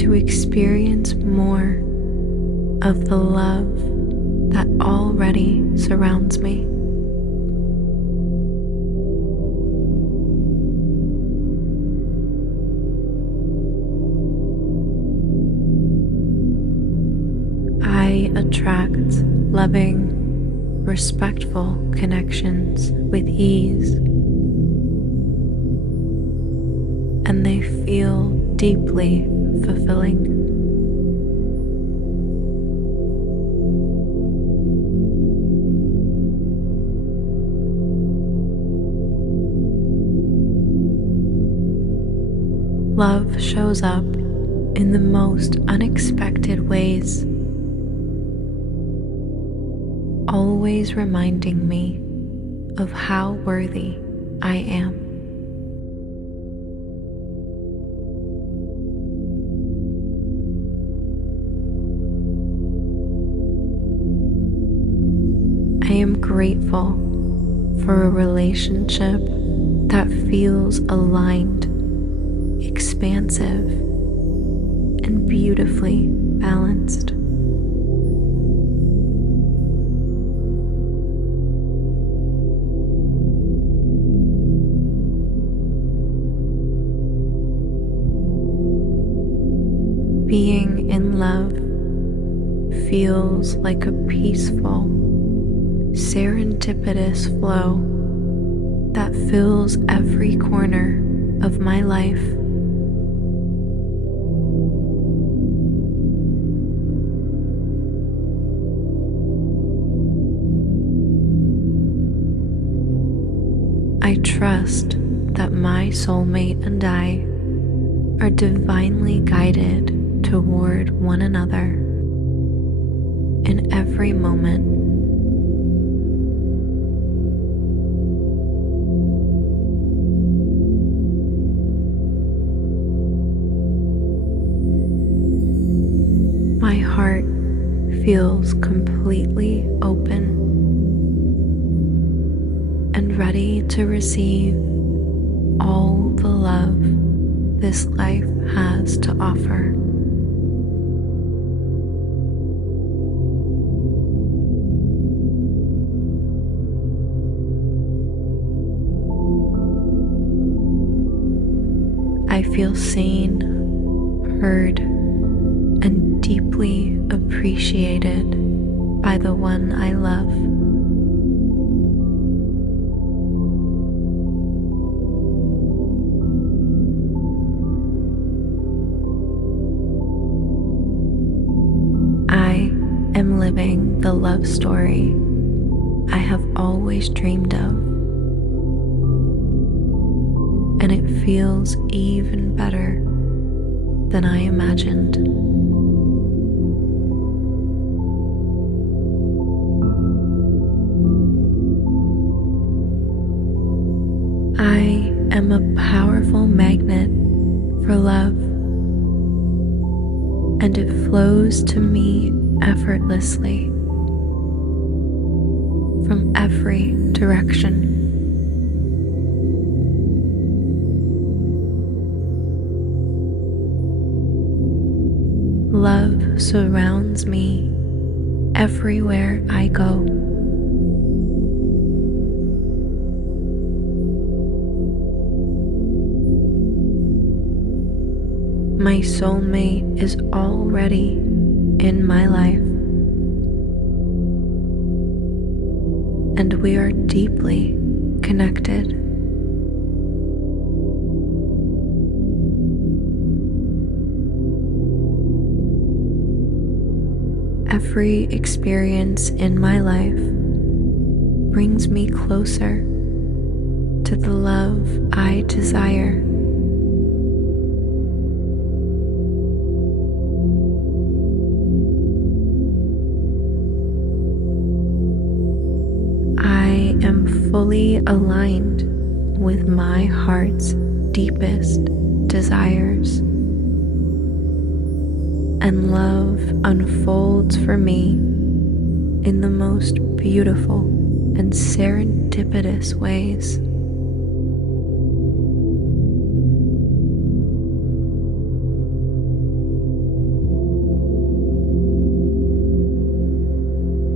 to experience more of the love that already surrounds me. I attract loving, respectful connections with ease, and they feel deeply fulfilling. Love shows up in the most unexpected ways, always reminding me of how worthy I am. I am grateful for a relationship that feels aligned, expansive, and beautifully balanced. Being in love feels like a peaceful, serendipitous flow that fills every corner of my life. I trust that my soulmate and I are divinely guided toward one another in every moment. My heart feels completely open and ready to receive all the love this life has to offer. I feel seen, heard, and deeply appreciated by the one I love. I am living the love story I have always dreamed of, and it feels even better than I imagined. I am a powerful magnet for love, and it flows to me effortlessly from every direction. Love surrounds me everywhere I go. My soulmate is already in my life, and we are deeply connected. Every experience in my life brings me closer to the love I desire. I am fully aligned with my heart's deepest desires, and love unfolds for me in the most beautiful and serendipitous ways.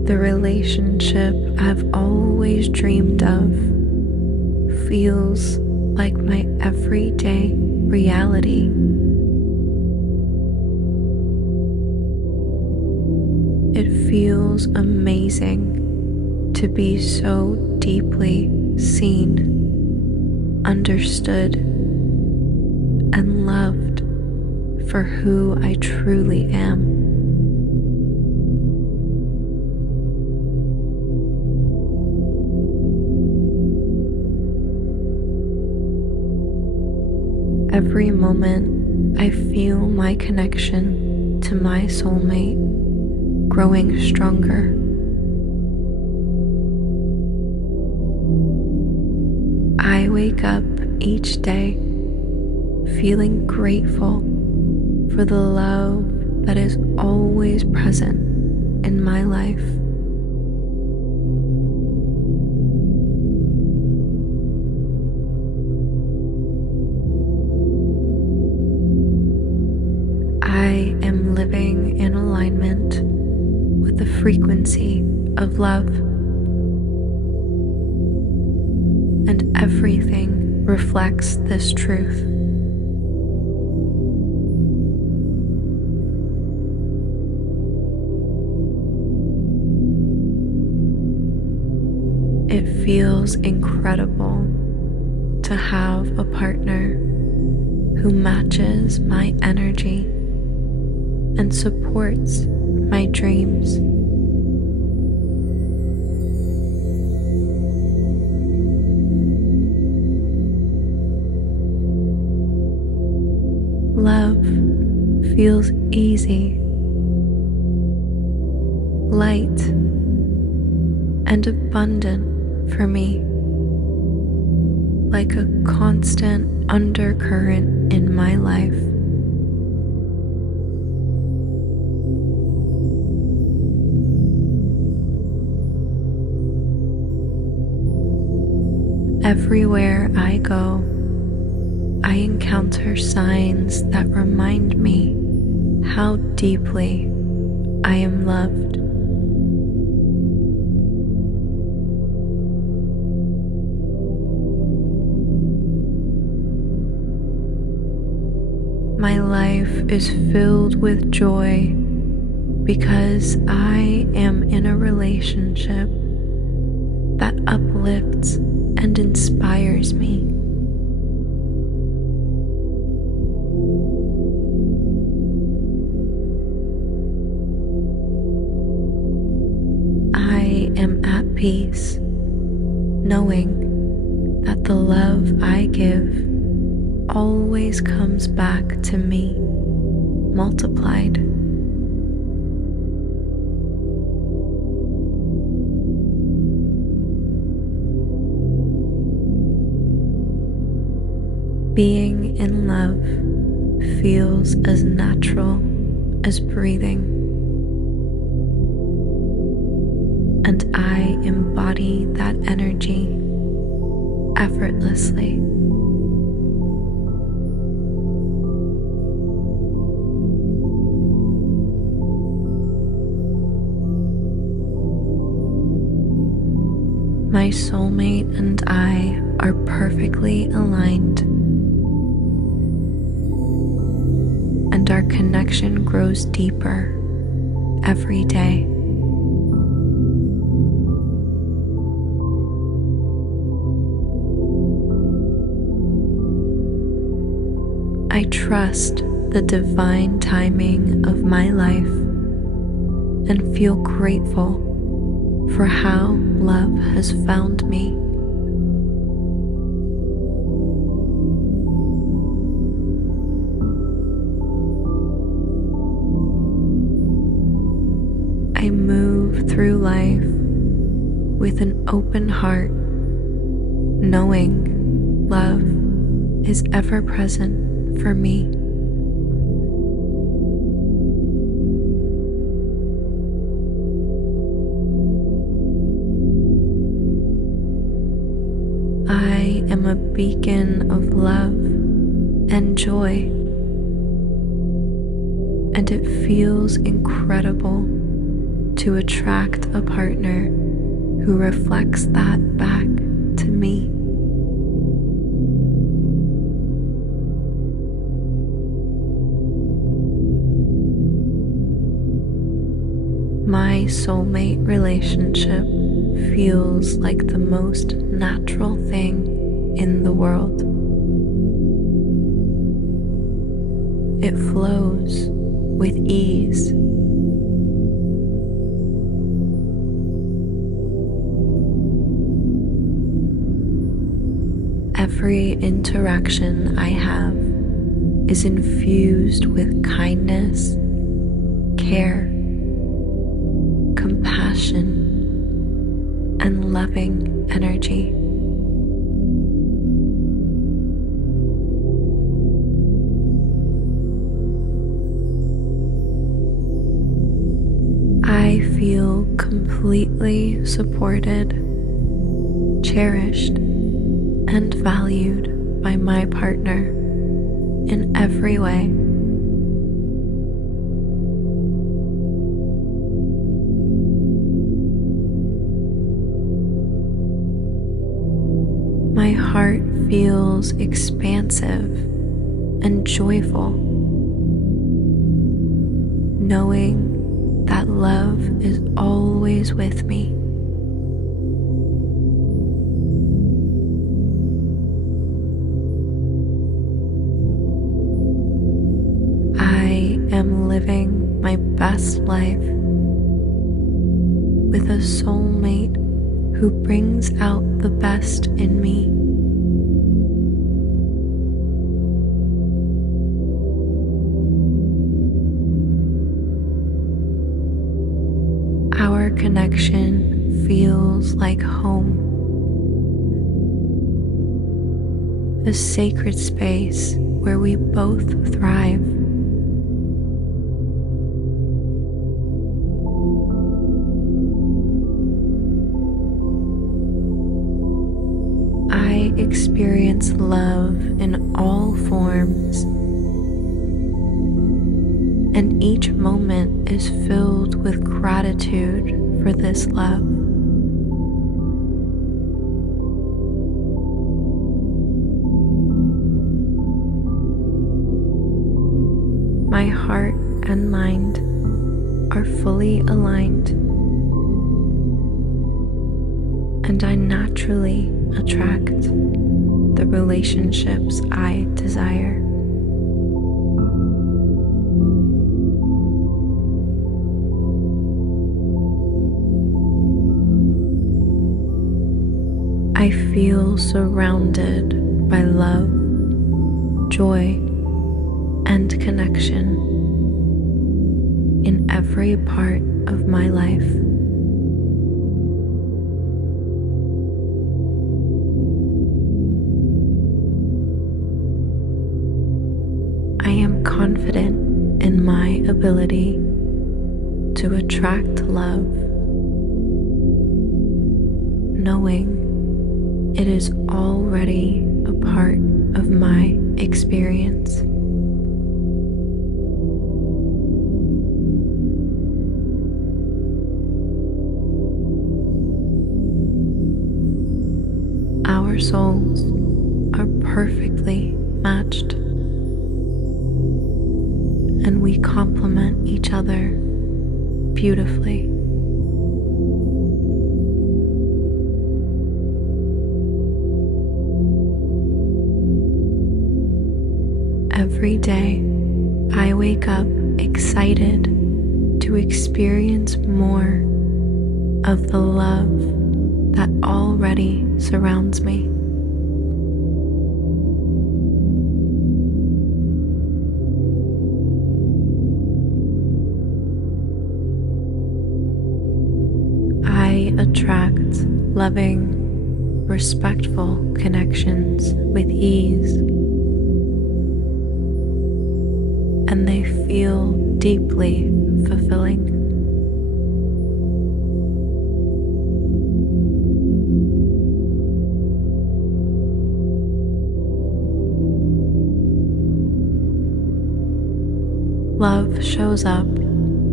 The relationship I've always dreamed of feels like my everyday reality. It feels amazing to be so deeply seen, understood, and loved for who I truly am. Every moment I feel my connection to my soulmate growing stronger. I wake up each day feeling grateful for the love that is always present in my life. I am living in alignment with the frequency of love, and everything reflects this truth. It feels incredible to have a partner who matches my energy and supports my dreams. Love feels easy, light, and abundant for me, like a constant undercurrent in my life. Everywhere I go, I encounter signs that remind me how deeply I am loved. My life is filled with joy because I am in a relationship that uplifts and inspires me. I am at peace, knowing that the love I give always comes back to me, multiplied. Being in love feels as natural as breathing, and I embody that energy effortlessly. My soulmate and I are perfectly aligned, and our connection grows deeper every day. I trust the divine timing of my life and feel grateful for how love has found me. I move through life with an open heart, knowing love is ever present for me. I am a beacon of love and joy, and it feels incredible to attract a partner who reflects that back to me. My soulmate relationship feels like the most natural thing in the world. It flows with ease. Every interaction I have is infused with kindness, care, compassion, and loving energy. I feel completely supported, cherished, and valued by my partner in every way. My heart feels expansive and joyful, knowing that love is always with me. I am living my best life with a soulmate who brings out the best in me. Our connection feels like home, a sacred space where we both thrive. I experience love in all forms, and each moment is filled with gratitude for this love. My heart and mind are fully aligned, and I naturally attract the relationships I desire. I feel surrounded by love, joy, and connection in every part of my life. I am confident in my ability to attract love, knowing it is already a part of my experience. Our souls are perfectly matched, and we complement each other beautifully. Every day, I wake up excited to experience more of the love that already surrounds me. I attract loving, respectful connections with ease, and they feel deeply fulfilling. Love shows up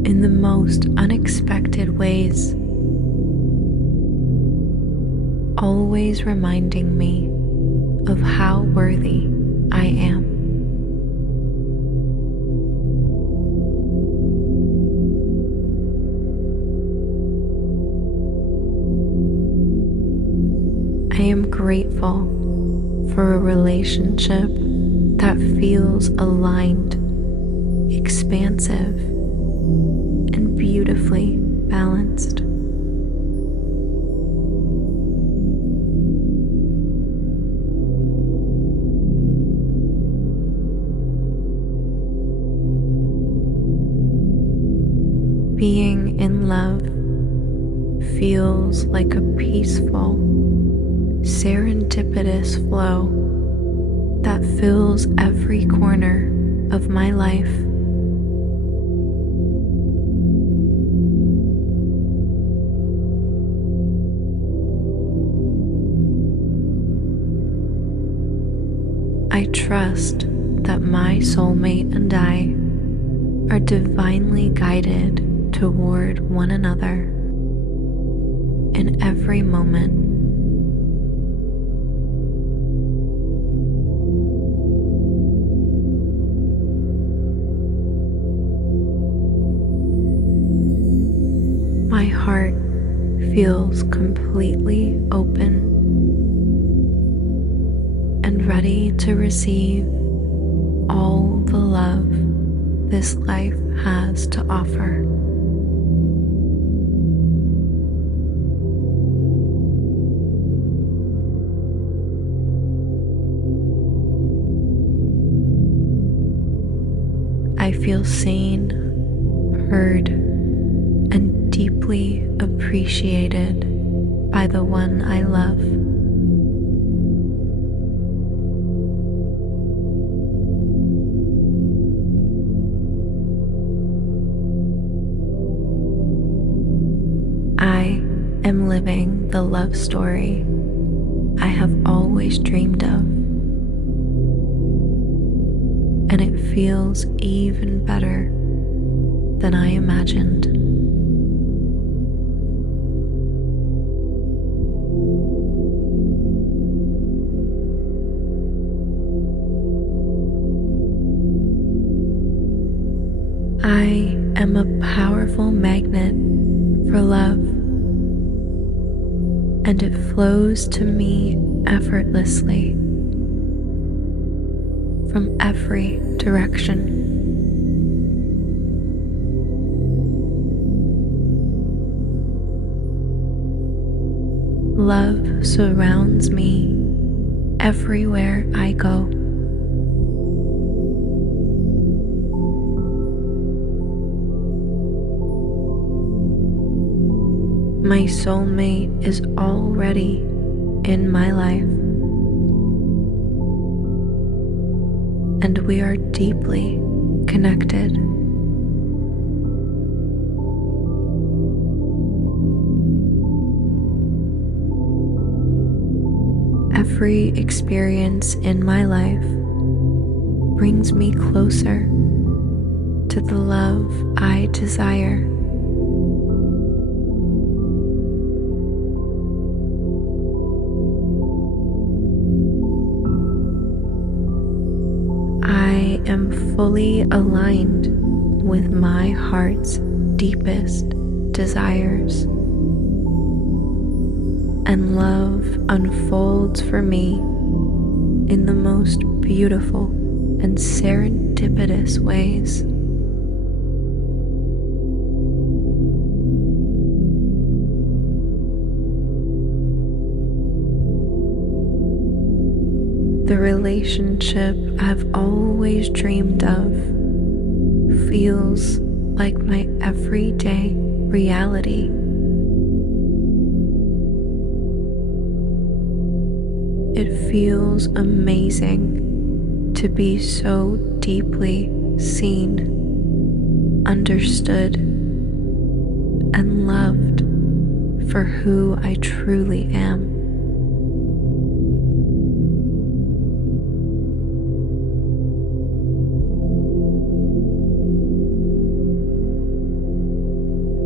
in the most unexpected ways, always reminding me of how worthy I am. I am grateful for a relationship that feels aligned, expansive, and beautifully balanced. Being in love feels like a peaceful, serendipitous flow that fills every corner of my life. I trust that my soulmate and I are divinely guided toward one another in every moment. My heart feels completely open and ready to receive all the love this life has to offer. I feel seen, heard, and deeply appreciated by the one I love. I am living the love story I have always dreamed of, and it feels even better than I imagined. I am a powerful magnet for love, and it flows to me effortlessly from every direction. Love surrounds me everywhere I go. My soulmate is already in my life, and we are deeply connected. Every experience in my life brings me closer to the love I desire. I am fully aligned with my heart's deepest desires, and love unfolds for me in the most beautiful and serendipitous ways. The relationship I've always dreamed of feels like my everyday reality. It feels amazing to be so deeply seen, understood, and loved for who I truly am.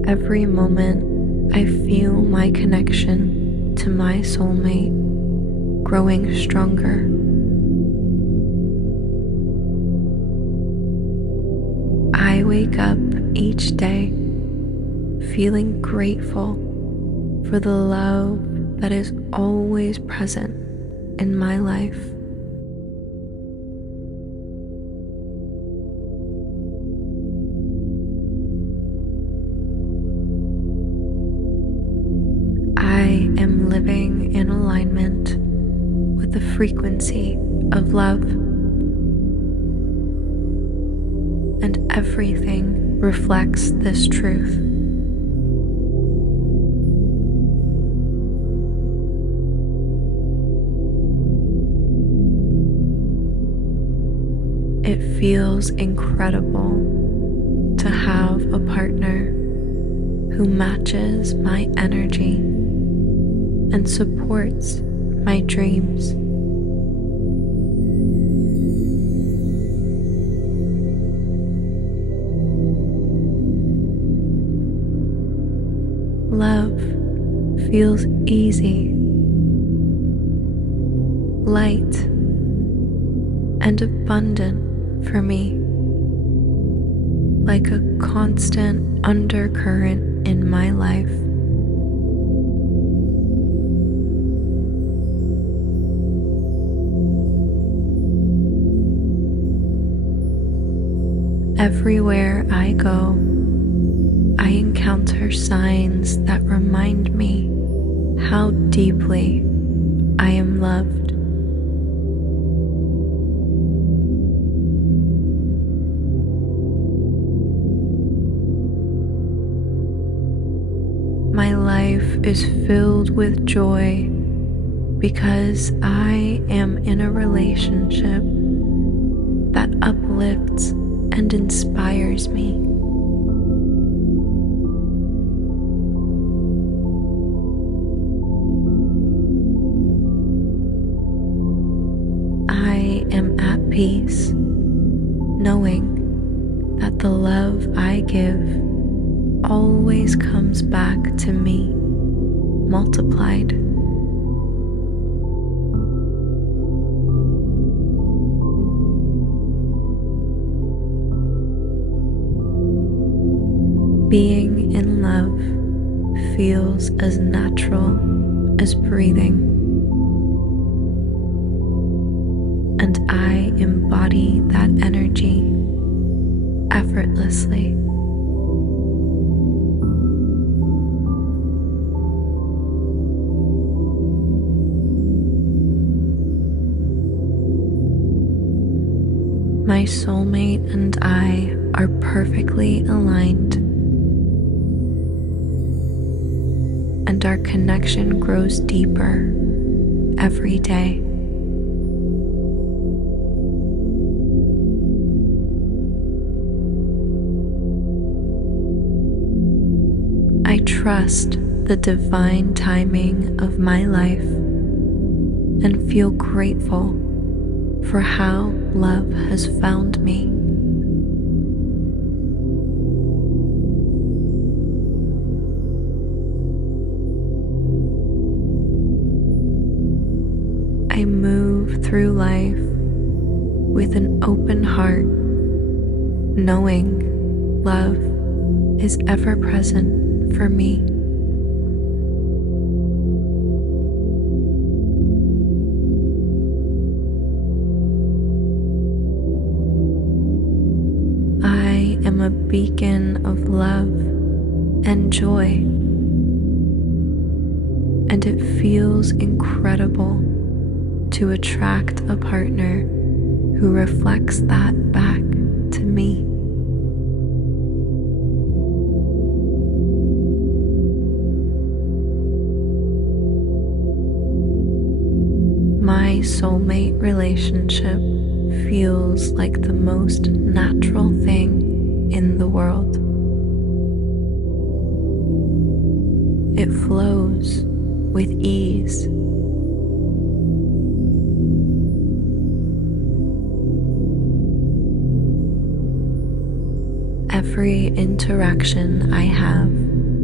every moment, I feel my connection to my soulmate growing stronger. I wake up each day feeling grateful for the love that is always present in my life. I am living in alignment with the frequency of love, and everything reflects this truth. It feels incredible to have a partner who matches my energy and supports my dreams. Love feels easy, light, and abundant for me, like a constant undercurrent in my life. Everywhere I go, I encounter signs that remind me how deeply I am loved. My life is filled with joy because I am in a relationship that uplifts and inspires me. I am at peace, knowing that the love I give always comes back to me, multiplied. Being in love feels as natural as breathing, and I embody that energy effortlessly. My soulmate and I are perfectly aligned, and our connection grows deeper every day. I trust the divine timing of my life and feel grateful for how love has found me. I move through life with an open heart, knowing love is ever present for me. I am a beacon of love and joy, and it feels incredible to attract a partner who reflects that back to me. My soulmate relationship feels like the most natural thing in the world. It flows with ease. Every interaction I have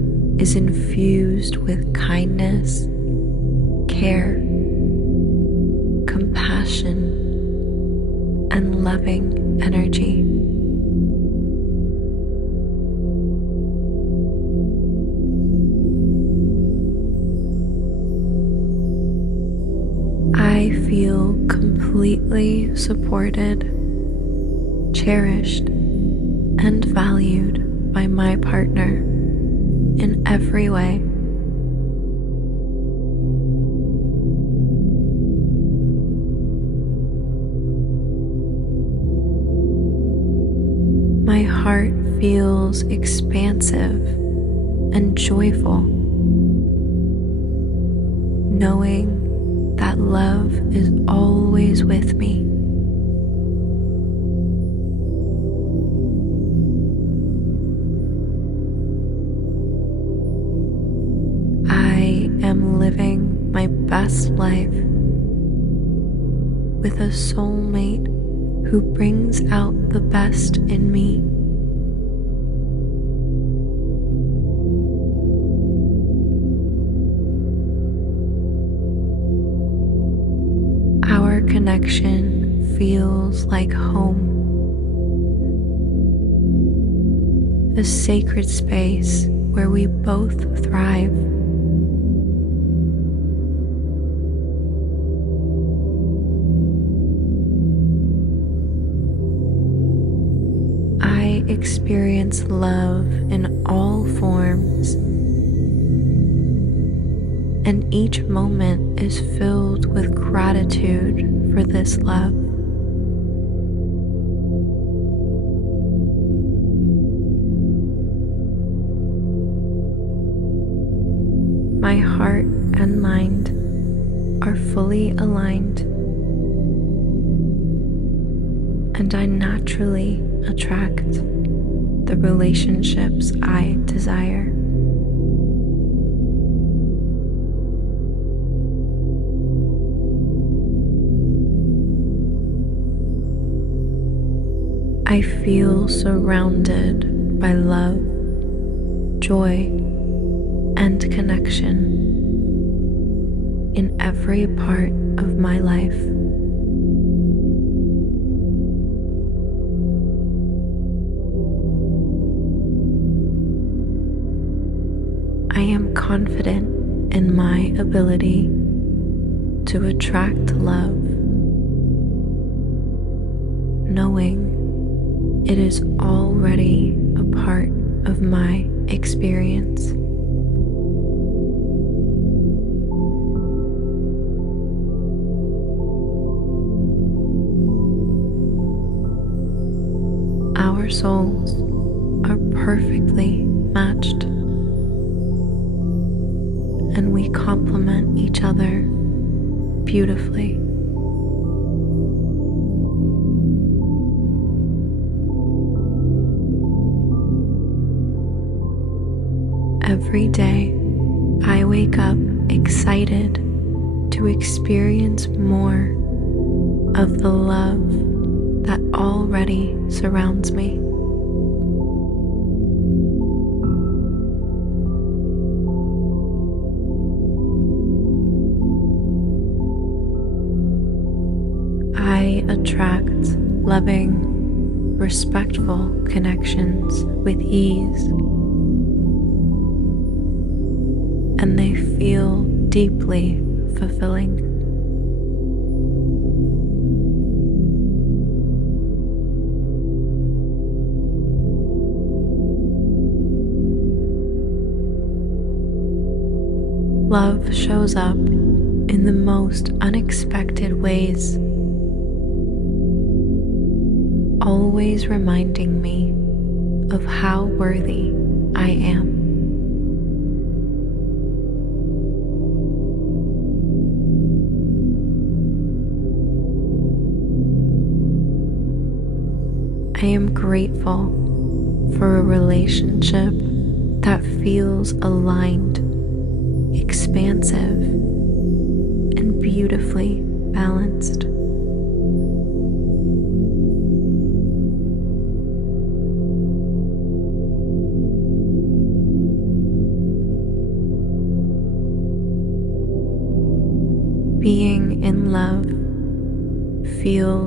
is infused with kindness, care, compassion, and loving energy. I feel completely supported, cherished, and valued by my partner in every way. My heart feels expansive and joyful, knowing that love is always with me. I am living my best life with a soulmate who brings out the best in me. Our connection feels like home, a sacred space where we both thrive. I experience love in all forms, and each moment is filled with gratitude for this love. My heart and mind are fully aligned, and I naturally attract the relationships I desire. I feel surrounded by love, joy, and connection in every part of my life. I am confident in my ability to attract love, knowing it is already a part of my experience. Our souls are perfectly matched, and we complement each other beautifully. Every day, I wake up excited to experience more of the love that already surrounds me. I attract loving, respectful connections with ease, and they feel deeply fulfilling. Love shows up in the most unexpected ways, always reminding me of how worthy I am. I am grateful for a relationship that feels aligned, expansive, and beautifully balanced.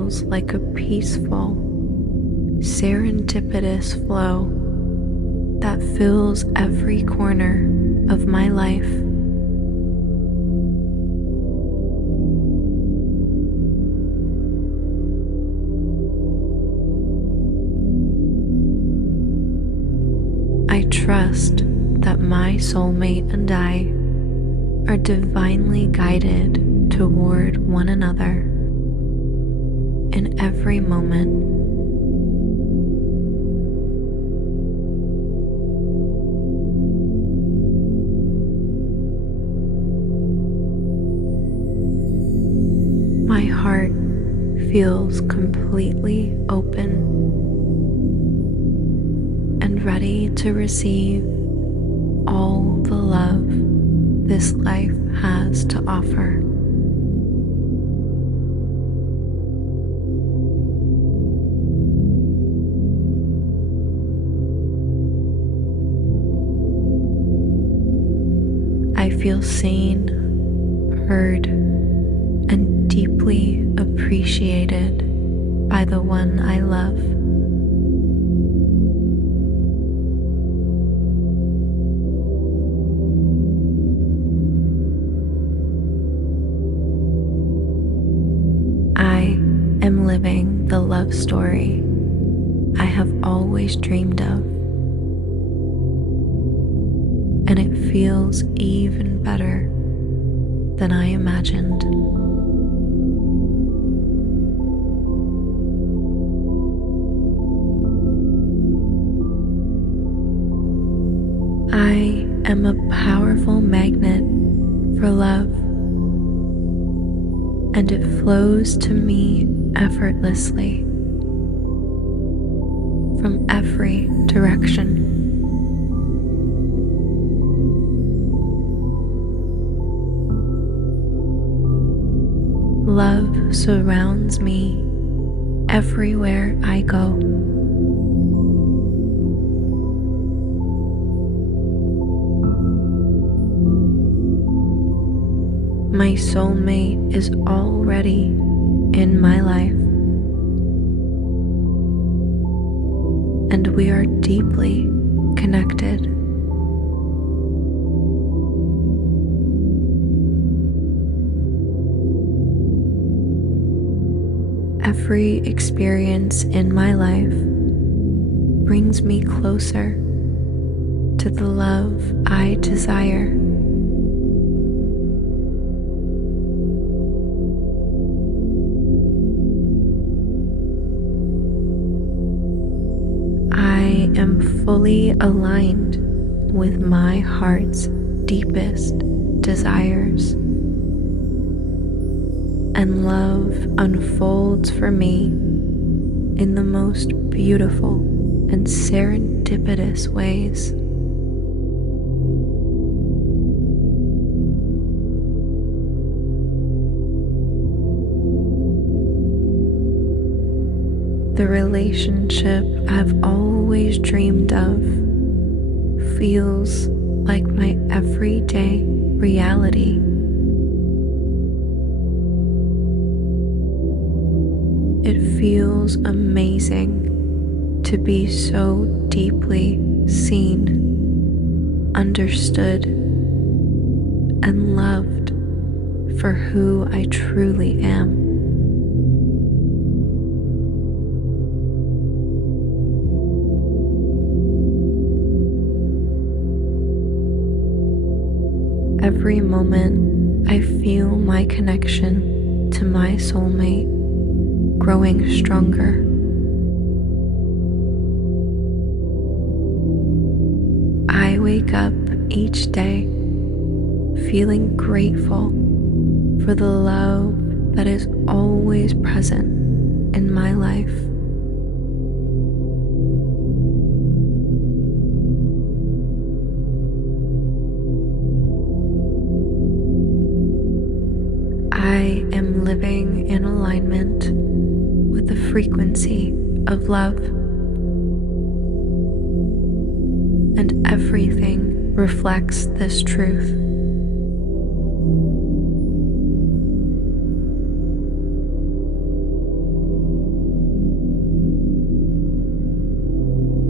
feels like a peaceful, serendipitous flow that fills every corner of my life. I trust that my soulmate and I are divinely guided toward one another in every moment. My heart feels completely open and ready to receive all the love this life has to offer. I feel seen, heard, and deeply appreciated by the one I love. I am living the love story I have always dreamed of, and it feels even better than I imagined. I am a powerful magnet for love, and it flows to me effortlessly from every direction. Love surrounds me everywhere I go. My soulmate is already in my life, and we are deeply connected. Every experience in my life brings me closer to the love I desire. I am fully aligned with my heart's deepest desires, and love unfolds for me in the most beautiful and serendipitous ways. The relationship I've always dreamed of feels like my everyday reality. It feels amazing to be so deeply seen, understood, and loved for who I truly am. Every moment I feel my connection to my soulmate growing stronger. I wake up each day feeling grateful for the love that is always present in my life. I am living in alignment with the frequency of love, and everything reflects this truth.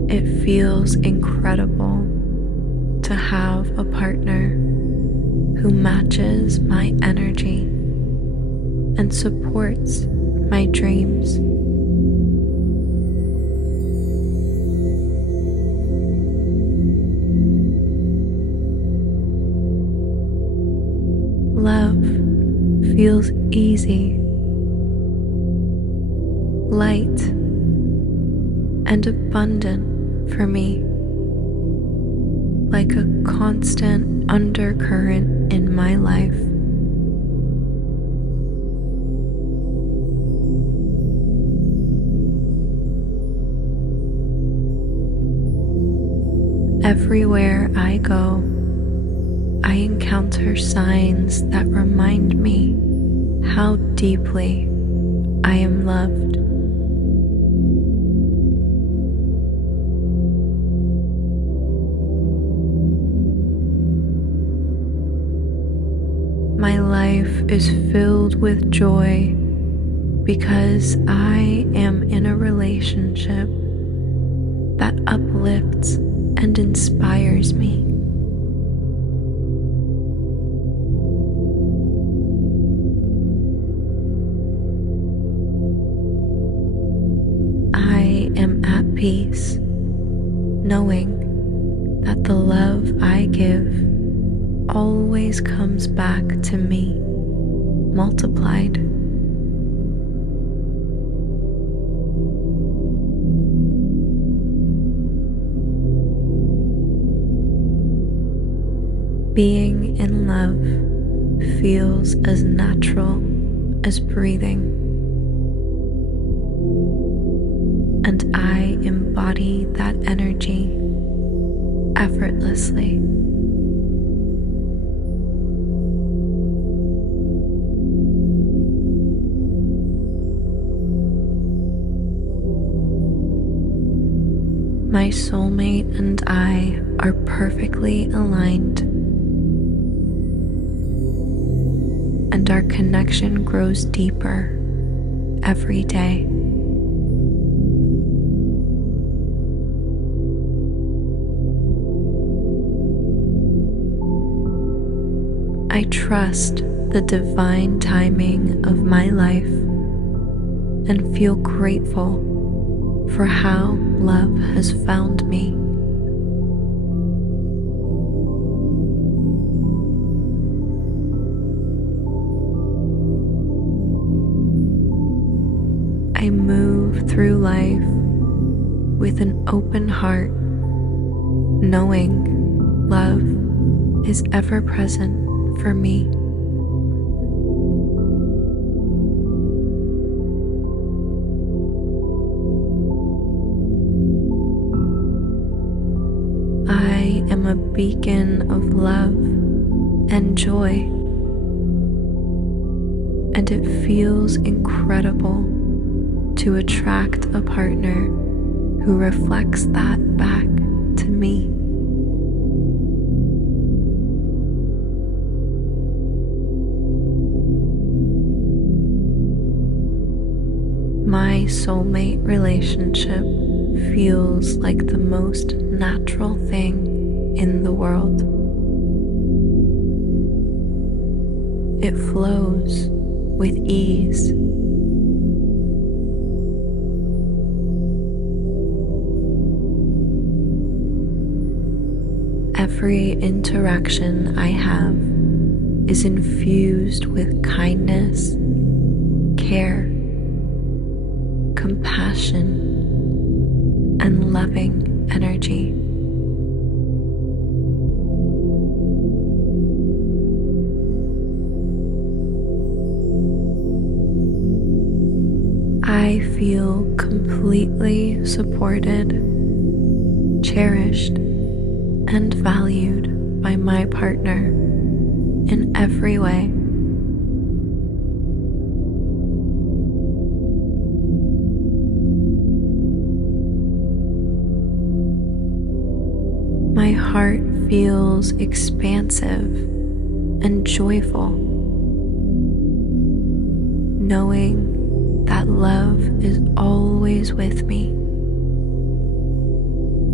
It feels incredible to have a partner who matches my energy and supports my dreams. Love feels easy, light, and abundant for me, like a constant undercurrent in my life. Everywhere I go, I encounter signs that remind me how deeply I am loved. My life is filled with joy because I am in a relationship that uplifts and inspires me. I am at peace, knowing that the love I give always comes back to me, multiplied. Being in love feels as natural as breathing, and I embody that energy effortlessly. My soulmate and I are perfectly aligned, and our connection grows deeper every day. I trust the divine timing of my life and feel grateful for how love has found me. I move through life with an open heart, knowing love is ever present for me. I am a beacon of love and joy, and it feels incredible to attract a partner who reflects that back to me. My soulmate relationship feels like the most natural thing in the world. It flows with ease. Every interaction I have is infused with kindness, care, compassion, and loving energy. I feel completely supported, cherished, and valued by my partner in every way. My heart feels expansive and joyful, knowing that love is always with me.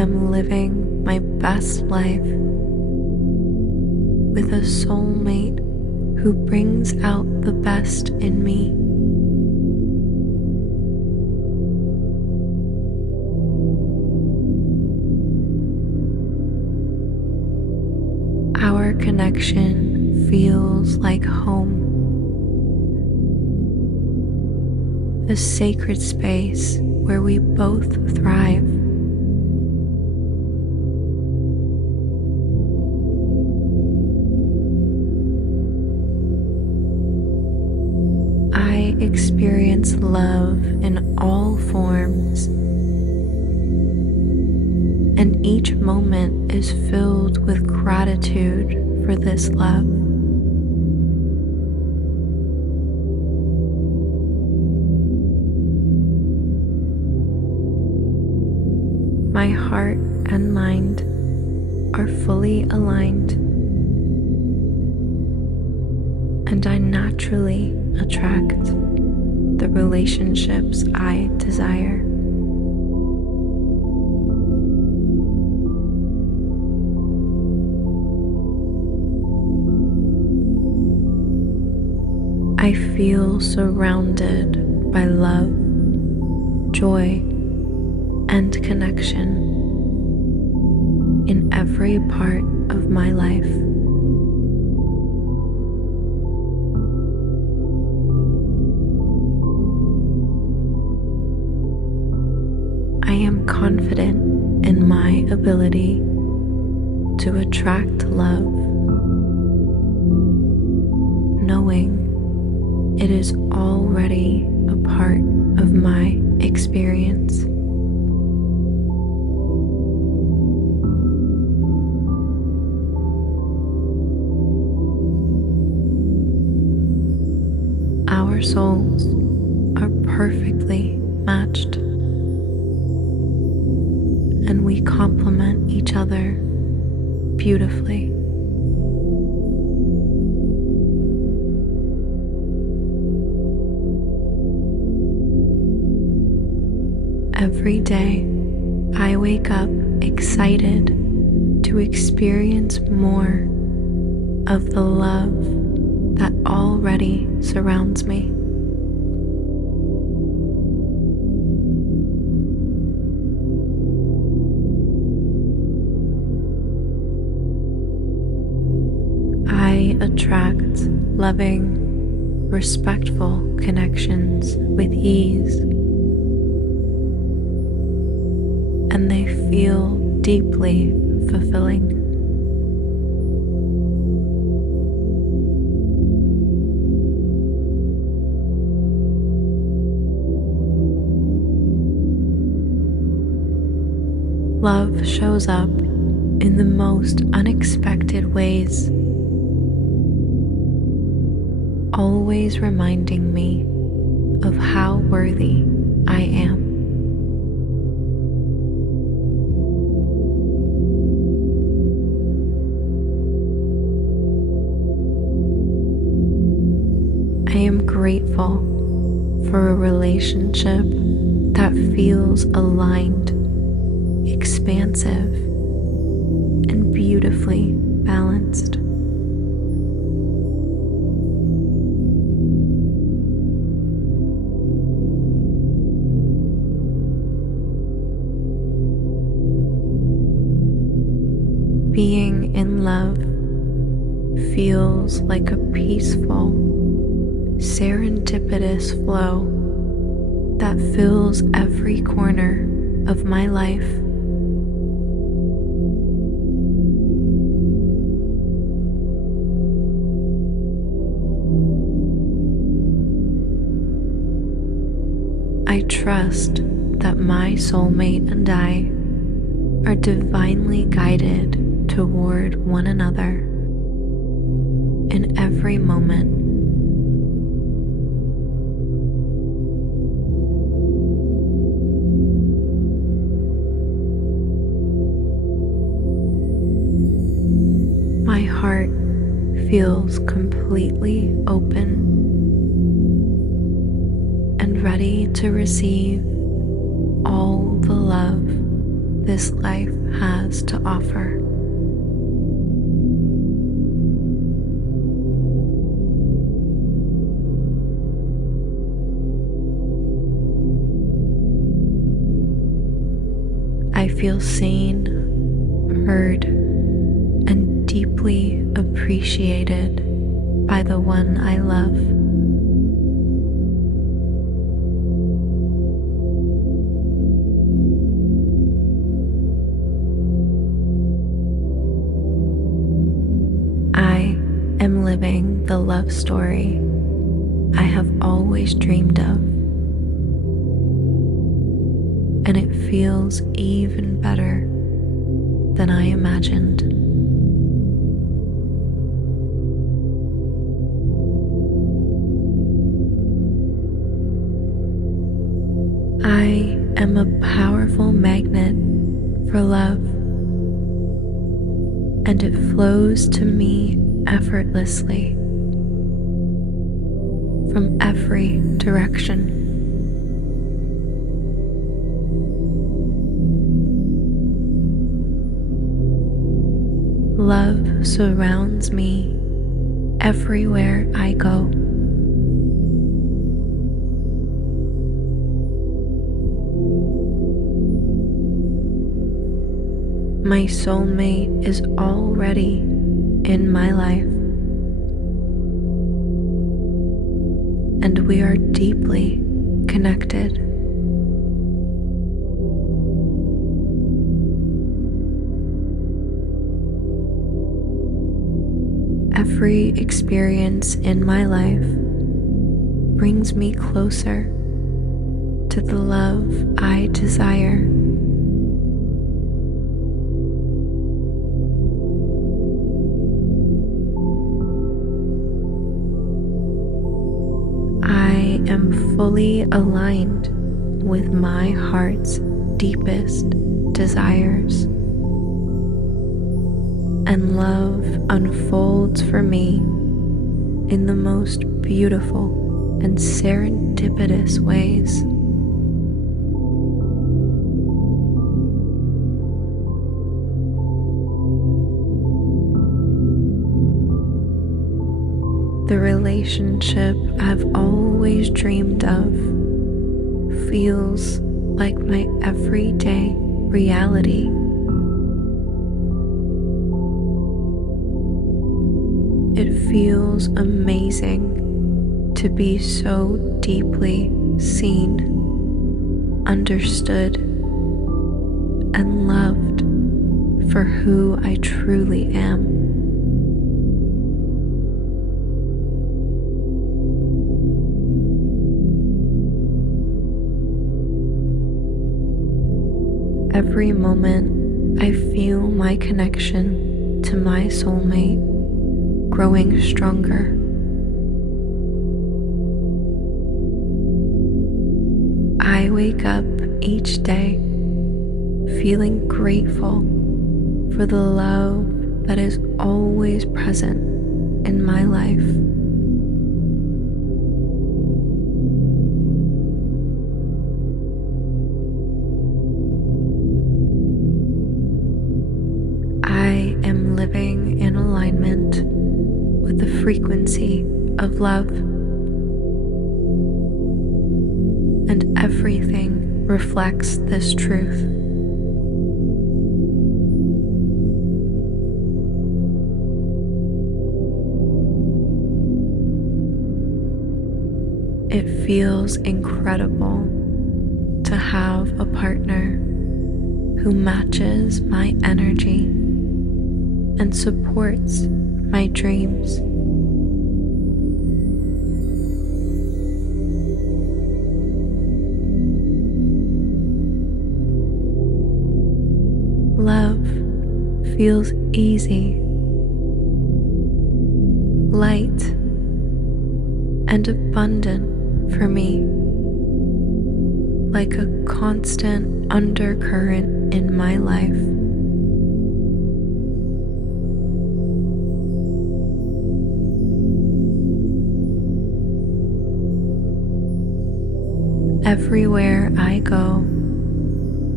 am living my best life with a soulmate who brings out the best in me. Our connection feels like home, a sacred space where we both thrive. I experience love in all forms, and each moment is filled with gratitude for this love. My heart and mind are fully aligned, and I naturally attract the relationships I desire. I feel surrounded by love, joy, and connection in every part of my life. I am confident in my ability to attract love, knowing it is already a part of my experience. Our souls are perfectly matched, and we complement each other beautifully. Every day, I wake up excited to experience more of the love that already surrounds me. I attract loving, respectful connections with ease, and they feel deeply fulfilling. Love shows up in the most unexpected ways, always reminding me of how worthy I am. I am grateful for a relationship that feels aligned, expansive, and beautifully balanced. Being in love feels like a peaceful, serendipitous flow that fills every corner of my life. I trust that my soulmate and I are divinely guided toward one another in every moment. My heart feels completely open and ready to receive all the love this life has to offer. I feel seen, heard, and deeply appreciated by the one I love. I am living the love story I have always dreamed of, and it feels even better than I imagined. I am a powerful magnet for love, and it flows to me effortlessly from every direction. Love surrounds me everywhere I go. My soulmate is already in my life, and we are deeply connected. Every experience in my life brings me closer to the love I desire. I am fully aligned with my heart's deepest desires, and love unfolds for me in the most beautiful and serendipitous ways. The relationship I've always dreamed of feels like my everyday reality. It feels amazing to be so deeply seen, understood, and loved for who I truly am. Every moment I feel my connection to my soulmate growing stronger. I wake up each day feeling grateful for the love that is always present in my life. I am living in alignment with the frequency of love, and everything reflects this truth. It feels incredible to have a partner who matches my energy and supports my dreams. Love feels easy, light, and abundant for me, like a constant undercurrent in my life. Everywhere I go,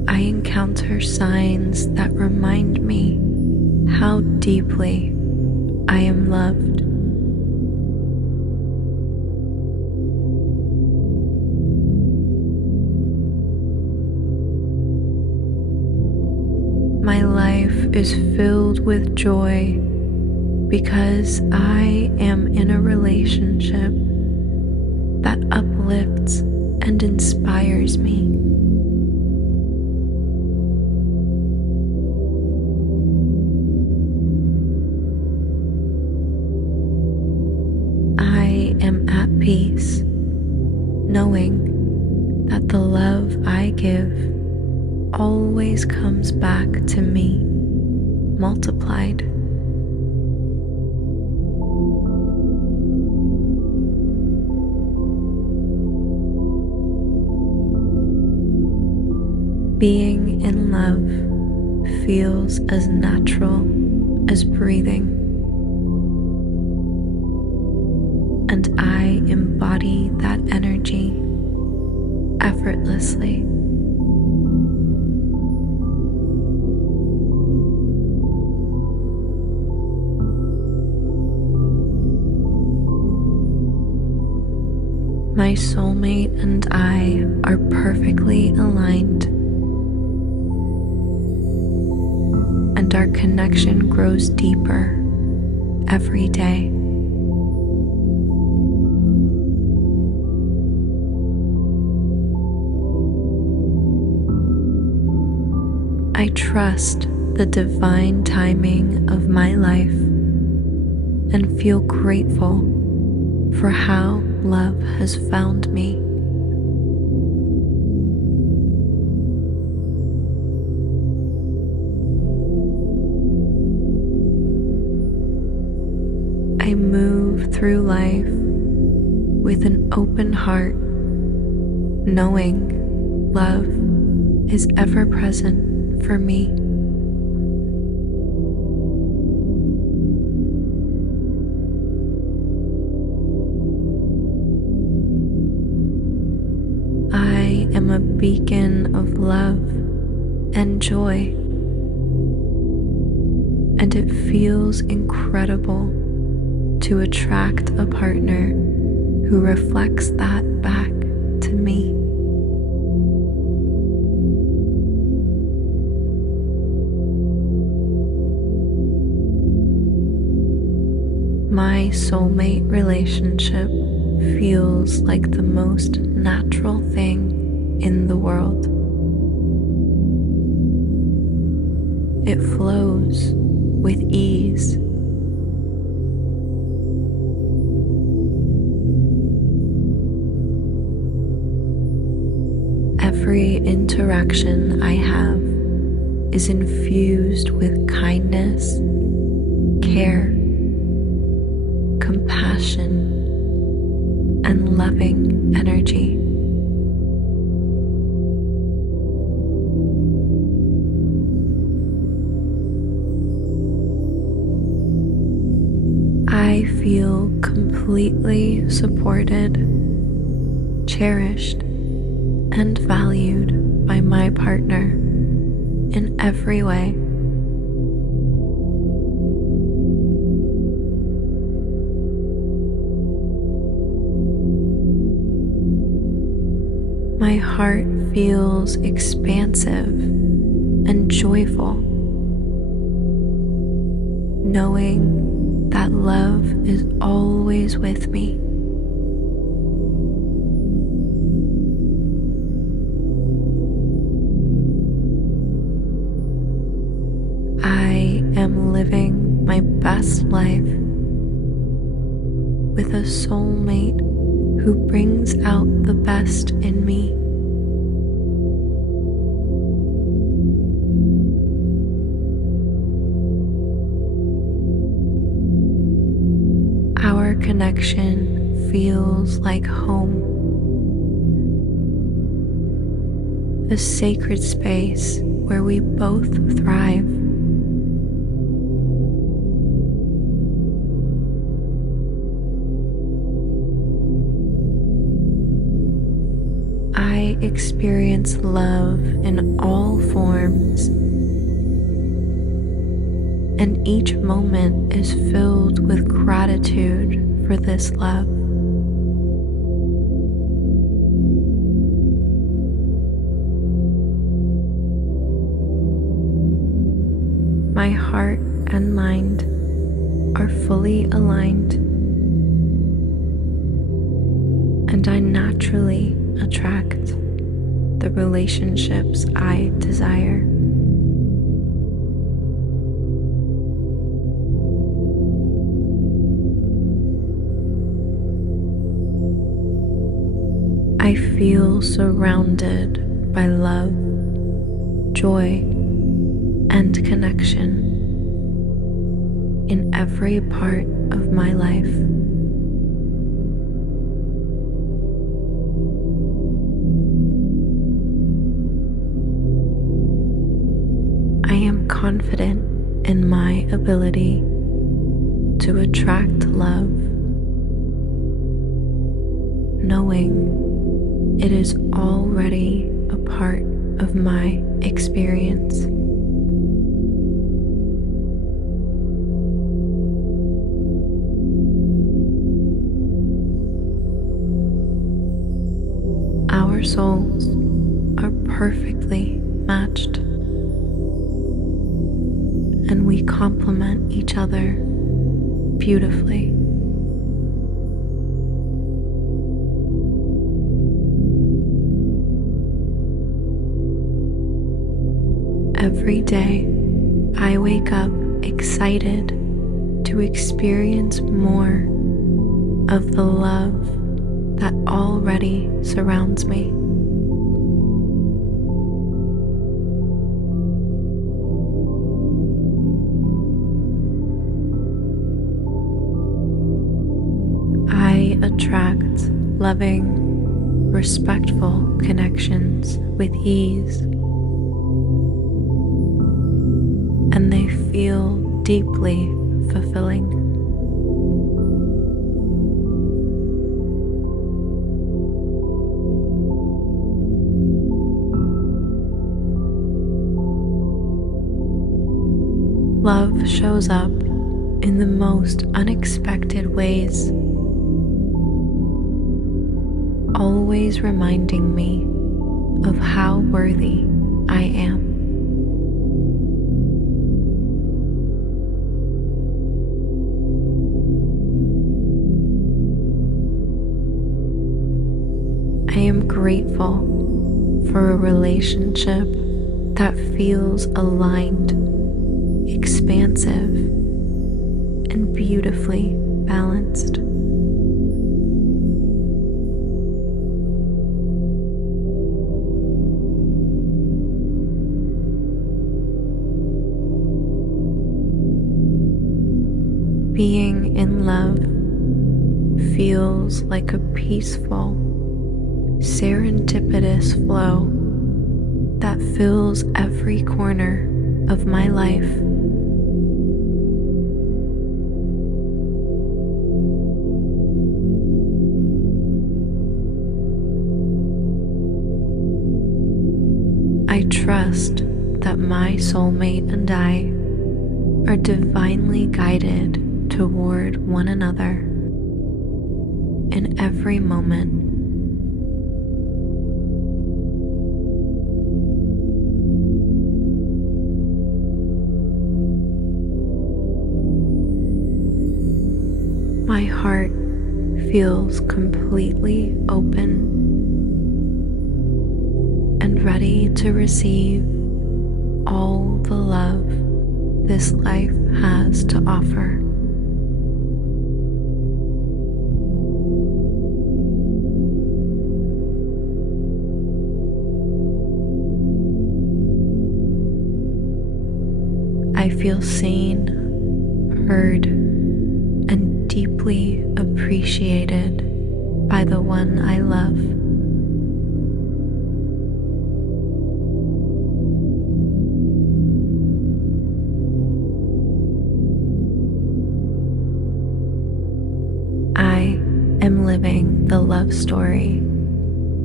I encounter signs that remind me how deeply I am loved. My life is filled with joy because I am in a relationship that uplifts and inspires me. I am at peace, knowing that the love I give always comes back to me multiplied. Being in love feels as natural as breathing, and I embody that energy effortlessly. My soulmate and I are perfectly aligned, and our connection grows deeper every day. I trust the divine timing of my life and feel grateful for how love has found me. I move through life with an open heart, knowing love is ever present for me. I am a beacon of love and joy, and it feels incredible to attract a partner who reflects that back to me. My soulmate relationship feels like the most natural thing in the world. It flows with ease. Every interaction I have is infused with kindness, care, compassion, and loving energy. I feel completely supported, cherished, and valued by my partner in every way. My heart feels expansive and joyful, knowing that love is always with me. I am living my best life with a soulmate who brings out the best in me. Our connection feels like home, a sacred space where we both thrive. I I experience love in all forms, and each moment is filled with gratitude for this love. My heart and mind are fully aligned, and I naturally attract the relationships I desire. I feel surrounded by love, joy, and connection in every part of my life. I am confident in my ability to attract love, knowing it is already a part of my experience. Our souls are perfectly matched, and we complement each other beautifully. Every day, I wake up excited to experience more of the love that already surrounds me. I attract loving, respectful connections with ease, and they feel deeply fulfilling. Love shows up in the most unexpected ways, always reminding me of how worthy I am. I am grateful for a relationship that feels aligned, expansive, and beautifully balanced. Being in love feels like a peaceful, serendipitous flow that fills every corner of my life. I trust that my soulmate and I are divinely guided toward one another in every moment. My heart feels completely open and ready to receive all the love this life has to offer. I feel seen, heard, and deeply appreciated by the one I love. I am living the love story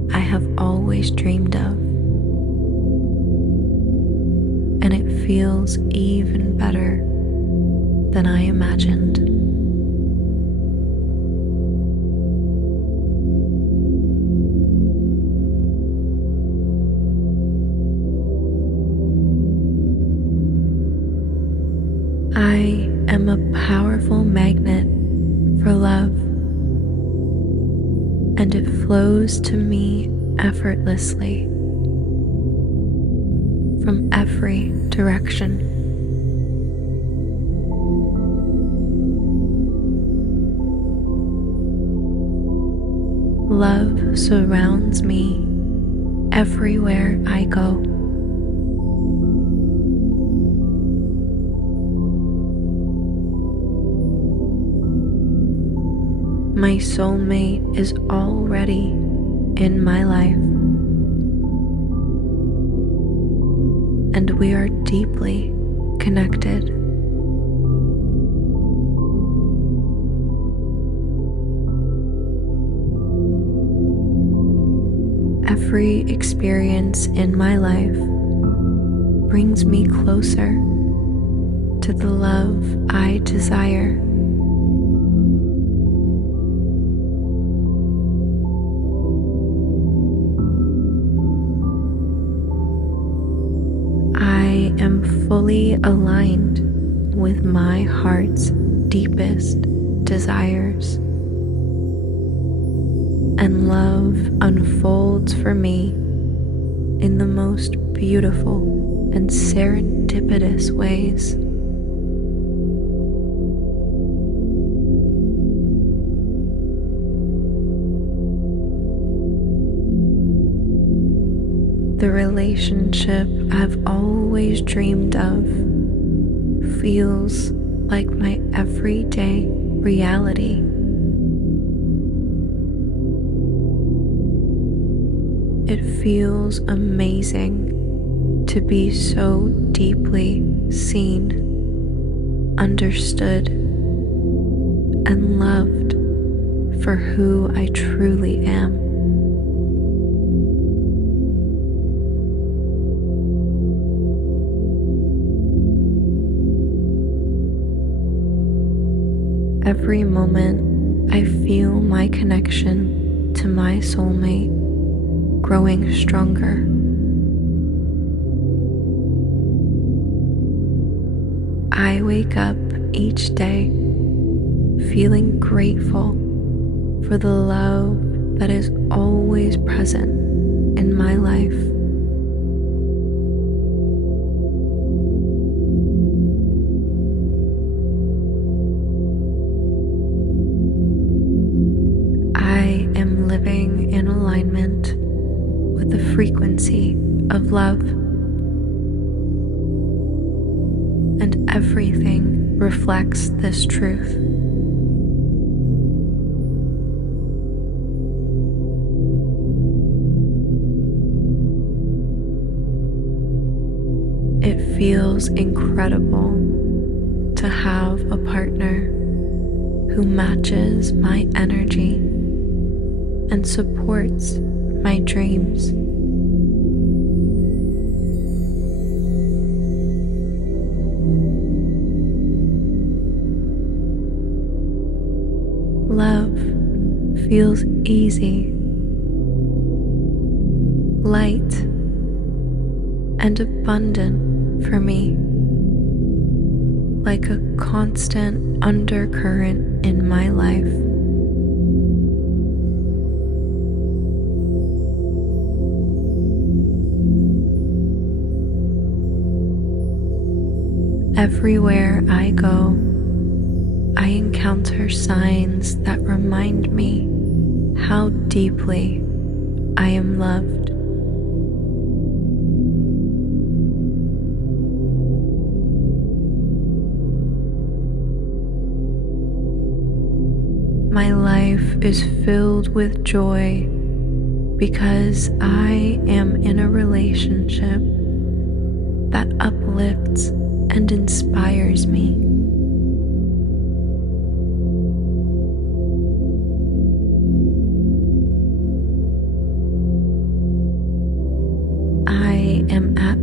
I have always dreamed of, and it feels even better than I imagined. I am a powerful magnet for love, and it flows to me effortlessly from every direction. Love surrounds me everywhere I go. My soulmate is already in my life, and we are deeply connected. Every experience in my life brings me closer to the love I desire. I am fully aligned with my heart's deepest desires, and love unfolds for me in the most beautiful and serendipitous ways. The relationship I've always dreamed of feels like my everyday reality. It feels amazing to be so deeply seen, understood, and loved for who I truly am. Every moment I feel my connection to my soulmate growing stronger. I wake up each day feeling grateful for the love that is always present in my life. I am living in alignment with the frequency of love, and everything reflects this truth. It feels incredible to have a partner who matches my energy and supports my dreams. Love feels easy, light, and abundant for me, like a constant undercurrent in my life. Everywhere I go, I encounter signs that remind me how deeply I am loved. My life is filled with joy because I am in a relationship that uplifts and inspires me.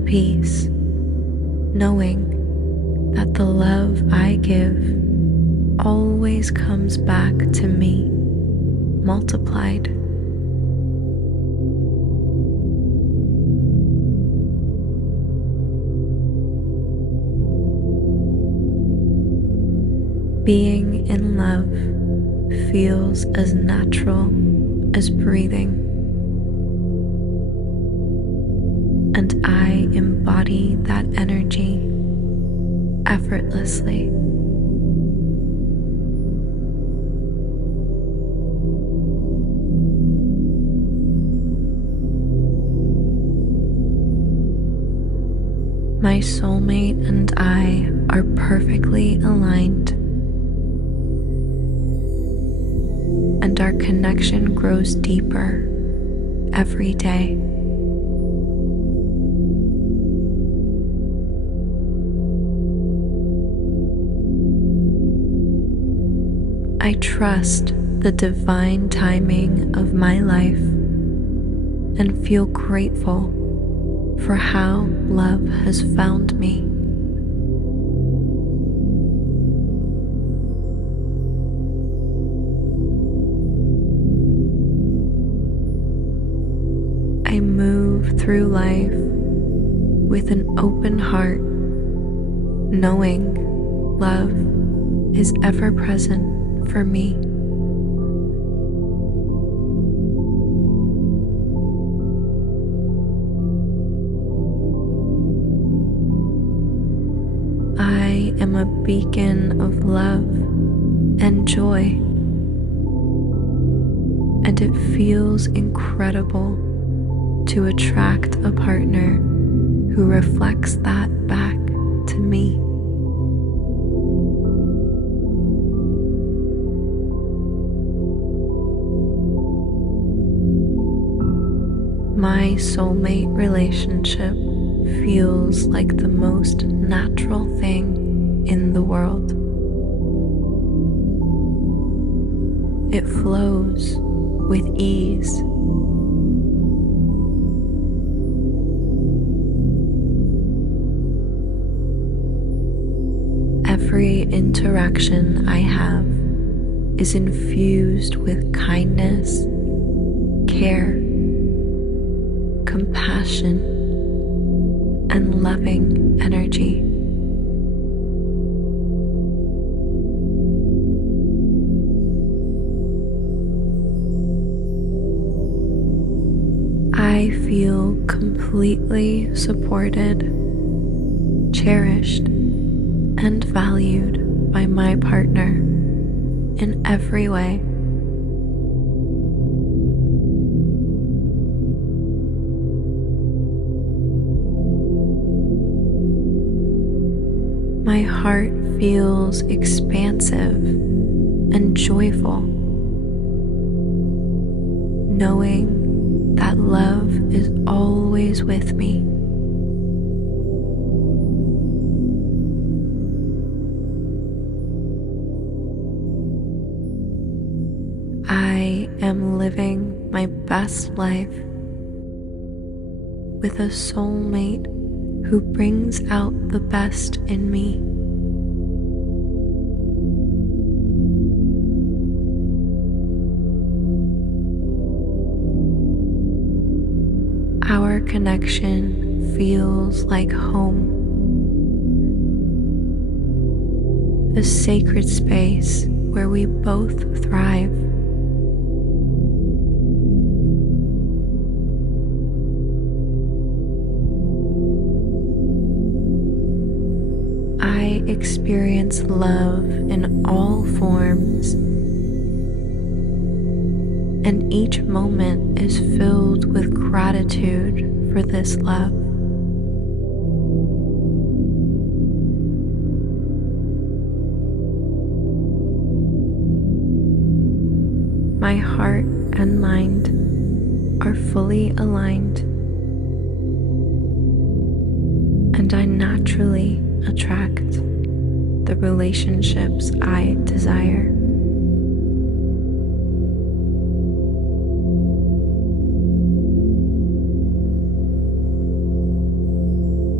peace, knowing that the love I give always comes back to me multiplied. Being in love feels as natural as breathing, and I embody that energy effortlessly. My soulmate and I are perfectly aligned, and our connection grows deeper every day. I trust the divine timing of my life and feel grateful for how love has found me. I move through life with an open heart, knowing love is ever present for me. I am a beacon of love and joy, and it feels incredible to attract a partner who reflects that back to me. My soulmate relationship feels like the most natural thing in the world. It flows with ease. Every interaction I have is infused with kindness, care, compassion, and loving energy. I feel completely supported, cherished, and valued by my partner in every way. My heart feels expansive and joyful, knowing that love is always with me. I am living my best life with a soulmate who brings out the best in me. Our connection feels like home, a sacred space where we both thrive. I experience love in all forms, and each moment is filled with gratitude for this love. My heart and mind are fully aligned, and I naturally attract the relationships I desire.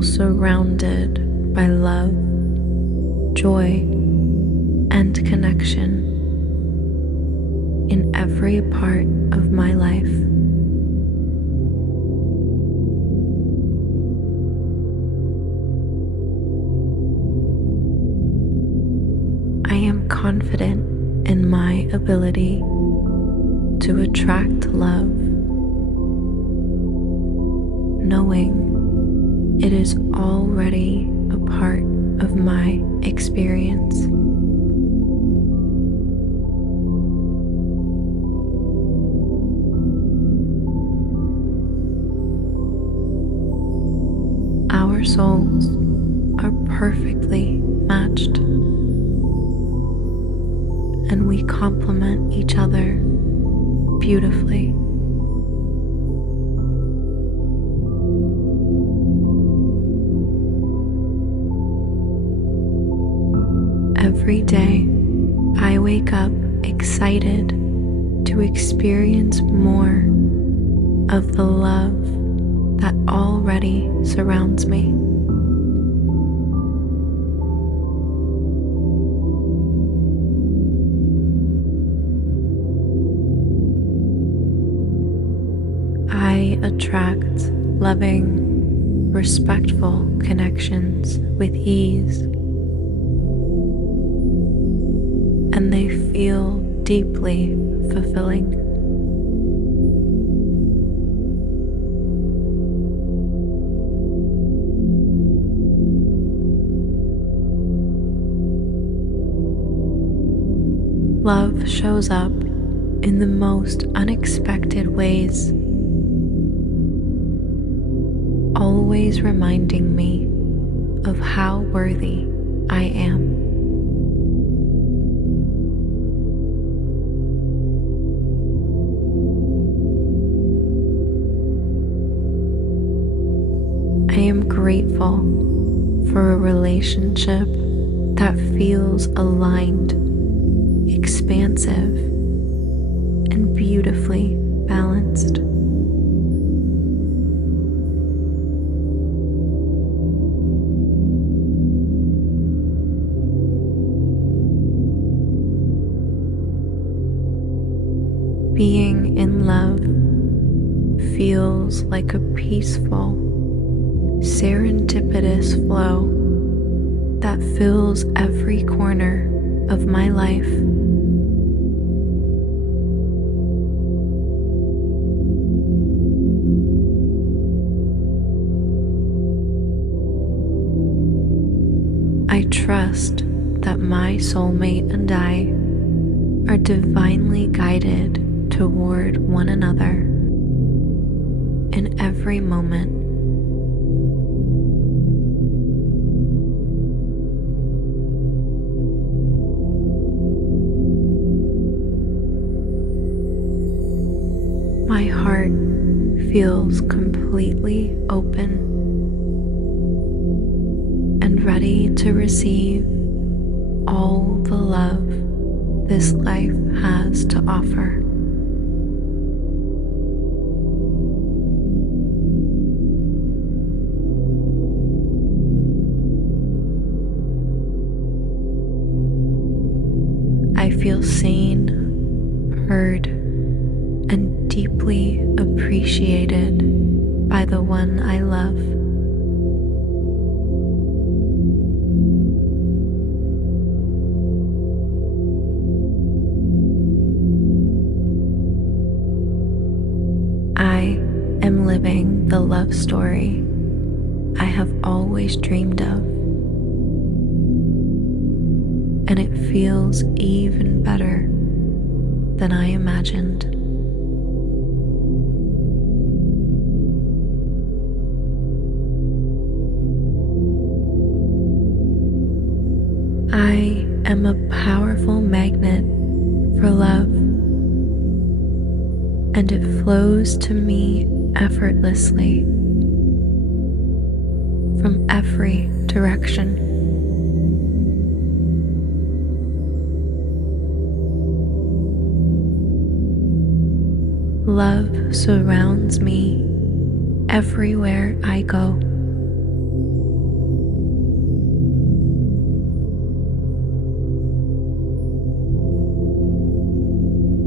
feel surrounded by love, joy, and connection in every part of my life. I am confident in my ability to attract love, knowing it is already a part of my experience. Our souls are perfectly matched, and we complement each other beautifully. Every day, I wake up excited to experience more of the love that already surrounds me. I attract loving, respectful connections with ease, and they feel deeply fulfilling. Love shows up in the most unexpected ways, always reminding me of how worthy I am. I am grateful for a relationship that feels aligned, expansive, and beautifully balanced. Being in love feels like a peaceful, serendipitous flow that fills every corner of my life. I trust that my soulmate and I are divinely guided toward one another in every moment. My heart feels completely open and ready to receive all the love this life has to offer. I feel seen, heard, and deeply appreciated by the one I love. I am living the love story I have always dreamed of, and it feels even better than I imagined. I am a powerful magnet for love, and it flows to me effortlessly from every direction. Love surrounds me everywhere I go,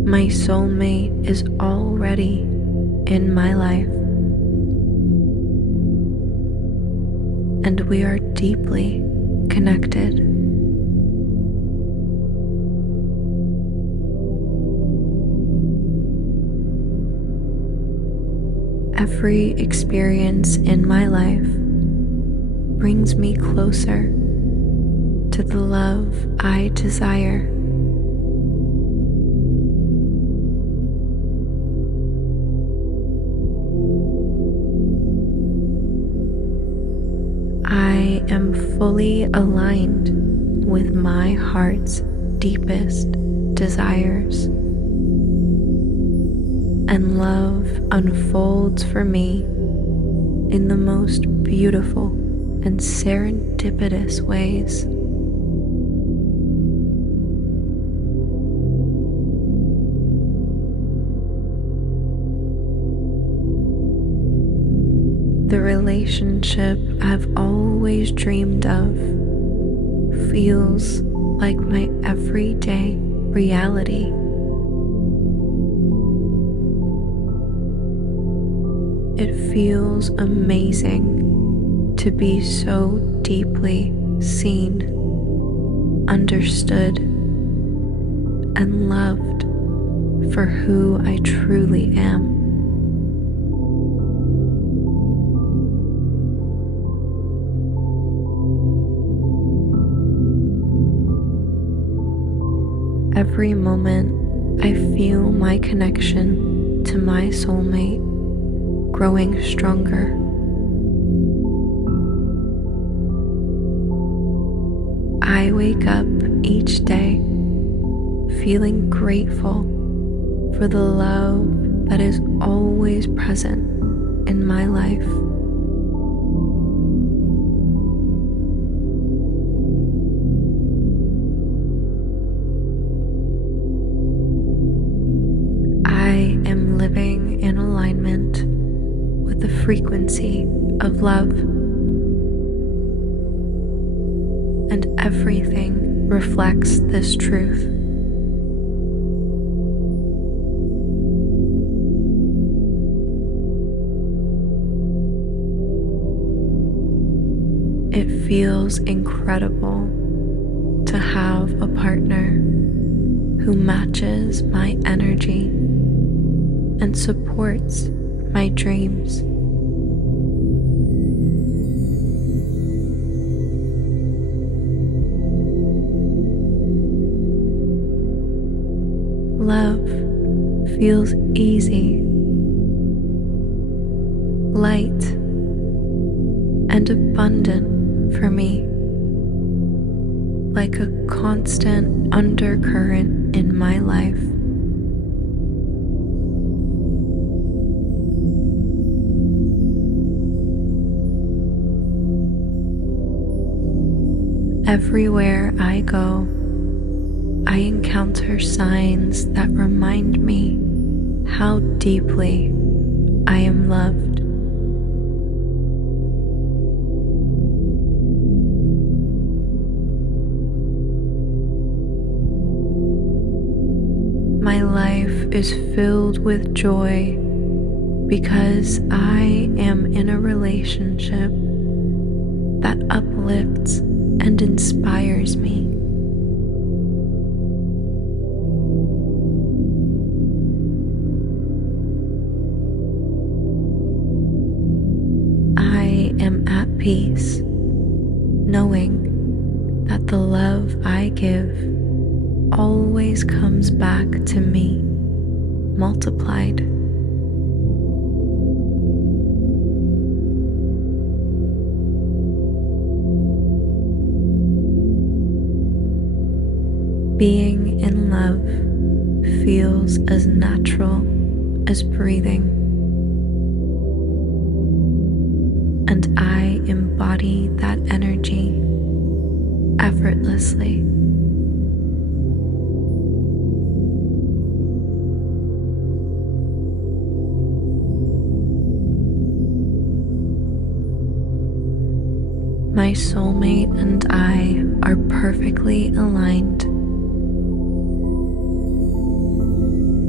My soulmate is already in my life, and we are deeply connected. Every experience in my life brings me closer to the love I desire. I am fully aligned with my heart's deepest desires, and love unfolds for me in the most beautiful and serendipitous ways. The relationship I've always dreamed of feels like my everyday reality. It feels amazing to be so deeply seen, understood, and loved for who I truly am. Every moment I feel my connection to my soulmate growing stronger. I wake up each day feeling grateful for the love that is always present in my life. I am living in alignment with the frequency of love, and everything reflects this truth. It feels incredible to have a partner who matches my energy and supports my dreams. Love feels easy, light, and abundant for me, like a constant undercurrent in my life. Everywhere I go, I encounter signs that remind me how deeply I am loved. My life is filled with joy because I am in a relationship that uplifts and inspires me. I am at peace, knowing that the love I give always comes back to me, multiplied. Being in love feels as natural as breathing, and I embody that energy effortlessly. My soulmate and I are perfectly aligned.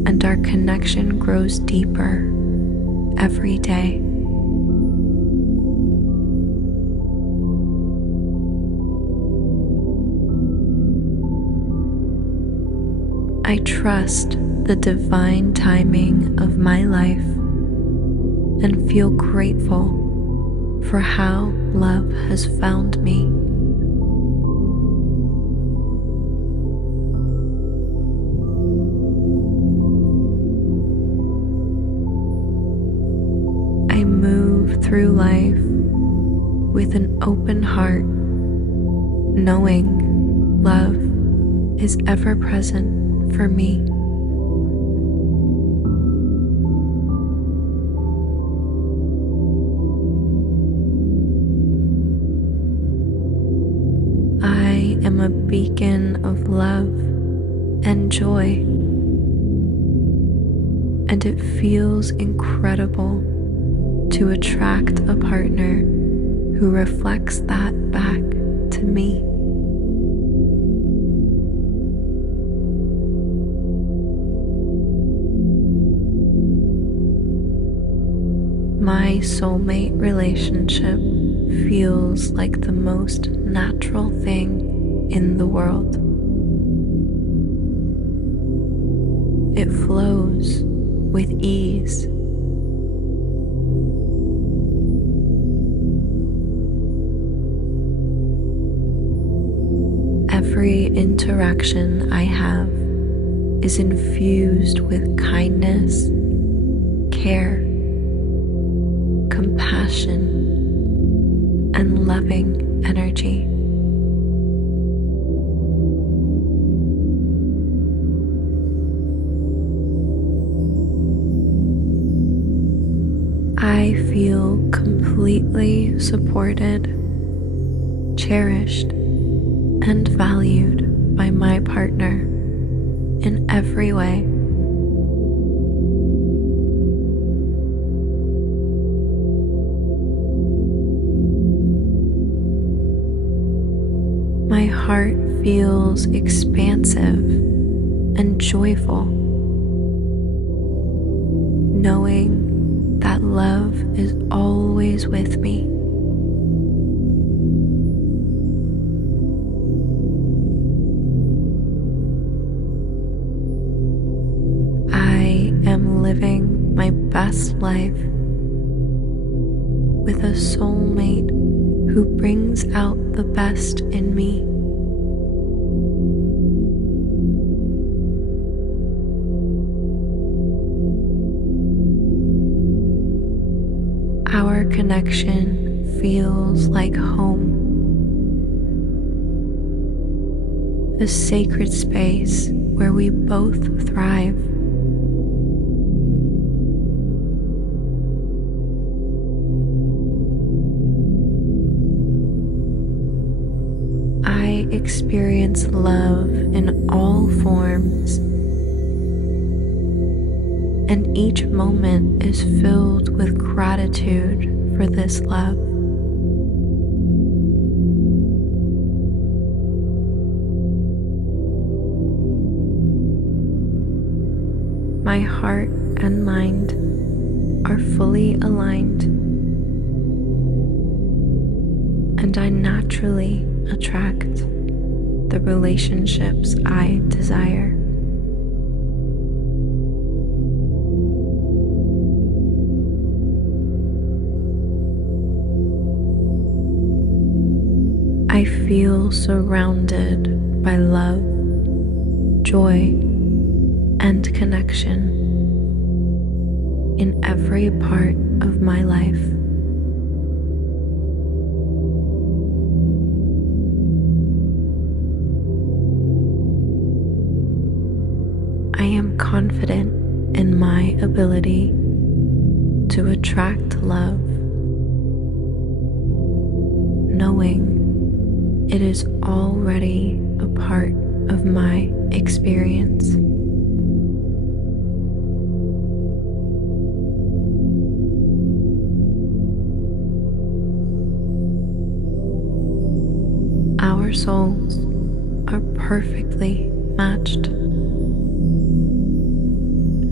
and our connection grows deeper every day. I trust the divine timing of my life and feel grateful for how love has found me. I move through life with an open heart, knowing love is ever present for me. I am a beacon of love and joy, and it feels incredible to attract a partner who reflects that back to me. My soulmate relationship feels like the most natural thing in the world. It flows with ease. Every interaction I have is infused with kindness, care, compassion, and loving energy. I feel completely supported, cherished, and valued by my partner in every way. My heart feels expansive and joyful, knowing that love is always with me. I am living my best life with a soulmate who brings out the best in me. Our connection feels like home, a sacred space where we both thrive. I experience love in all forms, and each moment is filled with gratitude for this love. My heart and mind are fully aligned, and I naturally attract the relationships I desire. I feel surrounded by love, joy, and connection in every part of my life. I am confident in my ability to attract love, knowing it is already a part of my experience. Our souls are perfectly matched,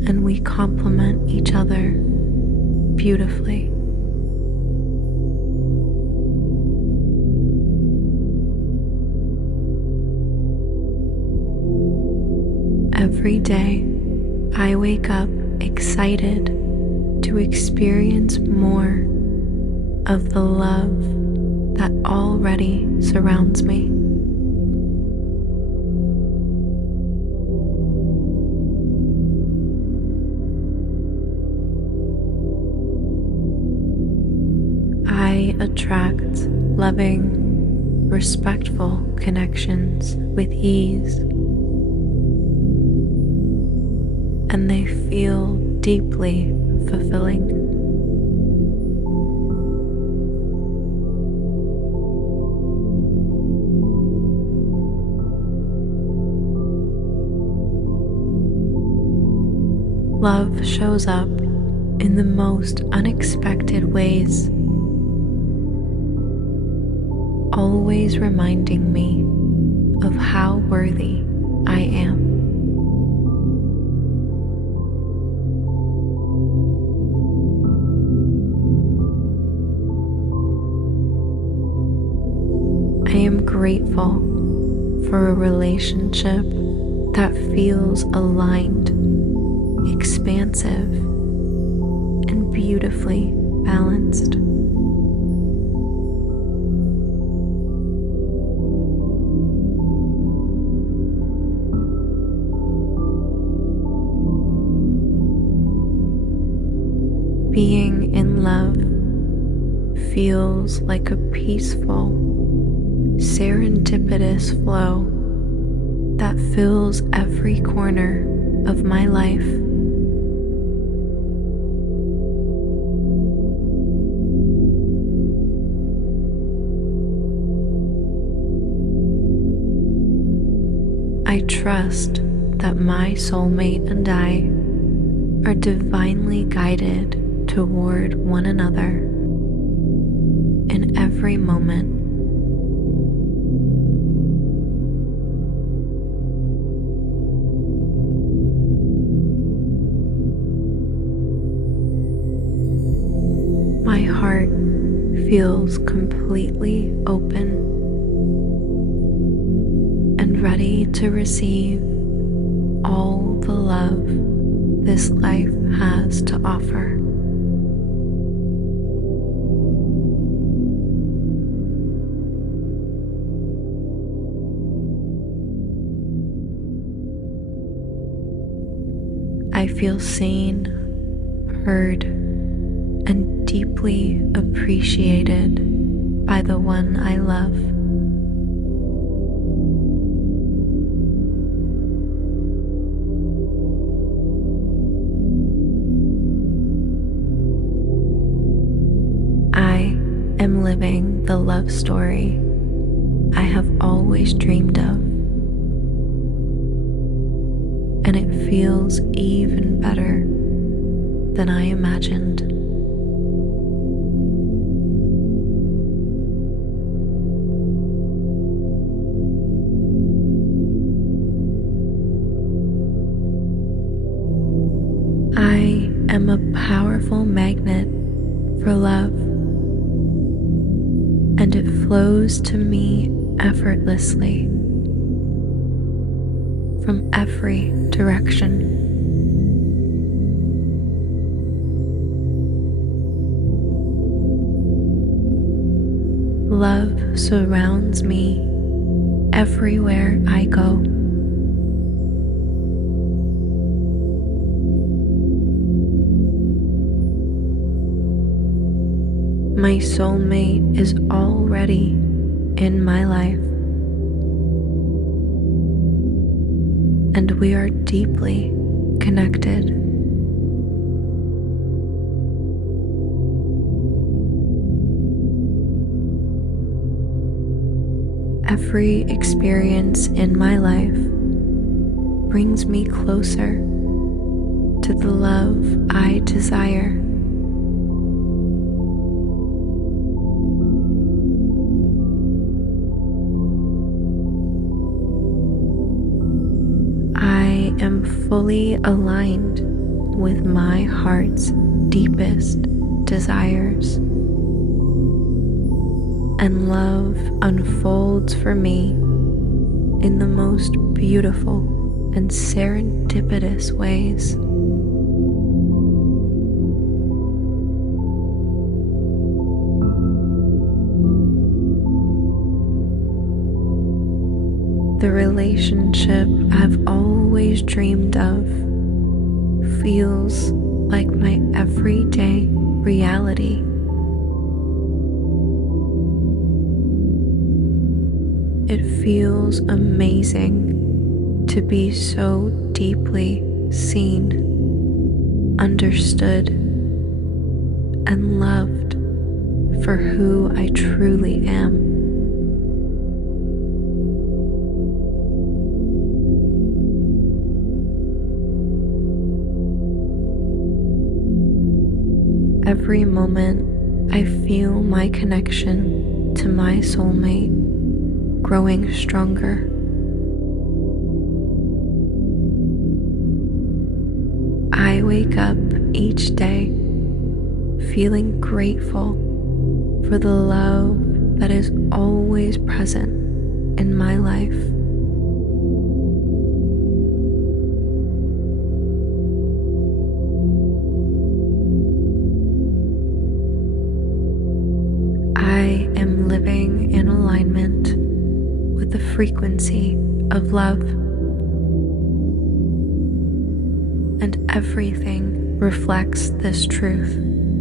and we complement each other beautifully. Every day, I wake up excited to experience more of the love that already surrounds me. I attract loving, respectful connections with ease, and they feel deeply fulfilling. Love shows up in the most unexpected ways, always reminding me of how worthy I am. I am grateful for a relationship that feels aligned, expansive, and beautifully balanced. Being in love feels like a peaceful, serendipitous flow that fills every corner of my life. I trust that my soulmate and I are divinely guided toward one another in every moment. My heart feels completely open and ready to receive all the love this life has to offer. I feel seen, heard, and deeply appreciated by the one I love. I am living the love story I have always dreamed of, and it feels even better than I imagined. I am a powerful magnet for love, and it flows to me effortlessly from every direction. Love surrounds me everywhere I go. My soulmate is already in my life, and we are deeply connected. Every experience in my life brings me closer to the love I desire. I am fully aligned with my heart's deepest desires. And love unfolds for me in the most beautiful and serendipitous ways. The relationship I've always dreamed of feels like my everyday reality. It feels amazing to be so deeply seen, understood, and loved for who I truly am. Every moment I feel my connection to my soulmate growing stronger. I wake up each day feeling grateful for the love that is always present in my life. I am living in alignment with the frequency of love, and everything reflects this truth.